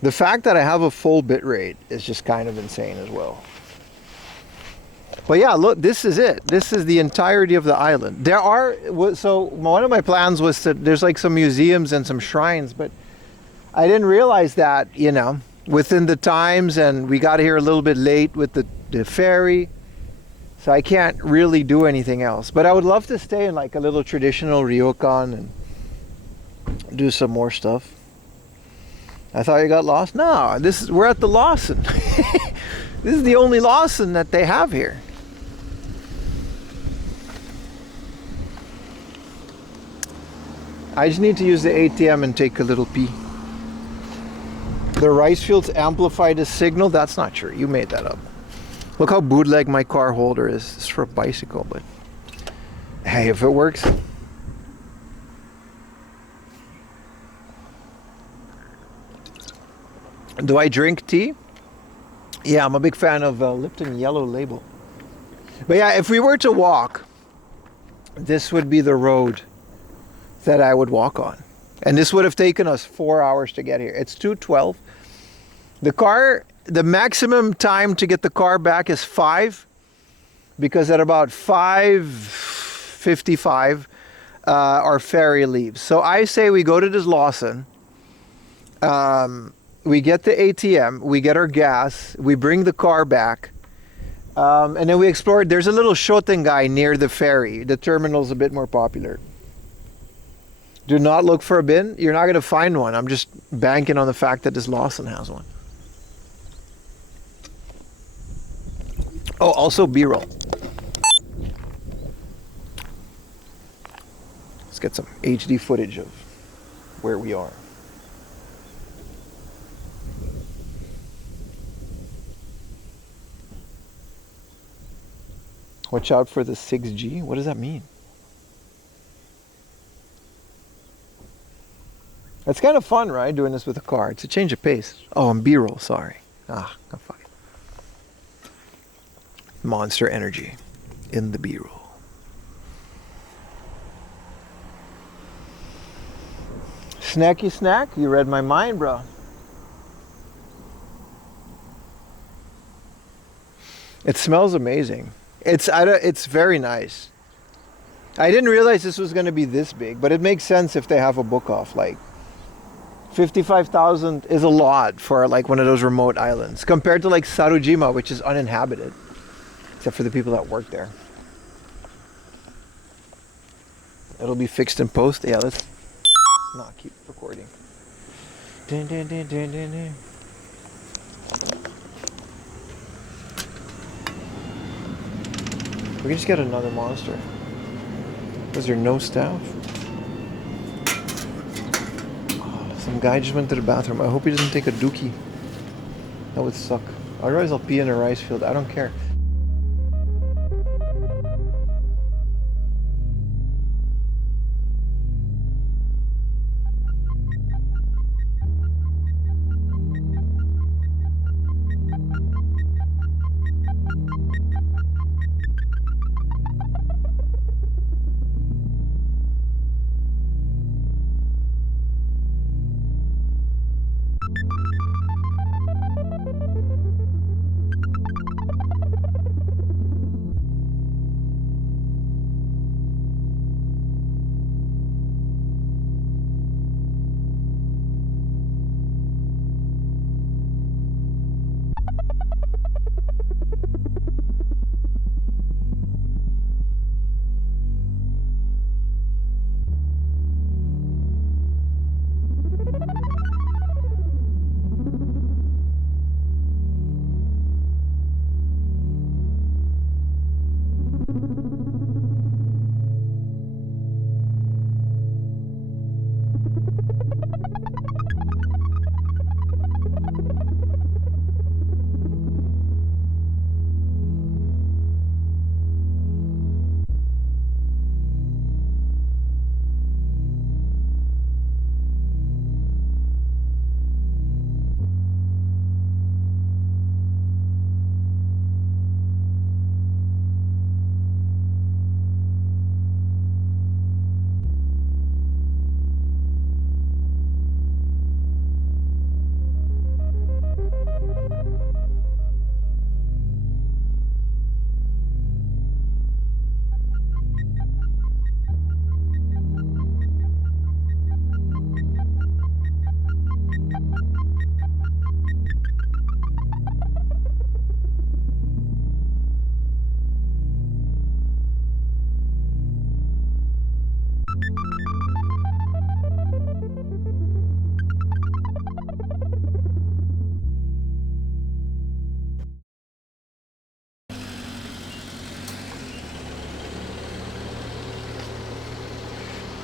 The fact that I have a full bit rate is just kind of insane as well. But yeah, look, this is it. This is the entirety of the island. So one of my plans was there's like some museums and some shrines, but I didn't realize that, within the times, and we got here a little bit late with the ferry, so I can't really do anything else. But I would love to stay in like a little traditional ryokan and do some more stuff. I thought you got lost. No, we're at the Lawson. This is the only Lawson that they have here. I just need to use the ATM and take a little pee. The rice fields amplify the signal. That's not true. You made that up. Look how bootleg my car holder is. It's for a bicycle, but hey, if it works. Do I drink tea? Yeah, I'm a big fan of Lipton Yellow Label. But yeah, if we were to walk, this would be the road that I would walk on. And this would have taken us 4 hours to get here. It's 2:12. The maximum time to get the car back is 5, because at about 5:55, our ferry leaves. So I say we go to this Lawson, we get the ATM, we get our gas, we bring the car back, and then we explore. There's a little shotengai near the ferry. The terminal's a bit more popular. Do not look for a bin. You're not going to find one. I'm just banking on the fact that this Lawson has one. Oh, also B-roll. Let's get some HD footage of where we are. Watch out for the 6G. What does that mean? It's kind of fun, right? Doing this with a car. It's a change of pace. Oh, I'm B-roll. Sorry. Fuck it. Monster Energy in the B-roll. Snacky snack. You read my mind, bro. It smells amazing. It's very nice. I didn't realize this was going to be this big, but it makes sense if they have a book off. Like, 55,000 is a lot for like one of those remote islands compared to like Sarujima, which is uninhabited, except for the people that work there. It'll be fixed in post. Yeah, let's not keep recording. Dun, dun, dun, dun, dun, dun. We can just get another monster. Was there no staff? Oh, some guy just went to the bathroom. I hope he doesn't take a dookie. That would suck. Otherwise I'll pee in a rice field. I don't care.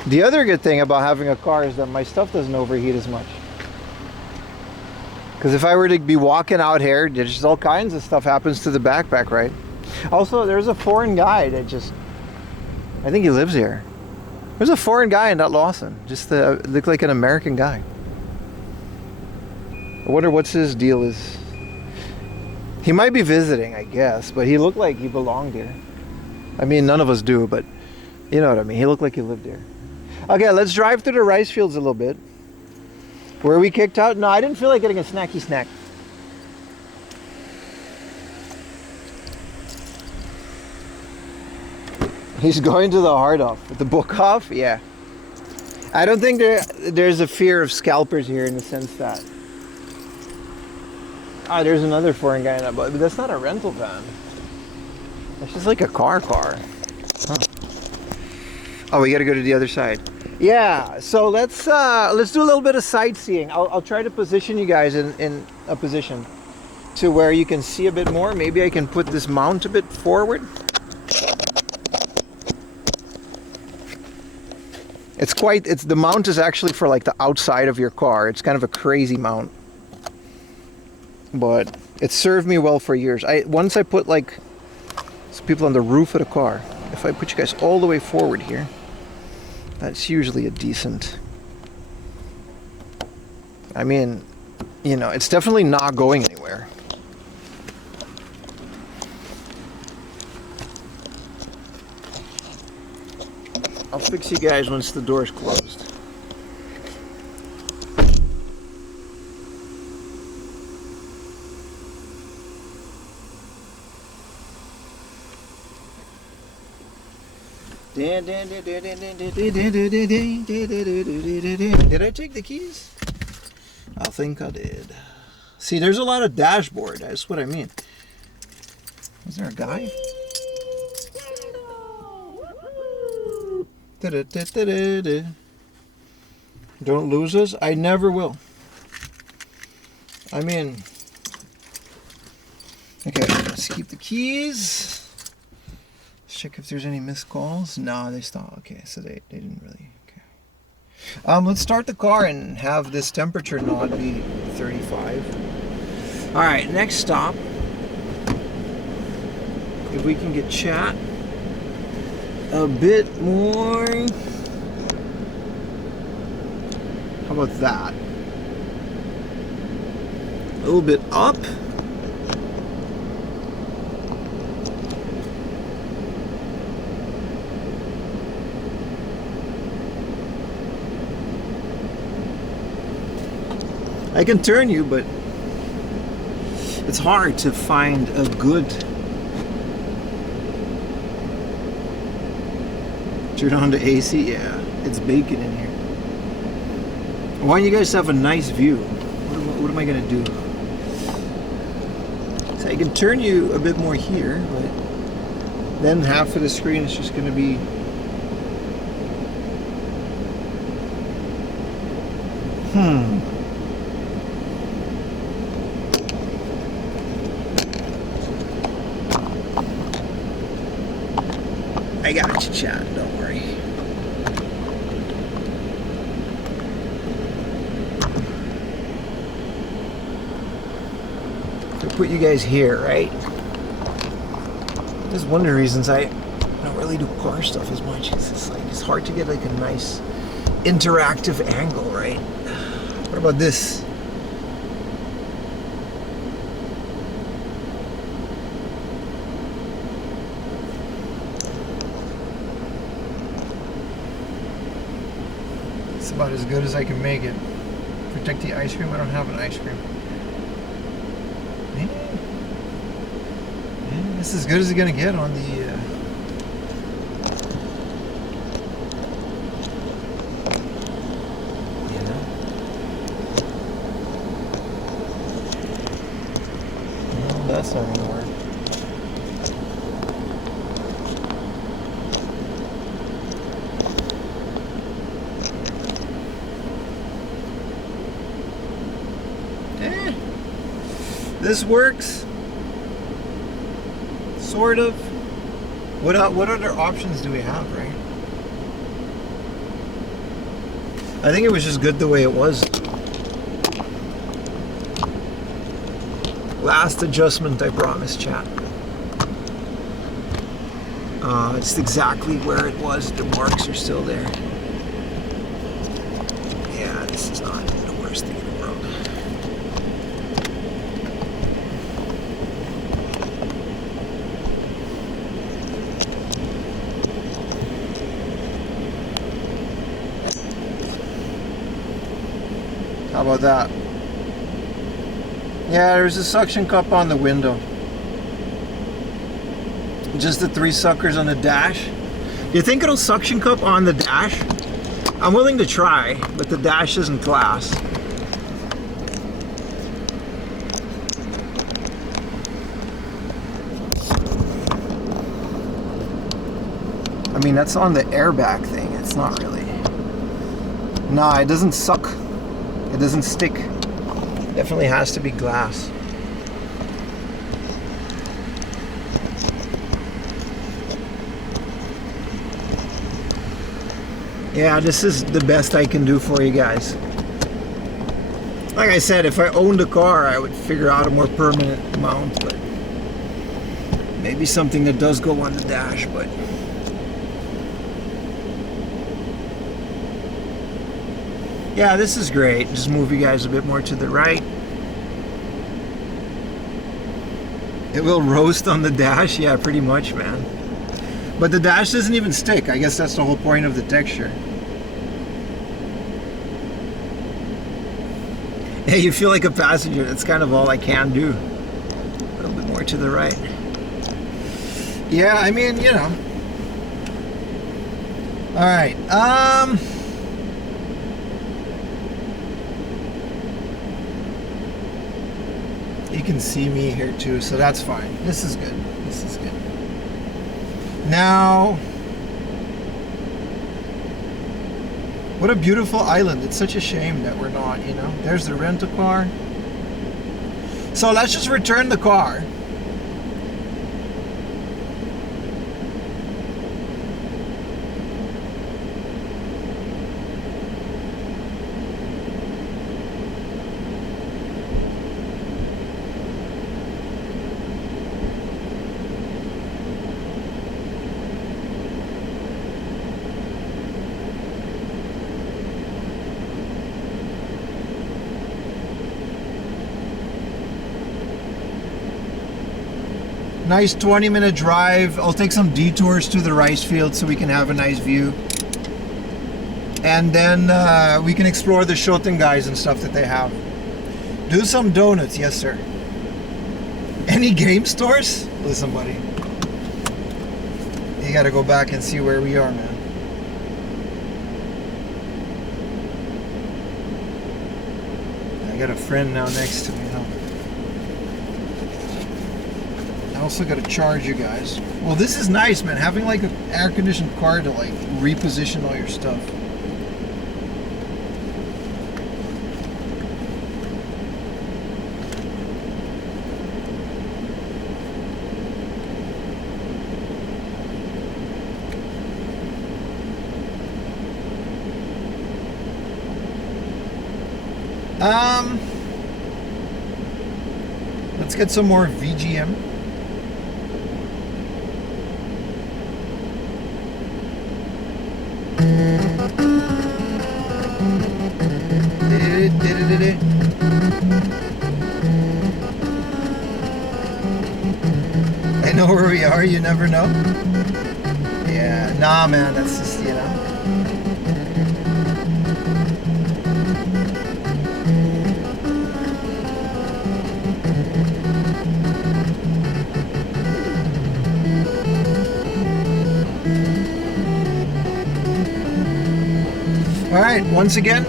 The other good thing about having a car is that my stuff doesn't overheat as much. Because if I were to be walking out here, there's just all kinds of stuff happens to the backpack, right? Also, there's a foreign guy that just, I think he lives here. There's a foreign guy in that Lawson. Just looked like an American guy. I wonder what's his deal is. He might be visiting, I guess, but he looked like he belonged here. I mean, none of us do, but you know what I mean. He looked like he lived here. Okay, let's drive through the rice fields a little bit. Were we kicked out? No, I didn't feel like getting a snacky snack. He's going to the hard off. The book off? Yeah. I don't think there's a fear of scalpers here in the sense that... Ah, there's another foreign guy in that boat. But that's not a rental van. That's just like a car. Huh. Oh, we gotta go to the other side. Yeah, so let's do a little bit of sightseeing. I'll try to position you guys in a position to where you can see a bit more. Maybe I can put this mount a bit forward. The mount is actually for like the outside of your car. It's kind of a crazy mount. But it served me well for years. Once I put like some people on the roof of the car, if I put you guys all the way forward here, that's usually a decent... I mean, you know, it's definitely not going anywhere. I'll fix you guys once the door's closed. Did I take the keys? I think I did. See, there's a lot of dashboard. That's what I mean. Is there a guy? Don't lose us. I never will. I mean, okay, let's keep the keys. Let's check if there's any missed calls. No, they stopped. Okay, so they didn't really. Okay. Let's start the car and have this temperature not be 35. All right, next stop. If we can get chat a bit more. How about that? A little bit up. I can turn you, but it's hard to find a good. Turn on the AC. Yeah, it's baking in here. I want you guys to have a nice view. What am I gonna do? So I can turn you a bit more here, but then half of the screen is just gonna be. I got you, chat. Don't worry. So put you guys here, right? This is one of the reasons I don't really do car stuff as much. It's just like it's hard to get like a nice interactive angle, right? What about this? It's about as good as I can make it. Protect the ice cream. I don't have an ice cream. Yeah, this is as good as it's gonna get on the. That's not gonna work. This works, sort of. What other options do we have, right? I think it was just good the way it was. Last adjustment, I promise, chat. It's exactly where it was. The marks are still there. Yeah, this is not the worst thing in the world. How about that? Yeah, there's a suction cup on the window. Just the 3 suckers on the dash. You think it'll suction cup on the dash? I'm willing to try, but the dash isn't glass. I mean, that's on the airbag thing. It's not really. Nah, it doesn't suck. It doesn't stick. Definitely has to be glass. Yeah, this is the best I can do for you guys. Like I said, if I owned a car, I would figure out a more permanent mount, but maybe something that does go on the dash, but yeah, this is great. Just move you guys a bit more to the right. It will roast on the dash. Yeah, pretty much, man. But the dash doesn't even stick. I guess that's the whole point of the texture. Yeah, you feel like a passenger. That's kind of all I can do. A little bit more to the right. Yeah, I mean, you know. All right. can see me here too, so that's fine. This is good. This is good. Now, what a beautiful island. It's such a shame that we're not, you know. There's the rent-a-car. So let's just return the car. Nice 20-minute drive. I'll take some detours to the rice field so we can have a nice view. And then we can explore the Shoten guys and stuff that they have. Do some donuts, yes sir. Any game stores? Listen buddy, you gotta go back and see where we are, man. I got a friend now next to me, huh? I also got to charge you guys. Well, this is nice, man. Having like an air-conditioned car to like reposition all your stuff. Let's get some more VGM. I know where we are, you never know. Yeah, nah man, that's just, you know. Alright, once again,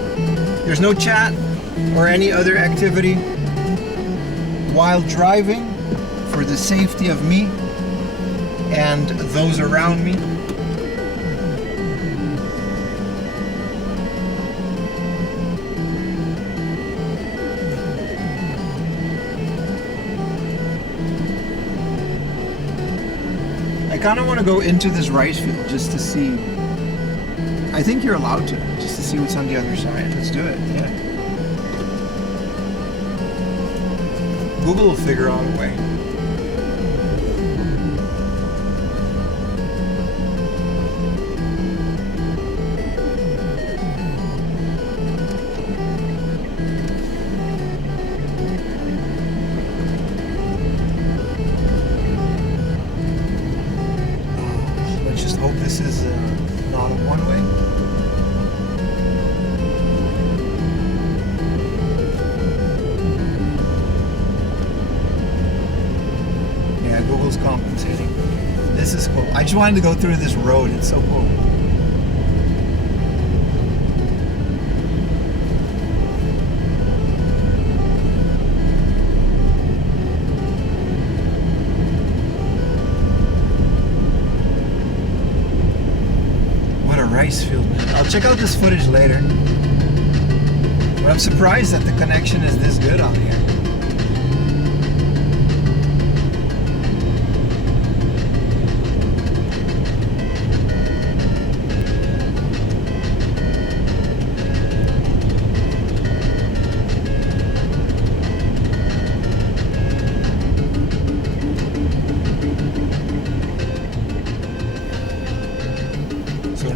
there's no chat or any other activity while driving for the safety of me and those around me. I kind of want to go into this rice field just to see. I think you're allowed to, just to see what's on the other side. Let's do it, yeah. Google will figure out a way. Let's just hope this is not a one-way. Google's compensating. This is cool. I just wanted to go through this road. It's so cool. What a rice field, man. I'll check out this footage later. But I'm surprised that the connection is this good on here.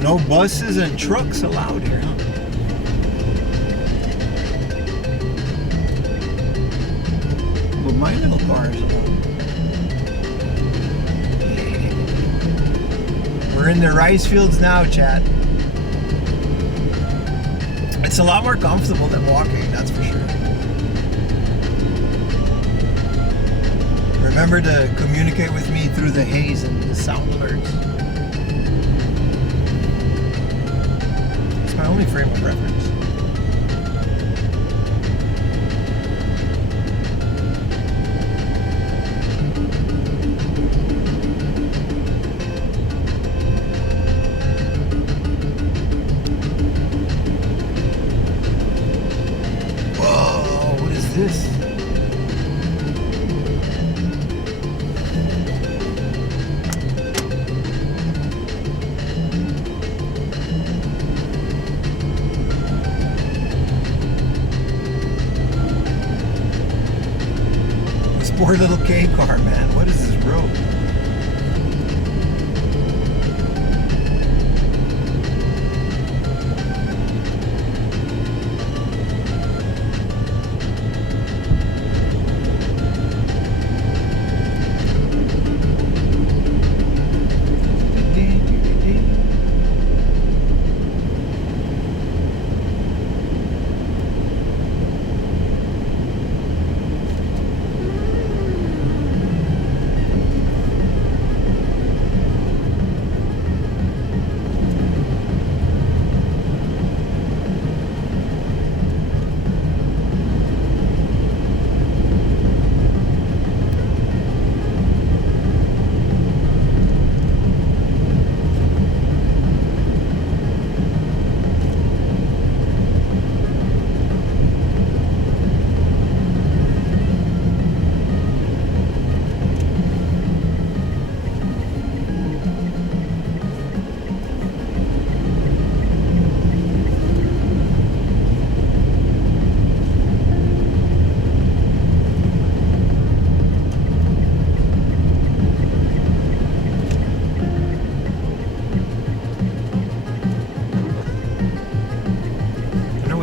No buses and trucks allowed here, huh? Well, my little car is allowed. We're in the rice fields now, chat. It's a lot more comfortable than walking, that's for sure. Remember to communicate with me through the haze and the sound alerts. My only frame of reference. this? This poor little K car, man. What is this road?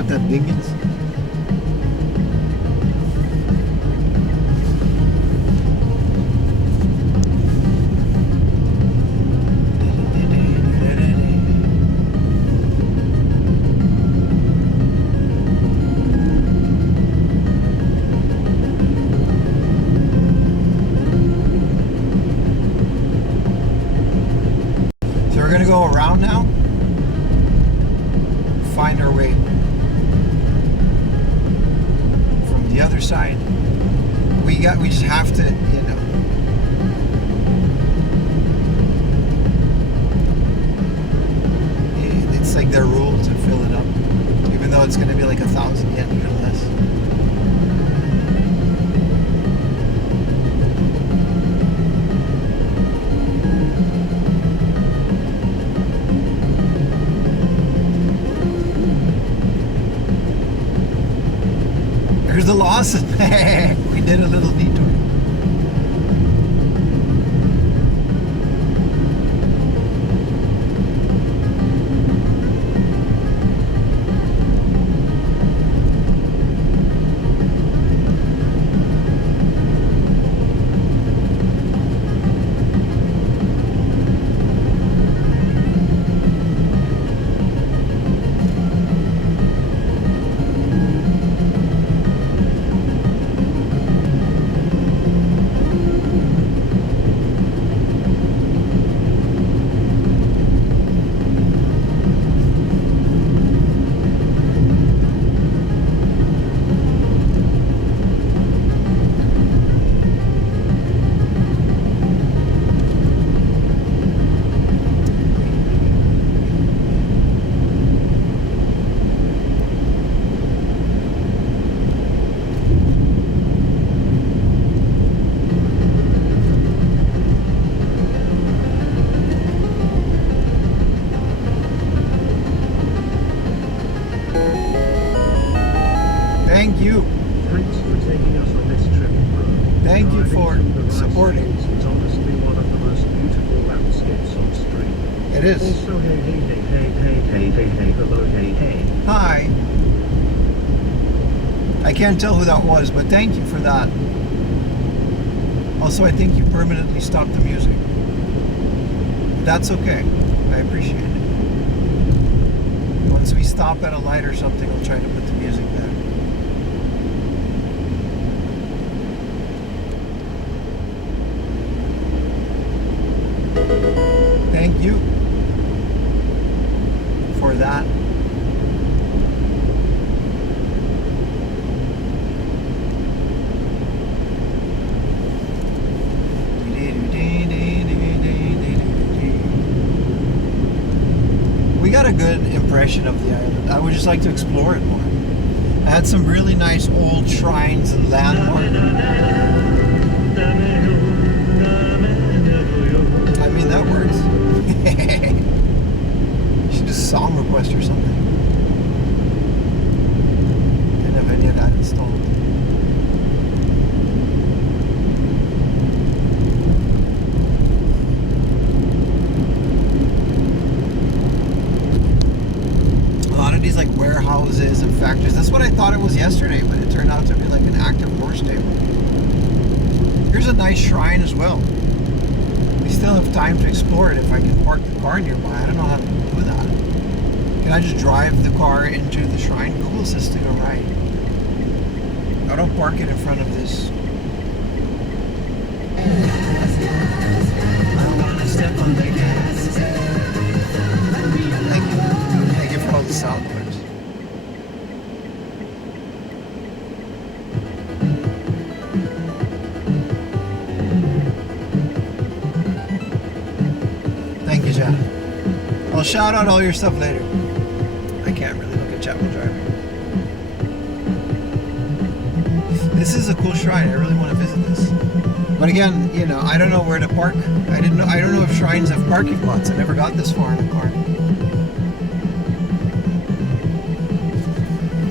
That ding is. So we're gonna go around now, find our way the other side. We just have to, you know. It's like their rule to fill it up, even though it's going to be like 1,000 yen or less. Here's the loss. We did a little detour. Thank you. Thanks for taking us on this trip, bro. Thank you for Driving through the supporting. rice fields is honestly one of the most beautiful landscapes on stream. It is. Also, hey, hello, hey. Hi. I can't tell who that was, but thank you for that. Also, I think you permanently stopped the music. That's okay. I appreciate it. Once we stop at a light or something, I'll try to put the music back. Thank you for that. We got a good impression of the island. I would just like to explore it more. I had some really nice old shrines and landmarks. I mean, that works. You should do song request or something. Didn't have any of that installed. These like warehouses and factories. That's what I thought it was yesterday, but it turned out to be like an active war stable. Here's a nice shrine as well. We still have time to explore it if I can park the car nearby. I don't know how to do that. Can I just drive the car into the shrine? Google says to go right. I don't park it in front of this. I want to step on the gas. Thank you. Thank you for all the sound clips. Thank you, Jack. I'll shout out all your stuff later. I can't really look at chat while driving. This is a cool shrine. I really want to visit this. But again, you know, I don't know where to park. I don't know if shrines have parking lots. I never got this far in a car.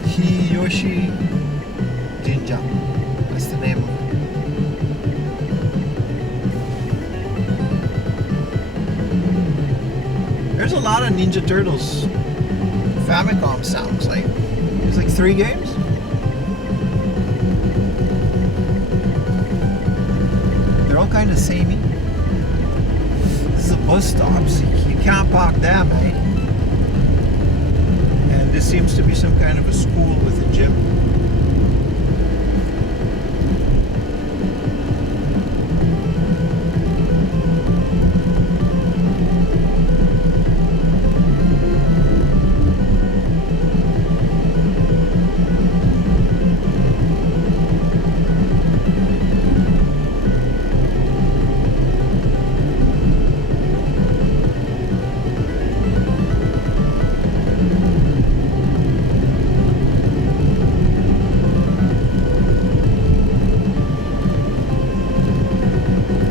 Hiyoshi Jinja. That's the name of it. There's a lot of Ninja Turtles Famicom sounds. Like, there's like 3 games. They're all kind of samey. This is a bus stop, so you can't park there, mate. And this seems to be some kind of a school with a gym.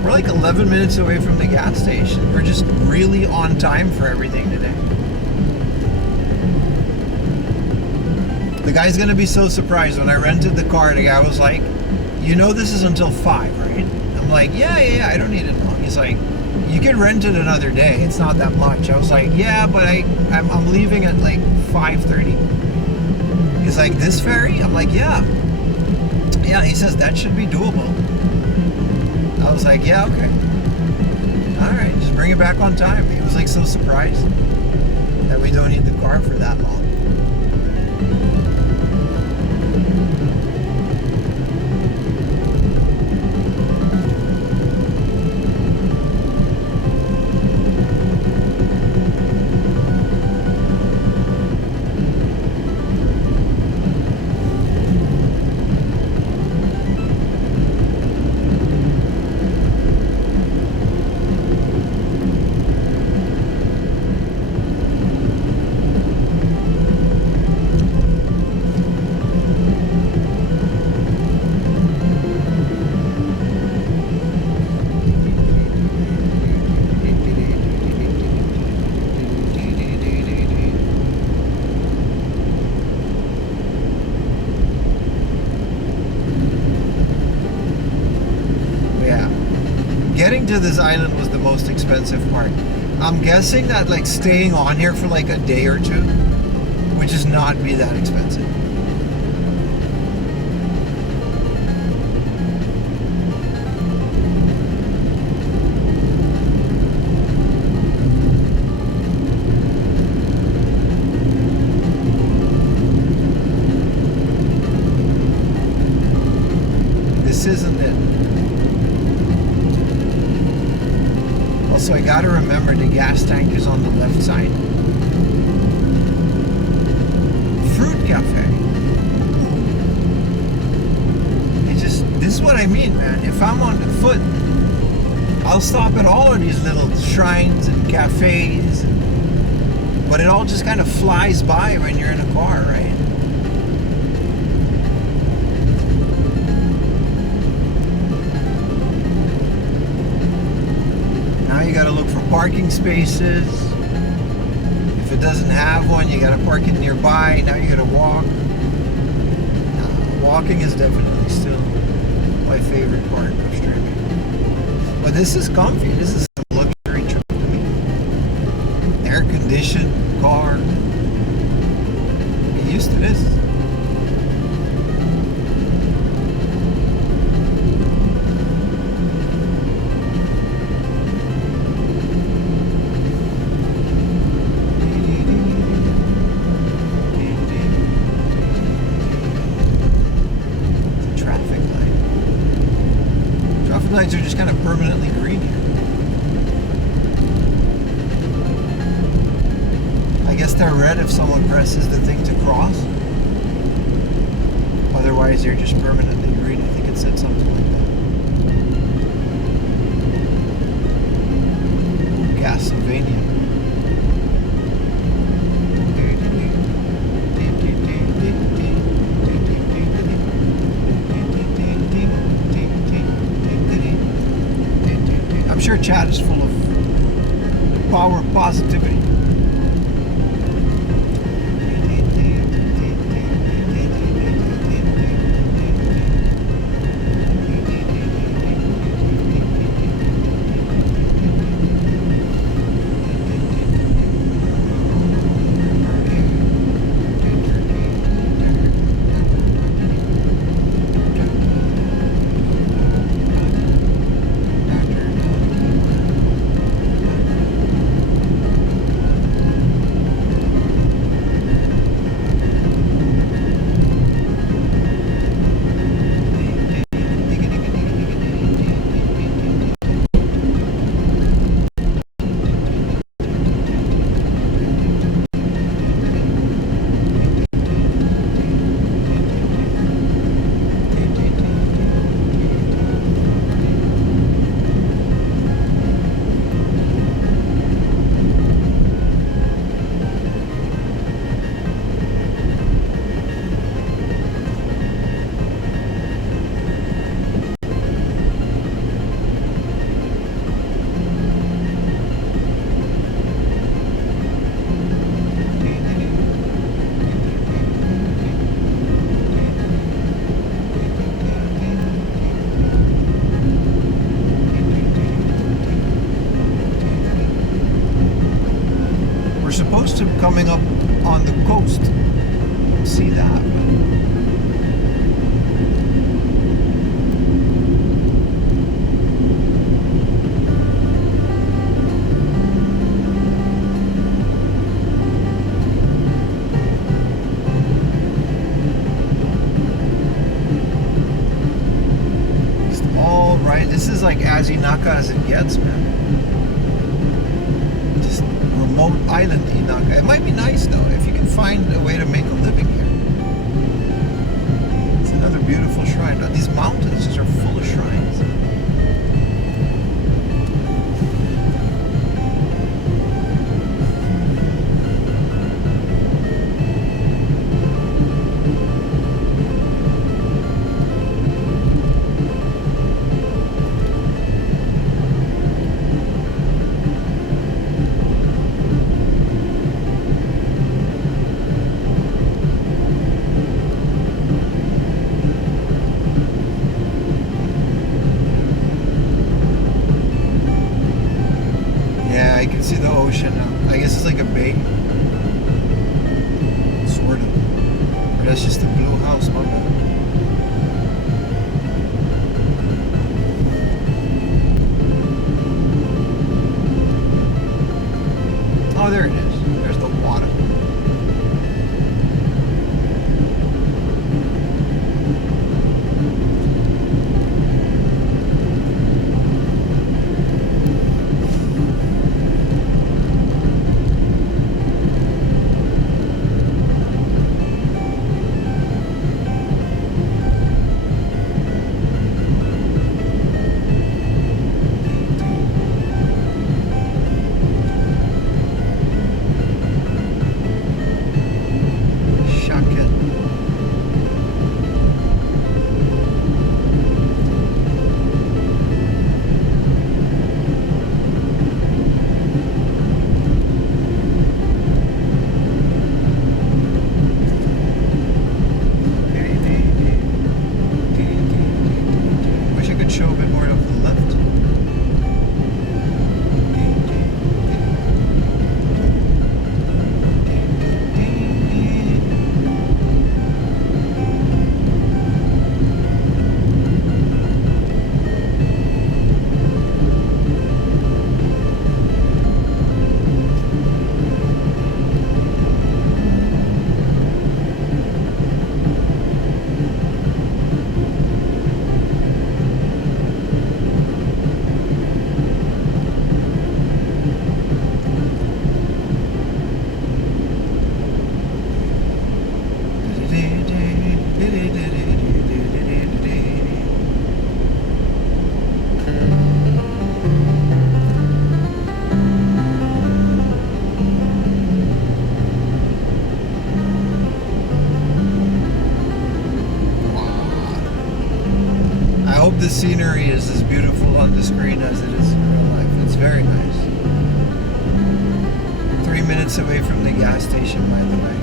Like 11 minutes away from the gas station. We're just really on time for everything today. The guy's gonna be so surprised. When I rented the car, the guy was like, you know this is until 5, right? I'm like, yeah, I don't need it long. He's like, you can rent it another day. It's not that much. I was like, yeah, but I'm leaving at like 5:30. He's like, this ferry? I'm like, yeah. Yeah, he says that should be doable. I was like, yeah, okay. Alright, just bring it back on time. He was like so surprised that we don't need the car for that long. Getting to this island was the most expensive part. I'm guessing that like staying on here for like a day or two would just not be that expensive. This isn't it. So I gotta remember the gas tank is on the left side. Fruit cafe. This is what I mean, man. If I'm on the foot, I'll stop at all of these little shrines and cafes. But it all just kind of flies by when you're in a car, right? gotta look for parking spaces. If it doesn't have one, you gotta park it nearby. Now you gotta walk. Walking is definitely still my favorite part of streaming. But this is comfy. This is some luxury trip to me. Air conditioned car. Get used to this. Lights are just kind of permanently green here. I guess they're red if someone presses the thing to cross. Otherwise, they're just permanently green. I think it said something like that. Castlevania. I'm sure chat is full of power positivity. Supposed to be coming up on the coast. See that? It's all right. This is like as Niigata as it gets, man. Remote island Niigata. It might be nice though if you can find a way to make a living here. It's another beautiful shrine. These mountains just are full of shrines. I can see the ocean now. I guess it's like a bay. Sort of. Or that's just the blue house, my bad. Oh, there it is. There's the water. I hope the scenery is as beautiful on the screen as it is in real life. It's very nice. 3 minutes away from the gas station, by the way.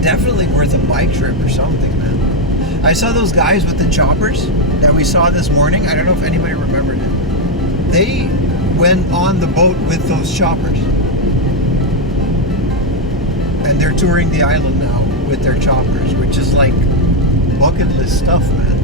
Definitely worth a bike trip or something, man. I saw those guys with the choppers that we saw this morning. I don't know if anybody remembered it. They went on the boat with those choppers. And they're touring the island now with their choppers, which is like bucket list stuff, man.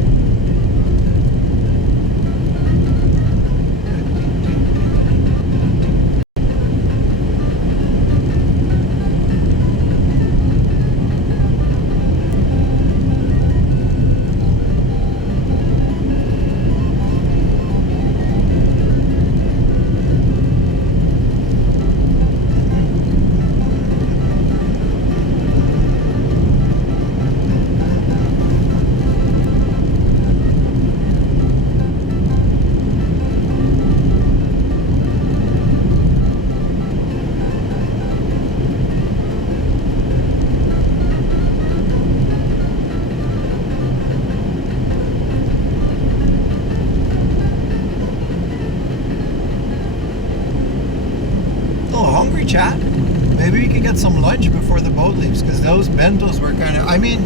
Chat. Maybe we can get some lunch before the boat leaves, because those bentos were kind of, I mean,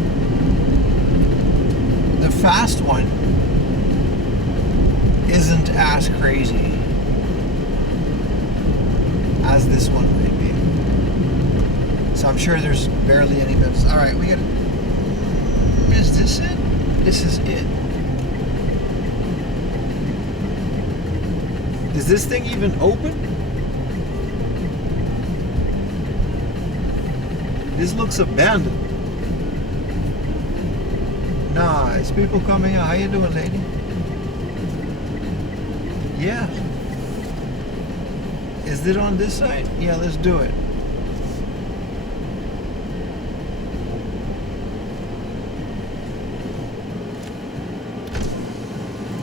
the fast one isn't as crazy as this one might be. So I'm sure there's barely any bentos. All right, we got. Is this it? This is it. Is this thing even open? This looks abandoned. Nah, it's people coming out. How you doing, lady? Yeah. Is it on this side? Yeah, let's do it.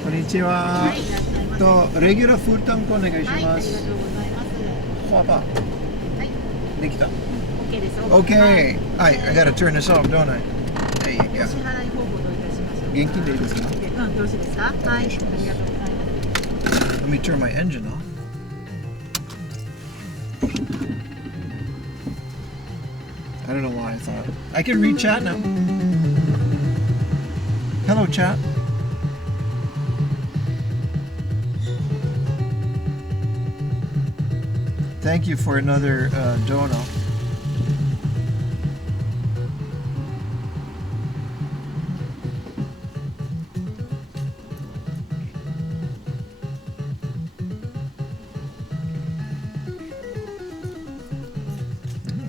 Konnichiwa. Regular full tank お願いします。ほば。できた。Okay. I gotta turn this off, don't I? There you go. 現金でいいですか？よろしいですか？はい。ありがとうございます。Let me turn my engine off. I don't know why I thought I can read chat now. Hello, chat. Thank you for another dono.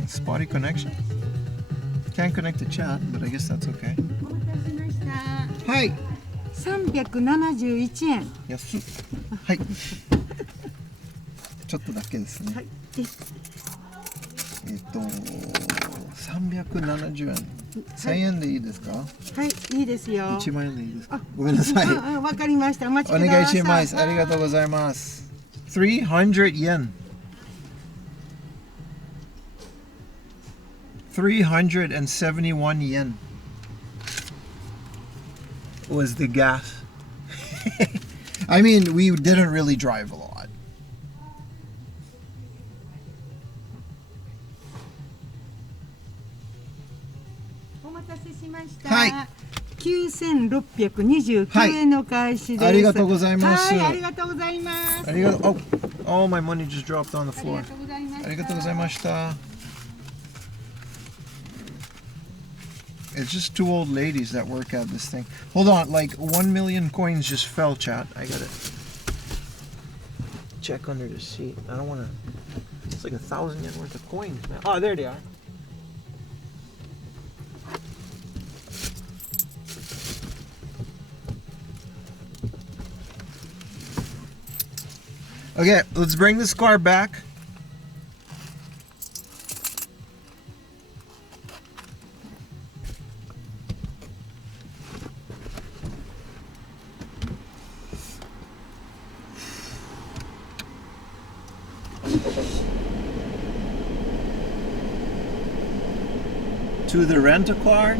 Spotty connection. Can't connect to chat, but I guess that's okay. Hi. 371円。安い。はい。ちょっとだけですね。はい。 370円。1000円でいいですか？はい、いいですよ。 1万円でいいですか？ごめんなさい。わかりました。お待ちおください。願いします。ありがとうございます。300 yen. 371 yen was the gas. I mean, we didn't really drive a lot. お待たせしました。はい。 9629円の開始です。ありがとうございます。はい、ありがとうございます。ありがとう。Oh, my money just dropped on the あり floor. がとうございました。ありがとうございました。It's just two old ladies that work at this thing. Hold on, like 1 million coins just fell, chat. I gotta check under the seat. I don't wanna. It's like 1,000 yen worth of coins, man. Oh, there they are. Okay, let's bring this car back. To the rent-a-car.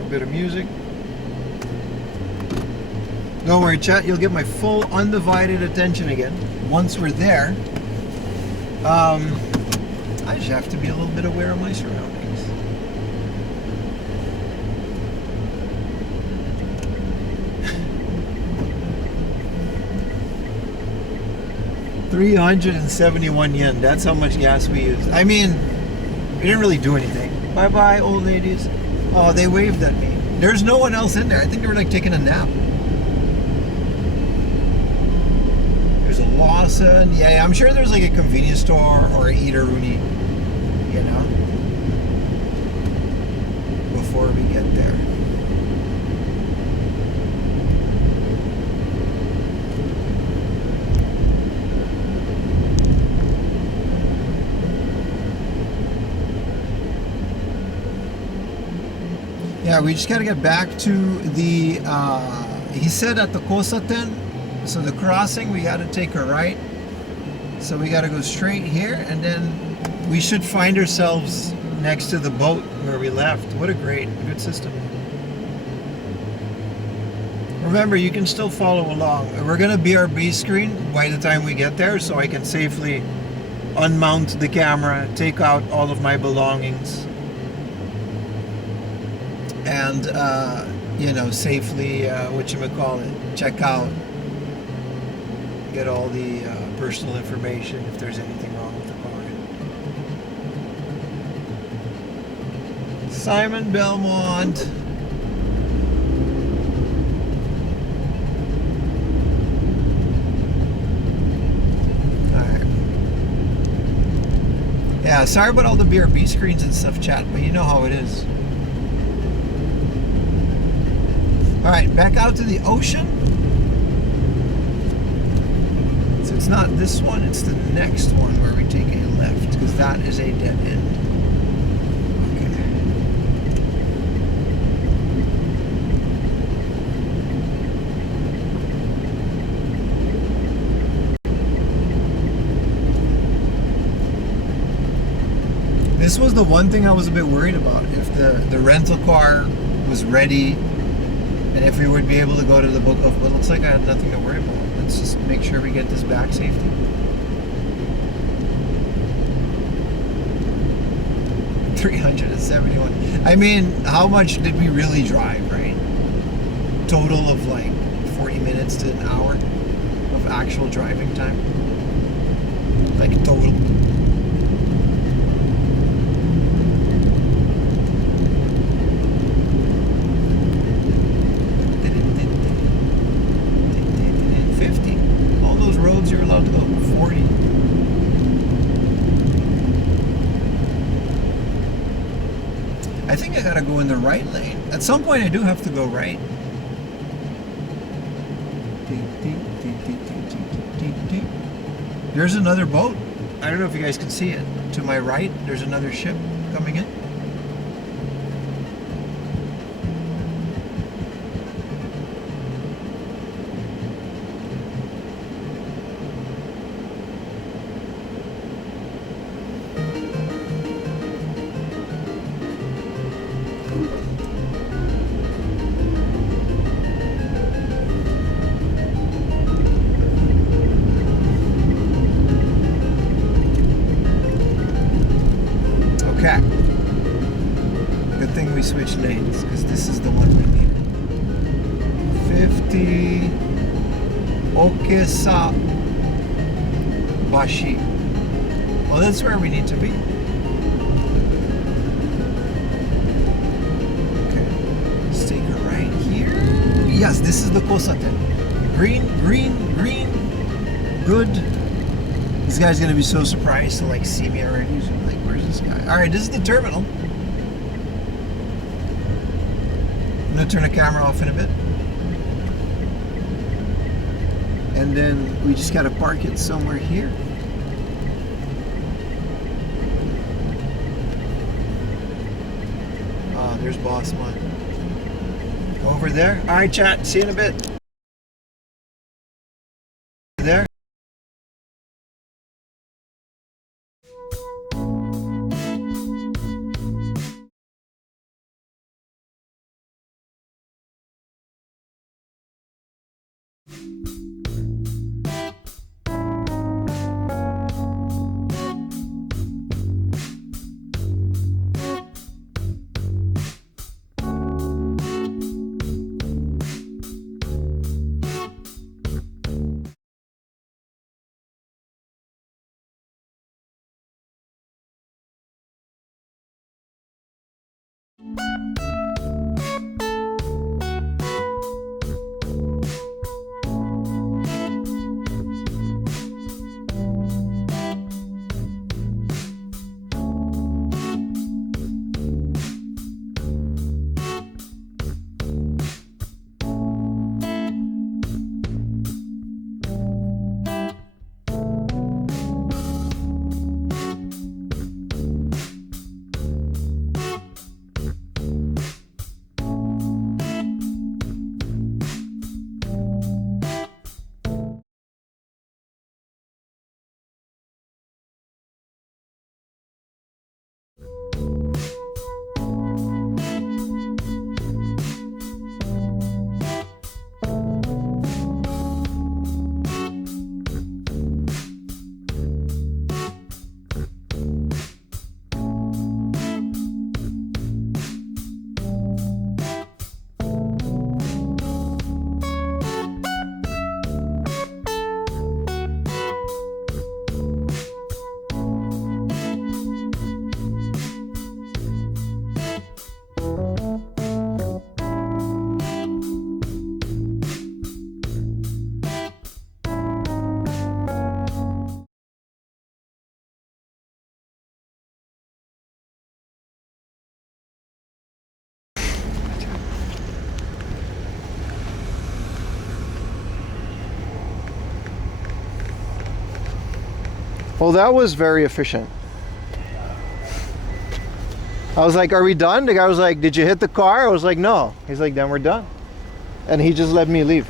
A bit of music. Don't worry, chat, you'll get my full undivided attention again once we're there. I just have to be a little bit aware of my surroundings. $371 yen. That's how much gas we used. I mean, we didn't really do anything. Bye bye, old ladies. Oh, they waved at me. There's no one else in there. I think they were like taking a nap. There's a Lawson. Yeah, I'm sure there's like a convenience store or a eateroony, you know, before we get there. Yeah, we just gotta get back to the, he said at the Kosaten, so the crossing, we gotta take a right. So we gotta go straight here, and then we should find ourselves next to the boat where we left. What a good system. Remember, you can still follow along. We're gonna BRB screen by the time we get there, so I can safely unmount the camera, take out all of my belongings, and you know, safely check out, get all the personal information if there's anything wrong with the car. Simon Belmont. Alright. Yeah, sorry about all the BRB screens and stuff, chat, but you know how it is. Alright, back out to the ocean. So it's not this one, it's the next one where we take a left, because that is a dead end. Okay. This was the one thing I was a bit worried about, if the rental car was ready, and if we would be able to go to the book of, but it looks like I had nothing to worry about. Let's just make sure we get this back safely. $371. I mean, how much did we really drive, right? Total of like 40 minutes to an hour of actual driving time. Like total. You're allowed to go 40. gotta go in the right lane. At some point I do have to go right. There's another boat. I don't know if you guys can see it. To my right, there's another ship coming in. Okay. Good thing we switched lanes, because this is the one we need. 50 Okesa Bashi. Well, that's where we need to be. Okay. Let's take a right here. Yes, this is the Kosaten. Green, green, green. Good. This guy's gonna be so surprised to like see me already. He's like, where's this guy? Alright, this is the terminal. I'm gonna turn the camera off in a bit. And then we just gotta park it somewhere here. Oh, there's Boss Man. Over there. Alright, chat, see you in a bit. There. Well, that was very efficient. I was like, are we done? The guy was like, did you hit the car? I was like, no. He's like, then we're done. And he just let me leave.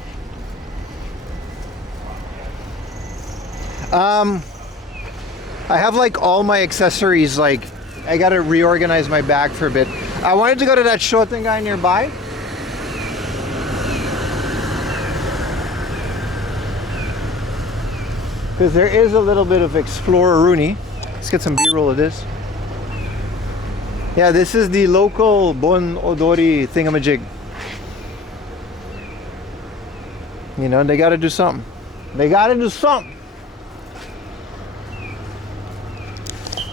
I have like all my accessories, like I gotta reorganize my bag for a bit. I wanted to go to that Shoten guy nearby. Because there is a little bit of Explorer Rooney. Let's get some B-roll of this. Yeah, this is the local Bon Odori thingamajig. You know, they gotta do something. They gotta do something.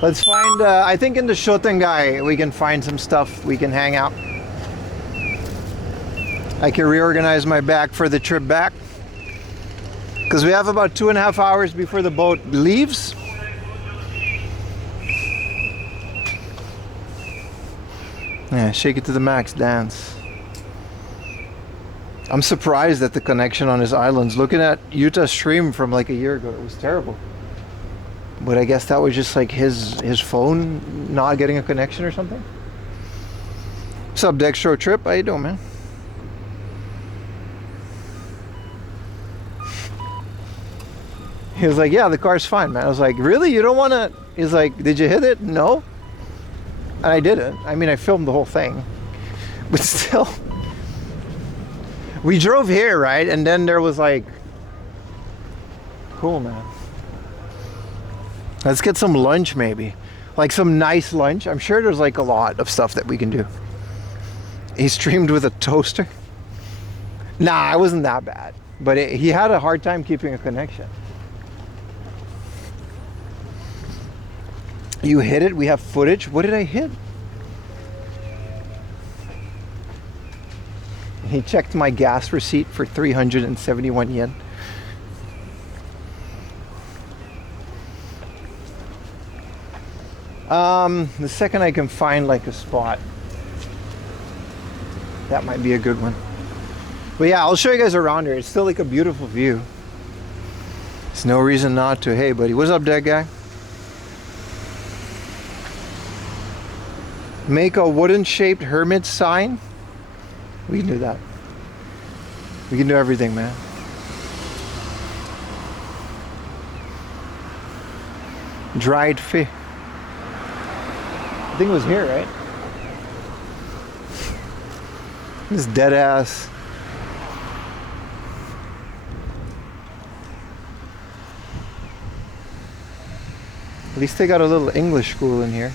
Let's find, I think in the Shoten guy, we can find some stuff. We can hang out. I can reorganize my bag for the trip back. Because we have about 2.5 hours before the boat leaves. Yeah, shake it to the max, dance. I'm surprised at the connection on his islands. Looking at Utah's stream from like a year ago, it was terrible. But I guess that was just like his phone not getting a connection or something. What's up, Dextro Trip? How you doing, man? He was like, yeah, the car's fine, man. I was like, really? You don't want to? He's like, did you hit it? No. And I didn't. I mean, I filmed the whole thing. But still. We drove here, right? And then there was like, cool, man. Let's get some lunch, maybe. Like some nice lunch. I'm sure there's like a lot of stuff that we can do. He streamed with a toaster. Nah, it wasn't that bad. But he had a hard time keeping a connection. You hit it. We have footage. What did I hit? He checked my gas receipt for 371 yen. The second I can find like a spot, that might be a good one. But yeah, I'll show you guys around here. It's still like a beautiful view. There's no reason not to. Hey, buddy, what's up, dead guy? Make a wooden shaped hermit sign. We can do that. We can do everything, man. Dried fish. I think it was here, right? This dead ass. At least they got a little English school in here.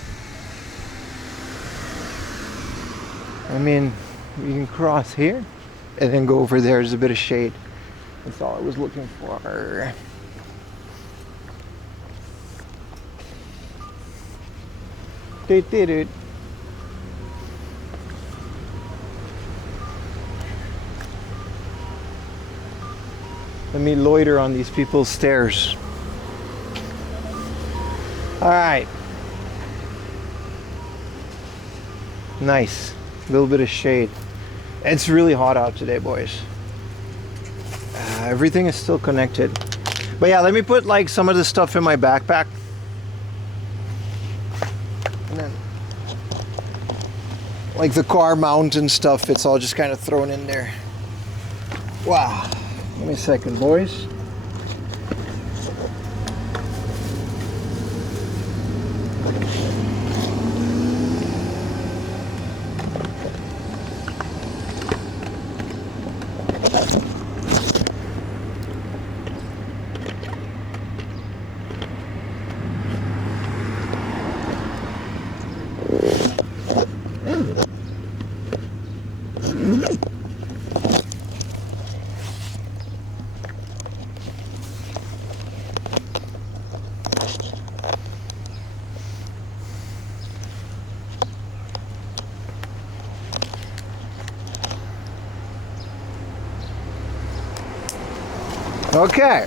I mean, you can cross here and then go over there. There's a bit of shade. That's all I was looking for. Let me loiter on these people's stairs. All right. Nice. A little bit of shade. It's really hot out today, boys. Everything is still connected. But yeah, let me put like some of the stuff in my backpack. And then like the car mount and stuff, it's all just kind of thrown in there. Wow. Give me a second, boys. Okay.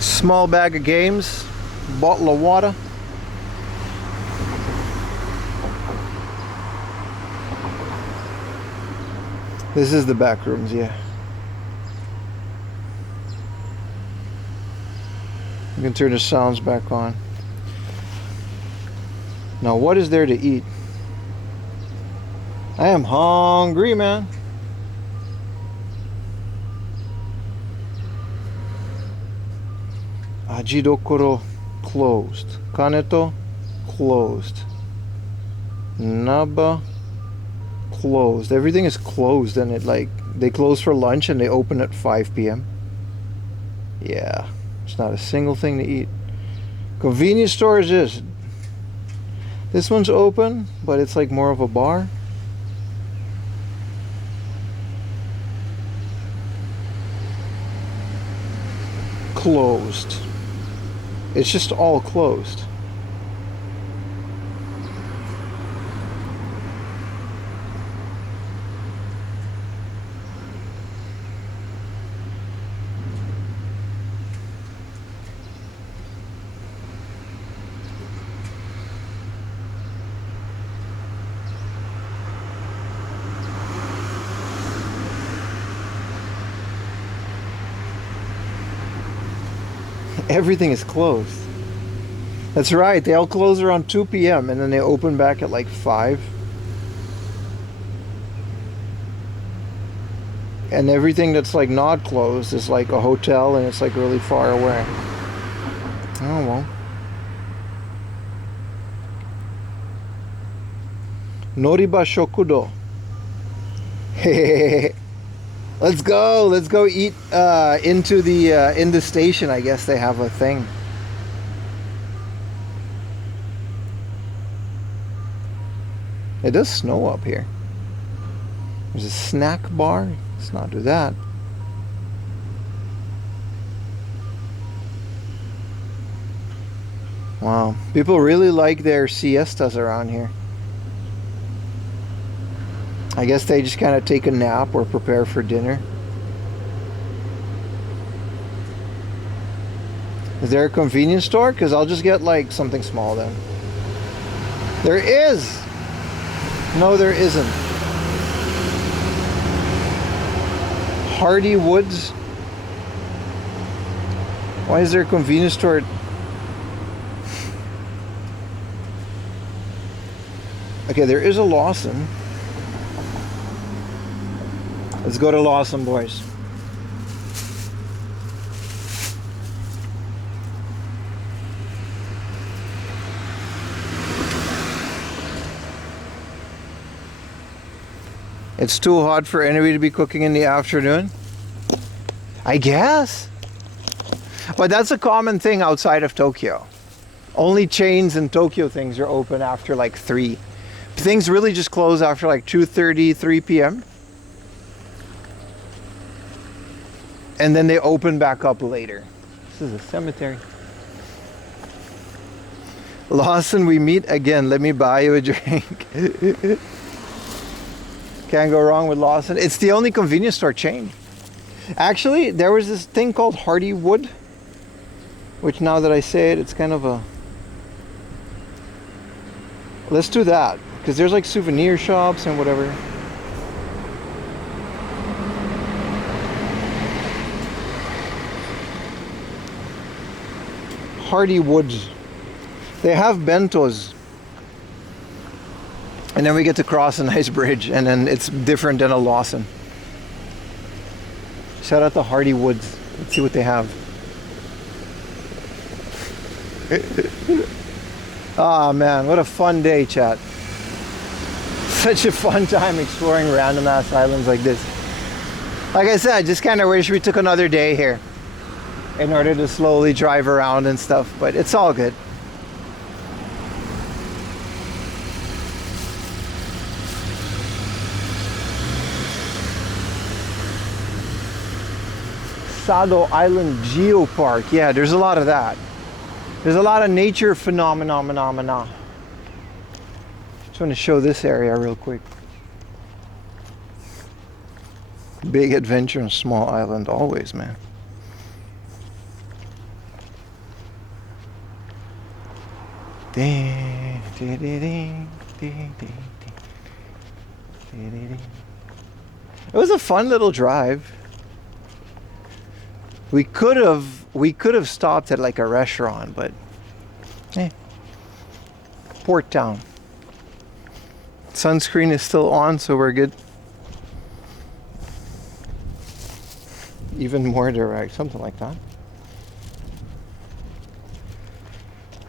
Small bag of games, bottle of water. This is the back rooms, yeah. You can turn the sounds back on. Now, what is there to eat? I am hungry, man. Ajidokoro closed. Kaneto closed. Naba closed. Everything is closed, and it like they close for lunch and they open at 5 p.m. Yeah, it's not a single thing to eat. Convenience store is this. This one's open, but it's like more of a bar. Closed. It's just all closed. Everything is closed. That's right. They all close around 2 p.m. and then they open back at like 5. And everything that's like not closed is like a hotel and it's like really far away. Oh well. Noriba Shokudo. Let's go eat into the in the station. I guess they have a thing. It does snow up here. There's a snack bar. Let's not do that. Wow, people really like their siestas around here. I guess they just kind of take a nap or prepare for dinner. Is there a convenience store? Because I'll just get like something small then. There is! No, there isn't. Hardy Woods? Why is there a convenience store? Okay, there is a Lawson. Let's go to Lawson, boys. It's too hot for anybody to be cooking in the afternoon? I guess. But that's a common thing outside of Tokyo. Only chains and Tokyo things are open after like 3. Things really just close after like 2:30, 3 p.m. And then they open back up later. This is a cemetery. Lawson, we meet again. Let me buy you a drink. Can't go wrong with Lawson. It's the only convenience store chain. Actually, there was this thing called Hardy Wood, which now that I say it, it's kind of a... Let's do that, because there's like souvenir shops and whatever. Hardy Woods. They have bentos. And then we get to cross a nice bridge, and then it's different than a Lawson. Shout out to Hardy Woods. Let's see what they have. Ah, man, what a fun day, chat. Such a fun time exploring random ass islands like this. Like I said, I just kind of wish we took another day here in order to slowly drive around and stuff, but it's all good. Sado Island Geopark. Yeah, there's a lot of that. There's a lot of nature phenomena. Just want to show this area real quick. Big adventure on small island always, man. It was a fun little drive. We could have stopped at like a restaurant, but Port Town. Sunscreen is still on, so we're good. Even more direct, something like that.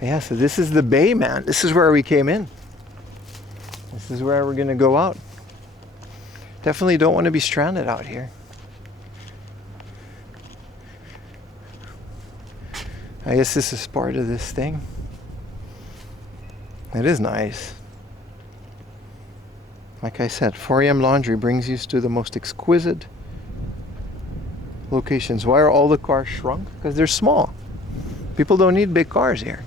Yeah, so this is the bay, man. This is where we came in. This is where we're gonna go out. Definitely don't want to be stranded out here. I guess this is part of this thing. It is nice. Like I said, 4am Laundry brings you to the most exquisite locations. Why are all the cars shrunk? Because they're small. People don't need big cars here.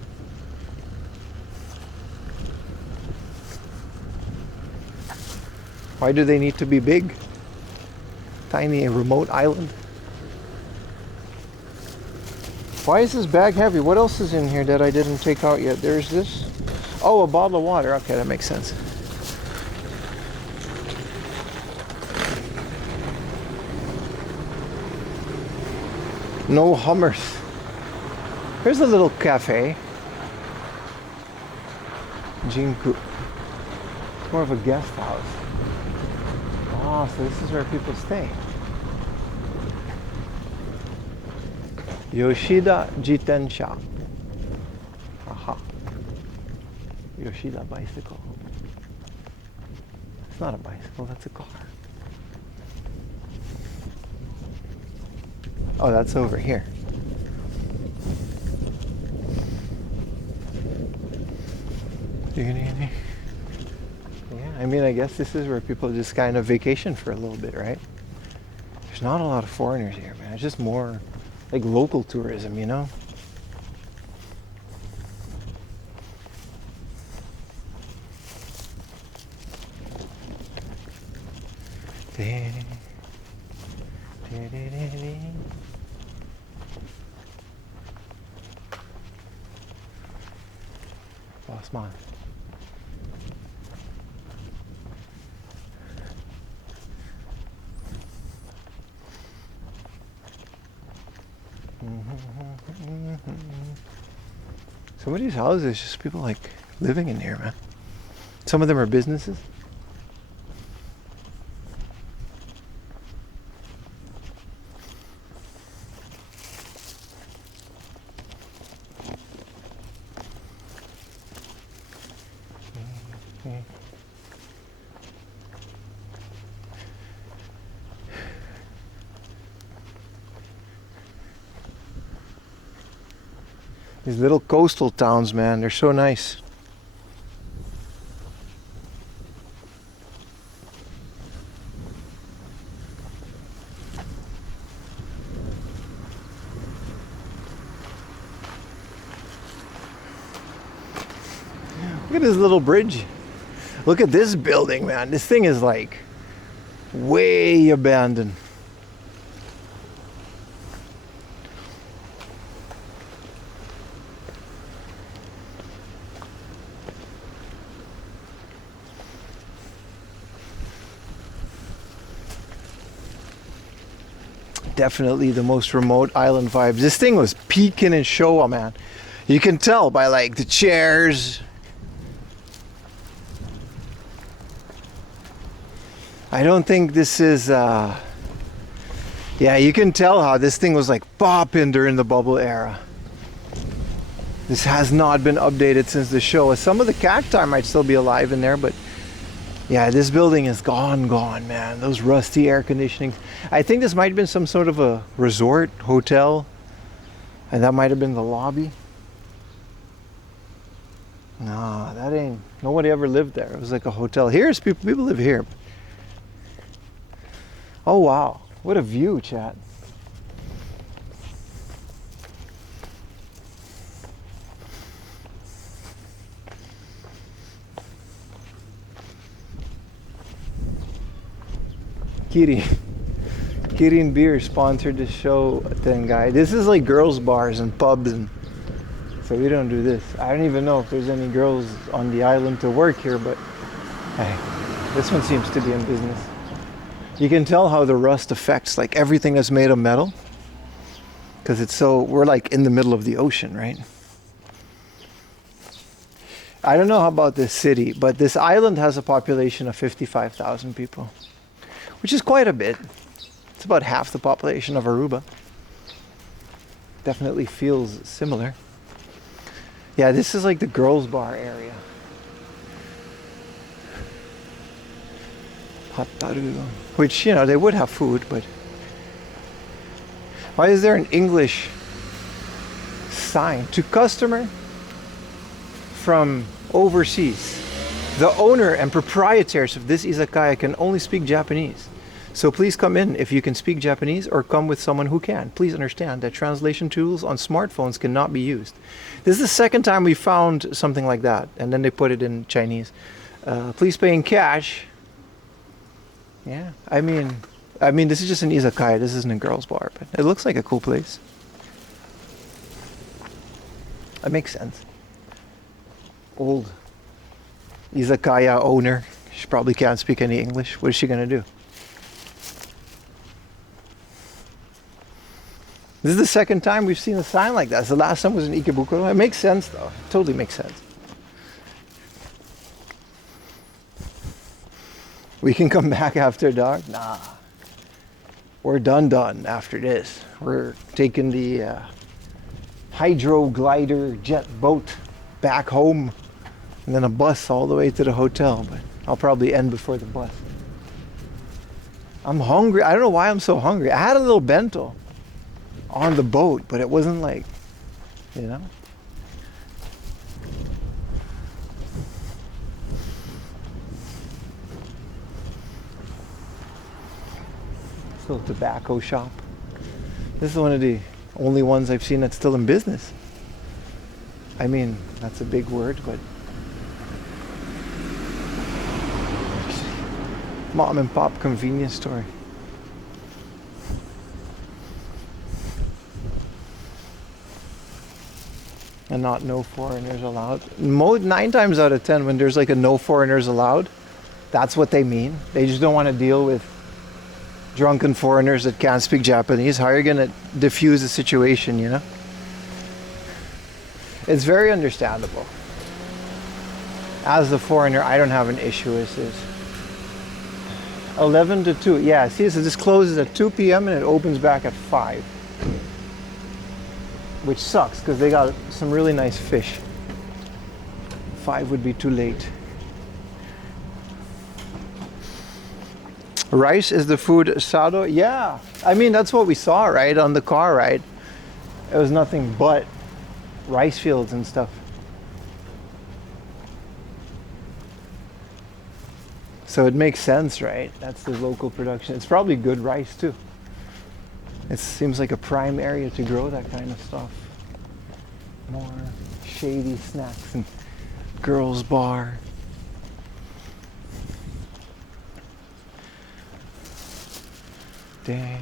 Why do they need to be big? Tiny remote island. Why is this bag heavy? What else is in here that I didn't take out yet? There's this. Oh, a bottle of water. Okay, that makes sense. No Hummers. Here's a little cafe. Jinku. It's more of a guest house. Oh, so this is where people stay. Yoshida Jitensha. Aha. Yoshida bicycle. It's not a bicycle, that's a car. Oh, that's over here. Yeah, I mean, I guess this is where people just kind of vacation for a little bit, right? There's not a lot of foreigners here, man. It's just more like local tourism, you know? Boss man. Some of these houses, just people like living in here, man. Some of them are businesses. These little coastal towns, man, they're so nice. Look at this little bridge. Look at this building, man. This thing is like way abandoned. Definitely the most remote island vibes. This thing was peaking in Showa, man. You can tell by like the chairs. I don't think this is yeah, you can tell how this thing was like popping during the bubble era. This has not been updated since the show. Some of the cacti might still be alive in there, but yeah, this building is gone, man. Those rusty air conditioning. I think this might have been some sort of a resort, hotel, and that might have been the lobby. Nah, that ain't, nobody ever lived there. It was like a hotel. Here's people live here. Oh wow, what a view, chat. Kirin Beer sponsored the show thing, guy. This is like girls' bars and pubs, and so we don't do this. I don't even know if there's any girls on the island to work here, but hey, this one seems to be in business. You can tell how the rust affects like everything that's made of metal, because it's so, we're like in the middle of the ocean, right? I don't know how about this city, but this island has a population of 55,000 people, which is quite a bit. It's about half the population of Aruba. Definitely feels similar. Yeah, this is like the girls' bar area. Hataru. Which, you know, they would have food, but why is there an English sign? To customer from overseas. The owner and proprietors of this izakaya can only speak Japanese. So please come in if you can speak Japanese, or come with someone who can. Please understand that translation tools on smartphones cannot be used. This is the second time we found something like that, and then they put it in Chinese. Please pay in cash. Yeah, I mean, this is just an izakaya. This isn't a girls' bar, but it looks like a cool place. That makes sense. Old izakaya owner. She probably can't speak any English. What is she gonna do? This is the second time we've seen a sign like that. The last time was in Ikebukuro. It makes sense though. It totally makes sense. We can come back after dark? Nah. We're done after this. We're taking the hydro glider jet boat back home and then a bus all the way to the hotel. But I'll probably end before the bus. I'm hungry. I don't know why I'm so hungry. I had a little bento on the boat, but it wasn't like, you know. This little tobacco shop. This is one of the only ones I've seen that's still in business. I mean, that's a big word, but mom and pop convenience store. And not no foreigners allowed. 9 times out of 10 when there's like a no foreigners allowed, that's what they mean. They just don't want to deal with drunken foreigners that can't speak Japanese. How are you going to diffuse the situation, you know? It's very understandable. As a foreigner, I don't have an issue with this. 11 to 2. Yeah, see, so this closes at 2 p.m. and it opens back at 5. Which sucks because they got some really nice fish. 5 would be too late. Rice is the food, sado? Yeah. I mean, that's what we saw, right? On the car ride. It was nothing but rice fields and stuff. So it makes sense, right? That's the local production. It's probably good rice too. It seems like a prime area to grow that kind of stuff. More shady snacks and girls' bar. Dang.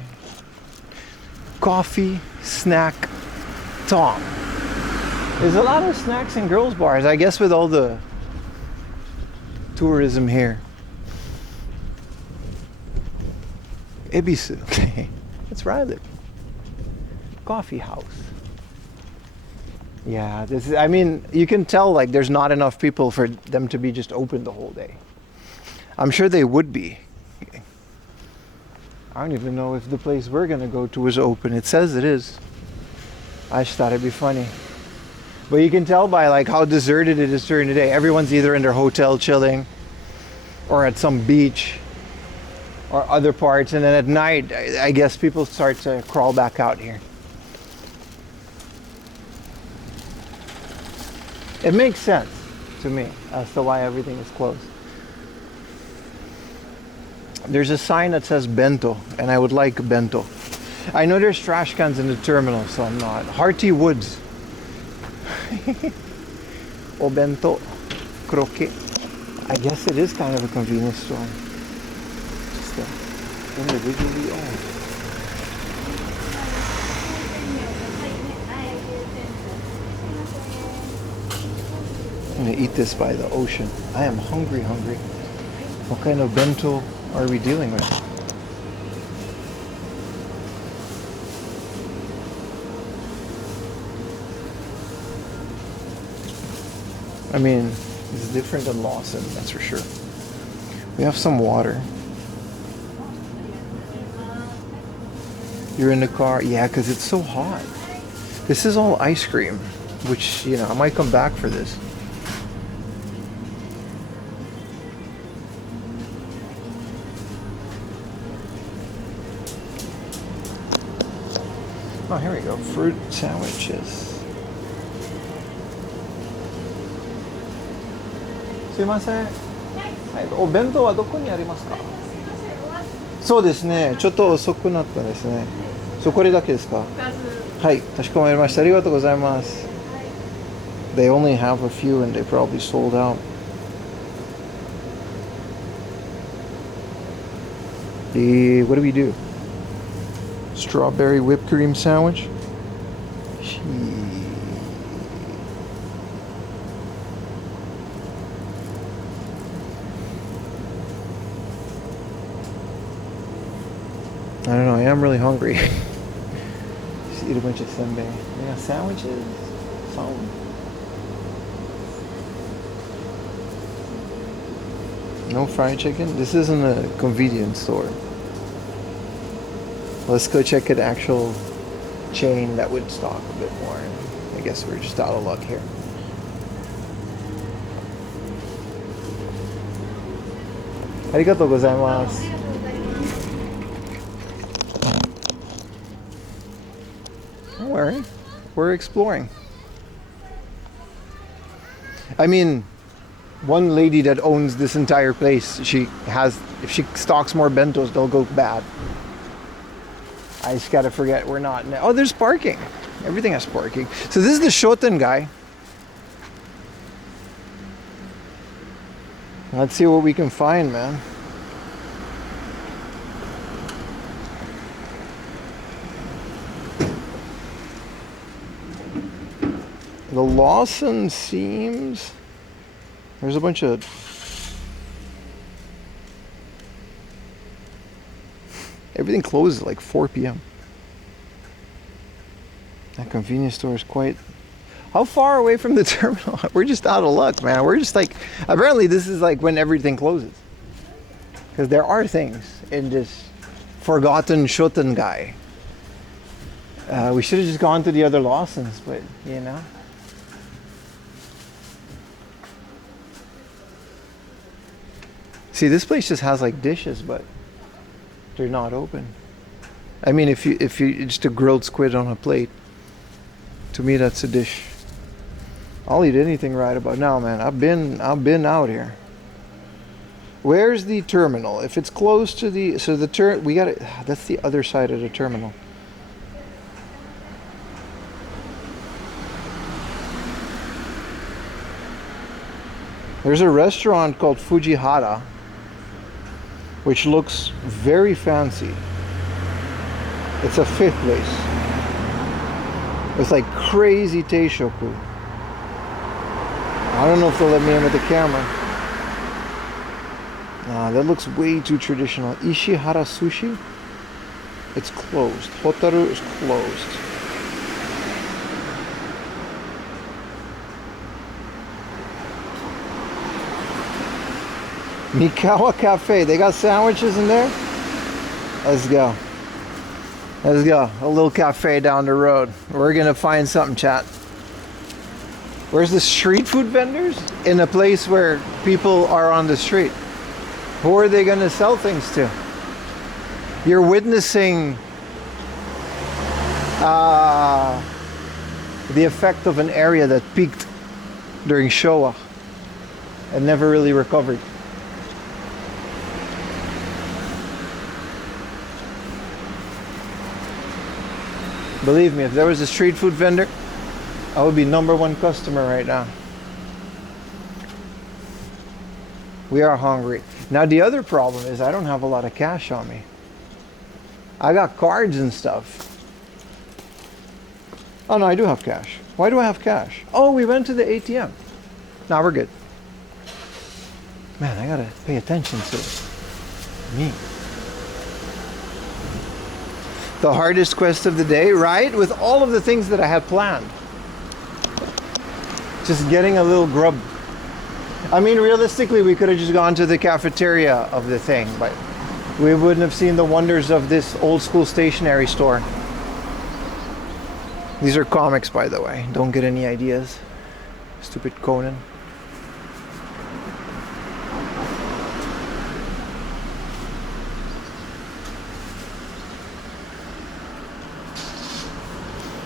Coffee, snack, talk. There's a lot of snacks and girls' bars, I guess, with all the tourism here. Ebisu. Okay. That's where I live. Coffee house. Yeah, this is, I mean, you can tell like there's not enough people for them to be just open the whole day. I'm sure they would be. I don't even know if the place we're gonna go to is open. It says it is. I just thought it'd be funny. But you can tell by like how deserted it is during the day. Everyone's either in their hotel chilling or at some beach or other parts, and then at night I guess people start to crawl back out here. It makes sense to me as to why everything is closed. There's a sign that says bento, and I would like bento. I know there's trash cans in the terminal, so I'm not. Hearty Woods. O bento. Croquet. I guess it is kind of a convenience store. Just individually owned. I'm gonna eat this by the ocean. I am hungry. What kind of bento are we dealing with? I mean, it's different than Lawson, that's for sure. We have some water. You're in the car? Yeah, because it's so hot. This is all ice cream, which, you know, I might come back for this. Oh, here we go. Fruit sandwiches. すいません。はい。お弁当はどこにありますか？そうですね。ちょっと遅くなったですね。これだけですか？はい。かしこまりました。ありがとうございます。They only have a few and they probably sold out. What do we do? Strawberry whipped cream sandwich. I don't know, I am really hungry. eat a bunch of senbei. They got sandwiches. Some. No fried chicken? This isn't a convenience store. Let's go check an actual chain that would stock a bit more. I guess we're just out of luck here. Arigatou gozaimasu. Don't worry. We're exploring. I mean, one lady that owns this entire place, if she stocks more bentos, they'll go bad. I just gotta forget we're not. Oh, there's parking. Everything has parking. So this is the Shoten guy. Let's see what we can find, man. The Lawson seems... There's a bunch of... Everything closes at like 4 p.m. That convenience store is quite... How far away from the terminal? We're just out of luck, man. We're just like... Apparently this is like when everything closes. Because there are things in this forgotten Shoten guy. We should have just gone to the other Lawsons, but you know. See, this place just has like dishes, but they're not open. I mean, if you just a grilled squid on a plate, to me that's a dish. I'll eat anything right about now, man. I've been out here. Where's the terminal? If it's close to the we got it. That's the other side of the terminal. There's a restaurant called Fujihara, which looks very fancy. It's a fifth place. It's like crazy teishoku. I don't know if they'll let me in with the camera. Nah, that looks way too traditional. Ishihara Sushi? It's closed. Hotaru is closed. Mikawa Cafe, they got sandwiches in there? Let's go. Let's go. A little cafe down the road. We're gonna find something, chat. Where's the street food vendors? In a place where people are on the street. Who are they gonna sell things to? You're witnessing the effect of an area that peaked during Showa and never really recovered. Believe me, if there was a street food vendor, I would be #1 customer right now. We are hungry. Now the other problem is I don't have a lot of cash on me. I got cards and stuff. Oh no, I do have cash. Why do I have cash? Oh, we went to the ATM. Now we're good. Man, I gotta pay attention to me. The hardest quest of the day, right? With all of the things that I had planned. Just getting a little grub. I mean, realistically, we could have just gone to the cafeteria of the thing, but we wouldn't have seen the wonders of this old school stationery store. These are comics, by the way. Don't get any ideas. Stupid Conan.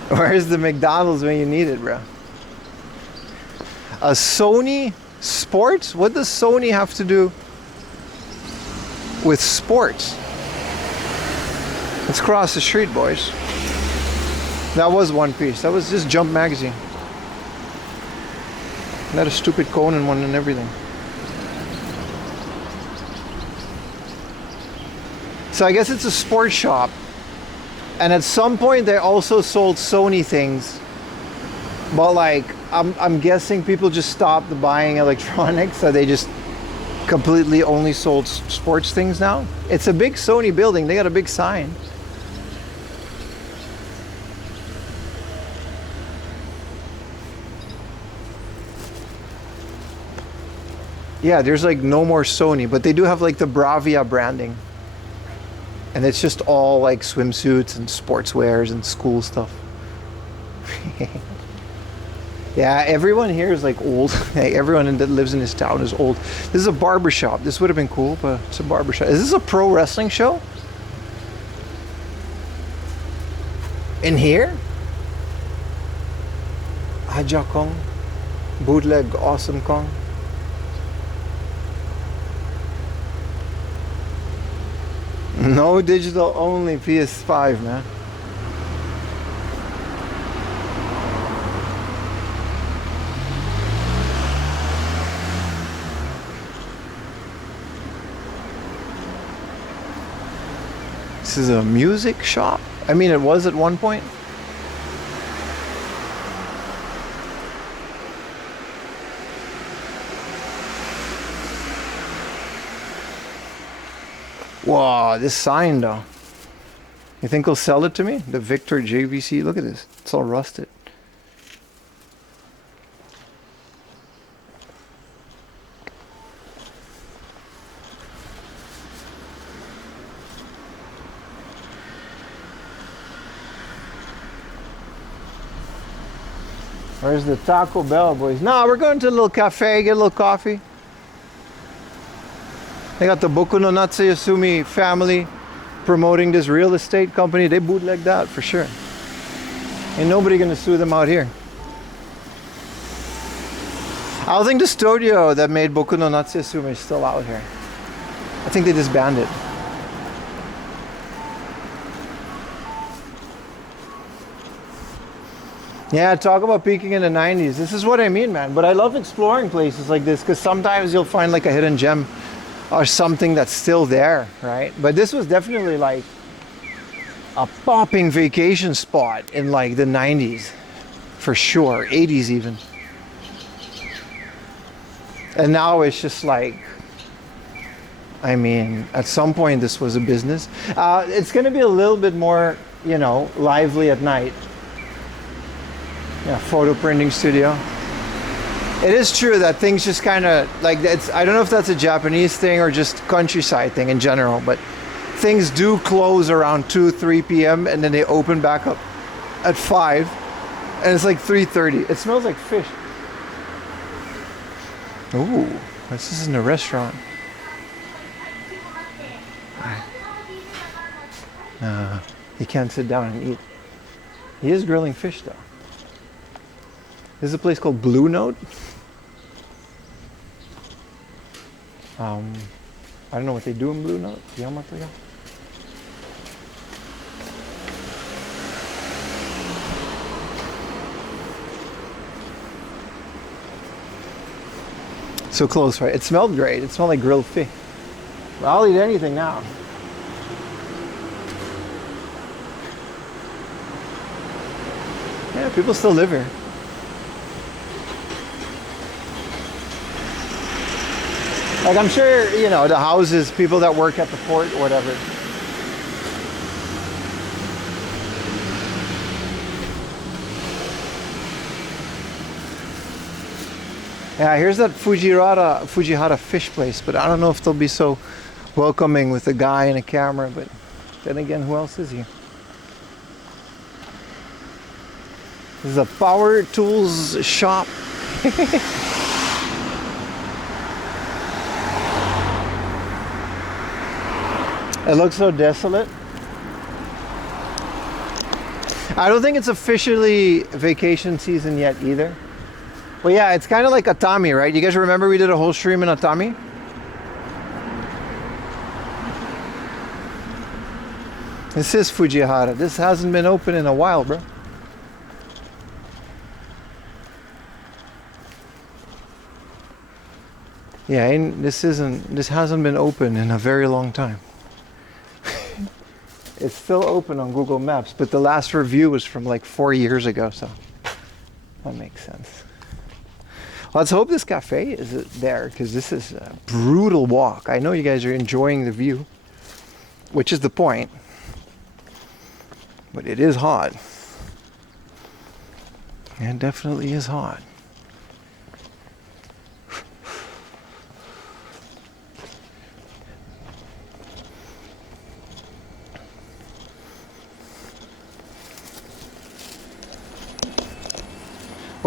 Where's the McDonald's when you need it, bro? A Sony Sports? What does Sony have to do with sports? Let's cross the street, boys. That was One Piece. That was just Jump Magazine. Not a stupid Conan one and everything. So I guess it's a sports shop. And at some point they also sold Sony things. But like, I'm guessing people just stopped buying electronics, so they just completely only sold sports things now. It's a big Sony building. They got a big sign. Yeah, there's like no more Sony, but they do have like the Bravia branding. And it's just all like swimsuits and sportswears and school stuff. Yeah, everyone here is like old. Everyone that lives in this town is old. This is a barber shop. This would have been cool, but it's a barber shop. Is this a pro wrestling show? In here? Aja Kong. Bootleg Awesome Kong. No digital, only PS5, man. This is a music shop. I mean, it was at one point. Wow, this sign though. You think he'll sell it to me? The Victor JVC. Look at this. It's all rusted. Where's the Taco Bell, boys? No, we're going to a little cafe, get a little coffee. They got the Boku no Natsu Yasumi family promoting this real estate company. They bootleg that for sure. Ain't nobody gonna sue them out here. I don't think the studio that made Boku no Natsu Yasumi is still out here. I think they disbanded. Yeah, talk about peaking in the 90s. This is what I mean, man. But I love exploring places like this because sometimes you'll find like a hidden gem or something that's still there, right? But this was definitely like a popping vacation spot in like the 90s, for sure, 80s even. And now it's just like, I mean, at some point this was a business. It's gonna be a little bit more, you know, lively at night. Yeah, photo printing studio. It is true that things just kind of like it's. I don't know if that's a Japanese thing or just countryside thing in general, but things do close around 2-3 p.m. and then they open back up at 5, and it's like 3:30. It smells like fish. Ooh, this isn't a restaurant. You can't sit down and eat. He is grilling fish though. This is a place called Blue Note. I don't know what they do in Blue Note. So close, right? It smelled great. It smelled like grilled fish. I'll eat anything now. Yeah, people still live here. Like I'm sure, you know, the houses, people that work at the port or whatever. Yeah, here's that Fujihara fish place, but I don't know if they'll be so welcoming with a guy and a camera, but then again, who else is here? This is a power tools shop. It looks so desolate. I don't think it's officially vacation season yet either. But yeah, it's kind of like Atami, right? You guys remember we did a whole stream in Atami? This is Fujihara. This hasn't been open in a while, bro. Yeah, this hasn't been open in a very long time. It's still open on Google Maps, but the last review was from like 4 years ago, so that makes sense. Let's hope this cafe is there, because this is a brutal walk. I know you guys are enjoying the view, which is the point, but it is hot. It definitely is hot.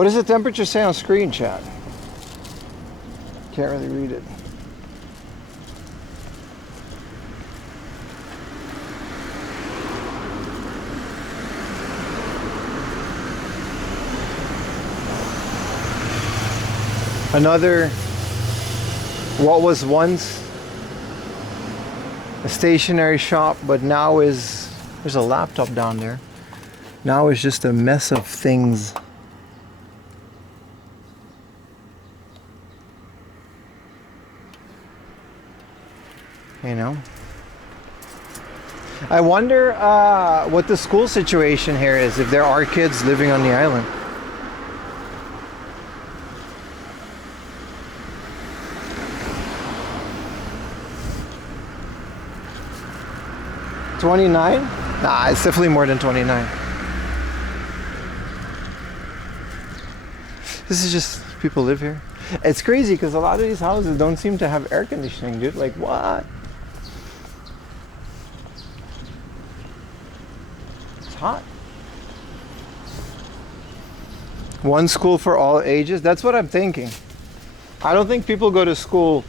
What does the temperature say on screen, chat? Can't really read it. Another, what was once a stationery shop, but now is, there's a laptop down there. Now it's just a mess of things. You know? I wonder what the school situation here is, if there are kids living on the island. 29? Nah, it's definitely more than 29. This is just, people live here. It's crazy because a lot of these houses don't seem to have air conditioning, dude. Like, what? It's hot. One school for all ages? That's what I'm thinking. I don't think people go to school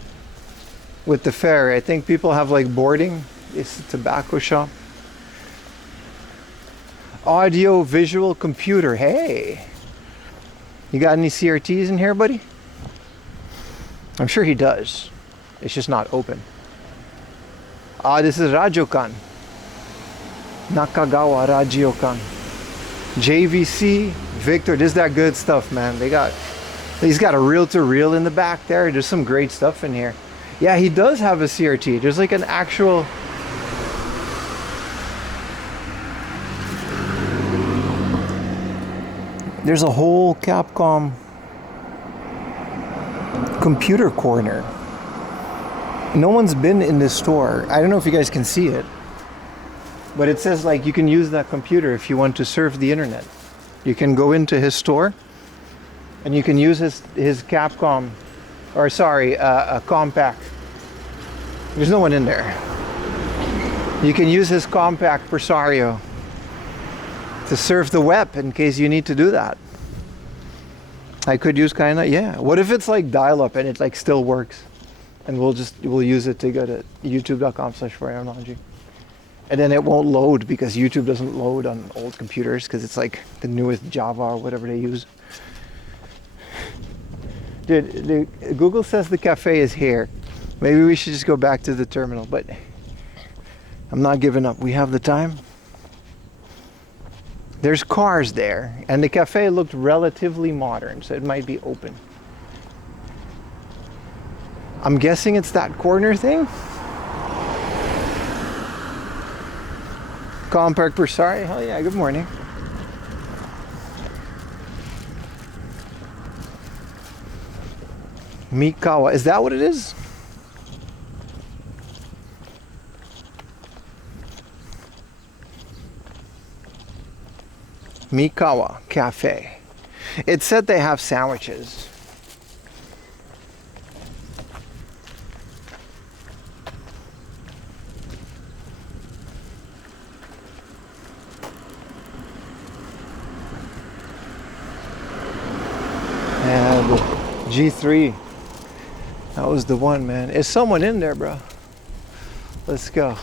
with the ferry. I think people have like boarding. It's a tobacco shop. Audio visual computer. Hey, you got any CRTs in here, buddy? I'm sure he does. It's just not open. This is Rajokan. Nakagawa Rajyokan. JVC Victor. This is that good stuff, man. He's got a reel-to-reel in the back there. There's some great stuff in here. Yeah, he does have a CRT. There's like an actual... There's a whole Capcom computer corner. No one's been in this store. I don't know if you guys can see it, but it says like you can use that computer if you want to surf the internet. You can go into his store and you can use his Capcom, or sorry, a compact. There's no one in there. You can use his compact Presario to surf the web in case you need to do that. I could use kinda, yeah. What if it's like dial-up and it like still works? And we'll use it to go to youtube.com/foreignlogy. And then it won't load because YouTube doesn't load on old computers because it's like the newest Java or whatever they use. Dude, Google says the cafe is here. Maybe we should just go back to the terminal, but I'm not giving up. We have the time. There's cars there, and the cafe looked relatively modern, so it might be open. I'm guessing it's that corner thing. Compact Presario, hell yeah, good morning. Mikawa, is that what it is? Mikawa Cafe. It said they have sandwiches. And G3. That was the one, man. Is someone in there, bro? Let's go.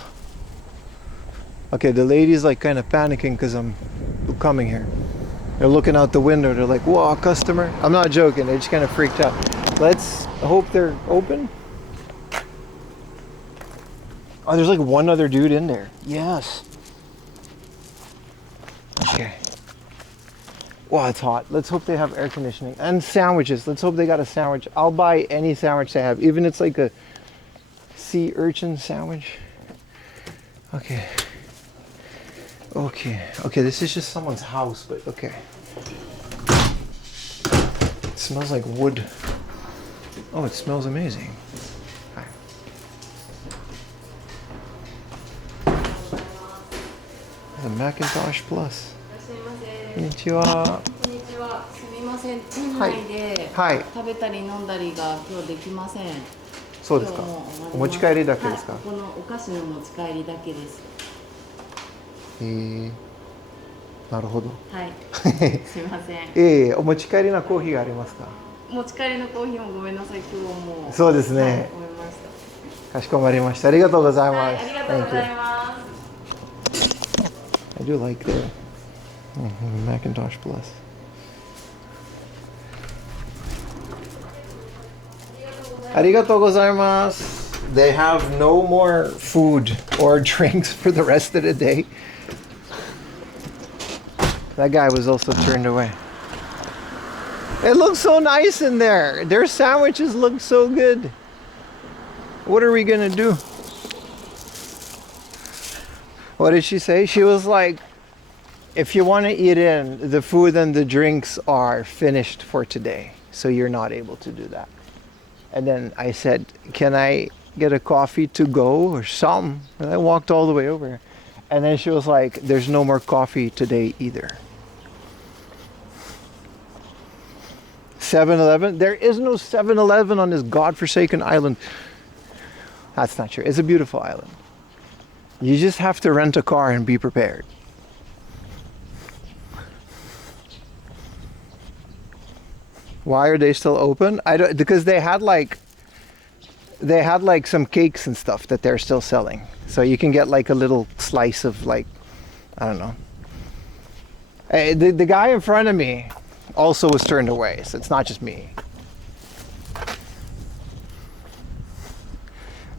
Okay, the lady's like kind of panicking because I'm coming here. They're looking out the window. They're like, whoa, customer. I'm not joking. They just kind of freaked out. Let's hope they're open. Oh, there's like one other dude in there. Yes. Okay. Wow, it's hot. Let's hope they have air conditioning. And sandwiches. Let's hope they got a sandwich. I'll buy any sandwich they have. Even if it's like a sea urchin sandwich. Okay. Okay, this is just someone's house, but okay. It smells like wood. Oh, it smells amazing. Hi. The Macintosh Plus. Konnichiwa. すみません、店内ではい食べたり飲んだりが今日できません。そうですか。お持ち帰りだけですか。このお菓子の持ち帰りだけです。なるほど。はい。すいません。ええ、お持ち帰りのコーヒーがありますか？持ち帰りのコーヒーもごめんなさい。今日はもう。そうですね。はい、思いましかしこまりました。ありがとうございた。はい、ます。ありがとうございます。I do like the Macintosh Plus. Arigatou gozaimasu. They have no more food or drinks for the rest of the day. That guy was also turned away. It looks so nice in there. Their sandwiches look so good. What are we gonna do? What did she say? She was like, if you want to eat in, the food and the drinks are finished for today. So you're not able to do that. And then I said, can I get a coffee to go or something? And I walked all the way over. And then she was like, there's no more coffee today either. 7-Eleven? There is no 7-Eleven on this godforsaken island. That's not true. It's a beautiful island. You just have to rent a car and be prepared. Why are they still open? I don't, because they had like some cakes and stuff that they're still selling. So you can get like a little slice of like, I don't know. The guy in front of me also was turned away, so it's not just me.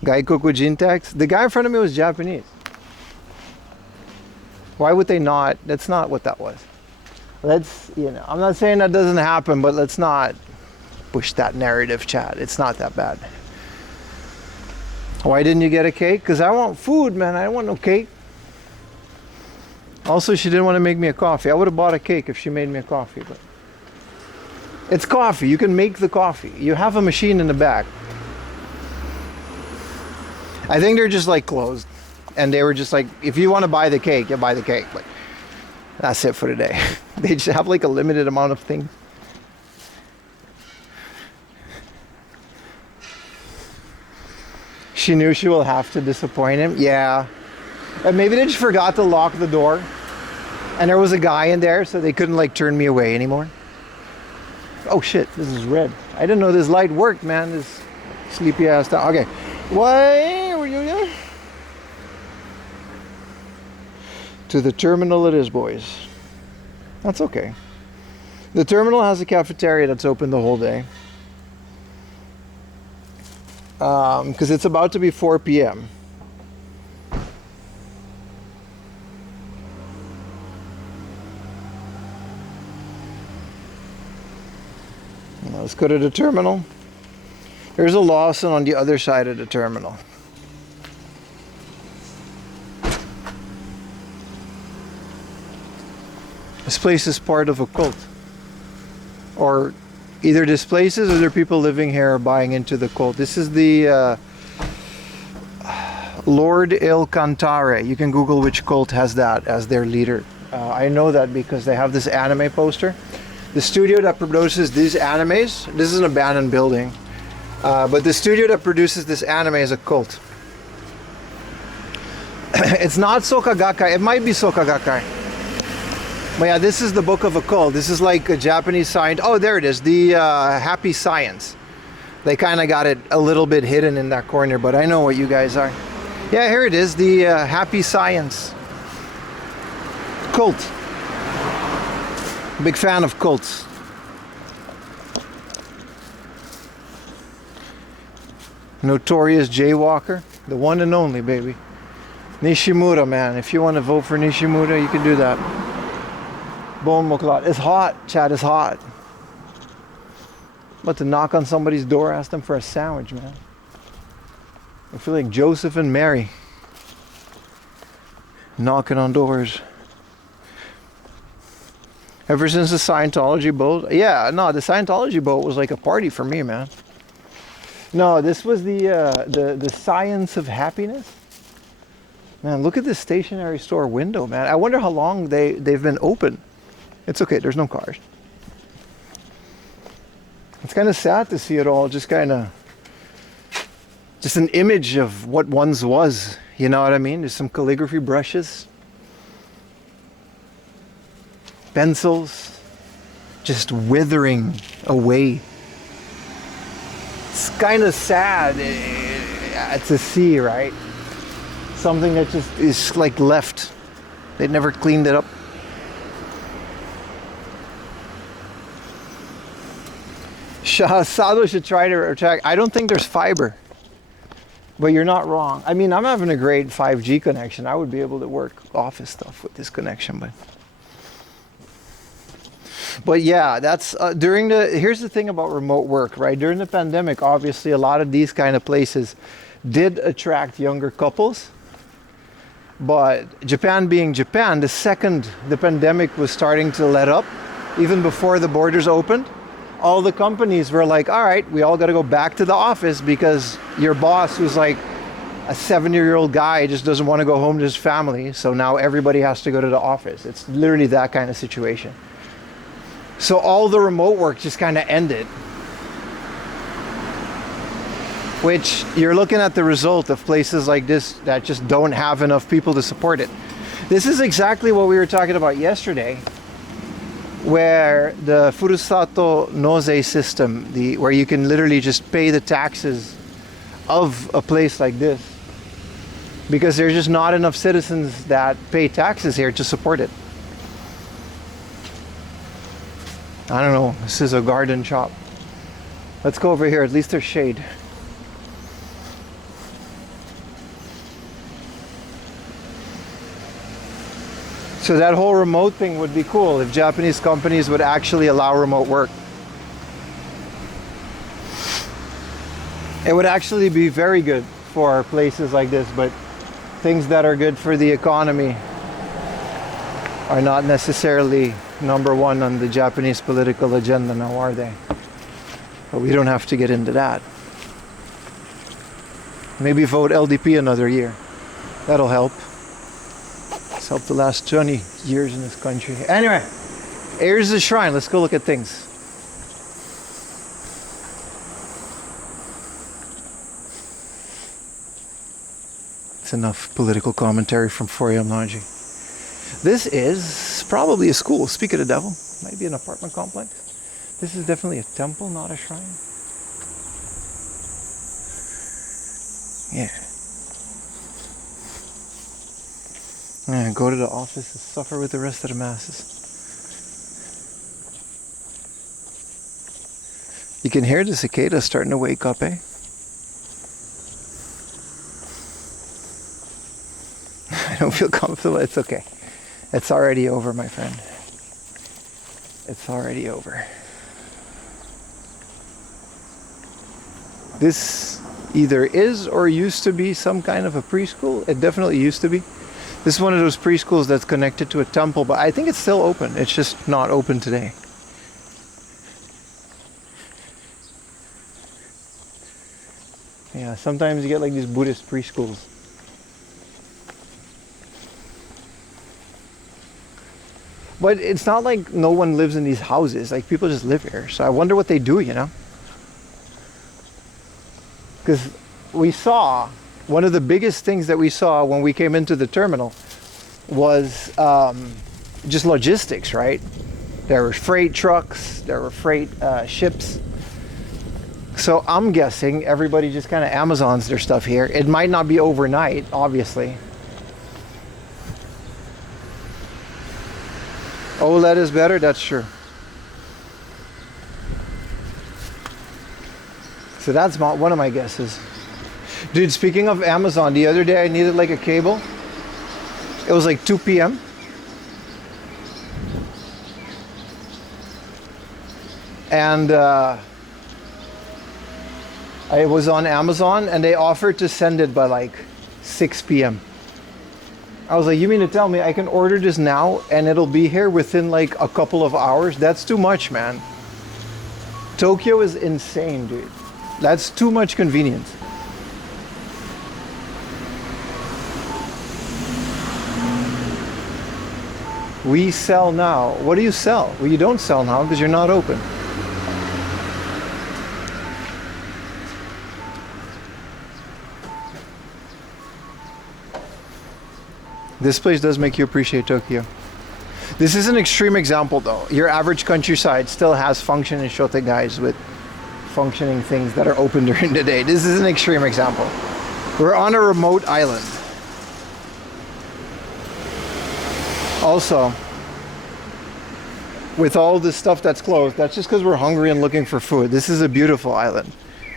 Gaikoku Jintax. The guy in front of me was Japanese. Why would they not? That's not what that was. Let's, I'm not saying that doesn't happen, but let's not push that narrative, Chad. It's not that bad. Why didn't you get a cake? Because I want food, man. I don't want no cake. Also, she didn't want to make me a coffee. I would have bought a cake if she made me a coffee, but it's coffee. You can make the coffee. You have a machine in the back. I think they're just like closed. And they were just like, if you want to buy the cake, you buy the cake. But that's it for today. They just have like a limited amount of things. She knew she will have to disappoint him. Yeah. And maybe they just forgot to lock the door. And there was a guy in there, so they couldn't like turn me away anymore. Oh shit, this is red. I didn't know this light worked, man. This sleepy ass town. Okay. Why were you here? To the terminal it is, boys. That's okay. The terminal has a cafeteria that's open the whole day. Because it's about to be 4 p.m. Now let's go to the terminal. There's a Lawson on the other side of the terminal. This place is part of a cult. Or either this place is or there are people living here buying into the cult. This is the Lord Il Cantare. You can Google which cult has that as their leader. I know that because they have this anime poster. The studio that produces these animes, this is an abandoned building, but the studio that produces this anime is a cult. It's not Soka Gakkai. It might be Soka Gakkai. But yeah, this is the book of a cult. This is like a Japanese science. Oh, there it is. The Happy Science. They kind of got it a little bit hidden in that corner, but I know what you guys are. Yeah, here it is. The Happy Science cult. Big fan of cults. Notorious jaywalker. The one and only, baby. Nishimura, man. If you want to vote for Nishimura, you can do that. Bon Moklat. It's hot, Chad. It's hot. About to knock on somebody's door, ask them for a sandwich, man. I feel like Joseph and Mary. Knocking on doors. Ever since the Scientology boat. Yeah, no, the Scientology boat was like a party for me, man. No, this was the Science of Happiness. Man, look at this stationery store window, man. I wonder how long they've been open. It's okay, there's no cars. It's kind of sad to see it all just kind of, just an image of what once was. You know what I mean? There's some calligraphy brushes. pencils just withering away. It's kind of sad to see, right? Something that just is like left. They never cleaned it up. Sado should try to attract. I don't think there's fiber, but you're not wrong. I mean, I'm having a great 5G connection. I would be able to work office stuff with this connection, but yeah, that's here's the thing about remote work, right? During the pandemic, obviously a lot of these kind of places did attract younger couples. But Japan being Japan, the second the pandemic was starting to let up, even before the borders opened, all the companies were like, all right, we all got to go back to the office because your boss, who's like a 70-year-old guy, just doesn't want to go home to his family. So now everybody has to go to the office. It's literally that kind of situation. So all the remote work just kind of ended. Which you're looking at the result of places like this that just don't have enough people to support it. This is exactly what we were talking about yesterday, where the Furusato Nozei system, where you can literally just pay the taxes of a place like this, because there's just not enough citizens that pay taxes here to support it. I don't know, this is a garden shop. Let's go over here, at least there's shade. So that whole remote thing would be cool if Japanese companies would actually allow remote work. It would actually be very good for places like this, but things that are good for the economy are not necessarily number one on the Japanese political agenda now, are they? But we don't have to get into that. Maybe vote LDP another year. That'll help. It's helped the last 20 years in this country. Anyway, here's the shrine. Let's go look at things. It's enough political commentary from 4am Laundry. This is probably a school. Speak of the devil. Might be an apartment complex. This is definitely a temple, not a shrine. Yeah. Yeah, go to the office and suffer with the rest of the masses. You can hear the cicadas starting to wake up, eh? I don't feel comfortable. It's okay. It's already over, my friend. It's already over. This either is or used to be some kind of a preschool. It definitely used to be. This is one of those preschools that's connected to a temple, but I think it's still open. It's just not open today. Yeah, sometimes you get like these Buddhist preschools. But it's not like no one lives in these houses. Like, people just live here. So I wonder what they do, you know? Because we saw, one of the biggest things that we saw when we came into the terminal was just logistics, right? There were freight trucks, there were freight ships. So I'm guessing everybody just kind of Amazons their stuff here. It might not be overnight, obviously. OLED is better, that's true. So that's one of my guesses. Dude, speaking of Amazon, the other day I needed like a cable. It was like 2 p.m. And I was on Amazon and they offered to send it by like 6 p.m. I was like, you mean to tell me I can order this now and it'll be here within like a couple of hours? That's too much, man. Tokyo is insane, dude. That's too much convenience. We sell now. What do you sell? Well, you don't sell now because you're not open. This place does make you appreciate Tokyo. This is an extreme example though. Your average countryside still has functioning shote guys with functioning things that are open during the day. This is an extreme example. We're on a remote island. Also, with all this stuff that's closed, that's just because we're hungry and looking for food. This is a beautiful island.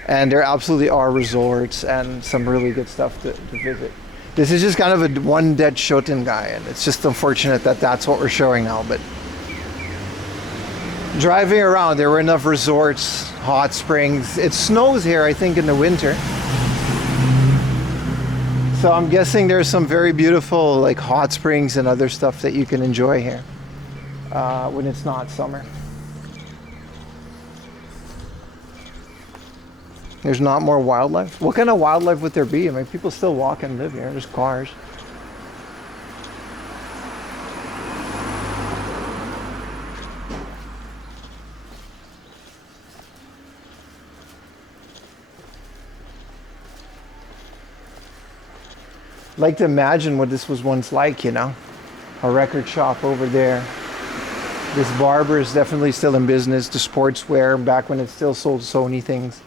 And there absolutely are resorts and some really good stuff to visit. This is just kind of a one dead shoten guy, and it's just unfortunate that that's what we're showing now. But driving around, there were enough resorts, hot springs. It snows here, I think, in the winter. So I'm guessing there's some very beautiful like hot springs and other stuff that you can enjoy here when it's not summer. There's not more wildlife. What kind of wildlife would there be? I mean, people still walk and live here. There's cars. Like to imagine what this was once like, you know? A record shop over there. This barber is definitely still in business. The sportswear, back when it still sold Sony things.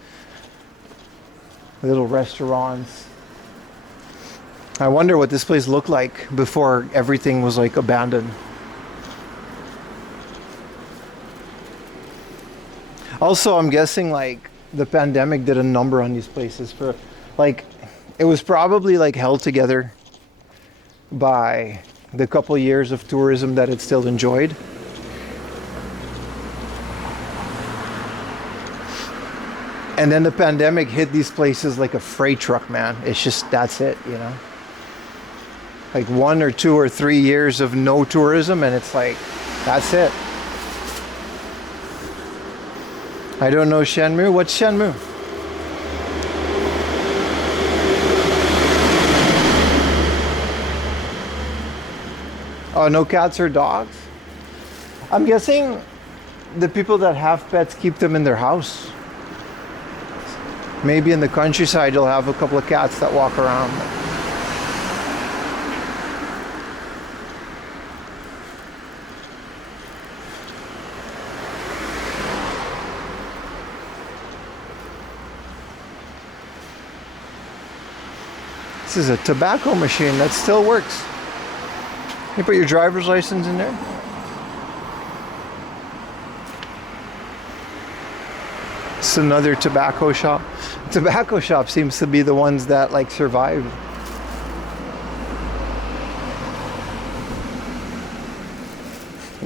Little restaurants. I wonder what this place looked like before everything was like abandoned. Also, I'm guessing like the pandemic did a number on these places for like, it was probably like held together by the couple years of tourism that it still enjoyed. And then the pandemic hit these places like a freight truck, man. It's just, that's it, you know? Like 1 or 2 or 3 years of no tourism, and it's like, that's it. I don't know Shenmue. What's Shenmue? Oh, no cats or dogs? I'm guessing the people that have pets keep them in their house. Maybe in the countryside you'll have a couple of cats that walk around. This is a tobacco machine that still works. You put your driver's license in there. It's another tobacco shop. Tobacco shop seems to be the ones that like survive.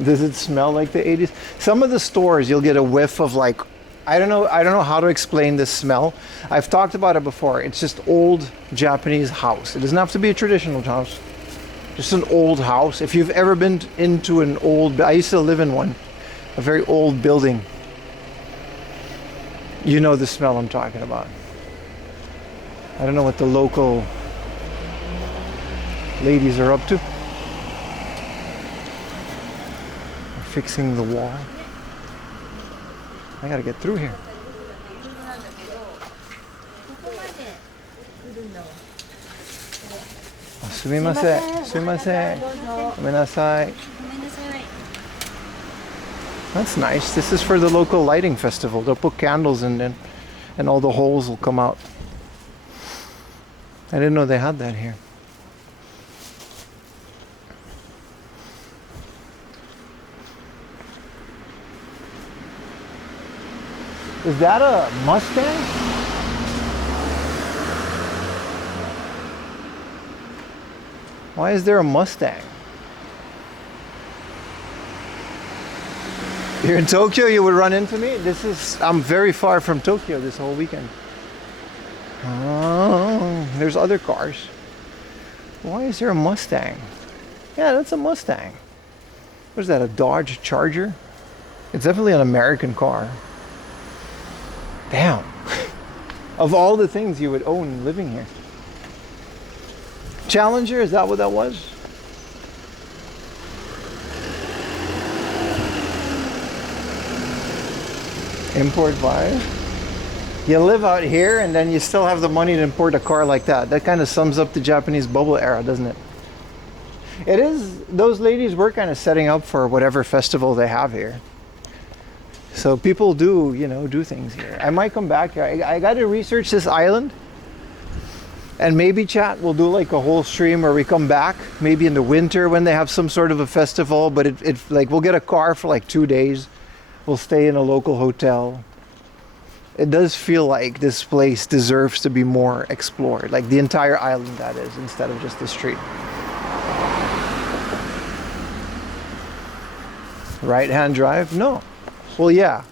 Does it smell like the 80s? Some of the stores you'll get a whiff of like, I don't know how to explain this smell. I've talked about it before. It's just old Japanese house. It doesn't have to be a traditional house. Just an old house. If you've ever been into an old, I used to live in one, a very old building. You know the smell I'm talking about. I don't know what the local ladies are up to. They're fixing the wall. I gotta get through here. Sumimasen. Sumimasen. Gomenasai. That's nice. This is for the local lighting festival. They'll put candles in and all the holes will come out. I didn't know they had that here. Is that a Mustang? Why is there a Mustang? Here in Tokyo, you would run into me. I'm very far from Tokyo this whole weekend. Oh, there's other cars. Why is there a Mustang? Yeah, that's a Mustang. What is that, a Dodge Charger? It's definitely an American car. Damn. Of all the things you would own living here. Challenger, is that what that was? Import buyer. You live out here and then you still have the money to import a car like that. That kind of sums up the Japanese bubble era, doesn't it? It is, those ladies were kind of setting up for whatever festival they have here. So people do, you know, do things here. I might come back here. I got to research this island. And maybe chat, we'll do like a whole stream where we come back, maybe in the winter when they have some sort of a festival, but it like we'll get a car for like 2 days. We'll stay in a local hotel. It does feel like this place deserves to be more explored, like the entire island that is, instead of just the street. Right-hand drive? No. Well, yeah.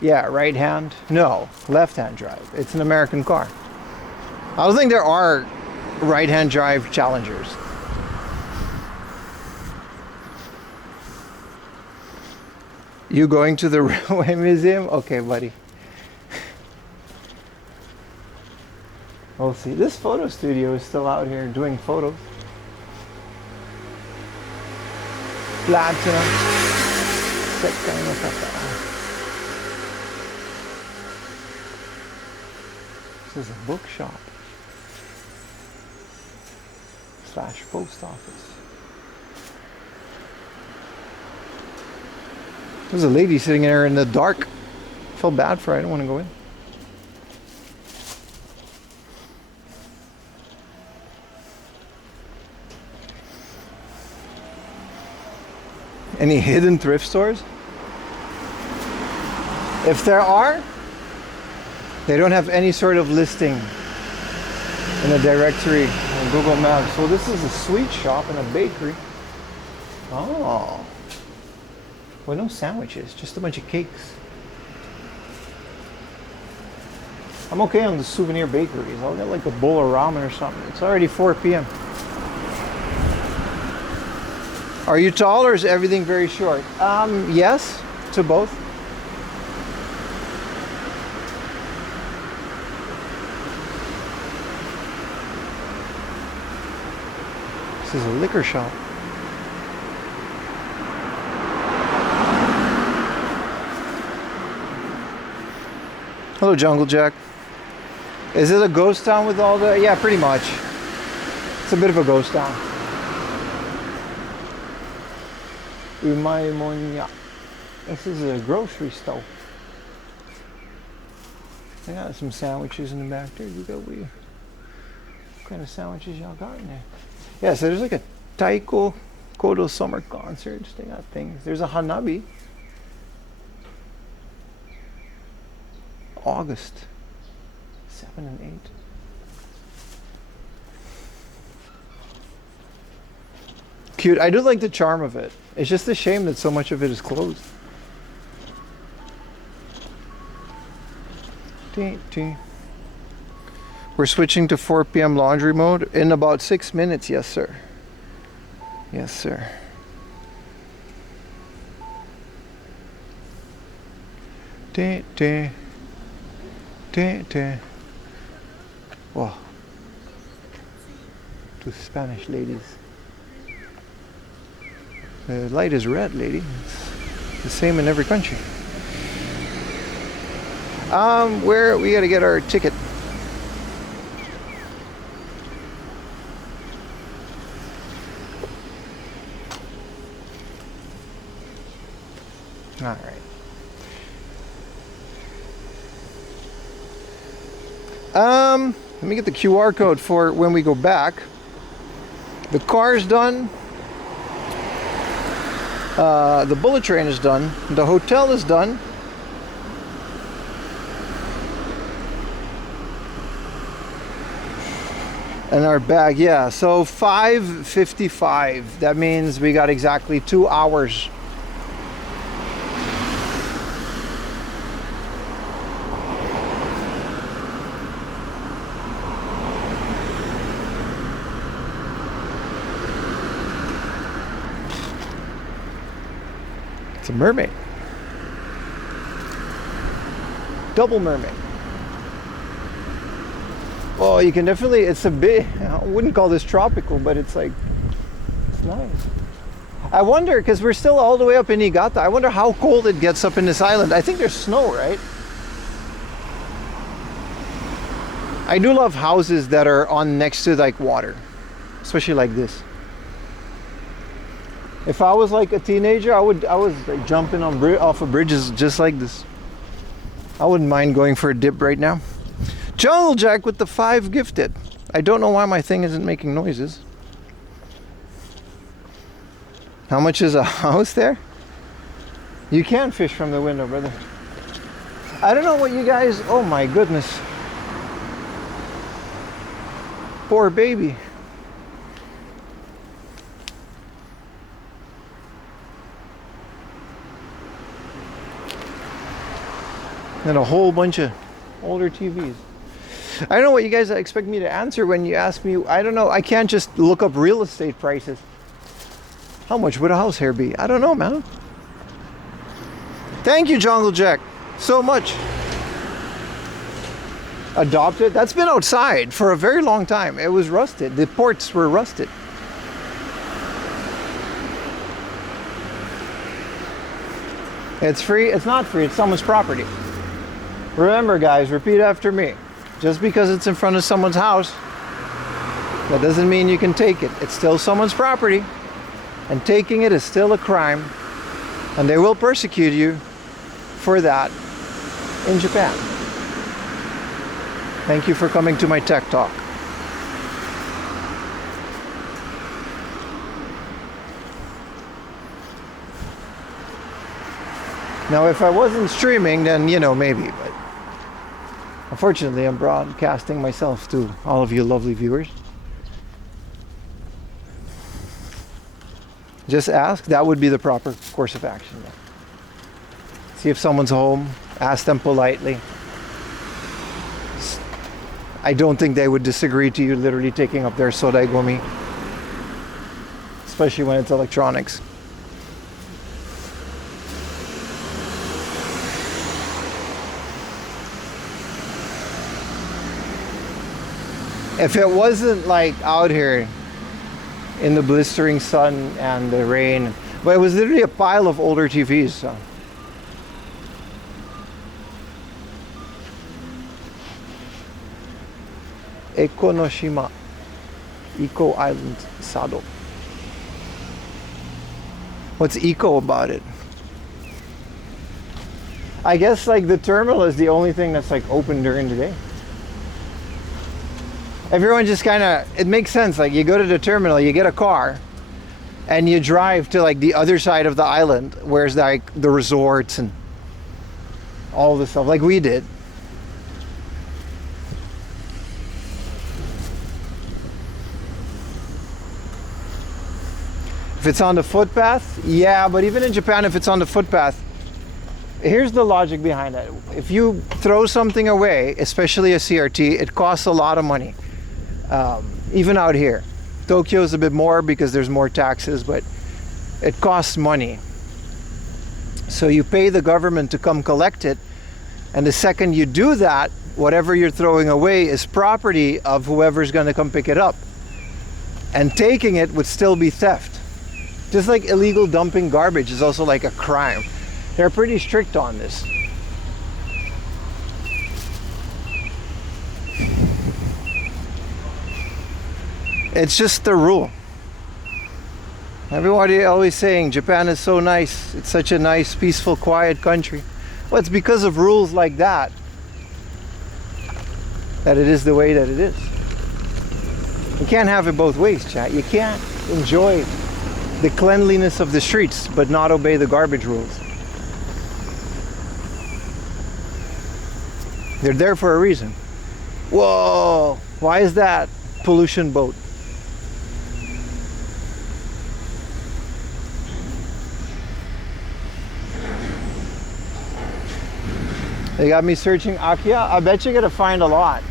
Yeah, right hand? No. Left-hand drive. It's an American car. I don't think there are right-hand drive Challengers. You going to the Railway Museum? Okay, buddy. We'll see. This photo studio is still out here doing photos. Platinum. This is a bookshop. / post office. There's a lady sitting there in the dark. Felt bad for her. I don't want to go in. Any hidden thrift stores? If there are, they don't have any sort of listing in a directory on Google Maps. So this is a sweet shop and a bakery. Oh. Well, no sandwiches, just a bunch of cakes. I'm okay on the souvenir bakeries. I'll get like a bowl of ramen or something. It's already 4 p.m. Are you tall or is everything very short? Yes, to both. This is a liquor shop. Hello, Jungle Jack. Is it a ghost town with all the... Yeah, pretty much. It's a bit of a ghost town. Umaimonya. This is a grocery store. They got some sandwiches in the back there. You got what kind of sandwiches y'all got in there? Yeah, so there's like a Taiko Kodo summer concerts. They got things. There's a Hanabi. August 7 and 8. Cute. I do like the charm of it. It's just a shame that so much of it is closed. We're switching to 4 p.m. laundry mode in about 6 minutes. Yes, sir. Yes, sir. Wow. Two Spanish ladies. The light is red, lady. It's the same in every country. Where we gotta get our ticket. All right. Let me get the QR code for when we go back. The car's done. The bullet train is done. The hotel is done. And our bag, yeah. So 5:55. That means we got exactly 2 hours. It's a mermaid. Double mermaid. Oh, you can definitely, it's a bit, I wouldn't call this tropical, but it's like, it's nice. I wonder, because we're still all the way up in Niigata, I wonder how cold it gets up in this island. I think there's snow, right? I do love houses that are on next to like water, especially like this. If I was like a teenager, I was like jumping on off of bridges just like this. I wouldn't mind going for a dip right now. Jungle Jack with the 5 gifted. I don't know why my thing isn't making noises. How much is a house there? You can fish from the window, brother. I don't know what you guys... Oh my goodness. Poor baby. And a whole bunch of older TVs. I don't know what you guys expect me to answer when you ask me. I don't know. I can't just look up real estate prices. How much would a house here be? I don't know, man. Thank you, Jungle Jack, so much. Adopted? That's been outside for a very long time. It was rusted. The ports were rusted. It's free. It's not free. It's someone's property. Remember, guys, repeat after me. Just because it's in front of someone's house, that doesn't mean you can take it. It's still someone's property, and taking it is still a crime, and they will persecute you for that in Japan. Thank you for coming to my tech talk. Now, if I wasn't streaming, then, you know, maybe, but unfortunately, I'm broadcasting myself to all of you lovely viewers. Just ask. That would be the proper course of action. See if someone's home. Ask them politely. I don't think they would disagree to you literally taking up their sodaigomi, especially when it's electronics. If it wasn't like out here in the blistering sun and the rain, but it was literally a pile of older TVs. So. Ekonoshima, Eco Island Sado. What's eco about it? I guess like the terminal is the only thing that's like open during the day. Everyone just kind of, it makes sense. Like you go to the terminal, you get a car, and you drive to like the other side of the island, where's like the resorts and all the stuff, like we did. If it's on the footpath, yeah, but even in Japan, if it's on the footpath, here's the logic behind that. If you throw something away, especially a CRT, it costs a lot of money. Even out here. Tokyo is a bit more because there's more taxes, but it costs money. So you pay the government to come collect it, and the second you do that, whatever you're throwing away is property of whoever's going to come pick it up. And taking it would still be theft. Just like illegal dumping garbage is also like a crime. They're pretty strict on this. It's just the rule. Everybody always saying Japan is so nice. It's such a nice, peaceful, quiet country. Well, it's because of rules like that that it is the way that it is. You can't have it both ways, chat. You can't enjoy the cleanliness of the streets but not obey the garbage rules. They're there for a reason. Whoa! Why is that? Pollution boat. They got me searching Akia. I bet you're gonna find a lot.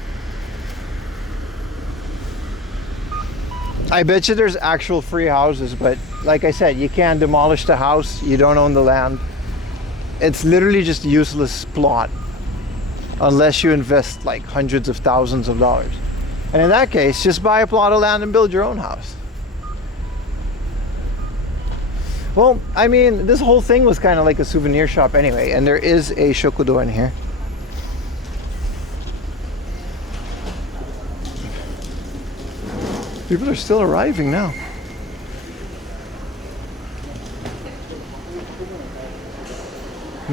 I bet you there's actual free houses, but like I said, you can't demolish the house. You don't own the land. It's literally just a useless plot unless you invest like hundreds of thousands of dollars. And in that case, just buy a plot of land and build your own house. Well, I mean, this whole thing was kind of like a souvenir shop anyway, and there is a shokudo in here. People are still arriving now.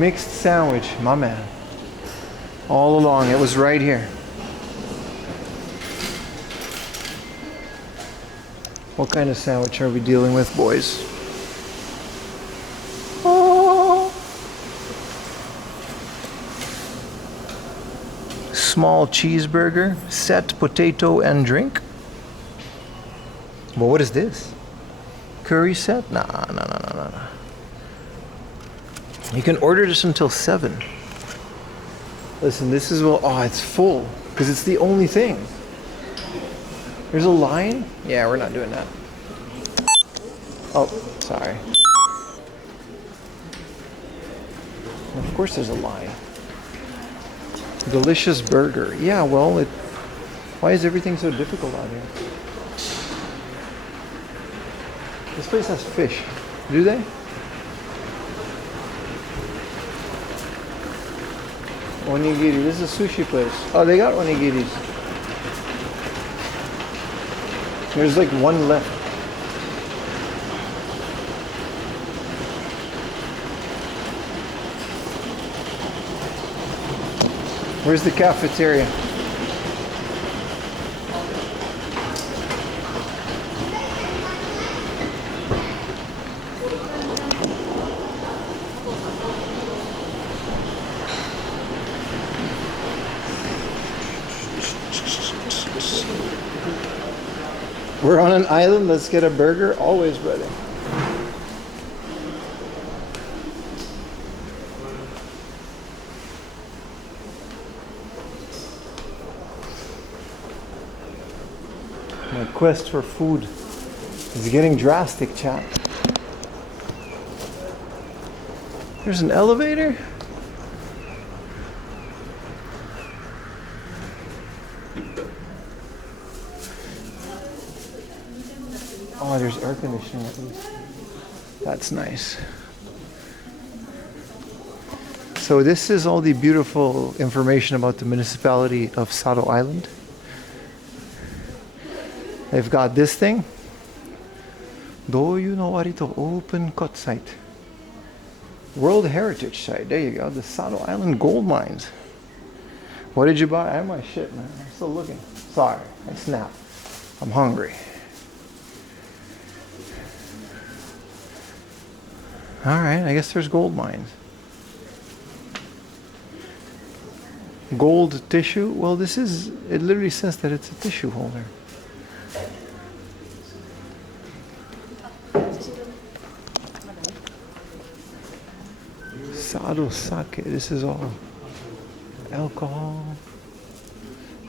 Mixed sandwich, my man. All along, it was right here. What kind of sandwich are we dealing with, boys? Oh. Small cheeseburger, set potato and drink. Well, what is this? Curry set? Nah. You can order this until 7. Listen, this is well. Oh, it's full because it's the only thing. There's a line? Yeah, we're not doing that. Oh, sorry. Of course there's a line. Delicious burger. Yeah, well, why is everything so difficult out here? This place has fish. Do they? Onigiri. This is a sushi place. Oh, they got onigiris. There's like one left. Where's the cafeteria? We're on an island, let's get a burger, always ready. My quest for food is getting drastic, chat. There's an elevator? Oh, there's air conditioning at least. That's nice. So this is all the beautiful information about the municipality of Sado Island. They've got this thing. Doyu no Warito Open Cut Site. World Heritage Site. There you go. The Sado Island gold mines. What did you buy? I have my shit, man. I'm still looking. Sorry. I snapped. I'm hungry. Alright, I guess there's gold mines. Gold tissue? Well, this is, it literally says that it's a tissue holder. Sado sake, this is all alcohol.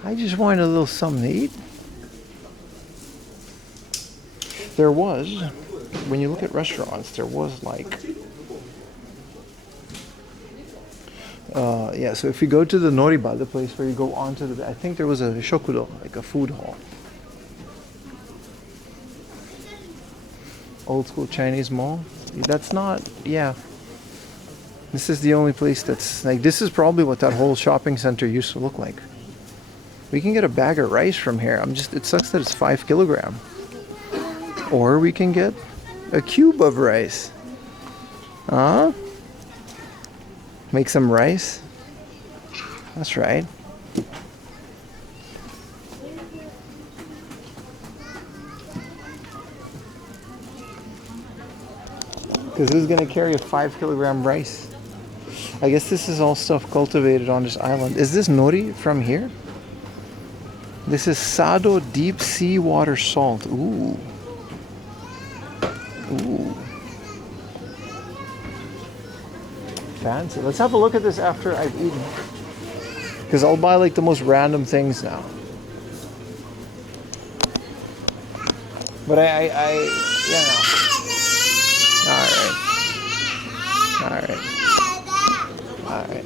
I just wanted a little something to eat. There was, when you look at restaurants, there was like, yeah, so if you go to the Noriba, the place where you go onto the, I think there was a shokudo, like a food hall. Old school Chinese mall. That's not, yeah. This is the only place that's, like, this is probably what that whole shopping center used to look like. We can get a bag of rice from here. It sucks that it's 5 kilograms. Or we can get a cube of rice. Huh? Make some rice? That's right. Because who's gonna carry a 5 kilogram rice? I guess this is all stuff cultivated on this island. Is this nori from here? This is Sado deep sea water salt. Ooh. Ooh. Fancy. Let's have a look at this after I've eaten. Because I'll buy like the most random things now. But I yeah, no. Alright. Alright.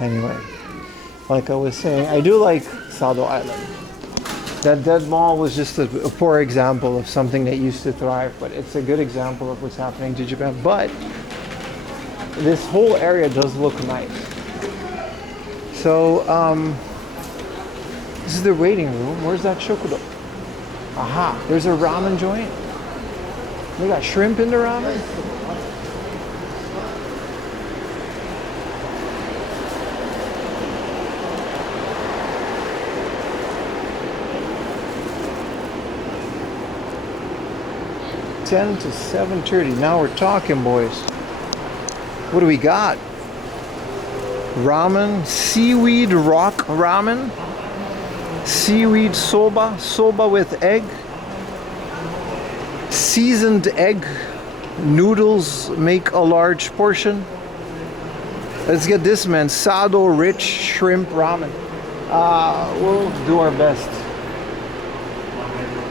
Anyway, like I was saying, I do like Sado Island. That dead mall was just a poor example of something that used to thrive, but it's a good example of what's happening to Japan. But this whole area does look nice. So, this is the waiting room. Where's that shokudo? Aha, there's a ramen joint. They got shrimp in the ramen. $10 to $7.30. Now we're talking, boys. What do we got? Ramen, seaweed rock ramen, seaweed soba, soba with egg, seasoned egg noodles make a large portion. Let's get this, man. Sado rich shrimp ramen. We'll do our best.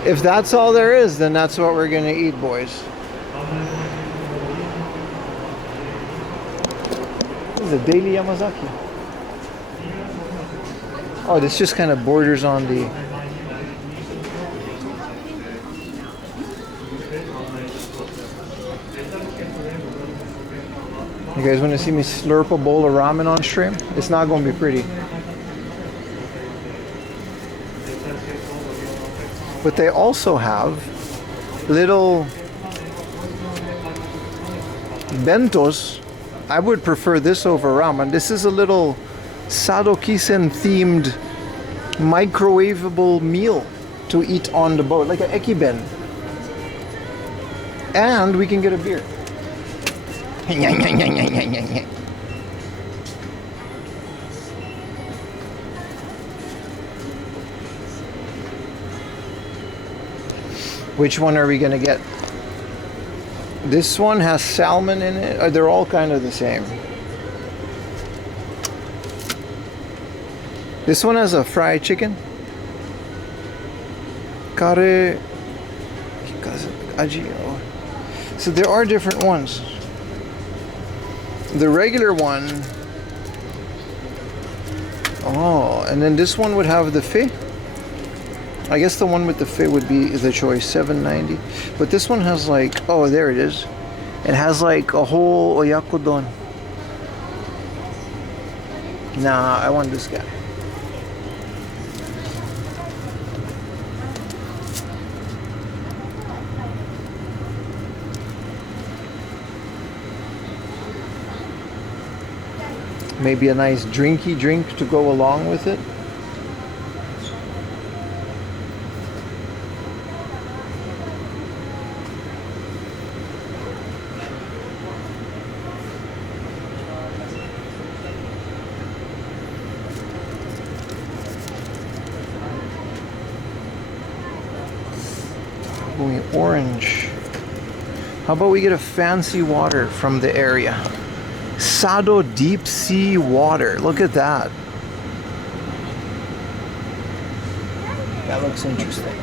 If that's all there is, then that's what we're gonna eat, boys. This is a daily Yamazaki. Oh, this just kind of borders on the... You guys want to see me slurp a bowl of ramen on stream? It's not going to be pretty. But they also have little bentos. I would prefer this over ramen. This is a little Sadokisen themed microwavable meal to eat on the boat, like an ekiben. And we can get a beer. Which one are we gonna get? This one has salmon in it. They're all kind of the same. This one has a fried chicken. Kare aji. So there are different ones. The regular one. Oh, and then this one would have the fish. I guess the one with the fit would be the choice, $7.90. But this one has like, oh, there it is. It has like a whole oyakodon. Nah, I want this guy. Maybe a nice drinky drink to go along with it. Orange. How about we get a fancy water from the area? Sado deep sea water. Look at that. That looks interesting.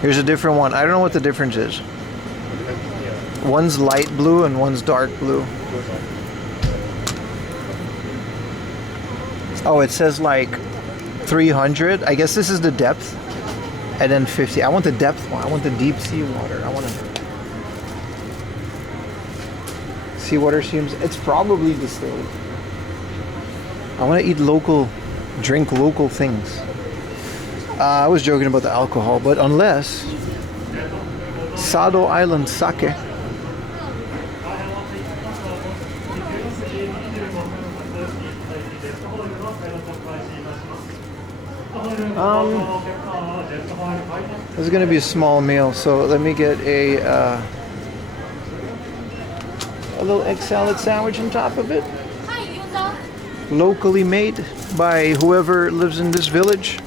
Here's a different one. I don't know what the difference is. One's light blue and one's dark blue. Oh, it says like 300. I guess this is the depth. And then 50. I want the depth one. I want the deep sea water. I want to... Seawater seems... It's probably distilled. I want to eat local... Drink local things. I was joking about the alcohol, but unless... Sado Island sake. This is going to be a small meal, so let me get a little egg salad sandwich on top of it. Locally made by whoever lives in this village.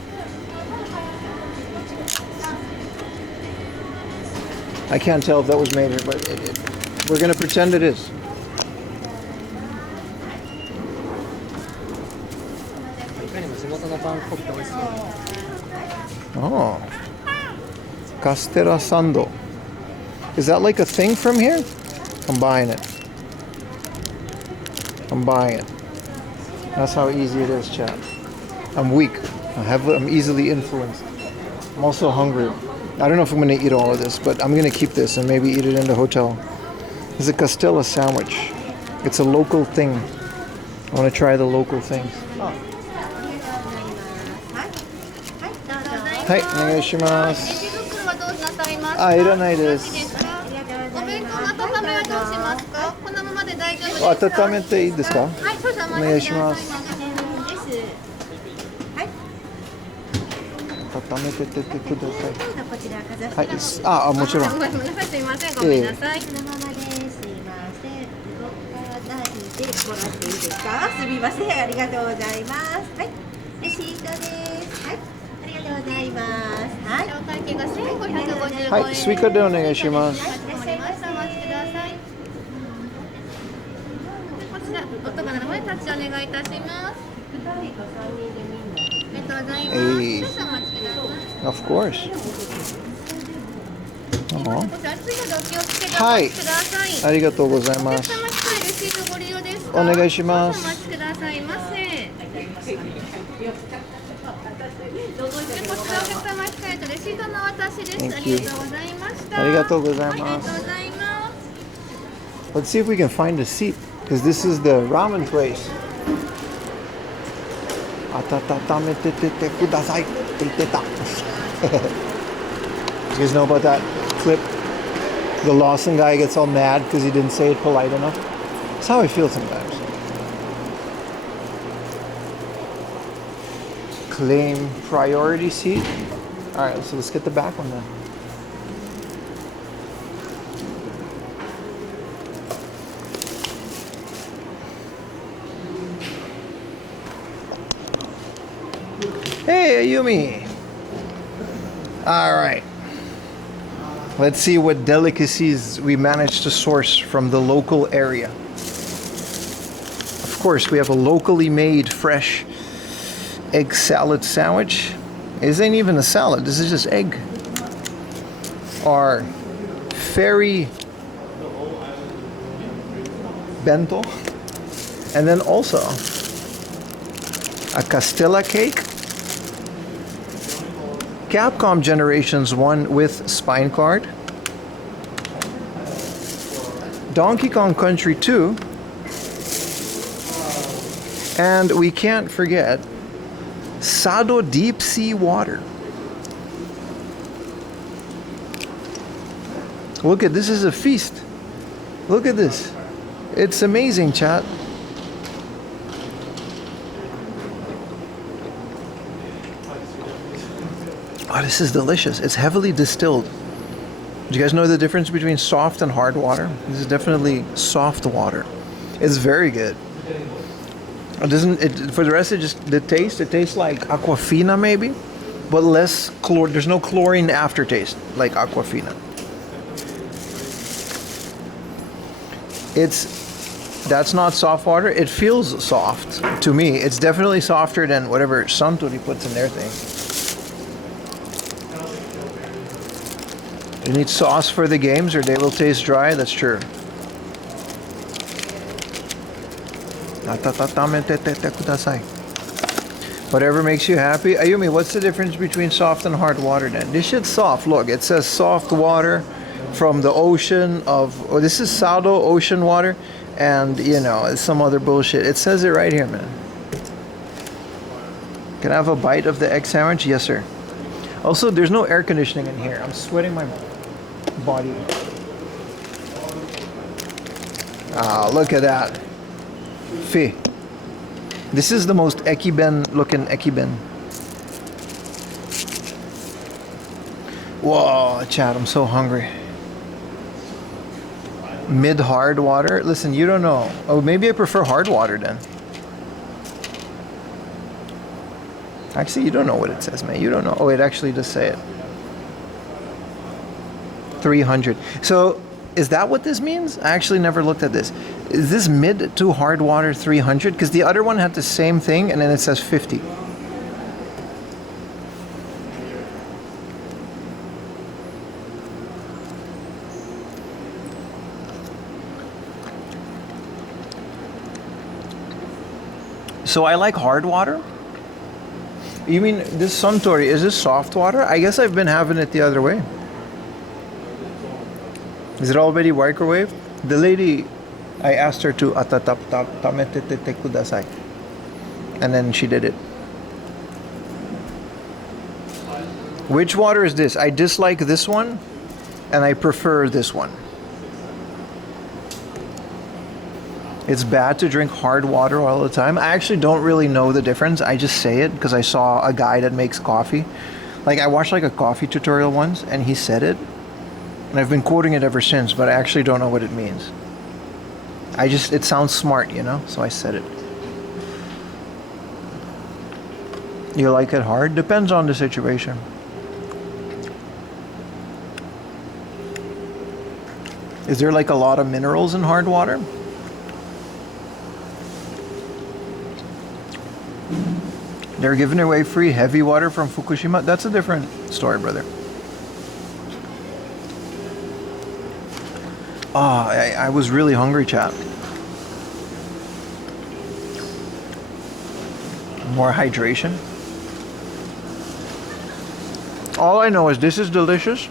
I can't tell if that was made here, but we're going to pretend it is. Oh, Castera Sando. Is that like a thing from here? I'm buying it. I'm buying it. That's how easy it is, chat. I'm weak. I'm easily influenced. I'm also hungry. I don't know if I'm going to eat all of this, but I'm going to keep this and maybe eat it in the hotel. It's a Castilla sandwich. It's a local thing. I want to try the local things. Hi, お願いします。レジ袋はどうなさいますか？あ、いらないです。お弁当の温めはどうしますか？このままで大丈夫ですか？温めていいですか？はい、少々おお願いします。温めててください。こちらかざはい。あ、もちろん。ごめんなさい、すいません、ごめんなさい。そのままですいません。動かないでもらっていいですか？すみません、ありがとうございます。はい、レシートです。はい、ありがとうございます。はい。お会計が1555円。はい、スイカでお願いします。かしこまりました。お待ちください。こちら、おとがの前立ちお願いいたします。ありがとうございます。少々お待ちください。Of course. こちら次のお気をつけておはい待ちください。ありがとうございお客ます。様機械レシートご利用ですか？お願いします少々お待ちくださいませ。でこちらお客様機械とレシートのお渡しです。あ Thank you. りがとうございました。ありがとうございます。はい、ありがとうございます。Let's see if we can find a seat, because this is the ramen place. 温めててくださいって言ってた。You guys know about that clip? The Lawson guy gets all mad because he didn't say it polite enough. That's how I feel sometimes. Claim priority seat. All right, so let's get the back one then. Hey, Ayumi. All right. Let's see what delicacies we managed to source from the local area. Of course, we have a locally made fresh egg salad sandwich. This ain't even a salad, this is just egg. Our fairy bento. And then also a Castilla cake. Capcom Generations 1 with spine card. Donkey Kong Country 2. And we can't forget Sado Deep Sea Water. Look at this, is a feast. Look at this. It's amazing, chat. Oh, this is delicious. It's heavily distilled. Do you guys know the difference between soft and hard water? This is definitely soft water. It's very good. It doesn't. For the rest, it tastes like Aquafina maybe, but less chlor. There's no chlorine aftertaste like Aquafina. That's not soft water. It feels soft to me. It's definitely softer than whatever Suntory puts in their thing. You need sauce for the games or they will taste dry, that's true. Whatever makes you happy. Ayumi, what's the difference between soft and hard water then? This shit's soft. Look, it says soft water from the ocean of... Oh, this is Sado ocean water. And, you know, it's some other bullshit. It says it right here, man. Can I have a bite of the egg sandwich? Yes, sir. Also, there's no air conditioning in here. I'm sweating my body. Ah, look at that. Fee. This is the most ekiben looking ekiben. Whoa, chat, I'm so hungry. Mid-hard water? Listen, you don't know. Oh, maybe I prefer hard water then. Actually, you don't know what it says, man. You don't know. Oh, it actually does say it. 300. So, is that what this means? I actually never looked at this. Is this mid to hard water 300? Because the other one had the same thing and then it says 50. So I like hard water. You mean this Suntory, is this soft water? I guess I've been having it the other way. Is it already microwaved? The lady, I asked her to atatamete kudasai. And then she did it. Which water is this? I dislike this one, and I prefer this one. It's bad to drink hard water all the time. I actually don't really know the difference. I just say it because I saw a guy that makes coffee. Like I watched like a coffee tutorial once, and he said it. And I've been quoting it ever since, but I actually don't know what it means. It sounds smart, you know? So I said it. You like it hard? Depends on the situation. Is there like a lot of minerals in hard water? They're giving away free heavy water from Fukushima? That's a different story, brother. Oh, I was really hungry, chap. More hydration. All I know is this is delicious.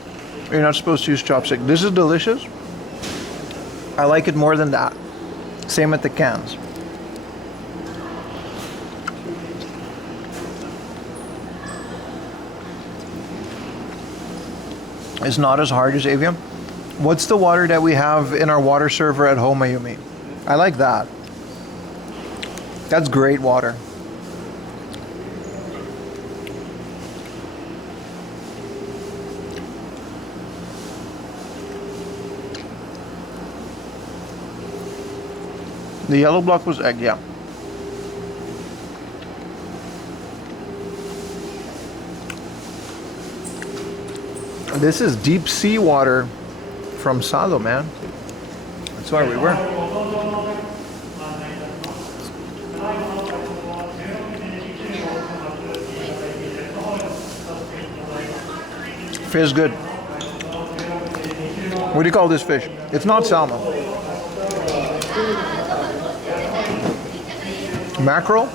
You're not supposed to use chopstick. This is delicious. I like it more than that. Same with the cans. It's not as hard as Avium. What's the water that we have in our water server at home, Mayumi? I like that. That's great water. The yellow block was egg, yeah. This is deep sea water from Sado, man. That's where we were. Fish good. What do you call this fish? It's not salmon. Mackerel?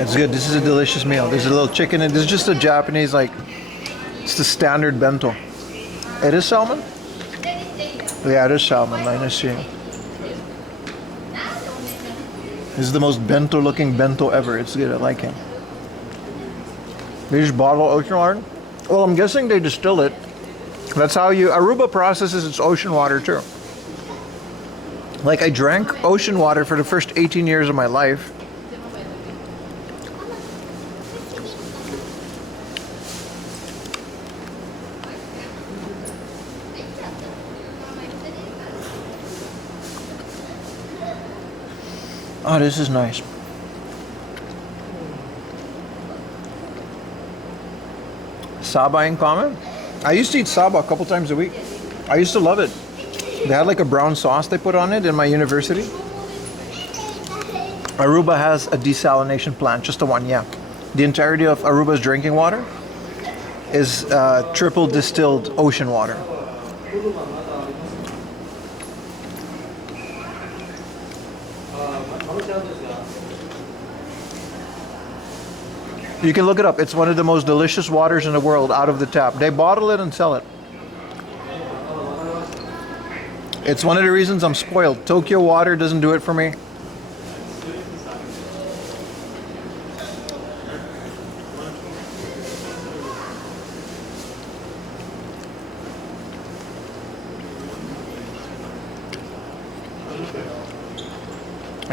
It's good. This is a delicious meal. There's a little chicken and this is just a Japanese, like, it's the standard bento. It is salmon? Yeah, it is salmon. I see. This is the most bento looking bento ever. It's good. I like it. They just bottle ocean water? Well, I'm guessing they distill it. That's how Aruba processes its ocean water too. Like I drank ocean water for the first 18 years of my life. Oh, this is nice. Saba in common? I used to eat saba a couple times a week. I used to love it. They had like a brown sauce they put on it in my university. Aruba has a desalination plant, just the one, yeah. The entirety of Aruba's drinking water is triple distilled ocean water. You can look it up. It's one of the most delicious waters in the world out of the tap. They bottle it and sell it. It's one of the reasons I'm spoiled. Tokyo water doesn't do it for me.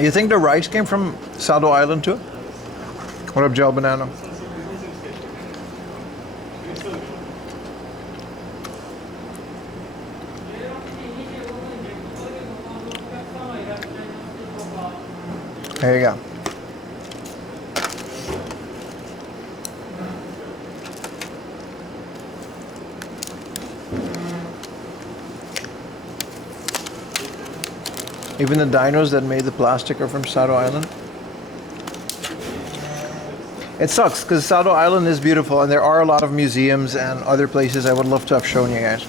You think the rice came from Sado Island too? What up, Gel Banana? There you go. Even the dinos that made the plastic are from Sado Island. It sucks because Sado Island is beautiful and there are a lot of museums and other places I would love to have shown you guys.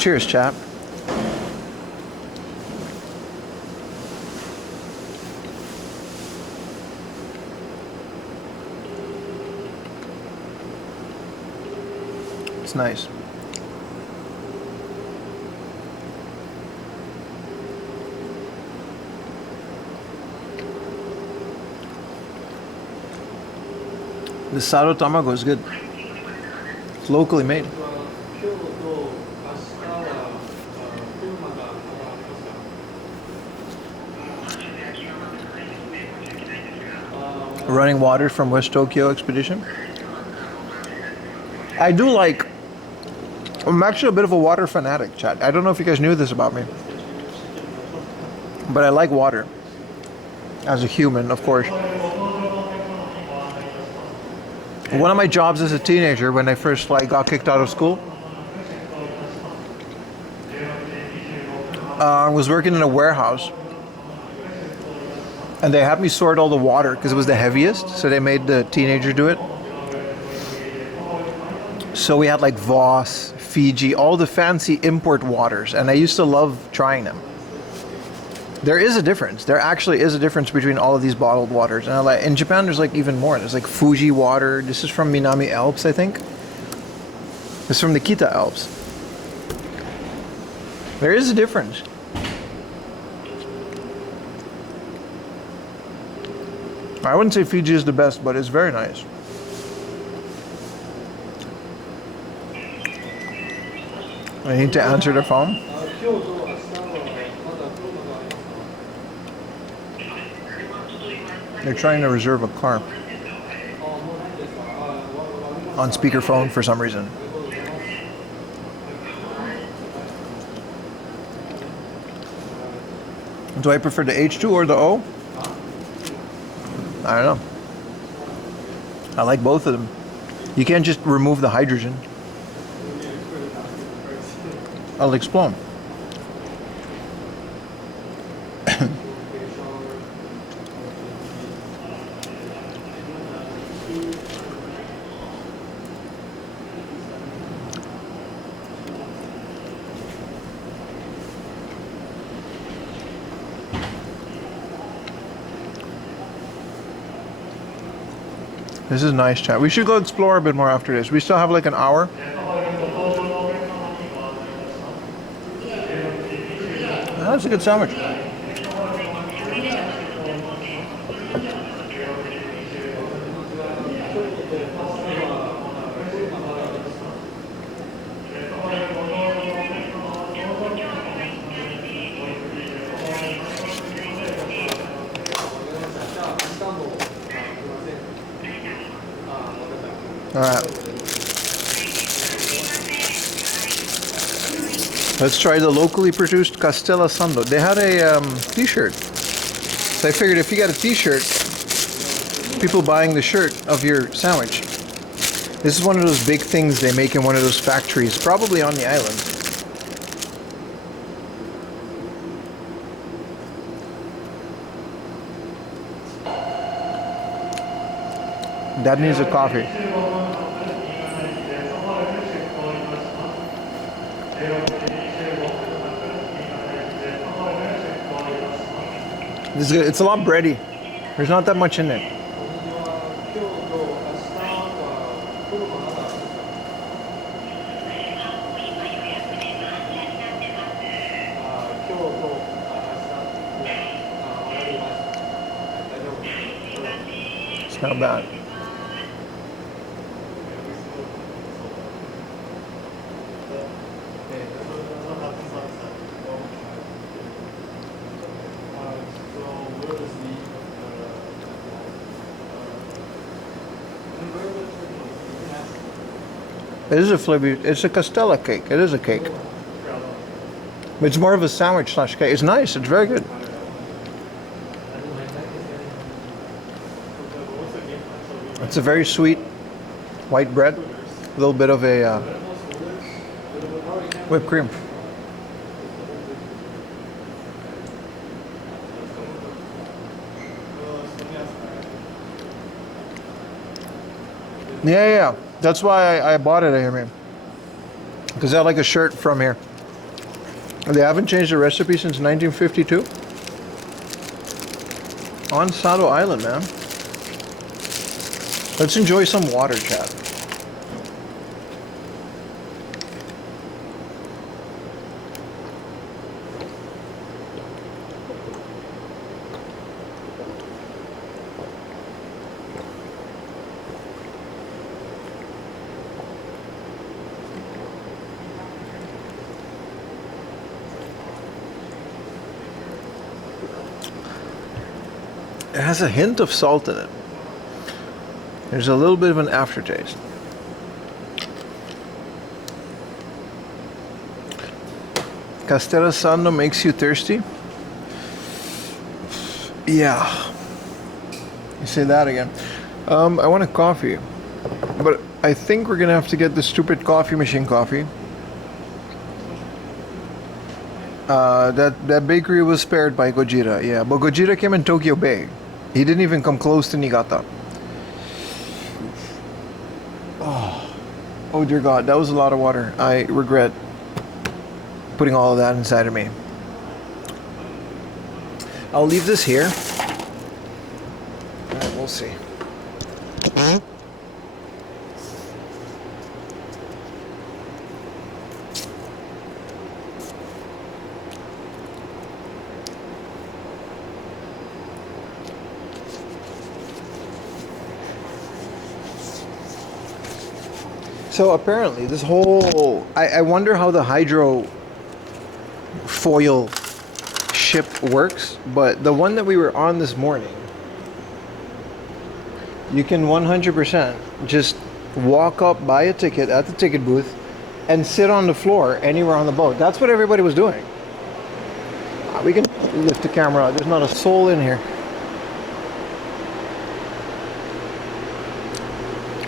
Cheers, chap. It's nice. The sado tamago is good. It's locally made. Running water from West Tokyo Expedition. I do like. I'm actually a bit of a water fanatic, chat. I don't know if you guys knew this about me, but I like water. As a human, of course. One of my jobs as a teenager, when I first got kicked out of school, I was working in a warehouse, and they had me sort all the water because it was the heaviest, so they made the teenager do it. So we had like Voss, Fiji, all the fancy import waters, and I used to love trying them. There is a difference. There actually is a difference between all of these bottled waters. And in Japan, there's like even more. There's like Fuji water. This is from Minami Alps, I think. This is from the Kita Alps. There is a difference. I wouldn't say Fiji is the best, but it's very nice. I need to answer the phone. They're trying to reserve a car on speakerphone for some reason. Do I prefer the H2 or the O? I don't know. I like both of them. You can't just remove the hydrogen. I'll explain. This is nice, chat. We should go explore a bit more after this. We still have like an hour. That's a good sandwich. All right. Let's try the locally produced Castella Sando. They had a t-shirt. So I figured if you got a t-shirt, people buying the shirt of your sandwich. This is one of those big things they make in one of those factories, probably on the island. That needs a coffee. This is good. It's a lot bready. There's not that much in it. It's not bad. It is a flibby. It's a Castella cake. It is a cake. But it's more of a sandwich slash cake. It's nice. It's very good. It's a very sweet white bread. A little bit of a whipped cream. Yeah. That's why I bought it here, man. Because I like a shirt from here. They haven't changed the recipe since 1952. On Sado Island, man. Let's enjoy some water, chat. It has a hint of salt in it. There's a little bit of an aftertaste. Castella Sando makes you thirsty? Yeah. You say that again. I want a coffee. But I think we're gonna have to get the stupid coffee machine coffee. That bakery was spared by Gojira, yeah. But Gojira came in Tokyo Bay. He didn't even come close to Niigata. Oh dear God, that was a lot of water. I regret putting all of that inside of me. I'll leave this here. We'll see. So apparently this whole, I wonder how the hydro foil ship works, but the one that we were on this morning, you can 100% just walk up, buy a ticket at the ticket booth, and sit on the floor anywhere on the boat. That's what everybody was doing. We can lift the camera out. There's not a soul in here.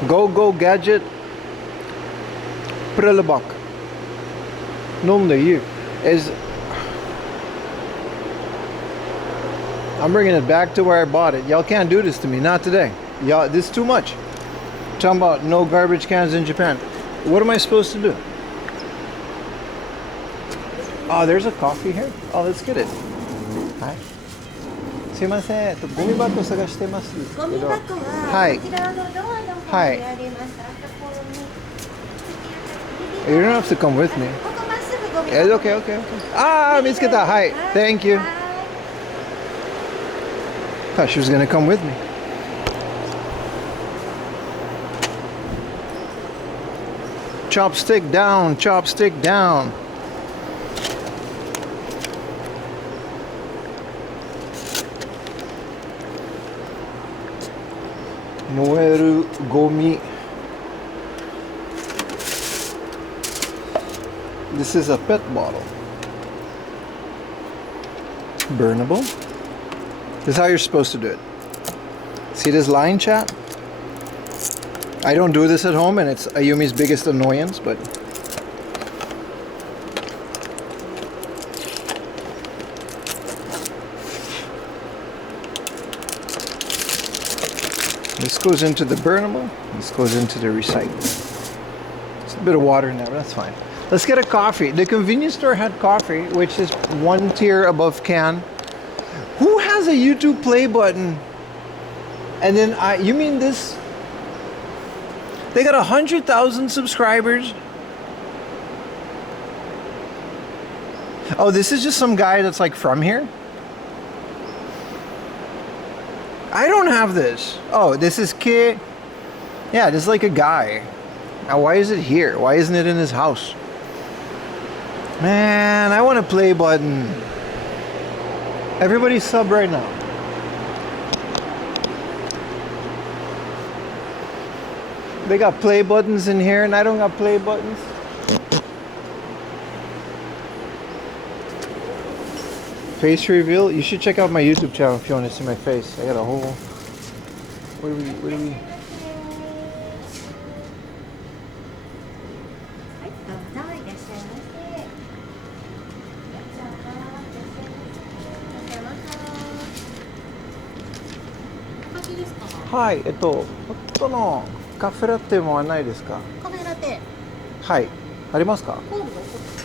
Go gadget. Prullenbak. Noemde is. I'm bringing it back to where I bought it. Y'all can't do this to me. Not today. Y'all, this is too much. Talking about no garbage cans in Japan. What am I supposed to do? Oh, there's a coffee here. Oh, let's get it. Hi. すいません。ゴミ箱探してますけど。ゴミ箱はこちらのドアの方にあります。You don't have to come with me. It's okay, okay, okay. Ah, 見つけた. Hi. Thank you. Thought she was gonna come with me. Chopstick down, chopstick down. Noeru gomi. This is a pet bottle. Burnable. This is how you're supposed to do it. See this line, chat? I don't do this at home, and it's Ayumi's biggest annoyance, but this goes into the burnable. This goes into the recycle. There's a bit of water in there, but that's fine. Let's get a coffee. The convenience store had coffee, which is one tier above can. Who has a YouTube play button? And then you mean this? They got 100,000 subscribers. Oh, this is just some guy that's like from here? I don't have this. Oh, this is Kid. Yeah, this is like a guy. Now, why is it here? Why isn't it in his house? Man, I want a play button. Everybody sub right now. They got play buttons in here and I don't got play buttons. Face reveal? You should check out my YouTube channel if you want to see my face. I got a whole... What do we...はい、ホットのカフェラテもないですか？カフェラテ。はい、ありますか？コールド。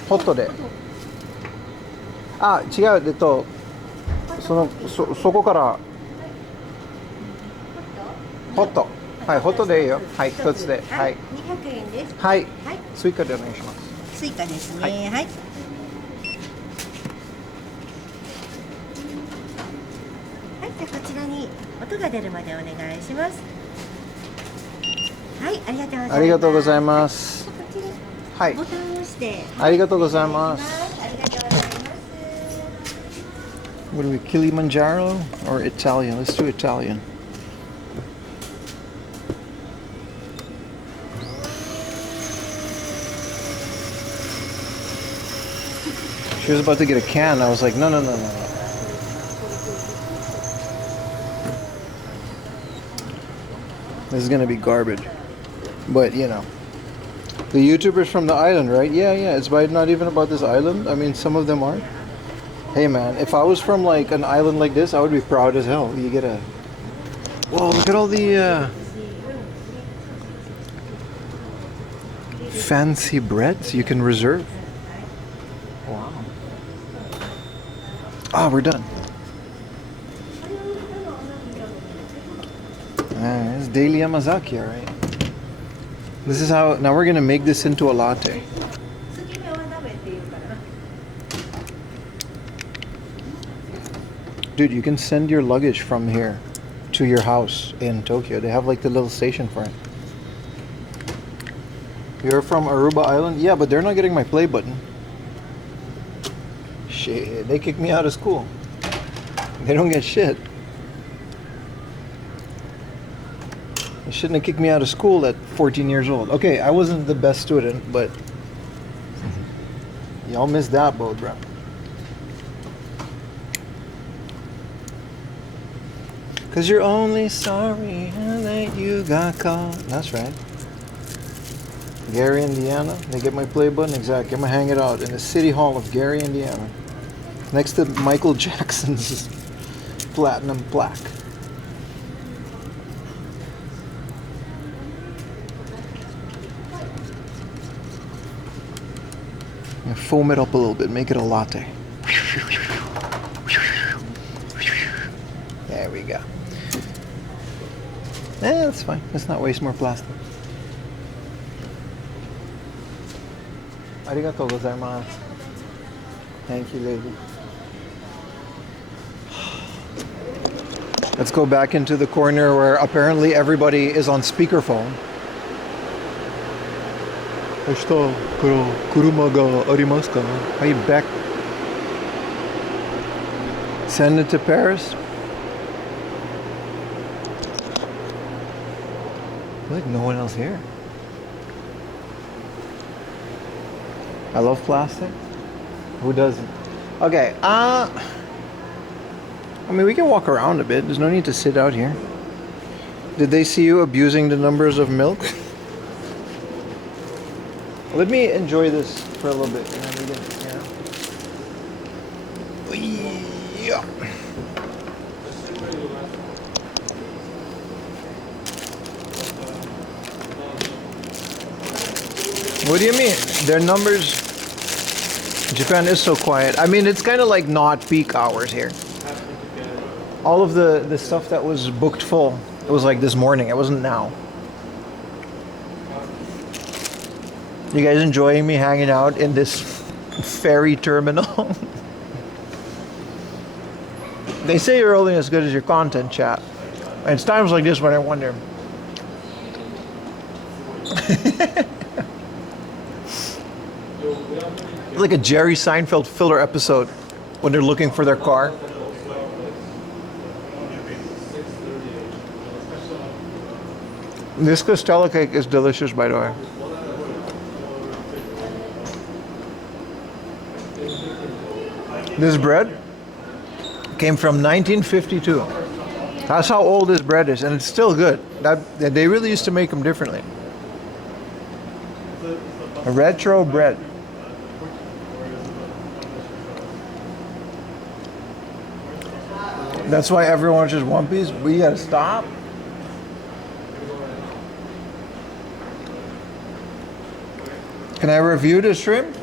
ホットで。あ、違う、そこからホット。はい、ホットでいいよ。はい、一つで。はい。200円です。はい。はい。追加でお願いします。追加ですね。はい。はい。じゃあこちらに音が出るまでお願いします。はい、ありがとうございます。ありがとうございます。こちら、はい。ボタンを押して。ありがとうございます。ありがとうございます。What are we, Kilimanjaro or Italian? Let's do Italian. She was about to get a can. I was like, no, no, no, no, no. This is gonna be garbage. But you know, the YouTubers from the island, right? Yeah, yeah. It's not even about this island. I mean, some of them are. Hey man, if I was from like an island like this, I would be proud as hell. You get a... Whoa, look at all the fancy breads you can reserve. Wow. Ah, we're done. It's daily Yamazaki, alright. This is how... Now we're gonna make this into a latte. Dude, you can send your luggage from here to your house in Tokyo. They have like the little station for it. You're from Aruba Island? Yeah, but they're not getting my play button. Shit, they kicked me out of school. They don't get shit. They shouldn't have kicked me out of school at 14 years old. Okay, I wasn't the best student, but y'all missed that boat, bro. Cause you're only sorry that you got caught. That's right. Gary, Indiana. They get my play button. Exactly. I'm gonna hang it out in the City Hall of Gary, Indiana. Next to Michael Jackson's platinum plaque. And foam it up a little bit. Make it a latte. There we go. That's fine. Let's not waste more plastic. Arigatou gozaimasu. Thank you, lady. Let's go back into the corner where apparently everybody is on speakerphone. Are you back? Send it to Paris? Like no one else here. I love plastic. Who doesn't? Okay, I mean, we can walk around a bit. There's no need to sit out here. Did they see you abusing the numbers of milk? Let me enjoy this for a little bit, and then we can, yeah. What do you mean? Their numbers... Japan is so quiet. I mean, it's kind of like not peak hours here. All of the stuff that was booked full, it was like this morning. It wasn't now. You guys enjoying me hanging out in this ferry terminal? They say you're only as good as your content, chat. And it's times like this when I wonder. Like a Jerry Seinfeld filler episode when they're looking for their car. This Costella cake is delicious, by the way. This bread came from 1952. That's how old this bread is, and it's still good. They really used to make them differently. A retro bread. That's why everyone's just One Piece. We gotta stop. Can I review this shrimp?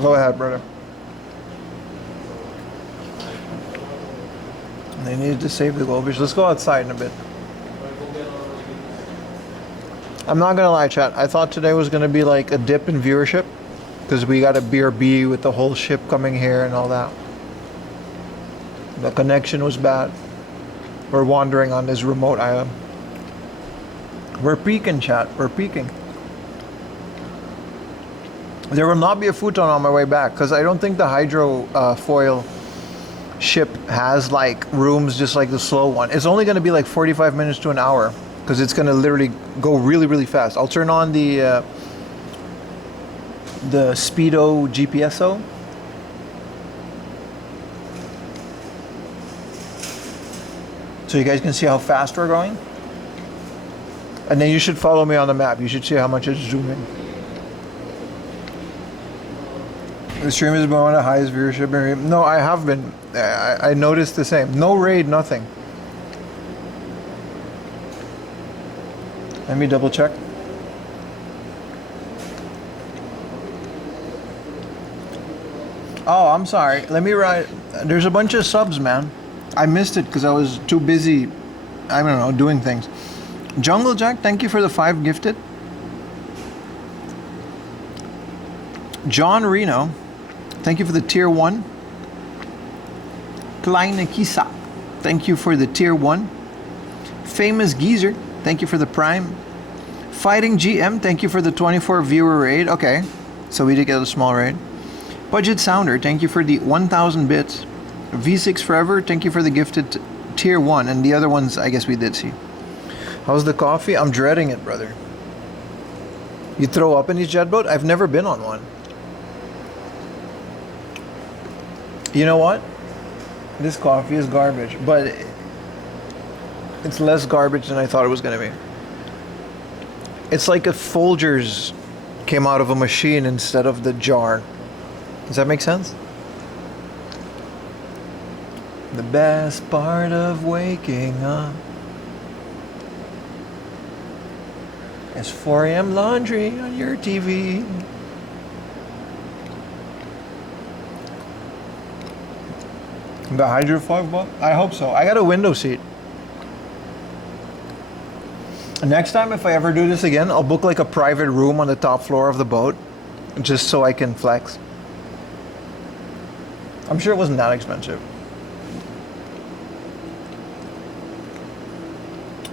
Go ahead, brother. They needed to save the goldfish. Let's go outside in a bit. I'm not gonna lie, chat. I thought today was gonna be like a dip in viewership because we got a BRB with the whole ship coming here and all that. The connection was bad. We're wandering on this remote island. We're peaking, chat. We're peaking. There will not be a futon on my way back because I don't think the hydro foil ship has like rooms just like the slow one. It's only going to be like 45 minutes to an hour because it's going to literally go really, really fast. I'll turn on the Speedo GPSO. So you guys can see how fast we're going. And then you should follow me on the map. You should see how much it's zooming. The stream is going to highest viewership. No, I have been. I noticed the same. No raid, nothing. Let me double check. Oh, I'm sorry. Let me write. There's a bunch of subs, man. I missed it because I was too busy, I don't know, doing things. Jungle Jack, thank you for the 5 gifted. John Reno, thank you for the tier 1. Kleine Kisa, thank you for the tier 1. Famous Geezer, thank you for the prime. Fighting GM, thank you for the 24 viewer raid. Okay, so we did get a small raid. Budget Sounder, thank you for the 1000 bits. V6 Forever, thank you for the gifted tier 1. And the other ones, I guess we did see. How's the coffee? I'm dreading it, brother. You throw up in these jet boat? I've never been on one. You know what? This coffee is garbage, but it's less garbage than I thought it was going to be. It's like if Folgers came out of a machine instead of the jar. Does that make sense? The best part of waking up is 4 a.m. laundry on your TV. The hydrofog book? I hope so. I got a window seat. Next time, if I ever do this again, I'll book like a private room on the top floor of the boat, just so I can flex. I'm sure it wasn't that expensive.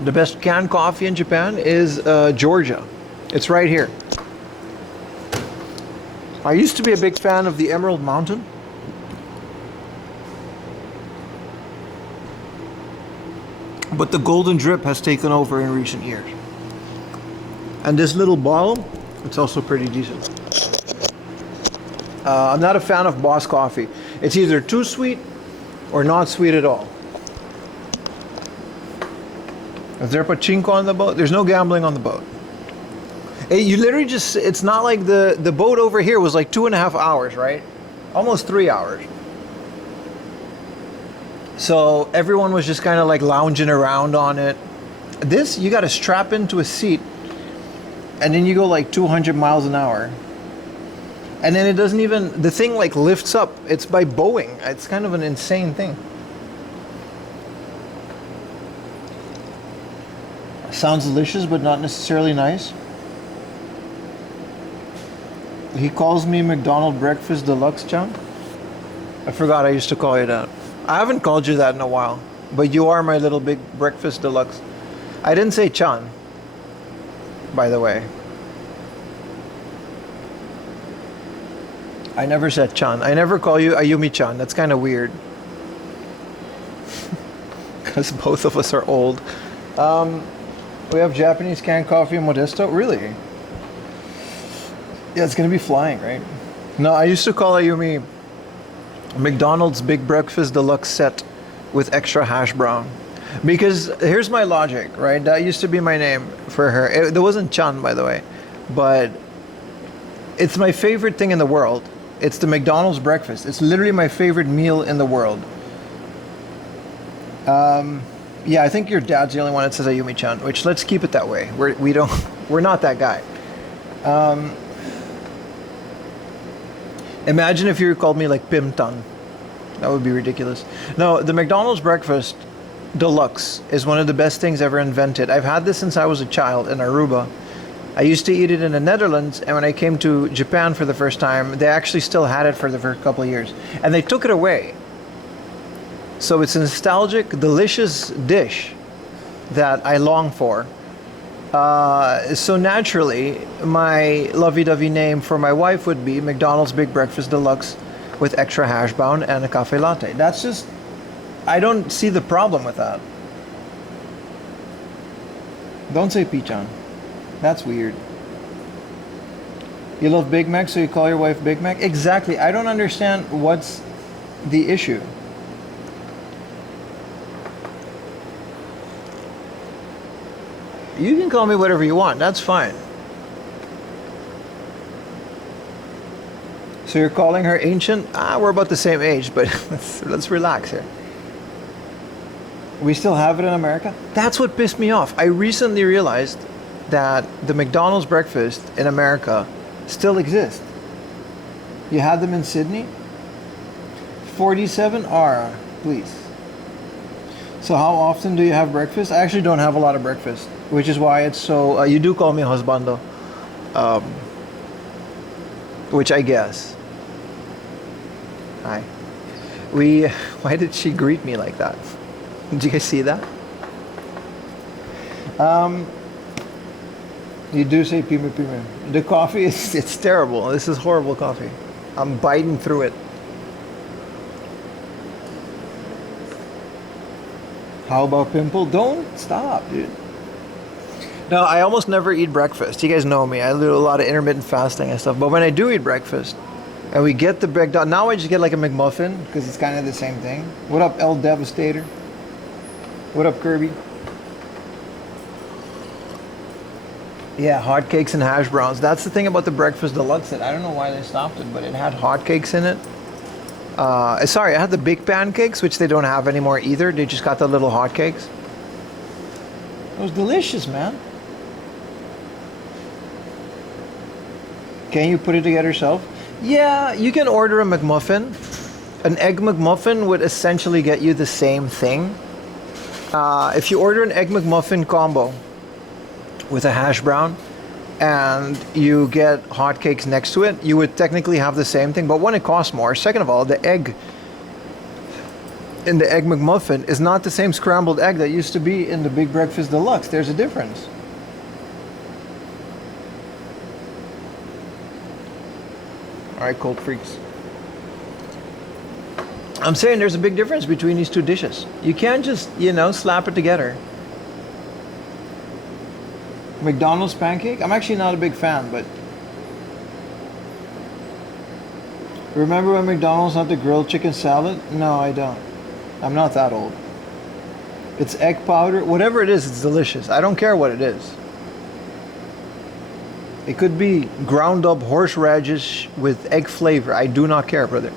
The best canned coffee in Japan is Georgia. It's right here. I used to be a big fan of the Emerald Mountain. But the Golden Drip has taken over in recent years. And this little bottle, it's also pretty decent. I'm not a fan of Boss Coffee. It's either too sweet or not sweet at all. Is there pachinko on the boat? There's no gambling on the boat. You literally just, it's not like the boat over here was like 2.5 hours, right? Almost 3 hours. So everyone was just kind of like lounging around on it. This, you got to strap into a seat and then you go like 200 miles an hour. And then it doesn't even, the thing like lifts up. It's by Boeing. It's kind of an insane thing. Sounds delicious, but not necessarily nice. He calls me McDonald's Breakfast Deluxe, Chan. I forgot I used to call you that. I haven't called you that in a while, but you are my little big Breakfast Deluxe. I didn't say Chan, by the way. I never said Chan. I never call you Ayumi-chan. That's kind of weird. Because both of us are old. We have Japanese canned coffee and Modesto. Really? Yeah, it's going to be flying, right? No, I used to call Ayumi McDonald's Big Breakfast Deluxe set with extra hash brown. Because here's my logic, right? That used to be my name for her. There wasn't Chan, by the way. But it's my favorite thing in the world. It's the McDonald's breakfast. It's literally my favorite meal in the world. Yeah, I think your dad's the only one that says Ayumi-chan, which let's keep it that way. We're not that guy. Imagine if you called me like Pim Tan. That would be ridiculous. No, the McDonald's breakfast deluxe is one of the best things ever invented. I've had this since I was a child in Aruba. I used to eat it in the Netherlands, and when I came to Japan for the first time, they actually still had it for the first couple of years. And they took it away. So it's a nostalgic, delicious dish that I long for. So naturally, my lovey-dovey name for my wife would be McDonald's Big Breakfast Deluxe with extra hash brown and a cafe latte. That's just, I don't see the problem with that. Don't say Pichon. That's weird. You love Big Mac, so you call your wife Big Mac? Exactly. I don't understand what's the issue. You can call me whatever you want. That's fine. So you're calling her ancient? We're about the same age, but let's relax here. We still have it in America? That's what pissed me off. I recently realized that the McDonald's breakfast in America still exists. You had them in Sydney? 47R, please. So how often do you have breakfast? I actually don't have a lot of breakfast, which is why it's so... you do call me husbando. Which I guess. Hi. Why did she greet me like that? Did you guys see that? You do say pime pime. The coffee it's terrible. This is horrible coffee. I'm biting through it. How about pimple? Don't stop, dude. No, I almost never eat breakfast. You guys know me. I do a lot of intermittent fasting and stuff. But when I do eat breakfast, and we get the breakdown, now I just get like a McMuffin because it's kind of the same thing. What up, El Devastator? What up, Kirby? Yeah, hotcakes and hash browns. That's the thing about the breakfast deluxe. I don't know why they stopped it, but it had hotcakes in it. Sorry, I had the big pancakes, which they don't have anymore either. They just got the little hotcakes. It was delicious, man. Can you put it together yourself? Yeah, you can order a McMuffin. An egg McMuffin would essentially get you the same thing. If you order an egg McMuffin combo with a hash brown and you get hotcakes next to it, you would technically have the same thing. But one, it costs more. Second of all, the egg in the egg McMuffin is not the same scrambled egg that used to be in the Big Breakfast Deluxe. There's a difference. All right, cold freaks. I'm saying there's a big difference between these two dishes. You can't just, slap it together. McDonald's pancake? I'm actually not a big fan, but... Remember when McDonald's had the grilled chicken salad? No, I don't. I'm not that old. It's egg powder. Whatever it is, it's delicious. I don't care what it is. It could be ground up horseradish with egg flavor. I do not care, brother.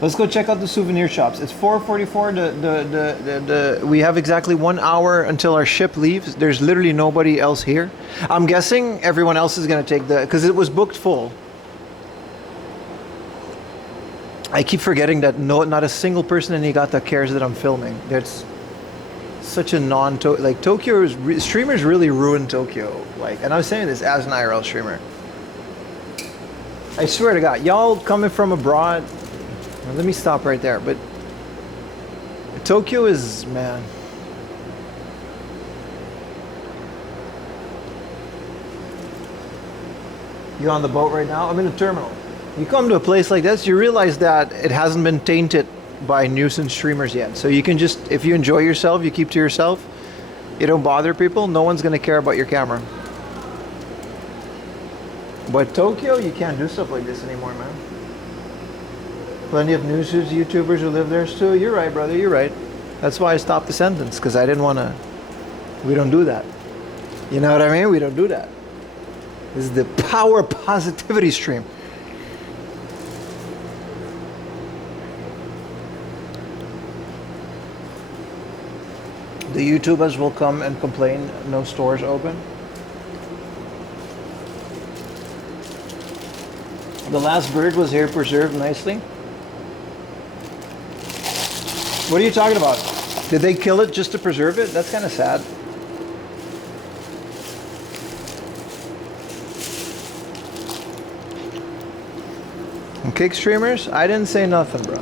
Let's go check out the souvenir shops. It's 4:44. We have exactly 1 hour until our ship leaves. There's literally nobody else here. I'm guessing everyone else is going to take because it was booked full. I keep forgetting that not a single person in Niigata cares that I'm filming. There's such a Tokyo streamers really ruin Tokyo. And I'm saying this as an IRL streamer. I swear to God, y'all coming from abroad. Let me stop right there. But Tokyo is, man. You on the boat right now? I'm in a terminal. You come to a place like this, you realize that it hasn't been tainted by nuisance streamers yet. So you can just, if you enjoy yourself, you keep to yourself. You don't bother people. No one's going to care about your camera. But Tokyo, you can't do stuff like this anymore, man. Plenty of news YouTubers who live there too. You're right, brother. You're right. That's why I stopped the sentence, because I didn't want to. We don't do that. You know what I mean? We don't do that. This is the power positivity stream. The YouTubers will come and complain no stores open. The last bird was here preserved nicely. What are you talking about? Did they kill it just to preserve it? That's kind of sad. And cake streamers? I didn't say nothing, bro.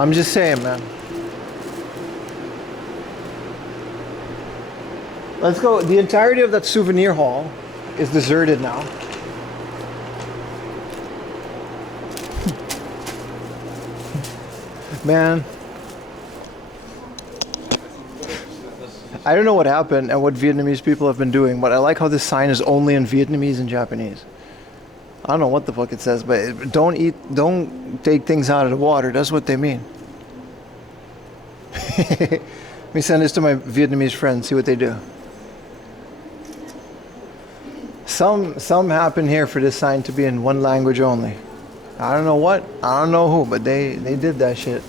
I'm just saying, man. Let's go. The entirety of that souvenir hall is deserted now. Man, I don't know what happened and what Vietnamese people have been doing, but I like how this sign is only in Vietnamese and Japanese. I don't know what the fuck it says, but don't take things out of the water. That's what they mean. Let me send this to my Vietnamese friends, see what they do. Some happen here for this sign to be in one language only. I don't know what, I don't know who, but they did that shit.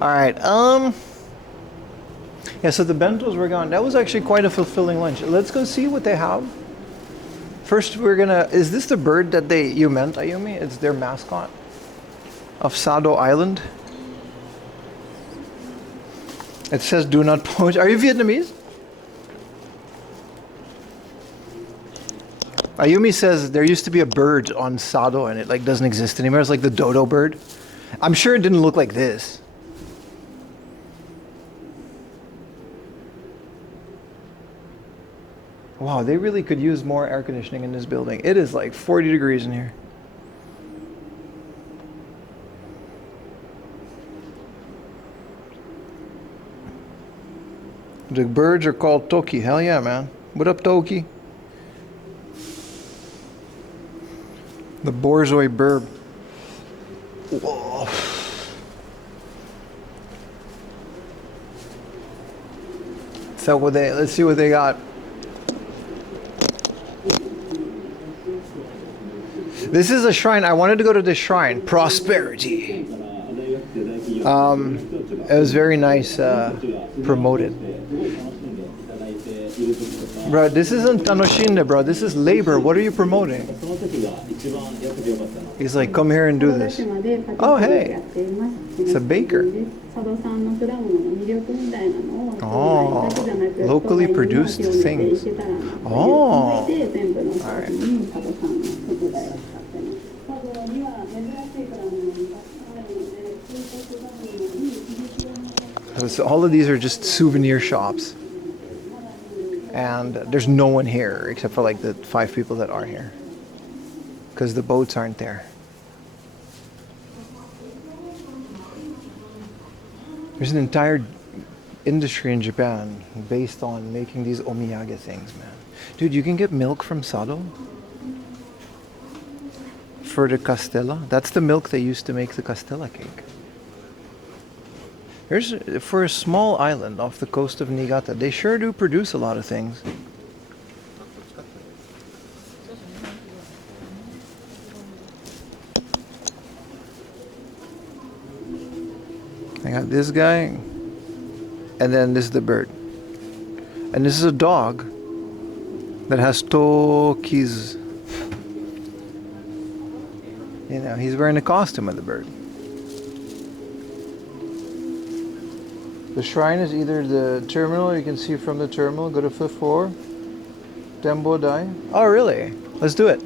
All right, yeah, so the bentos were gone. That was actually quite a fulfilling lunch. Let's go see what they have. First, we're gonna. Is this the bird that you meant, Ayumi? It's their mascot of Sado Island. It says, "Do not poach." Are you Vietnamese? Ayumi says there used to be a bird on Sado and it like doesn't exist anymore. It's like the dodo bird. I'm sure it didn't look like this. Wow, they really could use more air conditioning in this building. It is like 40 degrees in here. The birds are called Toki. Hell yeah, man. What up, Toki? The borzoi bird. Whoa. So let's see what they got. This is a shrine. I wanted to go to this shrine. Prosperity. It was very nice promoted. Bro, this isn't Tanoshinde, bro. This is labor. What are you promoting? He's like, come here and do this. Oh, hey. It's a baker. Oh, locally produced things. Oh. All right. So all of these are just souvenir shops. And there's no one here except for like the 5 people that are here. Because the boats aren't there. There's an entire industry in Japan based on making these omiyage things, man. Dude, you can get milk from Sado for the castella. That's the milk they used to make the castella cake. For a small island off the coast of Niigata, they sure do produce a lot of things. I got this guy, and then this is the bird. And this is a dog that has Tokis. You know, he's wearing the costume of the bird. The shrine is either the terminal, you can see from the terminal, go to 5th floor, Tembo Dai. Oh, really? Let's do it.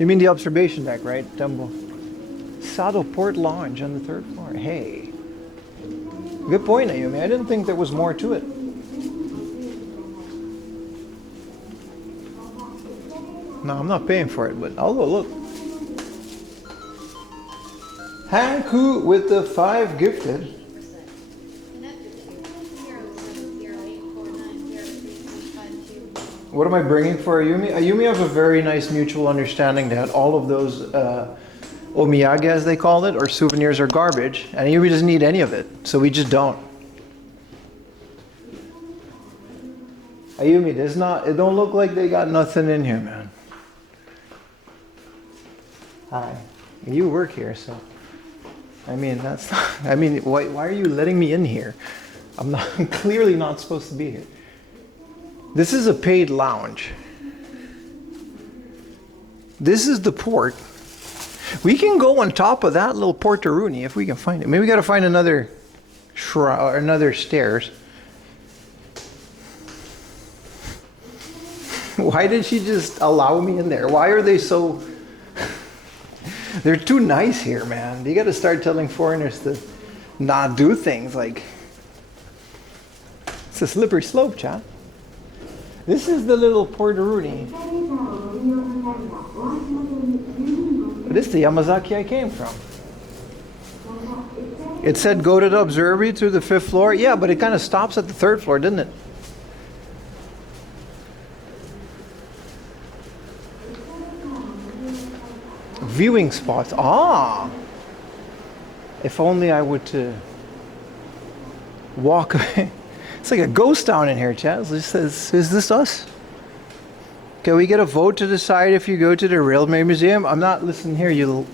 You mean the observation deck, right? Tembo. Sado Port Lounge on the 3rd floor. Hey. Good point, Ayumi. I didn't think there was more to it. No, I'm not paying for it, but I'll go look. Hanku with the 5 gifted. What am I bringing for Ayumi? Ayumi have a very nice mutual understanding that all of those omiyage, as they call it, or souvenirs are garbage, and Ayumi doesn't need any of it, so we just don't. Ayumi, it don't look like they got nothing in here, man. Hi. You work here, so. I mean, that's not, I mean, why are you letting me in here? I'm clearly not supposed to be here. This is a paid lounge. This is the port. We can go on top of that little portaruni if we can find it. Maybe we got to find another or another stairs. Why did she just allow me in there? Why are they so... They're too nice here, man. You got to start telling foreigners to not do things like... It's a slippery slope, chat. This is the little portaruni. This is the Yamazaki I came from. It said go to the observatory to the 5th floor. Yeah, but it kind of stops at the 3rd floor, didn't it? Viewing spots. Ah! If only I would to walk away. It's like a ghost town in here, Chaz. Is this us? Can we get a vote to decide if you go to the Railway Museum? I'm not listening here, you.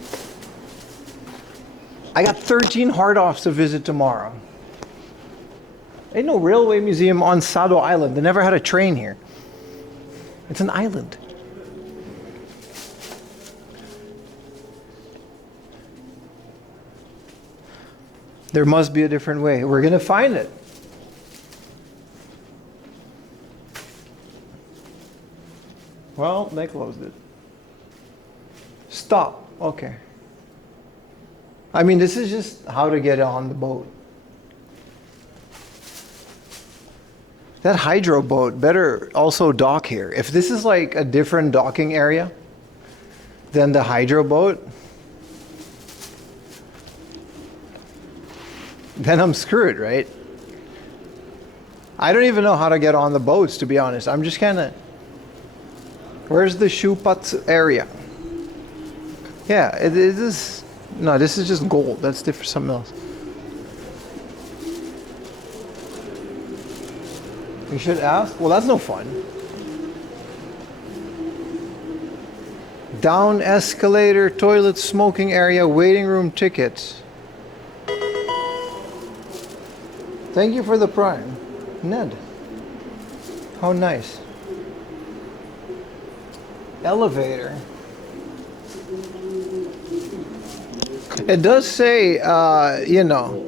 I got 13 hard-offs to visit tomorrow. Ain't no Railway Museum on Sado Island. They never had a train here. It's an island. There must be a different way. We're gonna find it. Well, they closed it. Stop. Okay. I mean, this is just how to get on the boat. That hydro boat better also dock here. If this is like a different docking area than the hydro boat, then I'm screwed, right? I don't even know how to get on the boats, to be honest. I'm just kind of... Where's the Shupats area? Yeah, it is... No, this is just gold. That's different, something else. You should ask? Well, that's no fun. Down escalator, toilet, smoking area, waiting room tickets. Thank you for the prime. Ned. How nice. Elevator. It does say, you know,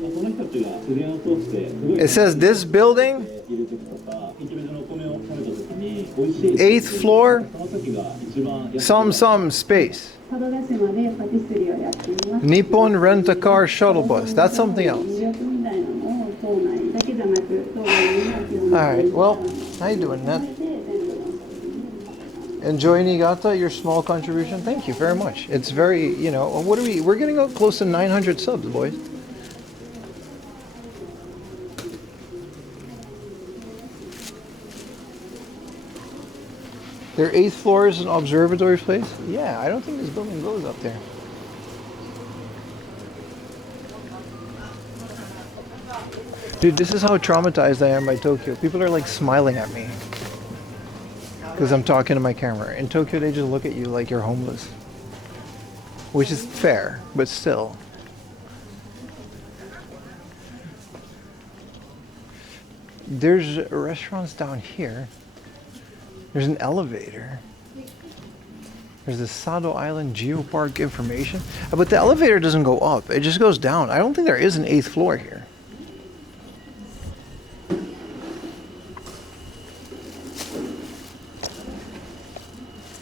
it says this building, 8th floor, some space. Nippon Rent-A-Car Shuttle Bus. That's something else. Alright, well, how you doing, Ned? Enjoy Niigata, your small contribution. Thank you very much. It's very, you know, what are we? We're getting up close to 900 subs, boys. Their 8th floor is an observatory place? Yeah, I don't think this building goes up there. Dude, this is how traumatized I am by Tokyo. People are like smiling at me because I'm talking to my camera. In Tokyo, they just look at you like you're homeless. Which is fair, but still. There's restaurants down here. There's an elevator. There's the Sado Island Geopark information. But the elevator doesn't go up. It just goes down. I don't think there is an 8th floor here.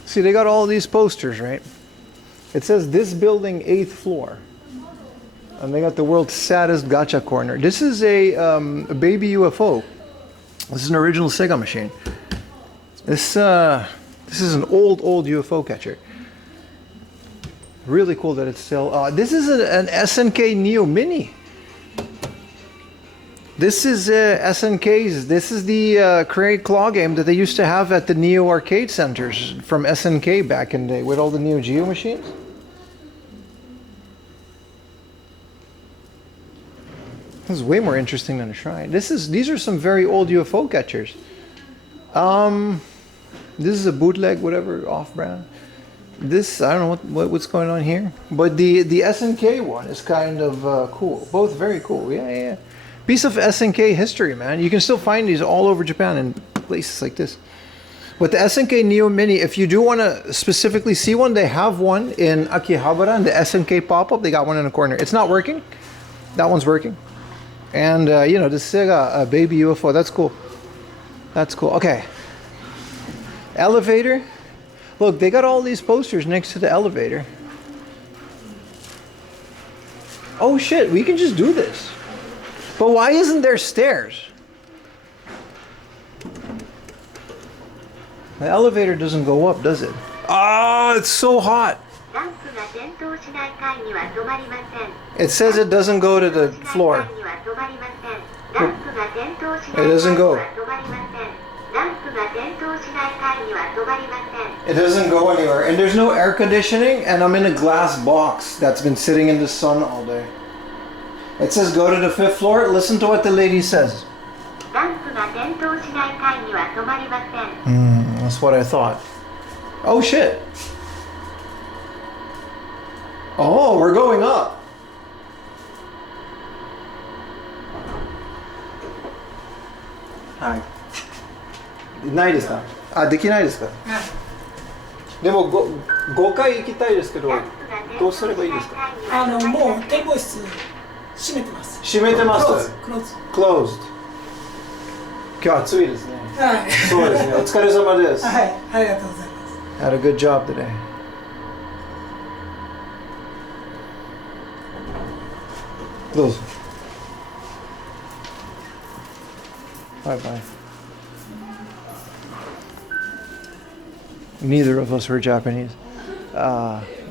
See, they got all these posters, right? It says this building 8th floor. And they got the world's saddest gacha corner. This is a baby UFO. This is an original Sega machine. This is an old UFO catcher. Really cool that it's still... this is an SNK Neo Mini. This is SNK's. This is the Create Claw game that they used to have at the Neo arcade centers from SNK back in the day with all the Neo Geo machines. This is way more interesting than a shrine. These are some very old UFO catchers. This is a bootleg, whatever, off-brand. This, I don't know what's going on here. But the SNK one is kind of cool. Both very cool. Yeah. Piece of SNK history, man. You can still find these all over Japan in places like this. But the SNK Neo Mini, if you do want to specifically see one, they have one in Akihabara, the SNK pop-up. They got one in the corner. It's not working. That one's working. And, you know, the Sega baby UFO. That's cool. That's cool. Okay. Elevator. Look, they got all these posters next to the elevator. Oh, shit. We can just do this. But why isn't there stairs? The elevator doesn't go up, does it? Oh, it's so hot. 点灯しない階には止まりません。 It says it doesn't go to the floor. ランプが点灯し It ない階に doesn't は go. 止まりません。ランプが点灯しない階には止まりません。 It doesn't go anywhere. And there's no air conditioning, and I'm in a glass box that's been sitting in the sun all day. It says go to the 5th floor. Listen to what the lady says. ランプが点灯しない階には止まりません。 That's what I thought. Oh shit. Oh, we're going up. Hi. ないですか？あ、できないですか？でも5回行きたいですけど、どうすればいいですか？もう展望室閉めてます。閉めてます。Closed. 今日暑いですね。はい。そうですね。お疲れ様です。はい、ありがとうございます。Had a good job today. どうぞ。Bye bye. Neither of us were Japanese.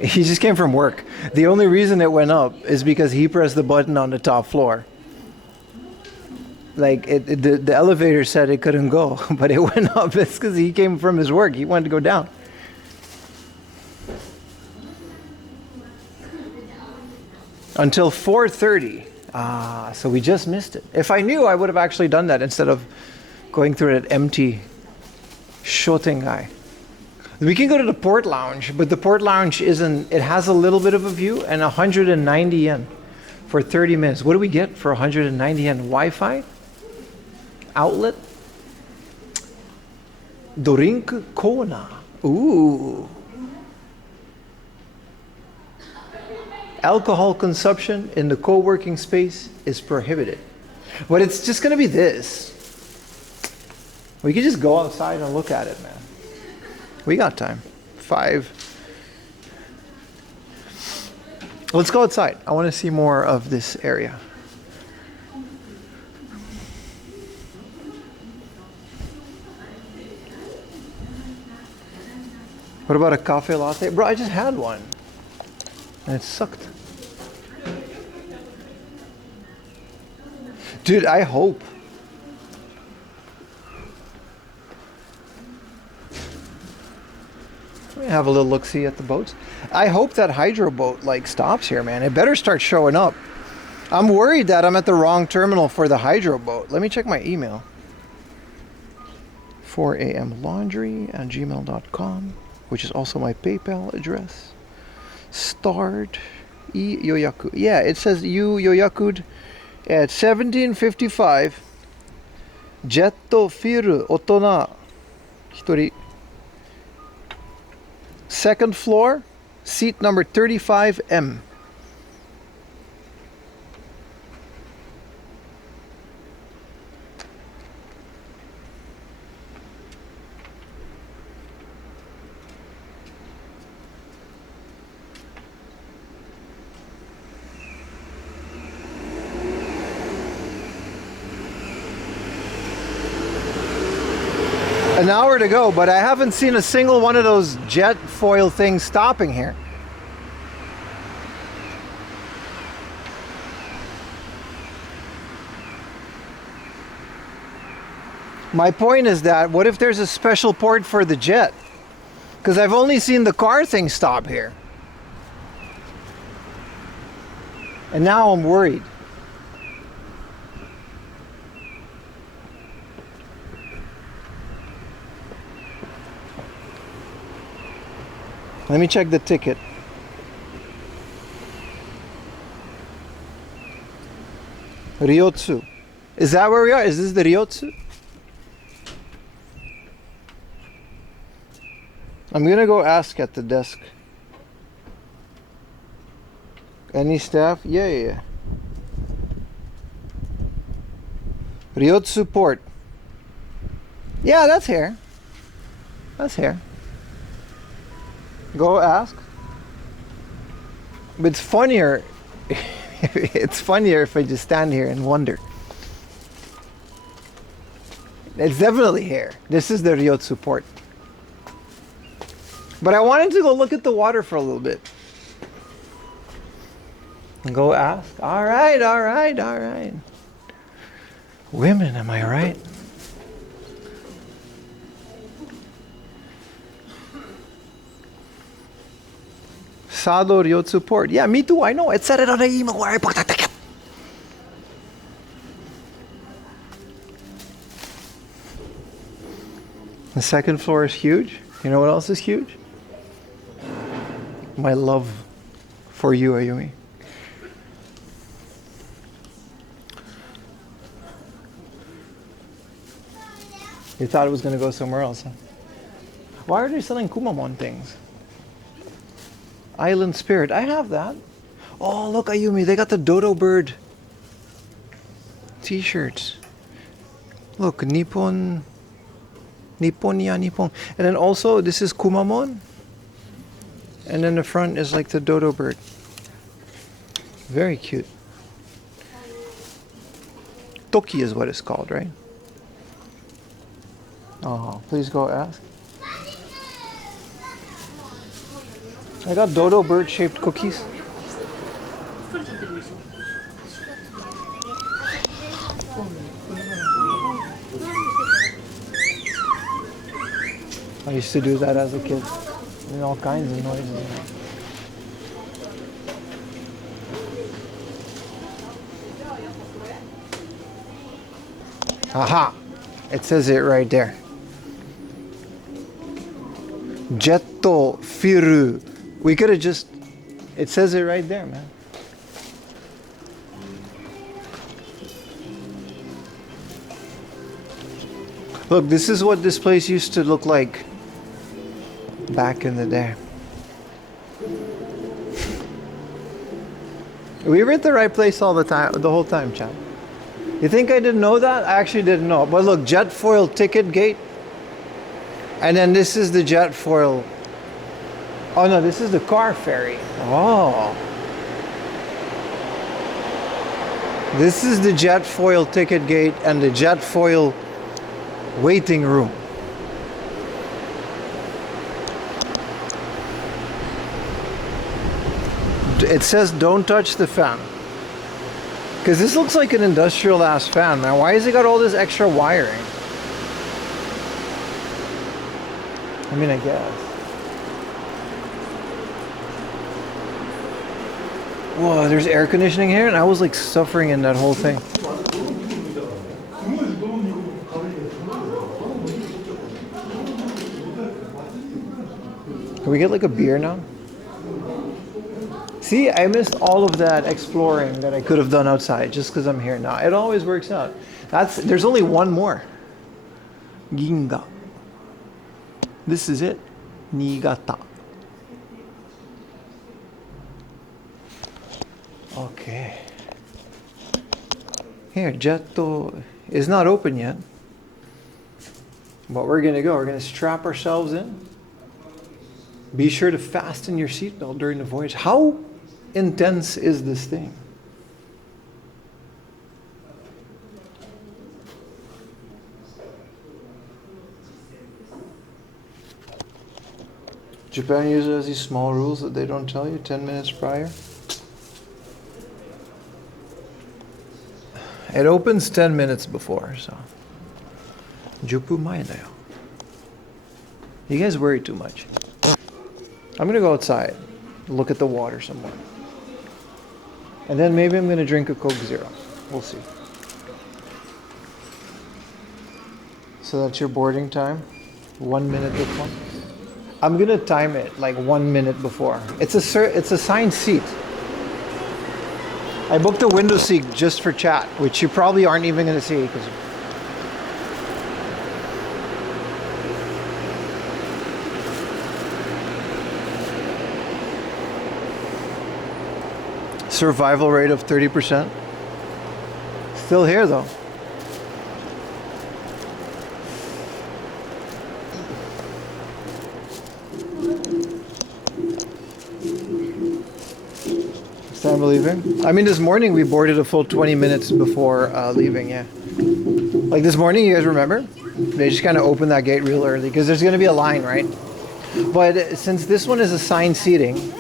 He just came from work. The only reason it went up is because he pressed the button on the top floor. Like the elevator said it couldn't go, but it went up. It's because he came from his work. He wanted to go down. Until 4:30. So we just missed it. If I knew, I would have actually done that instead of going through that empty Shotengai. We can go to the port lounge, but the port lounge isn't, it has a little bit of a view and 190 yen for 30 minutes. What do we get for 190 yen? Wi-Fi? Outlet? Drink corner. Ooh. Alcohol consumption in the co-working space is prohibited. But it's just gonna be this. We could just go outside and look at it, man. We got time. 5. Let's go outside. I want to see more of this area. What about a cafe latte? Bro, I just had one. And it sucked. Dude, I hope. Let me have a little look-see at the boats. I hope that hydro boat like stops here, man. It better start showing up. I'm worried that I'm at the wrong terminal for the hydro boat. Let me check my email. 4amlaundry@gmail.com, which is also my PayPal address. Start yoyaku. Yeah, it says you yoyakud at 17:55. Jetto firu otona hitori. Second floor, seat number 35M. An hour to go, but I haven't seen a single one of those jet foil things stopping here. My point is that, what if there's a special port for the jet? Because I've only seen the car thing stop here. And now I'm worried. Let me check the ticket. Ryotsu. Is that where we are? Is this the Ryotsu? I'm gonna go ask at the desk. Any staff? Yeah. Ryotsu Port. Yeah, that's here. That's here. Go ask. But it's funnier. It's funnier if I just stand here and wonder. It's definitely here. This is the Ryotsu port. But I wanted to go look at the water for a little bit. Go ask. All right, all right, all right. Women, am I right? Sado Ryotsu Port. Yeah, me too. I know. It said it on the email where I booked the ticket. The second floor is huge. You know what else is huge? My love for you, Ayumi. You thought it was going to go somewhere else, huh? Why are they selling Kumamon things? Island Spirit. I have that. Oh, look, Ayumi. They got the dodo bird t-shirts. Look, Nippon. Nipponia Nippon. And then also, this is Kumamon. And then the front is like the dodo bird. Very cute. Toki is what it's called, right? Oh, please go ask. I got dodo bird shaped cookies. I used to do that as a kid. And all kinds of noises. Aha! It says it right there. Jetto firu. We could have just... It says it right there, man. Look, this is what this place used to look like back in the day. We were at the right place all the time, the whole time, Chan. You think I didn't know that? I actually didn't know. But look, jet foil ticket gate. And then this is the jet foil. Oh no, this is the car ferry. Oh. This is the jet foil ticket gate and the jet foil waiting room. It says don't touch the fan. Because this looks like an industrial ass fan, man. Why has it got all this extra wiring? I mean, I guess. Whoa, there's air conditioning here, and I was like suffering in that whole thing. Can we get like a beer now? See, I missed all of that exploring that I could have done outside just because I'm here now. It always works out. There's only one more. Ginga. This is it. Niigata. Okay. Here, Jetto is not open yet. But we're going to go. We're going to strap ourselves in. Be sure to fasten your seatbelt during the voyage. How intense is this thing? Japan usually has these small rules that they don't tell you 10 minutes prior. It opens 10 minutes before, so. Jupu mae da yo. You guys worry too much. I'm gonna go outside, look at the water somewhere. And then maybe I'm gonna drink a Coke Zero. We'll see. So that's your boarding time? 1 minute before? I'm gonna time it like 1 minute before. It's assigned seat. I booked a window seat just for chat, which you probably aren't even gonna see because survival rate of 30%. Still here though. It's time of leaving. I mean, this morning we boarded a full 20 minutes before leaving, yeah. Like this morning, you guys remember? They just kind of opened that gate real early because there's going to be a line, right? But since this one is assigned seating,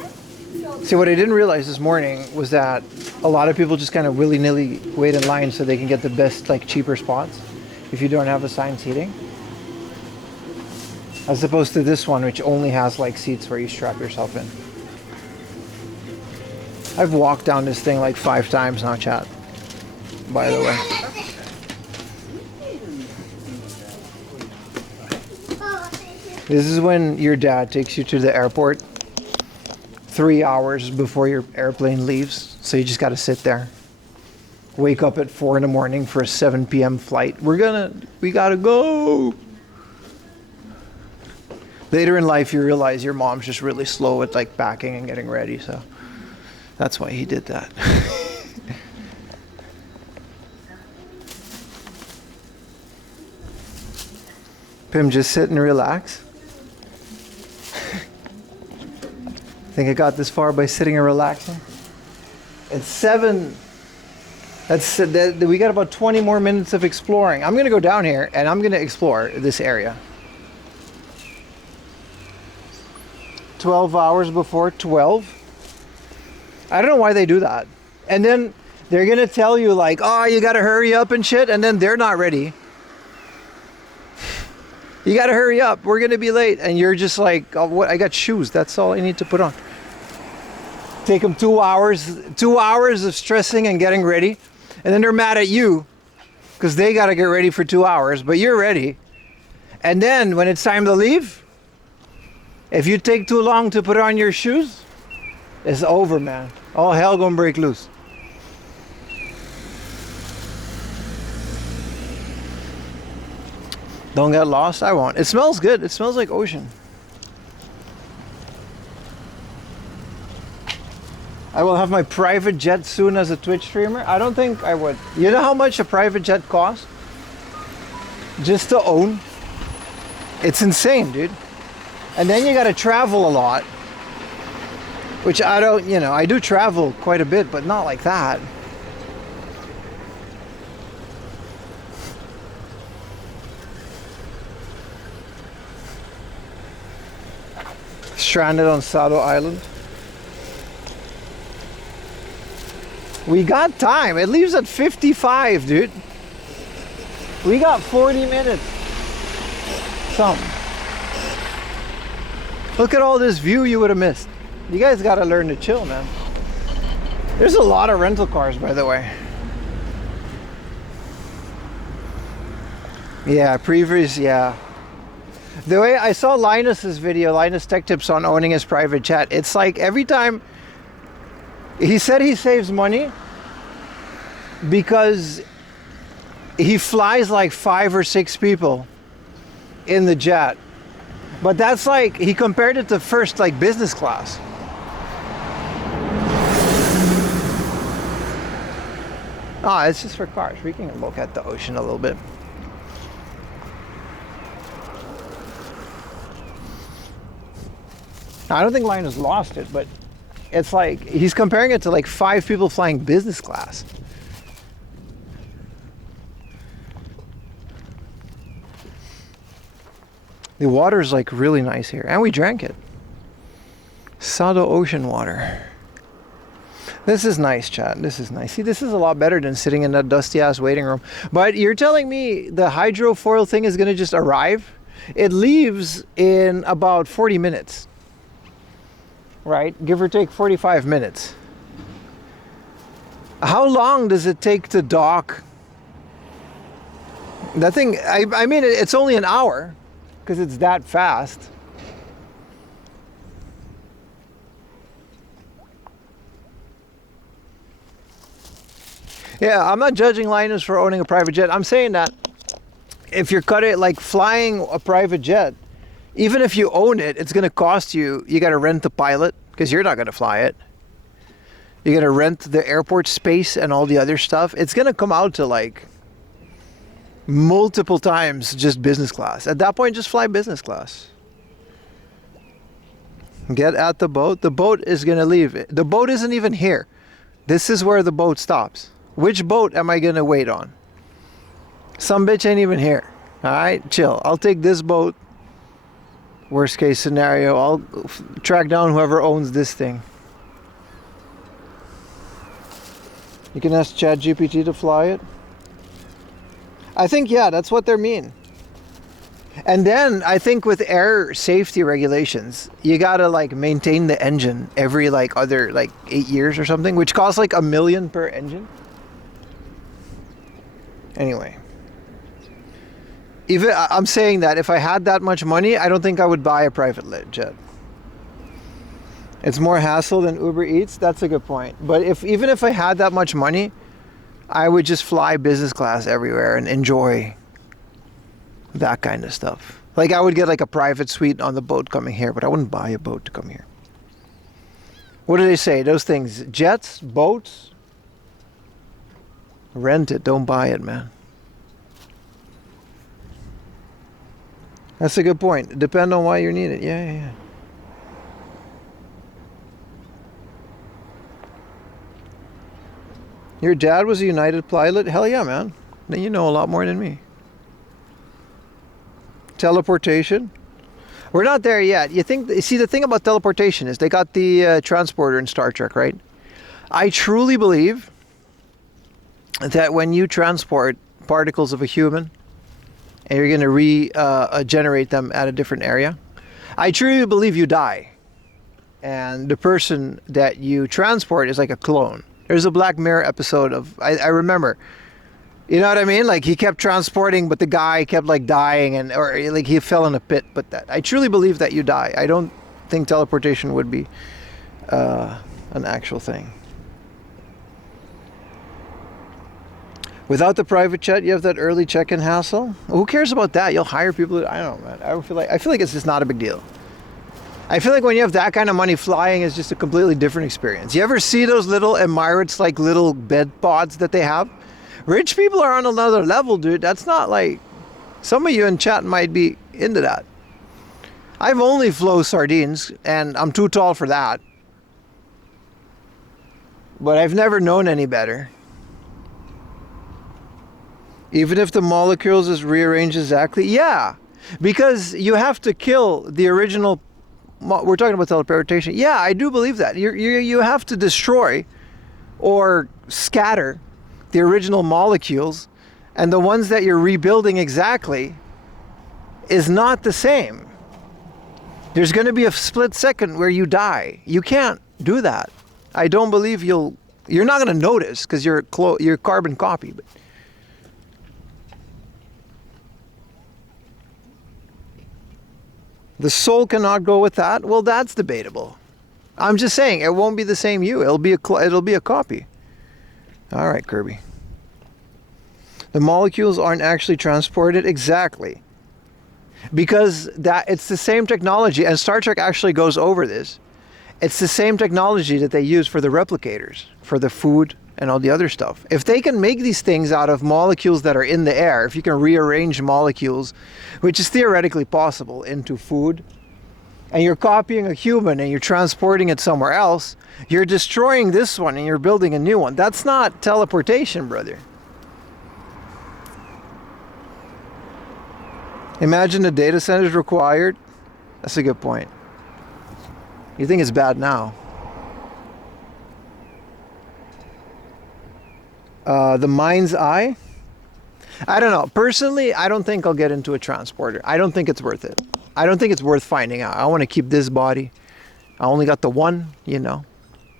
See, what I didn't realize this morning was that a lot of people just kind of willy-nilly wait in line so they can get the best, like, cheaper spots if you don't have assigned seating. As opposed to this one, which only has, like, seats where you strap yourself in. I've walked down this thing like 5 times now, chat. By the way. This is when your dad takes you to the airport 3 hours before your airplane leaves. So you just got to sit there. Wake up at 4 in the morning for a 7 p.m. flight. We gotta go. Later in life, you realize your mom's just really slow at like packing and getting ready. So that's why he did that. Pim, just sit and relax. Think I got this far by sitting and relaxing? It's 7. We got about 20 more minutes of exploring. I'm gonna go down here and I'm gonna explore this area. 12 hours before 12. I don't know why they do that. And then they're gonna tell you like, oh, you gotta hurry up and shit, and then they're not ready. You gotta hurry up, we're gonna be late. And you're just like, oh, what? I got shoes, that's all I need to put on. Take them 2 hours, 2 hours of stressing and getting ready. And then they're mad at you because they gotta get ready for 2 hours, but you're ready. And then when it's time to leave, if you take too long to put on your shoes, it's over, man. All hell gonna break loose. Don't get lost, I won't. It smells good, it smells like ocean. I will have my private jet soon as a Twitch streamer. I don't think I would. You know how much a private jet costs? Just to own? It's insane, dude. And then you gotta travel a lot. Which I don't, you know, I do travel quite a bit, but not like that. Stranded on Sado Island. We got time. It leaves at 55, dude. We got 40 minutes. Something. Look at all this view you would have missed. You guys got to learn to chill, man. There's a lot of rental cars, by the way. Yeah, previous, yeah. The way I saw Linus's video, Linus Tech Tips on owning his private jet, it's like every time he said he saves money because he flies like 5 or 6 people in the jet. But that's like, he compared it to first like business class. Oh, it's just for cars. We can look at the ocean a little bit. I don't think Linus lost it, but it's like, he's comparing it to like 5 people flying business class. The water is like really nice here, and we drank it. Sado ocean water. This is nice, chat. This is nice. See, this is a lot better than sitting in that dusty ass waiting room. But you're telling me the hydrofoil thing is gonna just arrive? It leaves in about 40 minutes. Right? Give or take 45 minutes. How long does it take to dock? That thing, I mean, it's only an hour because it's that fast. Yeah, I'm not judging Linus for owning a private jet. I'm saying that if you're cutting, like flying a private jet, even if you own it, it's going to cost you, you got to rent the pilot because you're not going to fly it. You're going to rent the airport space and all the other stuff. It's going to come out to like multiple times just business class. At that point, just fly business class. Get at the boat. The boat is going to leave. The boat isn't even here. This is where the boat stops. Which boat am I going to wait on? Some bitch ain't even here. All right, chill. I'll take this boat. Worst case scenario, I'll track down whoever owns this thing. You can ask ChatGPT to fly it. I think, yeah, that's what they mean. And then I think with air safety regulations, you gotta like maintain the engine every like other like 8 years or something, which costs like $1 million per engine. Anyway, even I'm saying that if I had that much money, I don't think I would buy a private jet. It's more hassle than Uber Eats. That's a good point. But even if I had that much money, I would just fly business class everywhere and enjoy that kind of stuff. Like I would get like a private suite on the boat coming here, but I wouldn't buy a boat to come here. What do they say? Those things, jets, boats, rent it, don't buy it, man. That's a good point. Depend on why you need it. Yeah. Your dad was a United pilot? Hell yeah, man. Then you know a lot more than me. Teleportation? We're not there yet. See, the thing about teleportation is they got the transporter in Star Trek, right? I truly believe that when you transport particles of a human and you're going to regenerate them at a different area, I truly believe you die. And the person that you transport is like a clone. There's a Black Mirror episode of, I remember, you know what I mean? Like he kept transporting, but the guy kept like dying or like he fell in a pit. But I truly believe that you die. I don't think teleportation would be an actual thing. Without the private jet, you have that early check-in hassle. Who cares about that? You'll hire people. I don't know, man. I feel like it's just not a big deal. I feel like when you have that kind of money, flying is just a completely different experience. You ever see those little Emirates, like little bed pods that they have? Rich people are on another level, dude. That's not like... Some of you in chat might be into that. I've only flown sardines, and I'm too tall for that. But I've never known any better. Even if the molecules is rearranged exactly? Yeah. Because you have to kill the original... We're talking about teleportation. Yeah, I do believe that. You have to destroy or scatter the original molecules, and the ones that you're rebuilding exactly is not the same. There's going to be a split second where you die. You can't do that. I don't believe you're not going to notice because you're carbon copy. But the soul cannot go with that. Well, that's debatable. I'm just saying it won't be the same you. It'll be a copy. All right, Kirby. The molecules aren't actually transported exactly because it's the same technology, and Star Trek actually goes over this. It's the same technology that they use for the replicators, for the food and all the other stuff. If they can make these things out of molecules that are in the air, if you can rearrange molecules, which is theoretically possible, into food, and you're copying a human and you're transporting it somewhere else, you're destroying this one and you're building a new one. That's not teleportation, brother. Imagine the data centers required. That's a good point. You think it's bad now. The mind's eye? I don't know. Personally, I don't think I'll get into a transporter. I don't think it's worth it. I don't think it's worth finding out. I want to keep this body. I only got the one, you know.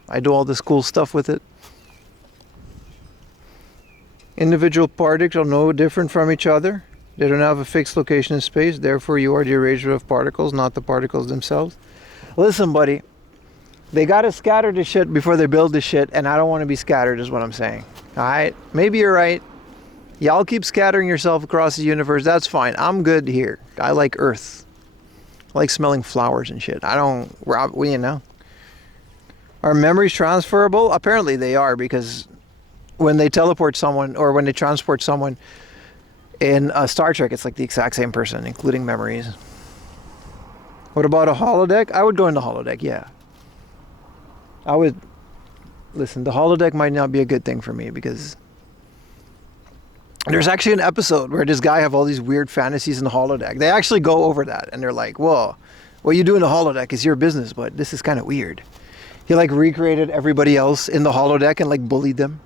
I do all this cool stuff with it. Individual particles are no different from each other. They don't have a fixed location in space. Therefore, you are the arrangement of particles, not the particles themselves. Listen, buddy. They got to scatter the shit before they build the shit, and I don't want to be scattered is what I'm saying. All right? Maybe you're right. Y'all keep scattering yourself across the universe. That's fine. I'm good here. I like Earth. I like smelling flowers and shit. You know. Are memories transferable? Apparently they are, because when they teleport someone or when they transport someone in Star Trek, it's like the exact same person, including memories. What about a holodeck? I would go into holodeck, yeah. I would... Listen, the holodeck might not be a good thing for me because there's actually an episode where this guy have all these weird fantasies in the holodeck. They actually go over that and they're like, whoa, what you do in the holodeck is your business, but this is kind of weird. He like recreated everybody else in the holodeck and like bullied them.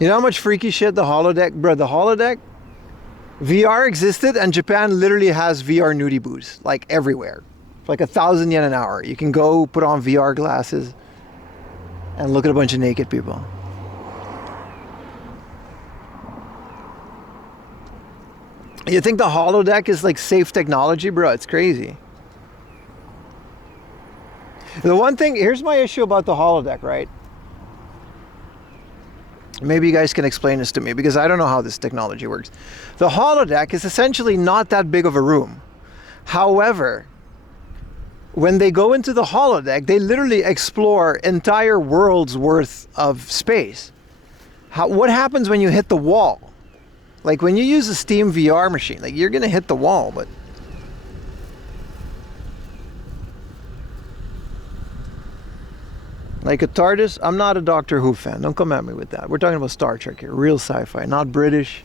You know how much freaky shit the holodeck, bro? The holodeck, VR existed, and Japan literally has VR nudie booths like everywhere, for like 1,000 yen an hour. You can go put on VR glasses and look at a bunch of naked people. You think the holodeck is like safe technology, bro? It's crazy. The one thing, here's my issue about the holodeck, right? Maybe you guys can explain this to me because I don't know how this technology works. The holodeck is essentially not that big of a room. However, when they go into the holodeck, they literally explore entire worlds worth of space. What happens when you hit the wall? Like when you use a Steam VR machine, like you're gonna hit the wall, but like a TARDIS, I'm not a Doctor Who fan. Don't come at me with that. We're talking about Star Trek here. Real sci-fi, not British.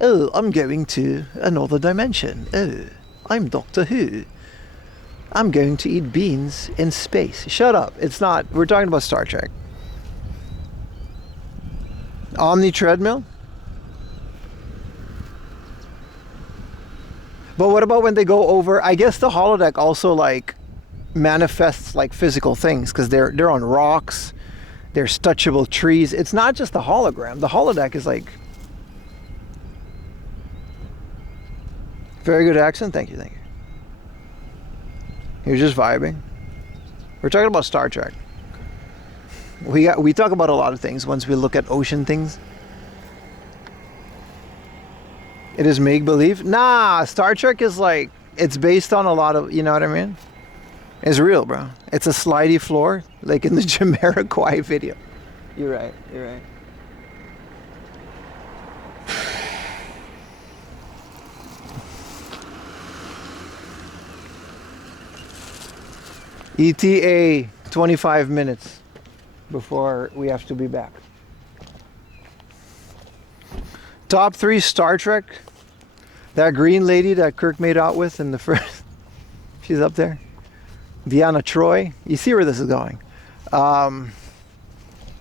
Oh, I'm going to another dimension. Oh, I'm Doctor Who. I'm going to eat beans in space. Shut up. It's not. We're talking about Star Trek. Omni treadmill? But what about when they go over? I guess the holodeck also like manifests like physical things because they're on rocks, there's touchable trees. It's not just the hologram. The holodeck is like very good accent. Thank you, thank you. You're just vibing. We're talking about Star Trek. We talk about a lot of things once we look at ocean things. It is make-believe? Nah, Star Trek is like, it's based on a lot of, you know what I mean? It's real, bro. It's a slidey floor, like in the Jamiroquai video. You're right, you're right. ETA 25 minutes before we have to be back. Top 3 Star Trek. That green lady that Kirk made out with in the first, she's up there. Deanna Troi. You see where this is going. And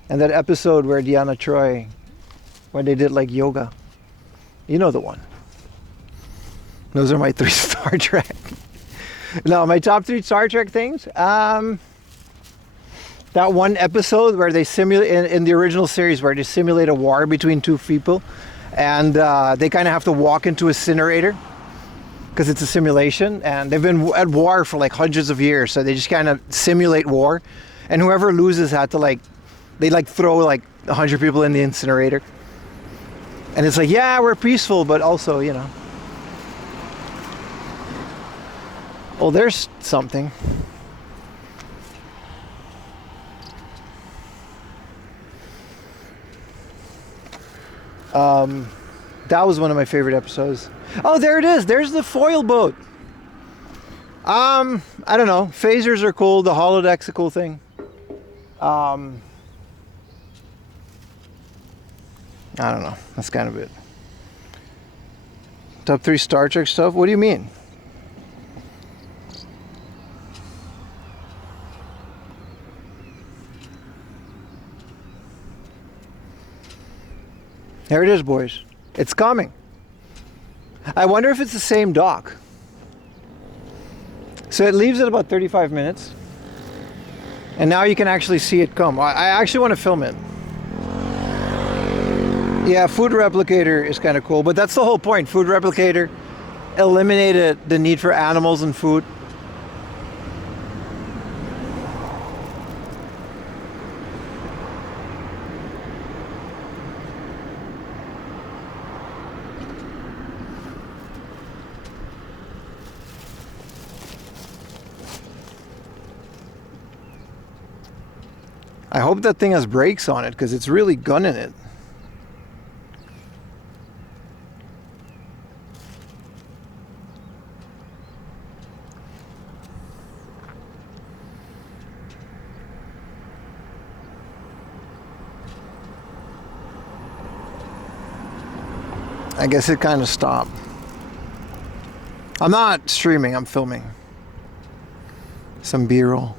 that episode where Deanna Troi, where they did like yoga. You know the one. Those are my 3 Star Trek. No, my top 3 Star Trek things. That one episode where they simulate, in the original series, where they simulate a war between 2 people. And they kind of have to walk into a incinerator because it's a simulation. And they've been at war for like hundreds of years. So they just kind of simulate war. And whoever loses had to like, they like throw like 100 people in the incinerator. And it's like, yeah, we're peaceful, but also, you know. Well, there's something. That was one of my favorite episodes. Oh, there it is. There's the foil boat. I don't know. Phasers are cool. The holodeck's a cool thing. I don't know. That's kind of it. Top 3 Star Trek stuff? What do you mean? There it is, boys. It's coming. I wonder if it's the same dock. So it leaves at about 35 minutes. And now you can actually see it come. I actually want to film it. Yeah, food replicator is kind of cool, but that's the whole point. Food replicator eliminated the need for animals and food. I hope that thing has brakes on it because it's really gunning it. I guess it kind of stopped. I'm not streaming, I'm filming. Some B-roll.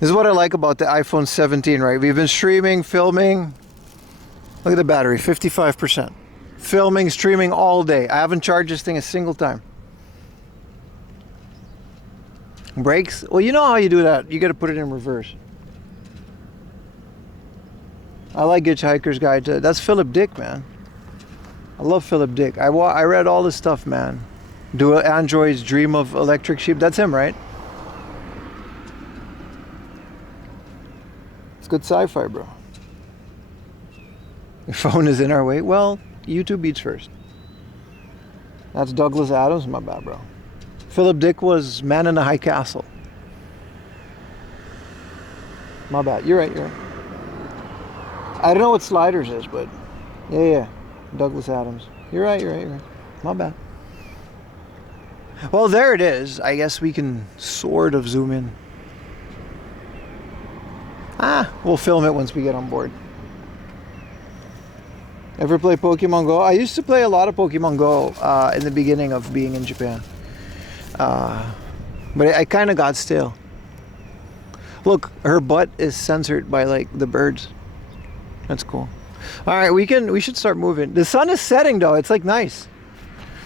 This is what I like about the iPhone 17, right? We've been streaming, filming. Look at the battery, 55%. Filming, streaming all day. I haven't charged this thing a single time. Brakes? Well, you know how you do that. You got to put it in reverse. I like Hitchhiker's Guide to... That's Philip Dick, man. I love Philip Dick. I read all this stuff, man. Do Androids Dream of Electric Sheep? That's him, right? It's good sci-fi, bro. Your phone is in our way. Well, YouTube beats first. That's Douglas Adams. My bad, bro. Philip Dick was Man in the High Castle. My bad. You're right, you're right. I don't know what Sliders is, but yeah. Douglas Adams. You're right, you're right, you're right. My bad. Well, there it is. I guess we can sort of zoom in. We'll film it once we get on board. Ever play Pokemon Go? I used to play a lot of Pokemon Go in the beginning of being in Japan. But I kind of got stale. Look, her butt is censored by like the birds. That's cool. All right, we should start moving. The sun is setting though. It's like nice.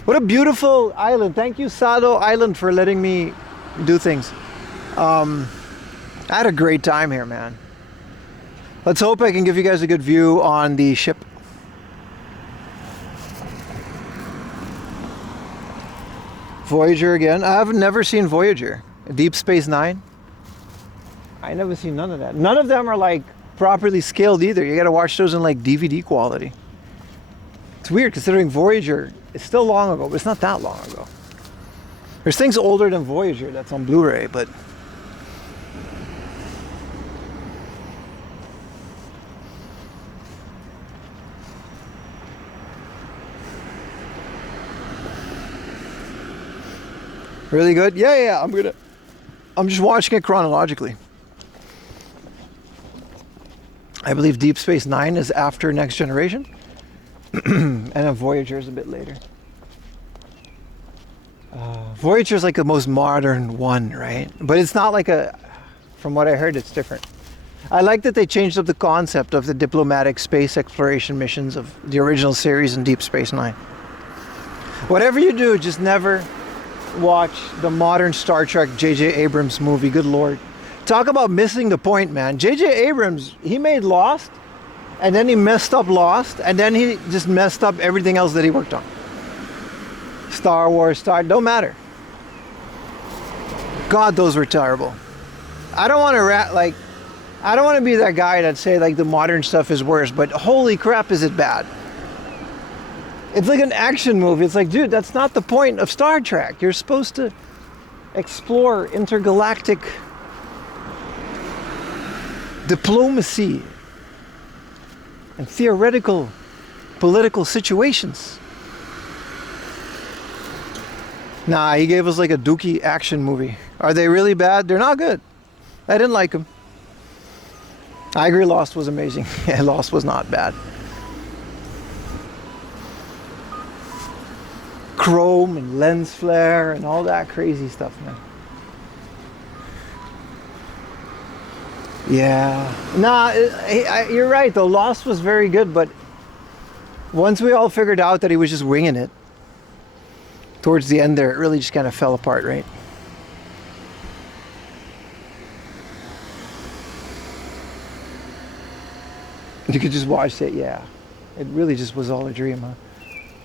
What a beautiful island. Thank you, Sado Island, for letting me do things. I had a great time here, man. Let's hope I can give you guys a good view on the ship. Voyager again. I have never seen Voyager. Deep Space Nine. I never seen none of that. None of them are like properly scaled either. You gotta watch those in like DVD quality. It's weird considering Voyager is still long ago, but it's not that long ago. There's things older than Voyager that's on Blu-ray, but really good? Yeah, I'm just watching it chronologically. I believe Deep Space Nine is after Next Generation. And then Voyager is a bit later. Voyager is like the most modern one, right? But it's not like from what I heard, it's different. I like that they changed up the concept of the diplomatic space exploration missions of the original series in Deep Space Nine. Whatever you do, just never watch the modern Star Trek J.J. Abrams movie. Good Lord. Talk about missing the point, man. J.J. Abrams, he made Lost, and then he messed up Lost, and then he just messed up everything else that he worked on. Star Wars, don't matter. God, those were terrible. I don't want to I don't want to be that guy that say like the modern stuff is worse, but holy crap, is it bad. It's like an action movie. It's like, dude, that's not the point of Star Trek. You're supposed to explore intergalactic diplomacy and theoretical political situations. Nah, he gave us like a dookie action movie. Are they really bad? They're not good. I didn't like them. I agree, Lost was amazing. Yeah, Lost was not bad. Chrome and lens flare and all that crazy stuff, man. Yeah. Nah, you're right though. Lost was very good, but once we all figured out that he was just winging it, towards the end there, it really just kind of fell apart, right? You could just watch it, yeah. It really just was all a dream, huh?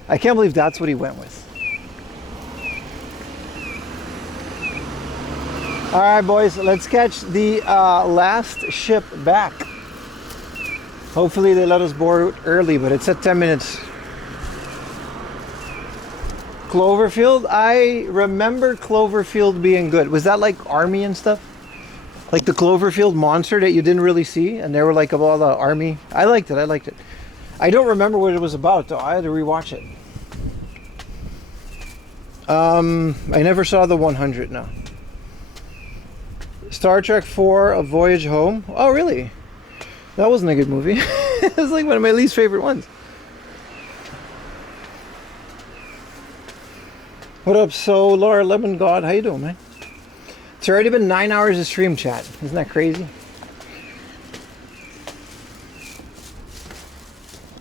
I can't believe that's what he went with. All right, boys, let's catch the last ship back. Hopefully they let us board early, but it's at 10 minutes. Cloverfield, I remember Cloverfield being good. Was that like army and stuff? Like the Cloverfield monster that you didn't really see, and they were like of all the army. I liked it. I don't remember what it was about though. I had to rewatch it. I never saw the 100, no. Star Trek 4, A Voyage Home. Oh, really? That wasn't a good movie. It was like one of my least favorite ones. What up, Solar Lemon God? How you doing, man? It's already been 9 hours of stream chat. Isn't that crazy?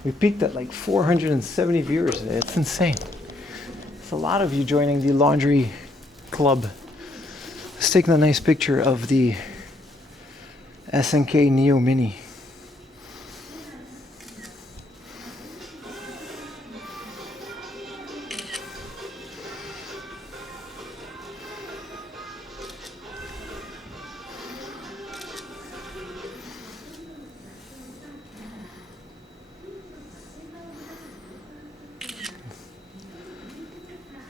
We peaked at like 470 viewers today. It's insane. It's a lot of you joining the laundry club. Let's take a nice picture of the SNK Neo Mini.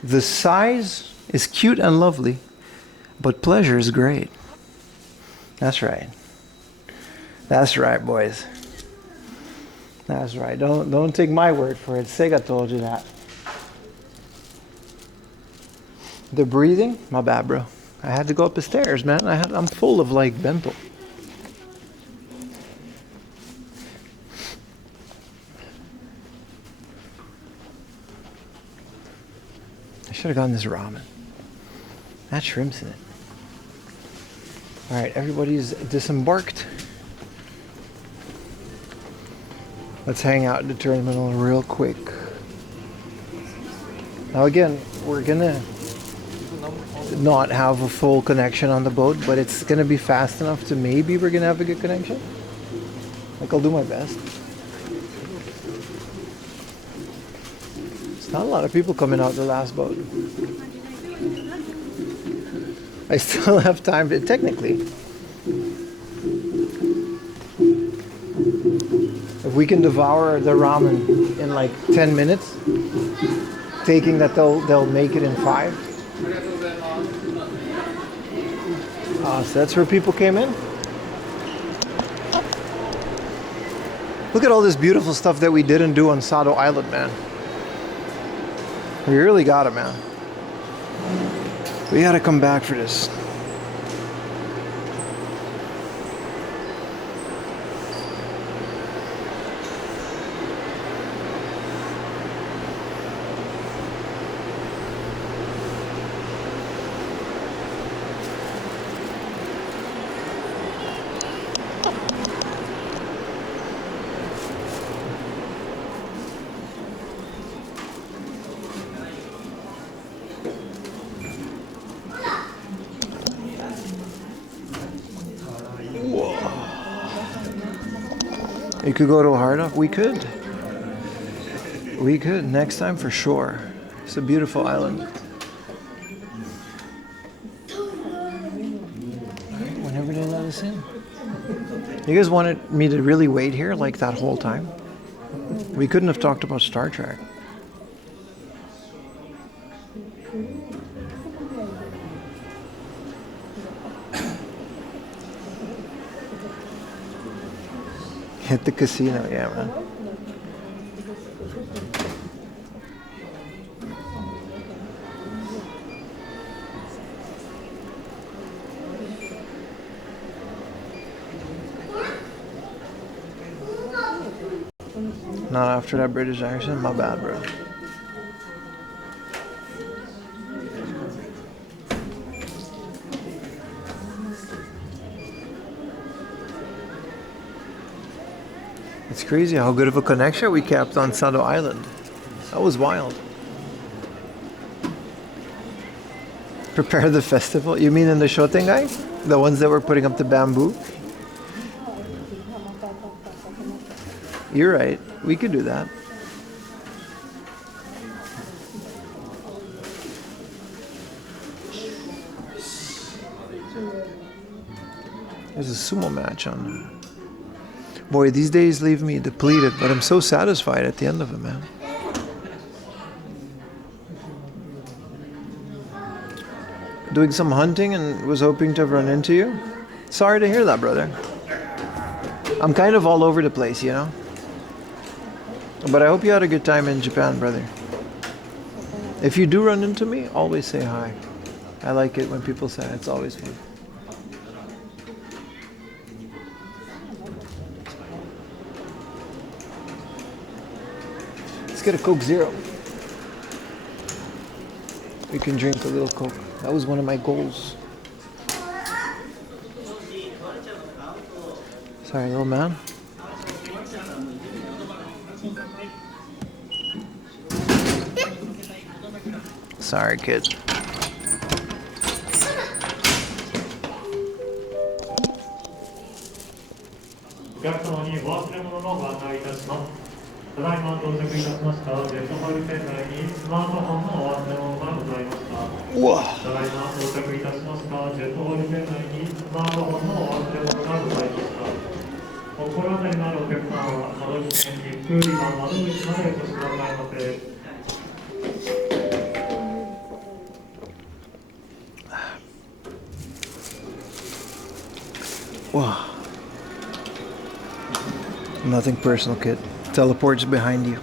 The size is cute and lovely, but pleasure is great. That's right. That's right, boys. That's right. Don't take my word for it. Sega told you that. The breathing? My bad, bro. I had to go up the stairs, man. I'm full of like bento. I should have gotten this ramen. That shrimp's in it. All right, everybody's disembarked. Let's hang out in the terminal real quick. Now again, we're gonna not have a full connection on the boat, but it's gonna be fast enough to maybe we're gonna have a good connection. Like, I'll do my best. It's not a lot of people coming out the last boat. I still have time to, technically. If we can devour the ramen in like 10 minutes, taking that they'll make it in 5. So that's where people came in. Look at all this beautiful stuff that we didn't do on Sado Island, man. We really got it, man. We gotta come back for this. You could go to a hard rock. We could. We could. Next time for sure. It's a beautiful island. Whenever they let us in. You guys wanted me to really wait here like that whole time? We couldn't have talked about Star Trek. Hit the casino, yeah, man. Not after that British accent? My bad, bro. It's crazy how good of a connection we kept on Sado Island. That was wild. Prepare the festival? You mean in the Shotengai? The ones that were putting up the bamboo? You're right. We could do that. There's a sumo match on. Boy, these days leave me depleted, but I'm so satisfied at the end of it, man. Doing some hunting and was hoping to run into you. Sorry to hear that, brother. I'm kind of all over the place, you know? But I hope you had a good time in Japan, brother. If you do run into me, always say hi. I like it when people say it. It's always fun. Let's get a Coke Zero. We can drink a little Coke. That was one of my goals. Sorry, little man. Sorry, kid. お客様にお忘れ物のご案内いたします。ただいま到着いたしましたジェットホイル店内にスマートフォンのお忘れ物がございました。ただいま到着いたしましたジェットホイル店内にスマートフォンのお忘れ物がございました。心当たりのあるお客様は窓口にゆっくり窓口までお越しくださいませ。Wow. Nothing personal, kid. Teleports behind you.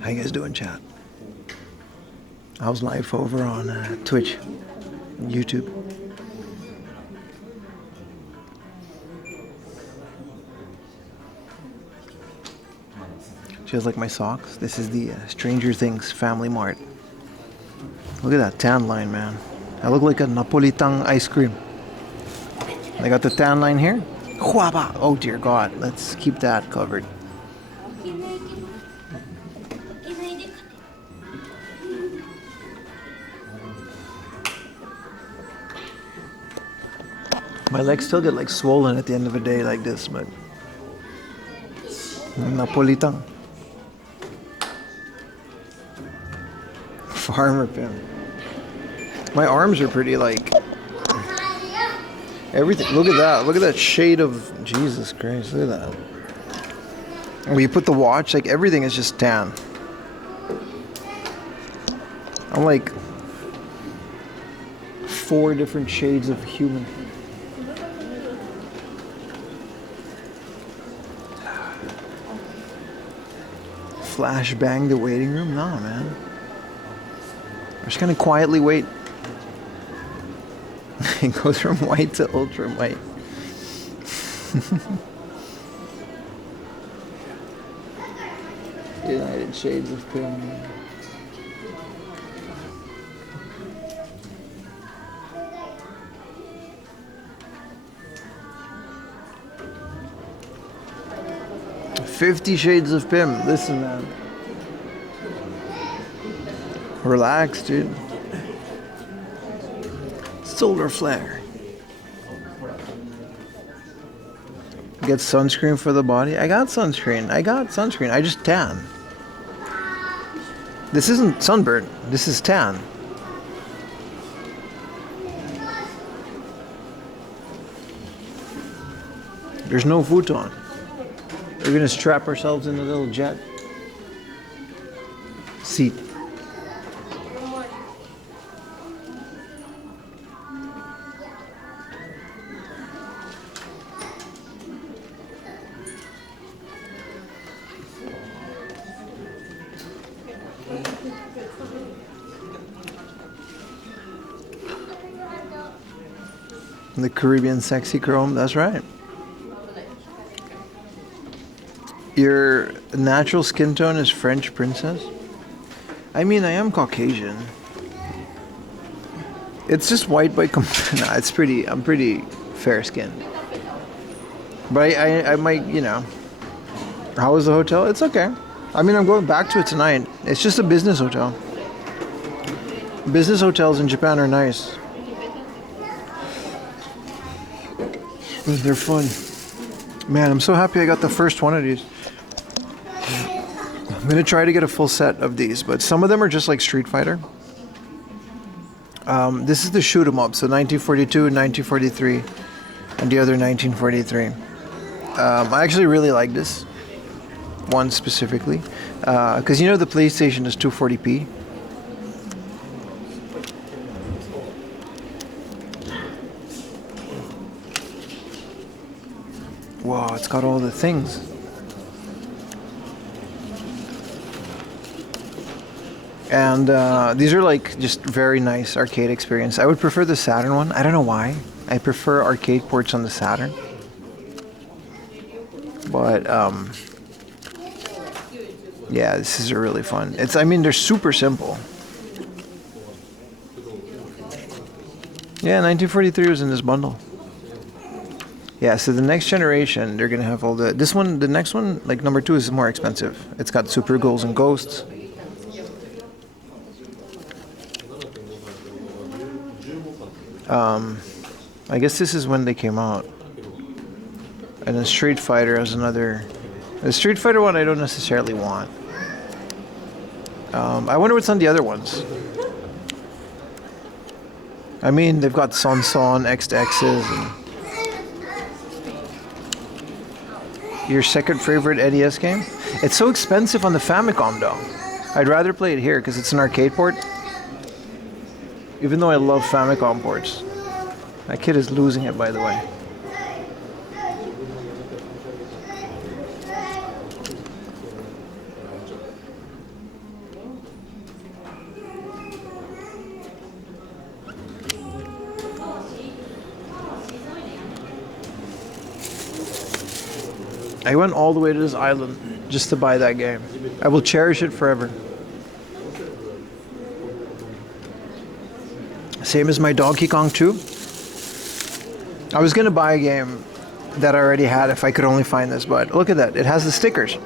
How you guys doing, chat? How's life over on Twitch, YouTube? Just like my socks. This is the Stranger Things Family Mart. Look at that tan line, man. I look like a Napolitang ice cream. I got the tan line here. Huaba! Oh dear God, let's keep that covered. My legs still get like swollen at the end of a day like this, but Napolitang. Farmer pin. My arms are pretty like everything. Look at that. Look at that shade of Jesus Christ. Look at that. When you put the watch, like everything is just tan. I'm like 4 different shades of human. Flashbang the waiting room? Nah, man. I'm just gonna quietly wait. It goes from white to ultra white. United Shades of Pink. $50 Shades of Pim. Listen, man. Relax, dude. Solar flare. Get sunscreen for the body. I got sunscreen. I just tan. This isn't sunburn. This is tan. There's no futon. We're gonna strap ourselves in a little jet seat. The Caribbean sexy chrome, that's right. Your natural skin tone is French princess? I mean, I am Caucasian. It's just white by nah, I'm pretty fair skinned. But I might, you know. How was the hotel? It's okay. I mean, I'm going back to it tonight. It's just a business hotel. Business hotels in Japan are nice. They're fun. Man, I'm so happy I got the first one of these. I'm gonna try to get a full set of these, but some of them are just like Street Fighter. This is the shoot 'em up, so 1942, 1943, and the other 1943. I actually really like this one specifically, because you know the PlayStation is 240p. Wow, it's got all the things. And these are like just very nice arcade experience. I would prefer the Saturn one. I don't know why. I prefer arcade ports on the Saturn. But yeah, this is really fun. I mean, they're super simple. Yeah, 1943 was in this bundle. Yeah, so the next generation, they're gonna have all the. This one, the next one, like number 2, is more expensive. It's got Super Ghouls and Ghosts. I guess this is when they came out. And then Street Fighter has another. The Street Fighter one I don't necessarily want. I wonder what's on the other ones. I mean, they've got Son Son, X to X's, and your second favorite NES game? It's so expensive on the Famicom though. I'd rather play it here because it's an arcade port. Even though I love Famicom ports. That kid is losing it, by the way. I went all the way to this island just to buy that game. I will cherish it forever. Same as my Donkey Kong 2. I was gonna buy a game that I already had if I could only find this, but look at that. It has the stickers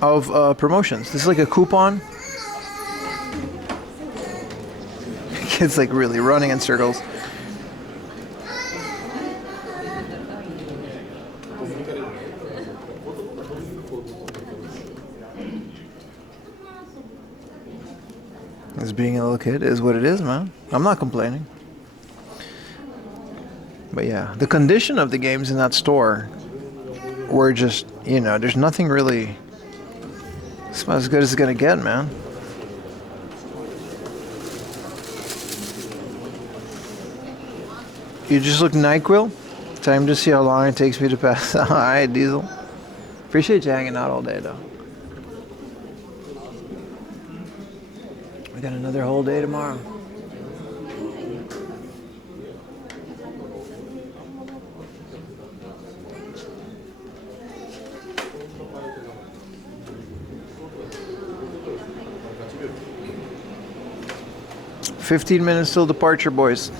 of promotions. This is like a coupon. Kid's like really running in circles. As being a little kid is what it is, man. I'm not complaining. But yeah, the condition of the games in that store were just, you know, there's nothing really. It's about as good as it's gonna get, man. You just look NyQuil? Time to see how long it takes me to pass. Alright, Diesel. Appreciate you hanging out all day, though. We got another whole day tomorrow. "15 minutes till departure, boys."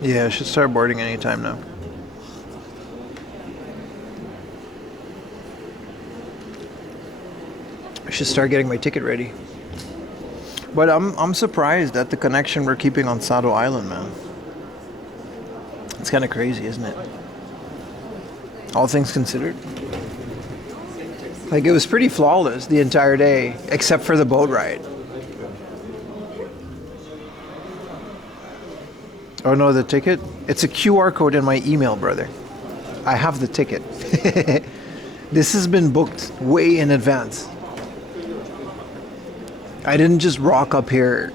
Yeah, I should start boarding anytime now. I should start getting my ticket ready. But I'm surprised at the connection we're keeping on Sado Island, man. It's kind of crazy, isn't it? All things considered. Like, it was pretty flawless the entire day, except for the boat ride. Oh no, the ticket? It's a QR code in my email, brother. I have the ticket. This has been booked way in advance. I didn't just rock up here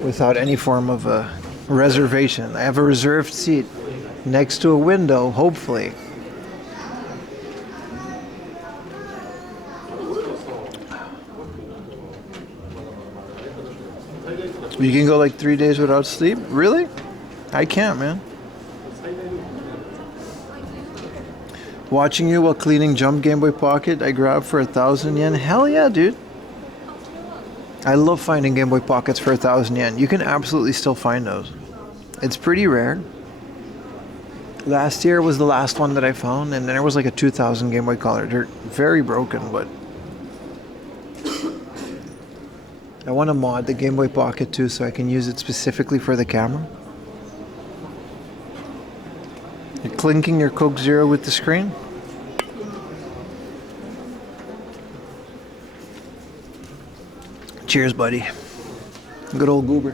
without any form of a reservation. I have a reserved seat next to a window, hopefully. You can go like 3 days without sleep? Really? I can't, man. Watching you while cleaning Jump Game Boy Pocket I grabbed for 1,000 yen. Hell yeah, dude. I love finding Game Boy Pockets for 1,000 yen. You can absolutely still find those. It's pretty rare. Last year was the last one that I found, and then there was like a 2,000 Game Boy Color. They're very broken, but I want to mod the Game Boy Pocket too so I can use it specifically for the camera. You're clinking your Coke Zero with the screen? Cheers, buddy. Good old goober.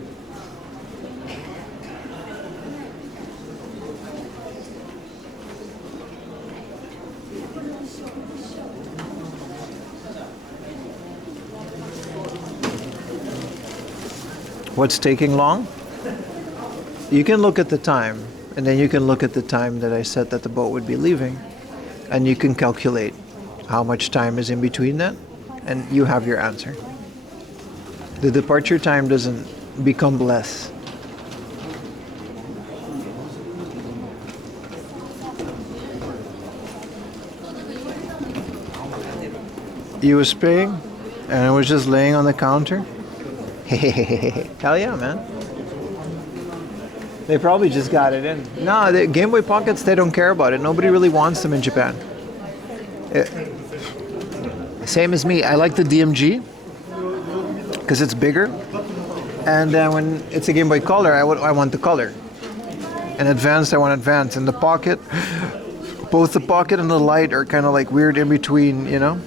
What's taking long? You can look at the time, and then you can look at the time that I said that the boat would be leaving, and you can calculate how much time is in between that, and you have your answer. The departure time doesn't become less. You was paying, and I was just laying on the counter? Hell yeah, man. They probably just got it in. No, the Game Boy Pockets, they don't care about it. Nobody really wants them in Japan. Same as me. I like the DMG because it's bigger. And then when it's a Game Boy Color, I want the color. And Advanced, I want Advanced. And the Pocket, both the Pocket and the Light are kind of like weird in between, you know?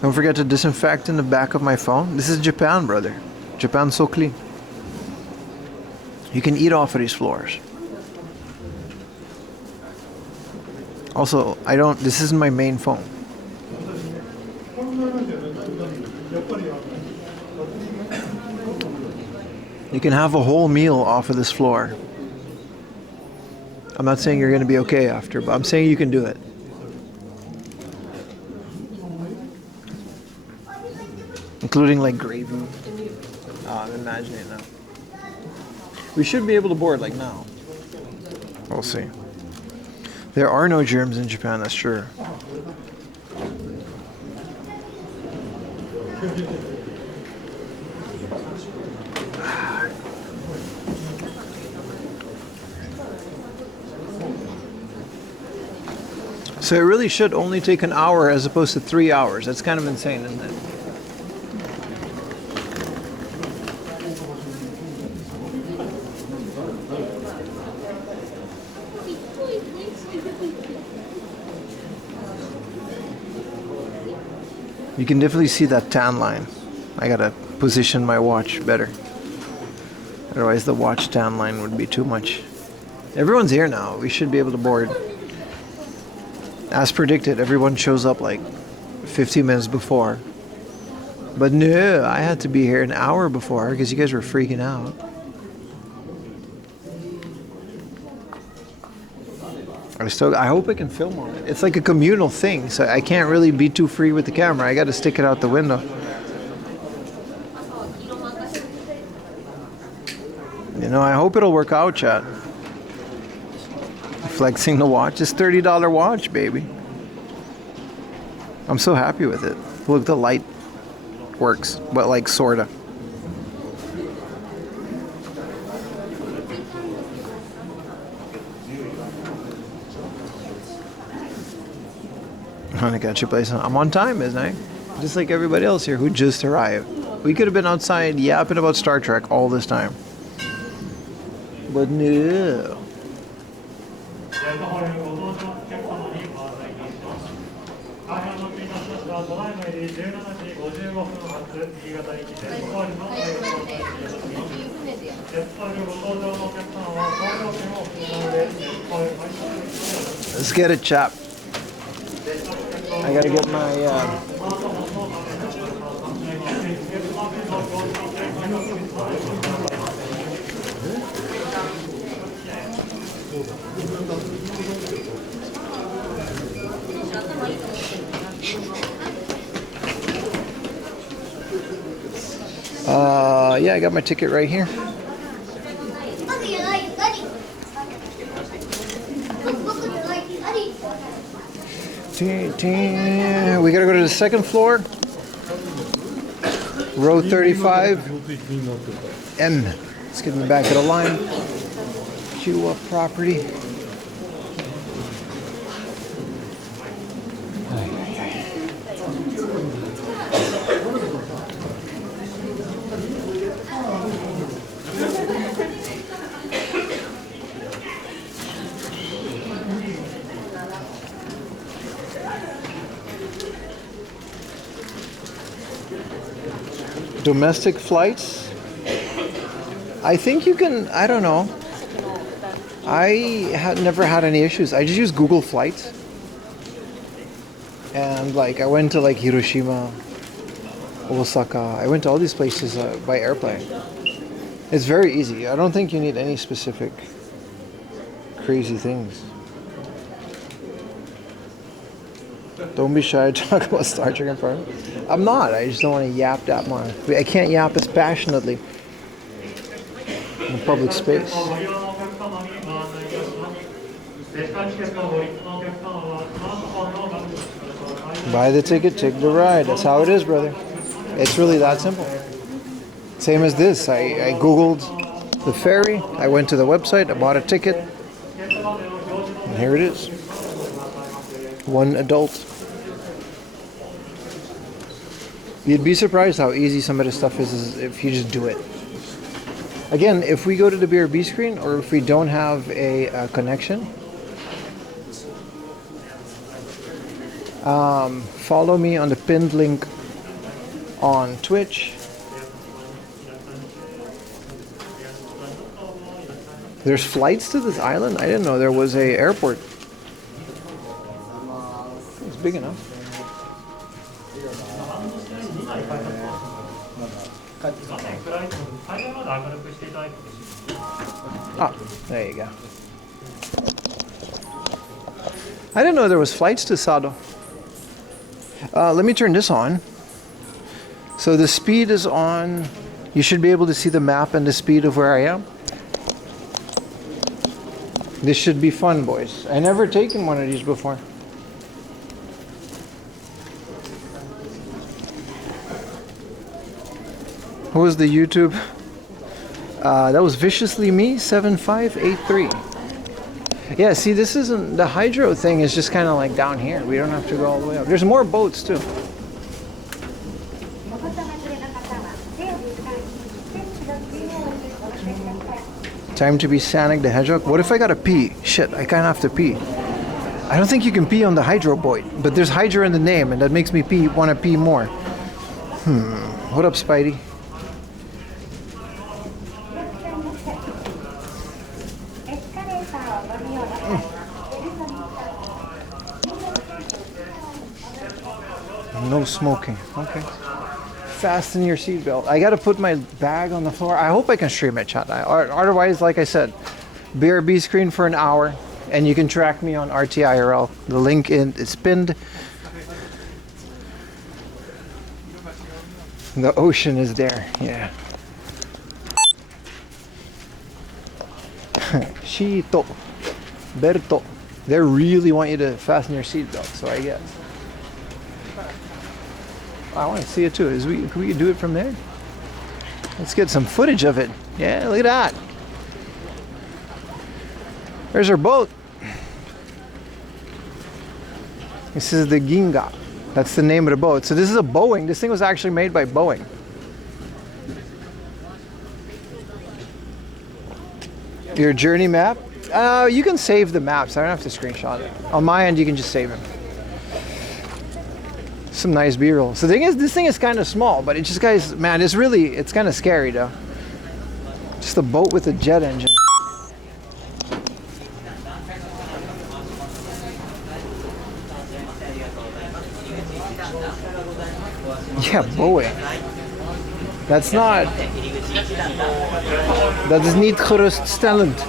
Don't forget to disinfect in the back of my phone. This is Japan, brother. Japan's so clean. You can eat off of these floors. Also, this isn't my main phone. You can have a whole meal off of this floor. I'm not saying you're going to be okay after, but I'm saying you can do it. Including like gravy. Oh, I'm imagining it now. We should be able to board like now. We'll see. There are no germs in Japan, that's sure. So it really should only take an hour as opposed to 3 hours. That's kind of insane, isn't it? You can definitely see that tan line. I gotta position my watch better. Otherwise the watch tan line would be too much. Everyone's here now. We should be able to board. As predicted, everyone shows up like 15 minutes before. But no, I had to be here an hour before because you guys were freaking out. I hope I can film on it. It's like a communal thing, so I can't really be too free with the camera. I got to stick it out the window. You know, I hope it'll work out, chat. Flexing the watch. It's $30 watch, baby. I'm so happy with it. Look, the light works, but like sorta. I got your place. I'm on time, isn't I? Just like everybody else here who just arrived. We could have been outside yapping about Star Trek all this time. But no. Let's get it, chap. I gotta get my yeah, I got my ticket right here. We gotta go to the second floor. Row 35. M. Let's get in the back of the line. Queue up property. domestic flights, I think you can, I don't know. I had never had any issues. I just use Google Flights. And like I went to like Hiroshima, Osaka. I went to all these places by airplane. It's very easy. I don't think you need any specific crazy things. Don't be shy to talk about Star Trek in front. I'm not. I just don't want to yap that much. I can't yap as passionately in public space. Buy the ticket, take the ride. That's how it is, brother. It's really that simple. Same as this. I Googled the ferry. I went to the website. I bought a ticket. And here it is. One adult. You'd be surprised how easy some of this stuff is if you just do it. Again, if we go to the BRB screen or if we don't have a connection, follow me on the pinned link on Twitch. There's flights to this island? I didn't know there was a airport. It's big enough. Ah, there you go. I didn't know there was flights to Sado. Let me turn this on. So the speed is on. You should be able to see the map and the speed of where I am. This should be fun, boys. I never taken one of these before. What was the YouTube? That was Viciously Me 7583. Yeah, see, this isn't, the hydro thing is just kind of like down here. We don't have to go all the way up. There's more boats too. Time to be Sonic the Hedgehog. What if I gotta pee? Shit, I kind of have to pee. I don't think you can pee on the hydro boat, but there's hydro in the name, and that makes me want to pee more. What up, Spidey? No smoking. Okay. Fasten your seatbelt. I gotta put my bag on the floor. I hope I can stream it, chat. Otherwise, like I said, BRB screen for an hour, and you can track me on IRL. The link is pinned. The ocean is there. Yeah. Shito. Berto. They really want you to fasten your seatbelt, so I guess. I want to see it too. Can we do it from there? Let's get some footage of it. Yeah, look at that. There's our boat. This is the Ginga. That's the name of the boat. So this is a Boeing. This thing was actually made by Boeing. Your journey map? You can save the maps. I don't have to screenshot it. On my end, you can just save them. Some nice B-roll. So the thing is, this thing is kind of small, but it just, guys, man, it's kind of scary though. Just a boat with a jet engine. Yeah, Boeing. That's not. Dat is niet geruststellend.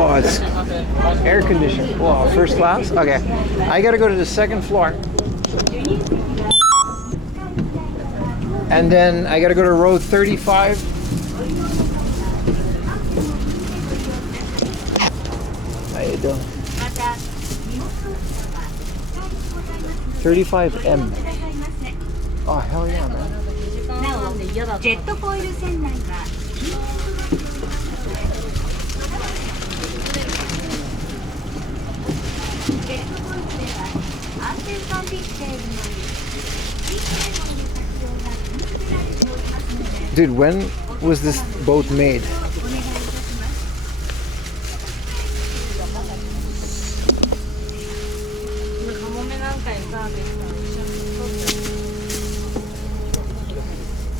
Oh, it's air conditioned. Wow, first class? Okay. I gotta go to the second floor. And then I gotta go to row 35. How you doing? 35M. Oh, hell yeah, man. Dude, when was this boat made?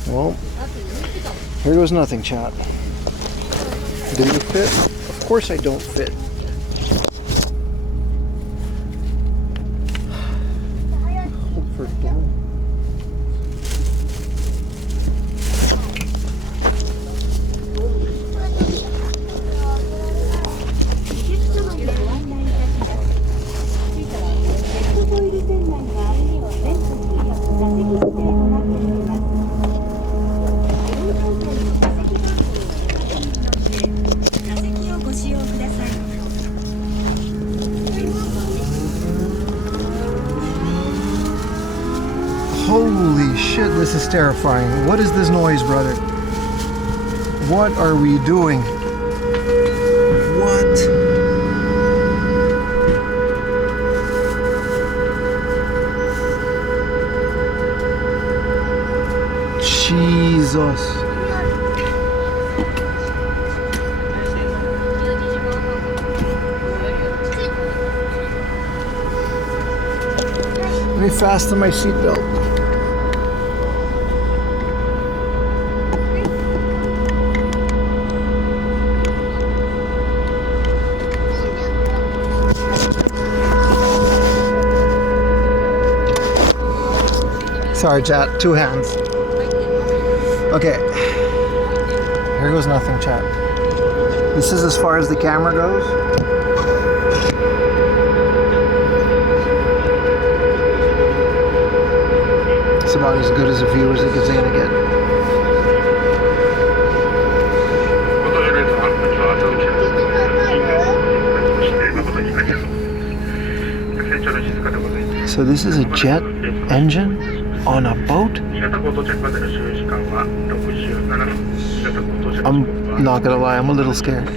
Well, here goes nothing, chat. Do you fit? Of course I don't fit. Hope for dawn. Holy shit, this is terrifying. What is this noise, brother? What are we doing? What? Jesus. Let me fasten my seatbelt. Sorry, chat. 2 hands. Okay. Here goes nothing, chat. This is as far as the camera goes. It's about as good as a view as it's gonna get. So this is a jet engine on a boat? I'm not gonna lie, I'm a little scared.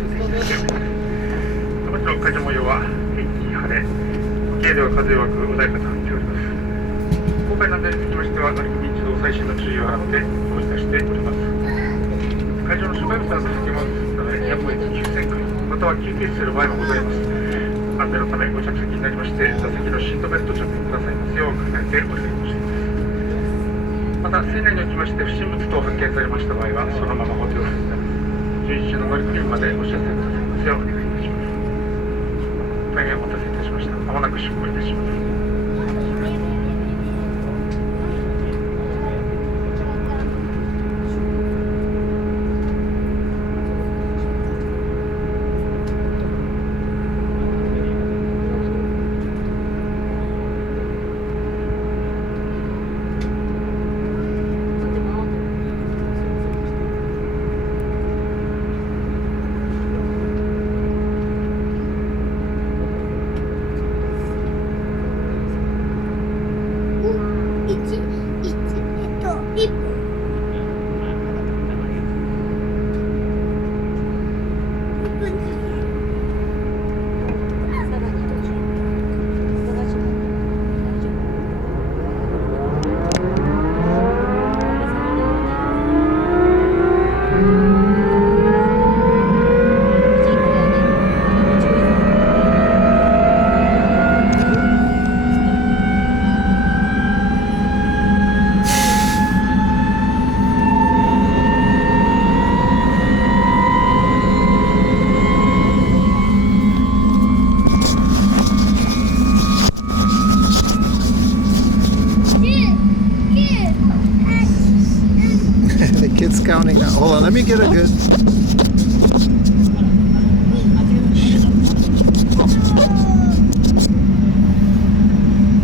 It's counting now. Hold on, let me get a good.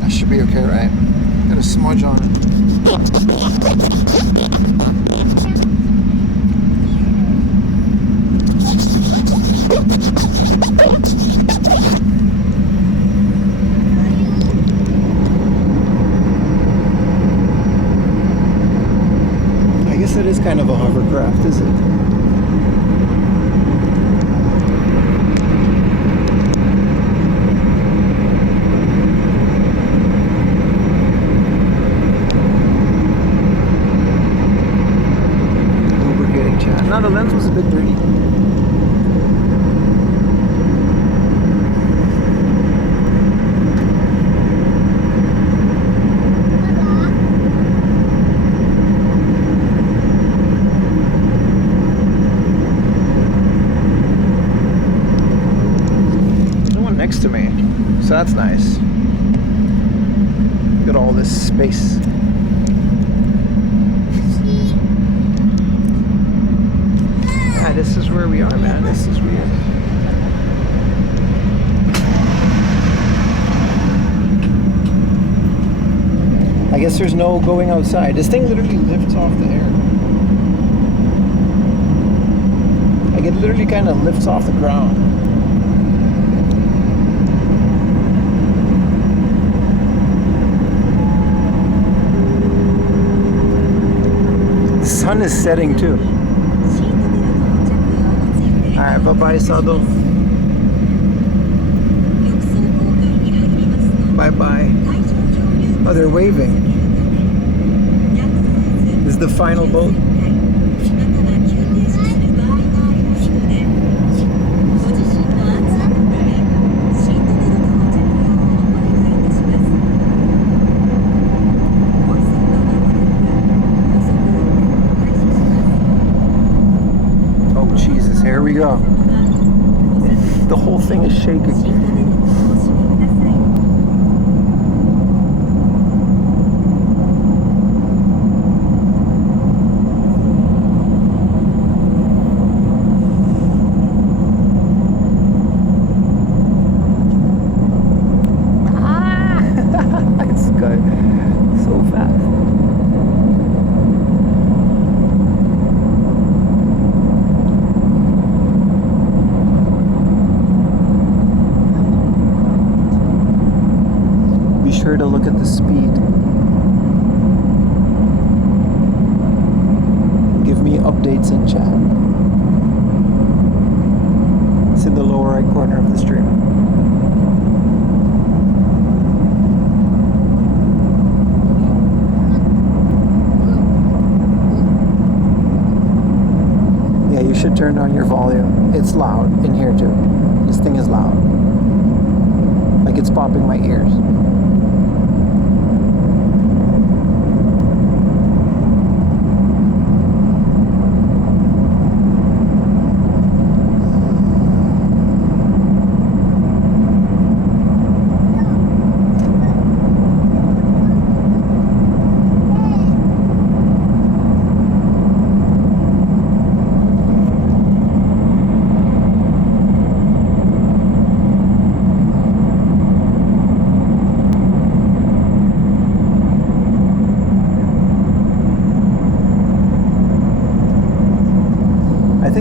That should be okay, right? Got a smudge on it. It is kind of a hovercraft, is it? Lubricating chat. No, the lens was a bit dirty. next to me, so that's nice. Look at all this space. Yeah, this is where we are, man. This is weird. I guess there's no going outside. This thing literally lifts off the air. Like it literally kind of lifts off the ground. The sun is setting too. Alright, bye-bye, Sado. Bye-bye. Oh, they're waving. This is the final boat. Oh, Jesus, here we go. The whole thing is shaking. To look at the speed. Give me updates in chat. It's in the lower right corner of the stream. Yeah, you should turn down your volume. It's loud in here too. This thing is loud. Like it's popping my ears.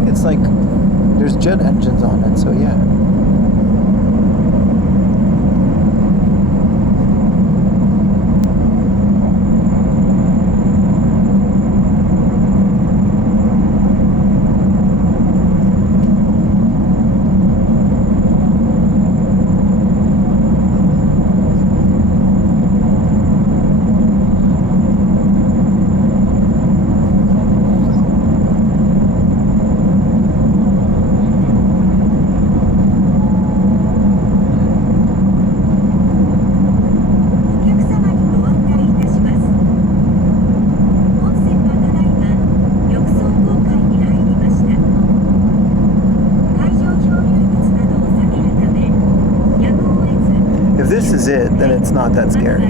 It's like there's jet engines on it, so yeah. This is it, then it's not that scary.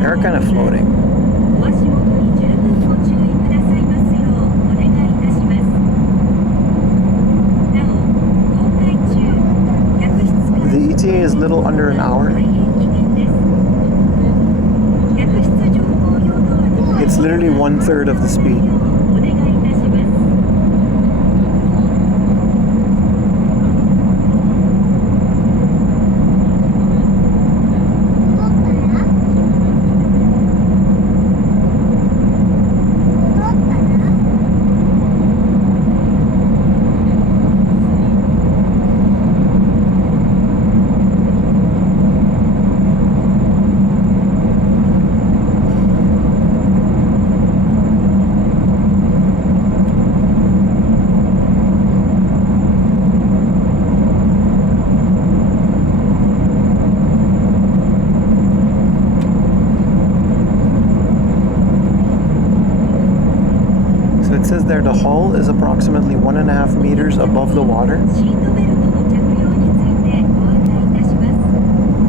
They're kind of floating. The ETA is a little under an hour. It's literally 1/3 of the speed. says there the hull is approximately 1.5 meters above the water.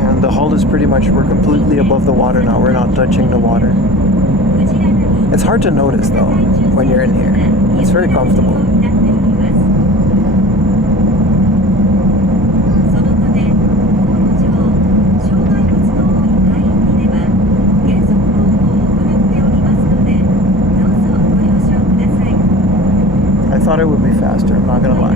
And the hull is pretty much, we're completely above the water now. We're not touching the water. It's hard to notice though when you're in here. It's very comfortable. I thought it would be faster, I'm not gonna lie.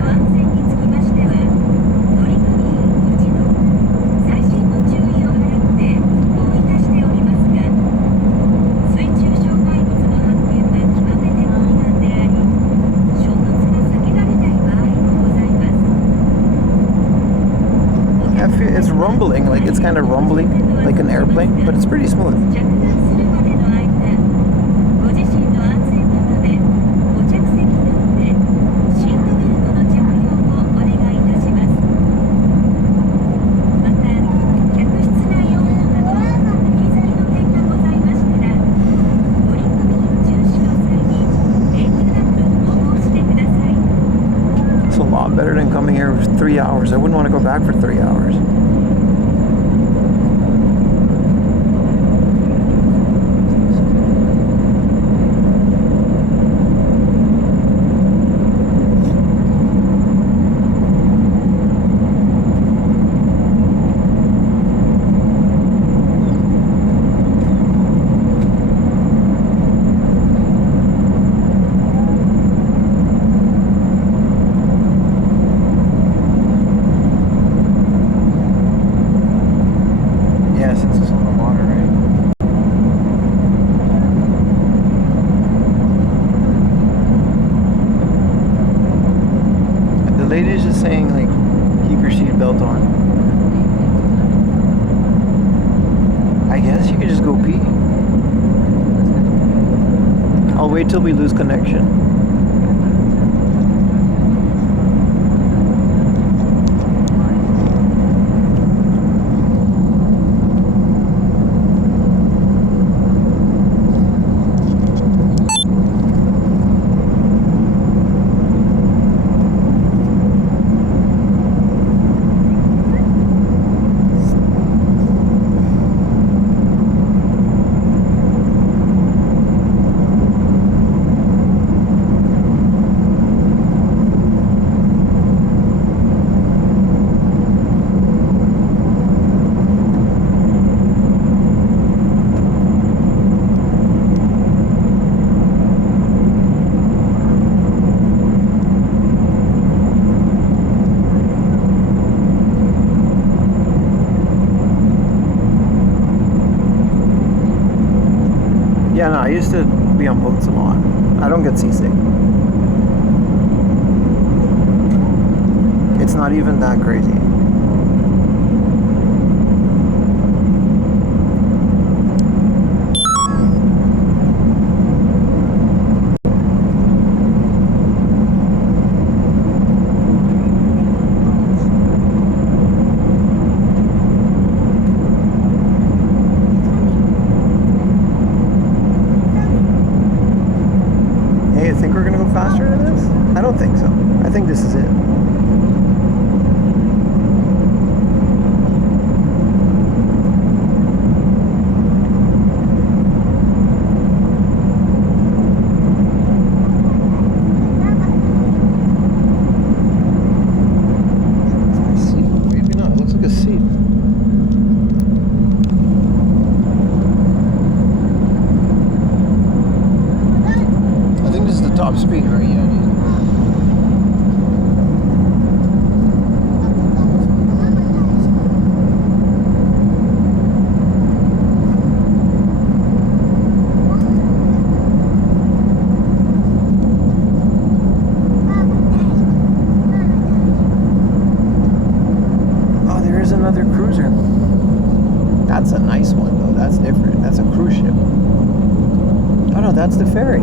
It's rumbling, like it's kind of rumbling like an airplane, but it's pretty smooth. It's a lot better than coming here for 3 hours. I wouldn't want to go back for 3 hours. Lady's just saying, like, keep your seatbelt on. I guess you could just go pee. I'll wait till we lose connection. Yeah, no, I used to be on boats a lot. I don't get seasick. It's not even that crazy. Think we're gonna go faster than this? I don't think so. I think this is it. Maybe not. It looks like a seat. I think this is the top speed, right? Yeah, it is. Oh, there is another cruiser. That's a nice one, though. That's different. That's a cruise ship. Oh, no, that's the ferry.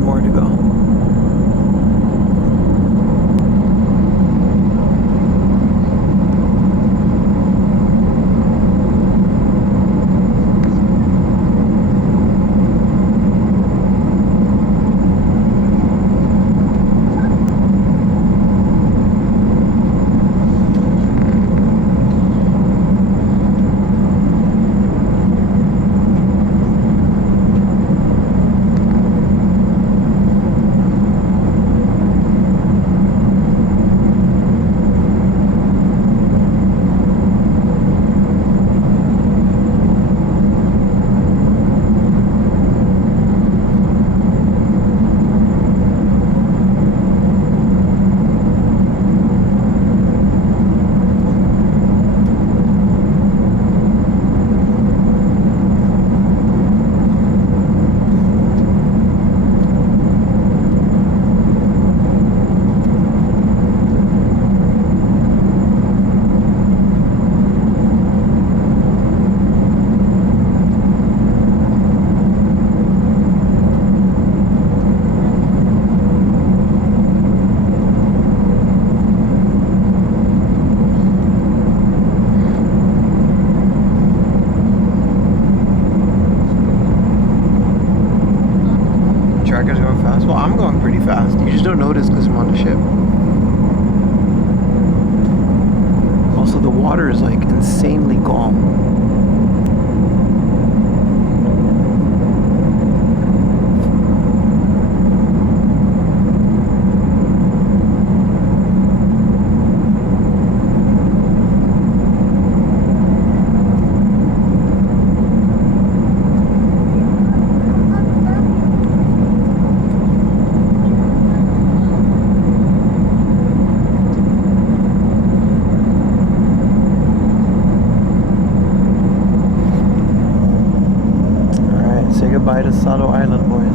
bit more to go. Tracker's going fast. Well, I'm going pretty fast. You just don't notice because I'm on the ship. Also, the water is like insanely calm. Goodbye to Sado Island, boys.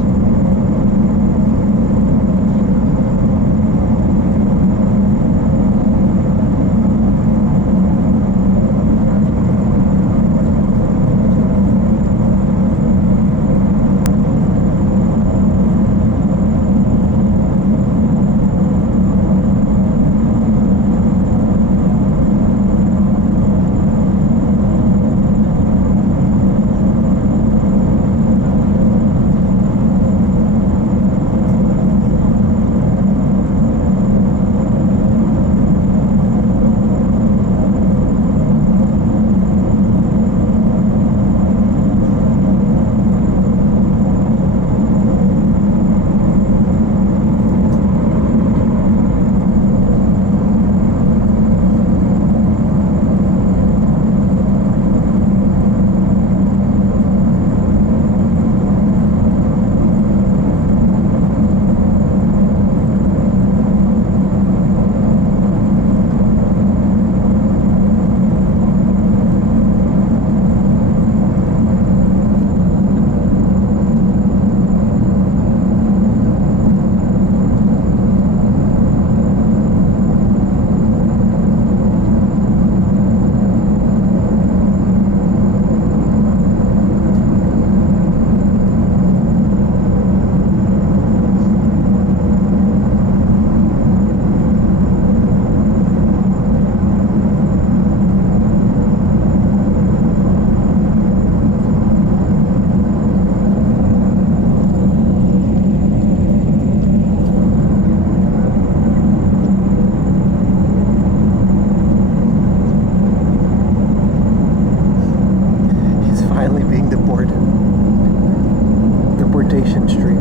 Deportation stream.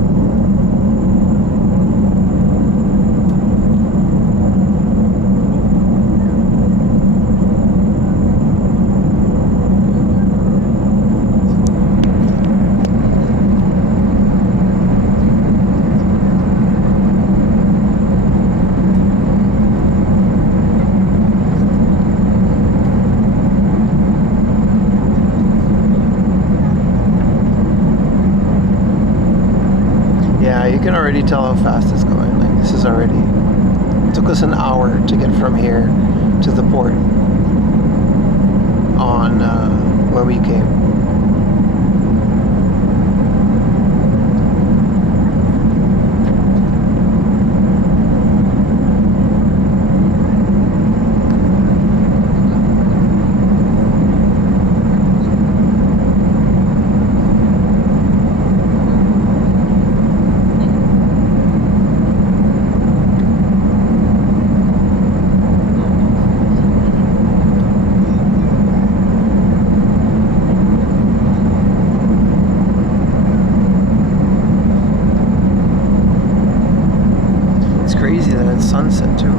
Yeah, you can already tell how fast it's going. Like, this is already... It took us an hour to get from here to the port on when we came. it's sunset too.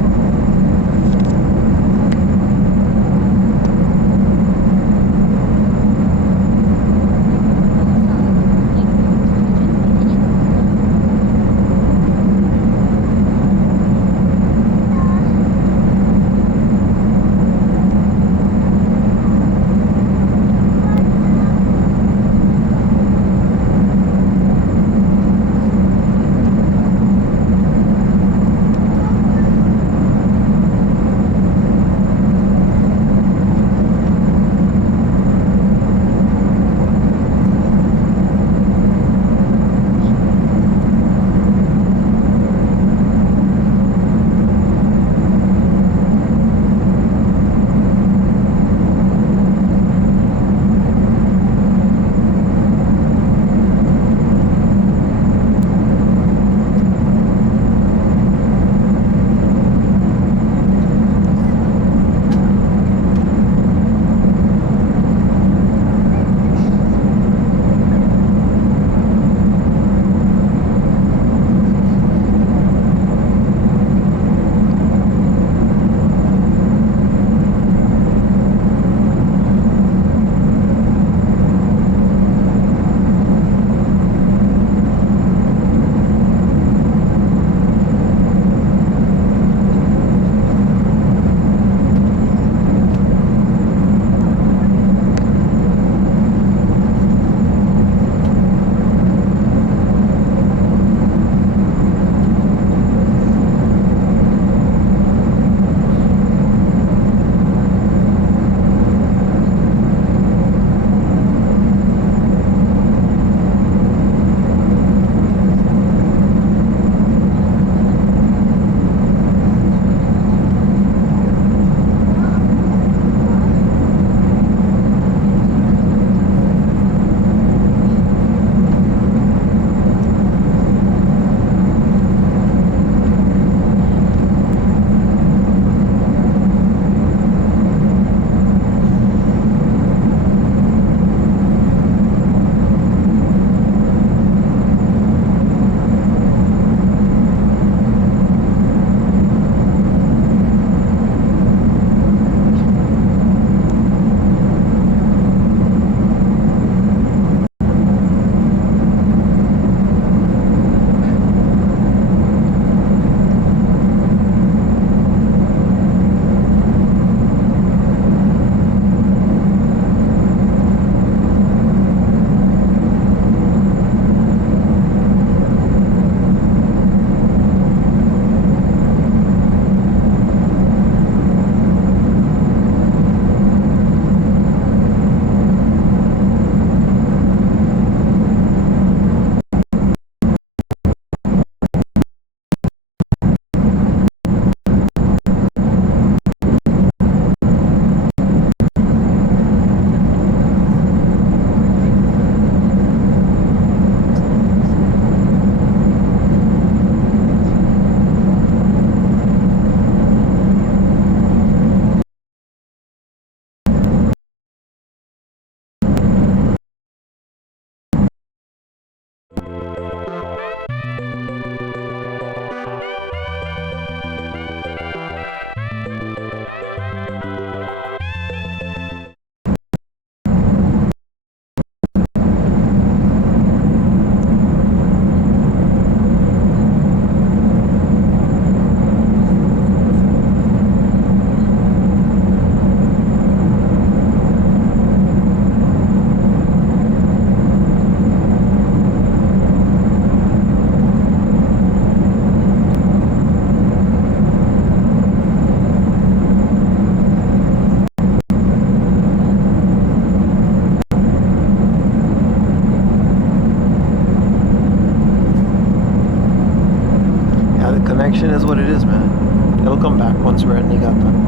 connection is what it is, man. It'll come back once we're at Niigata.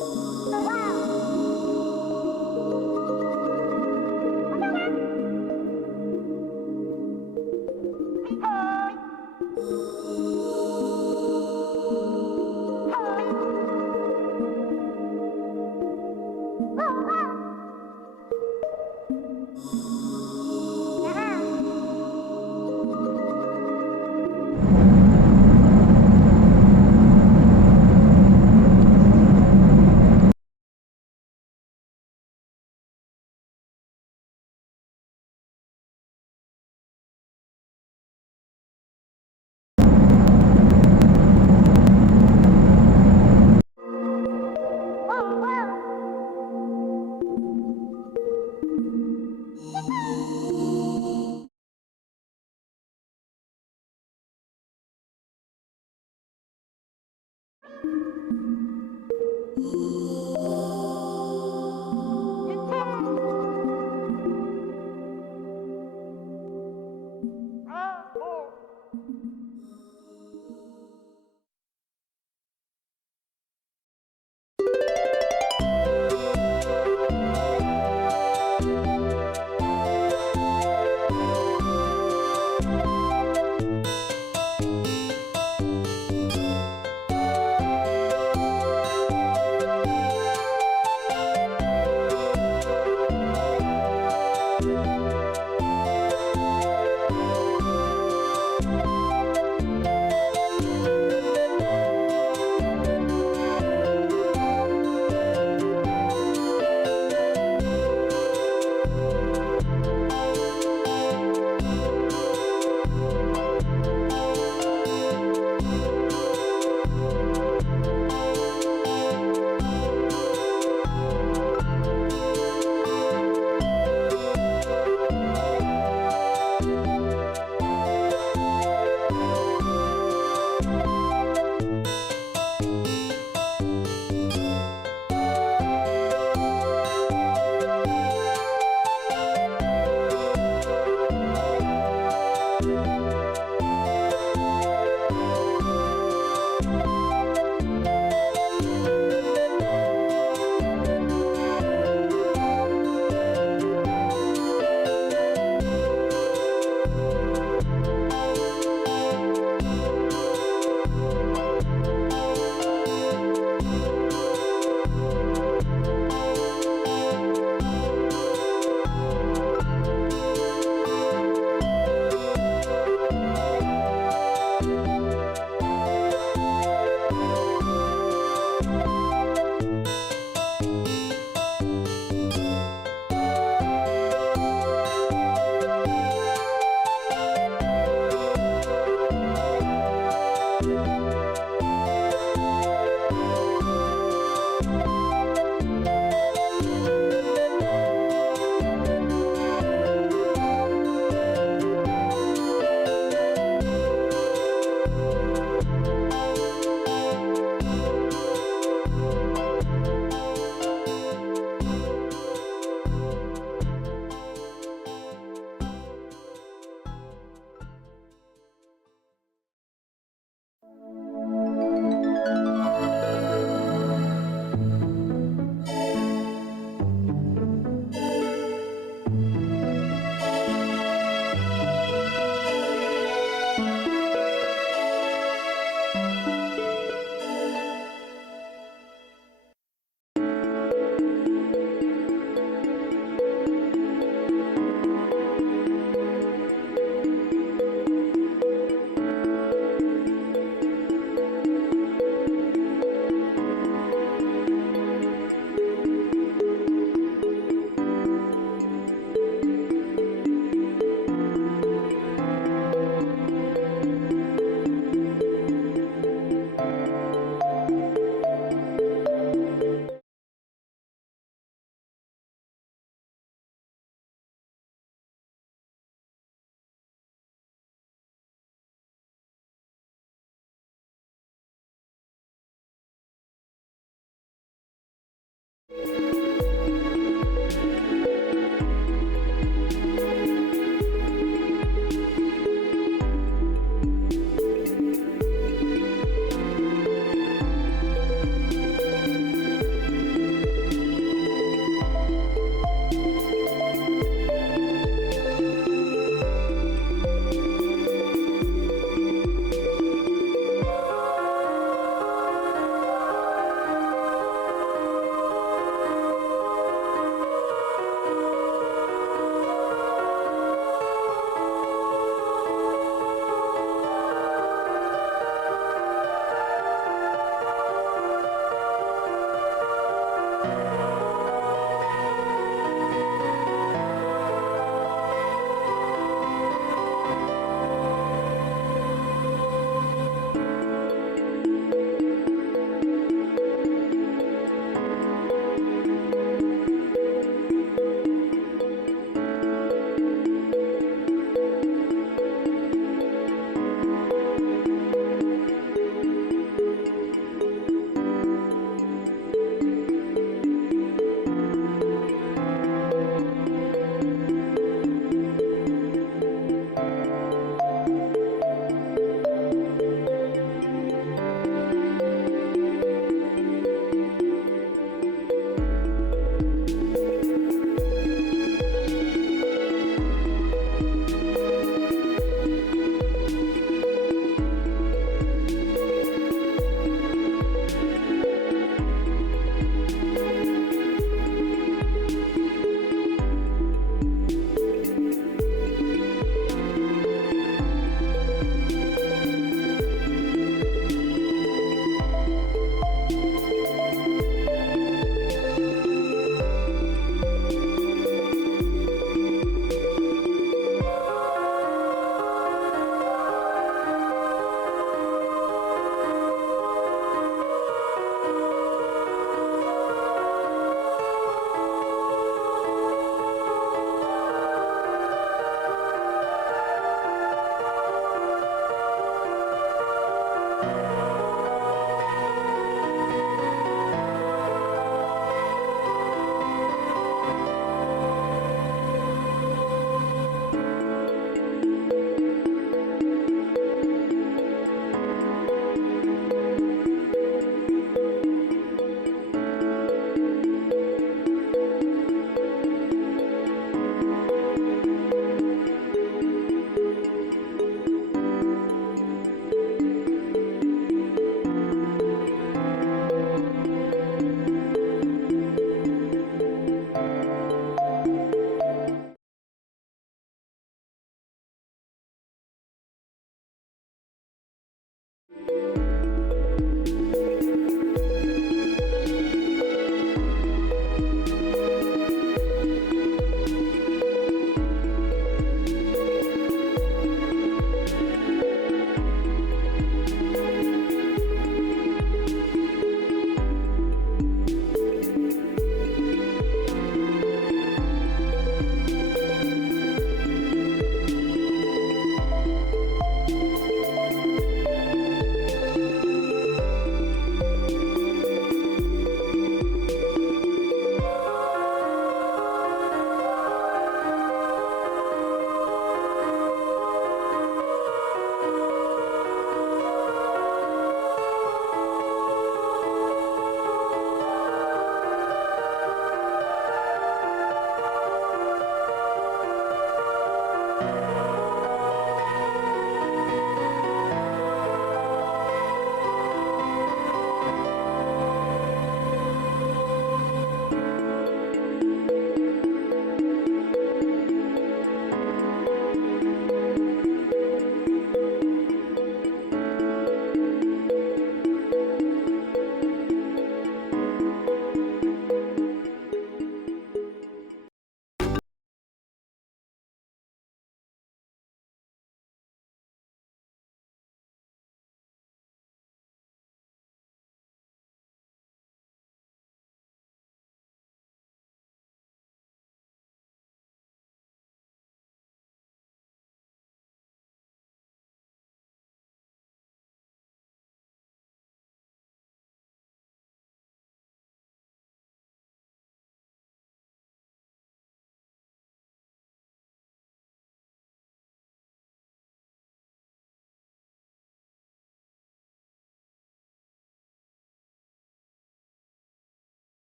ただい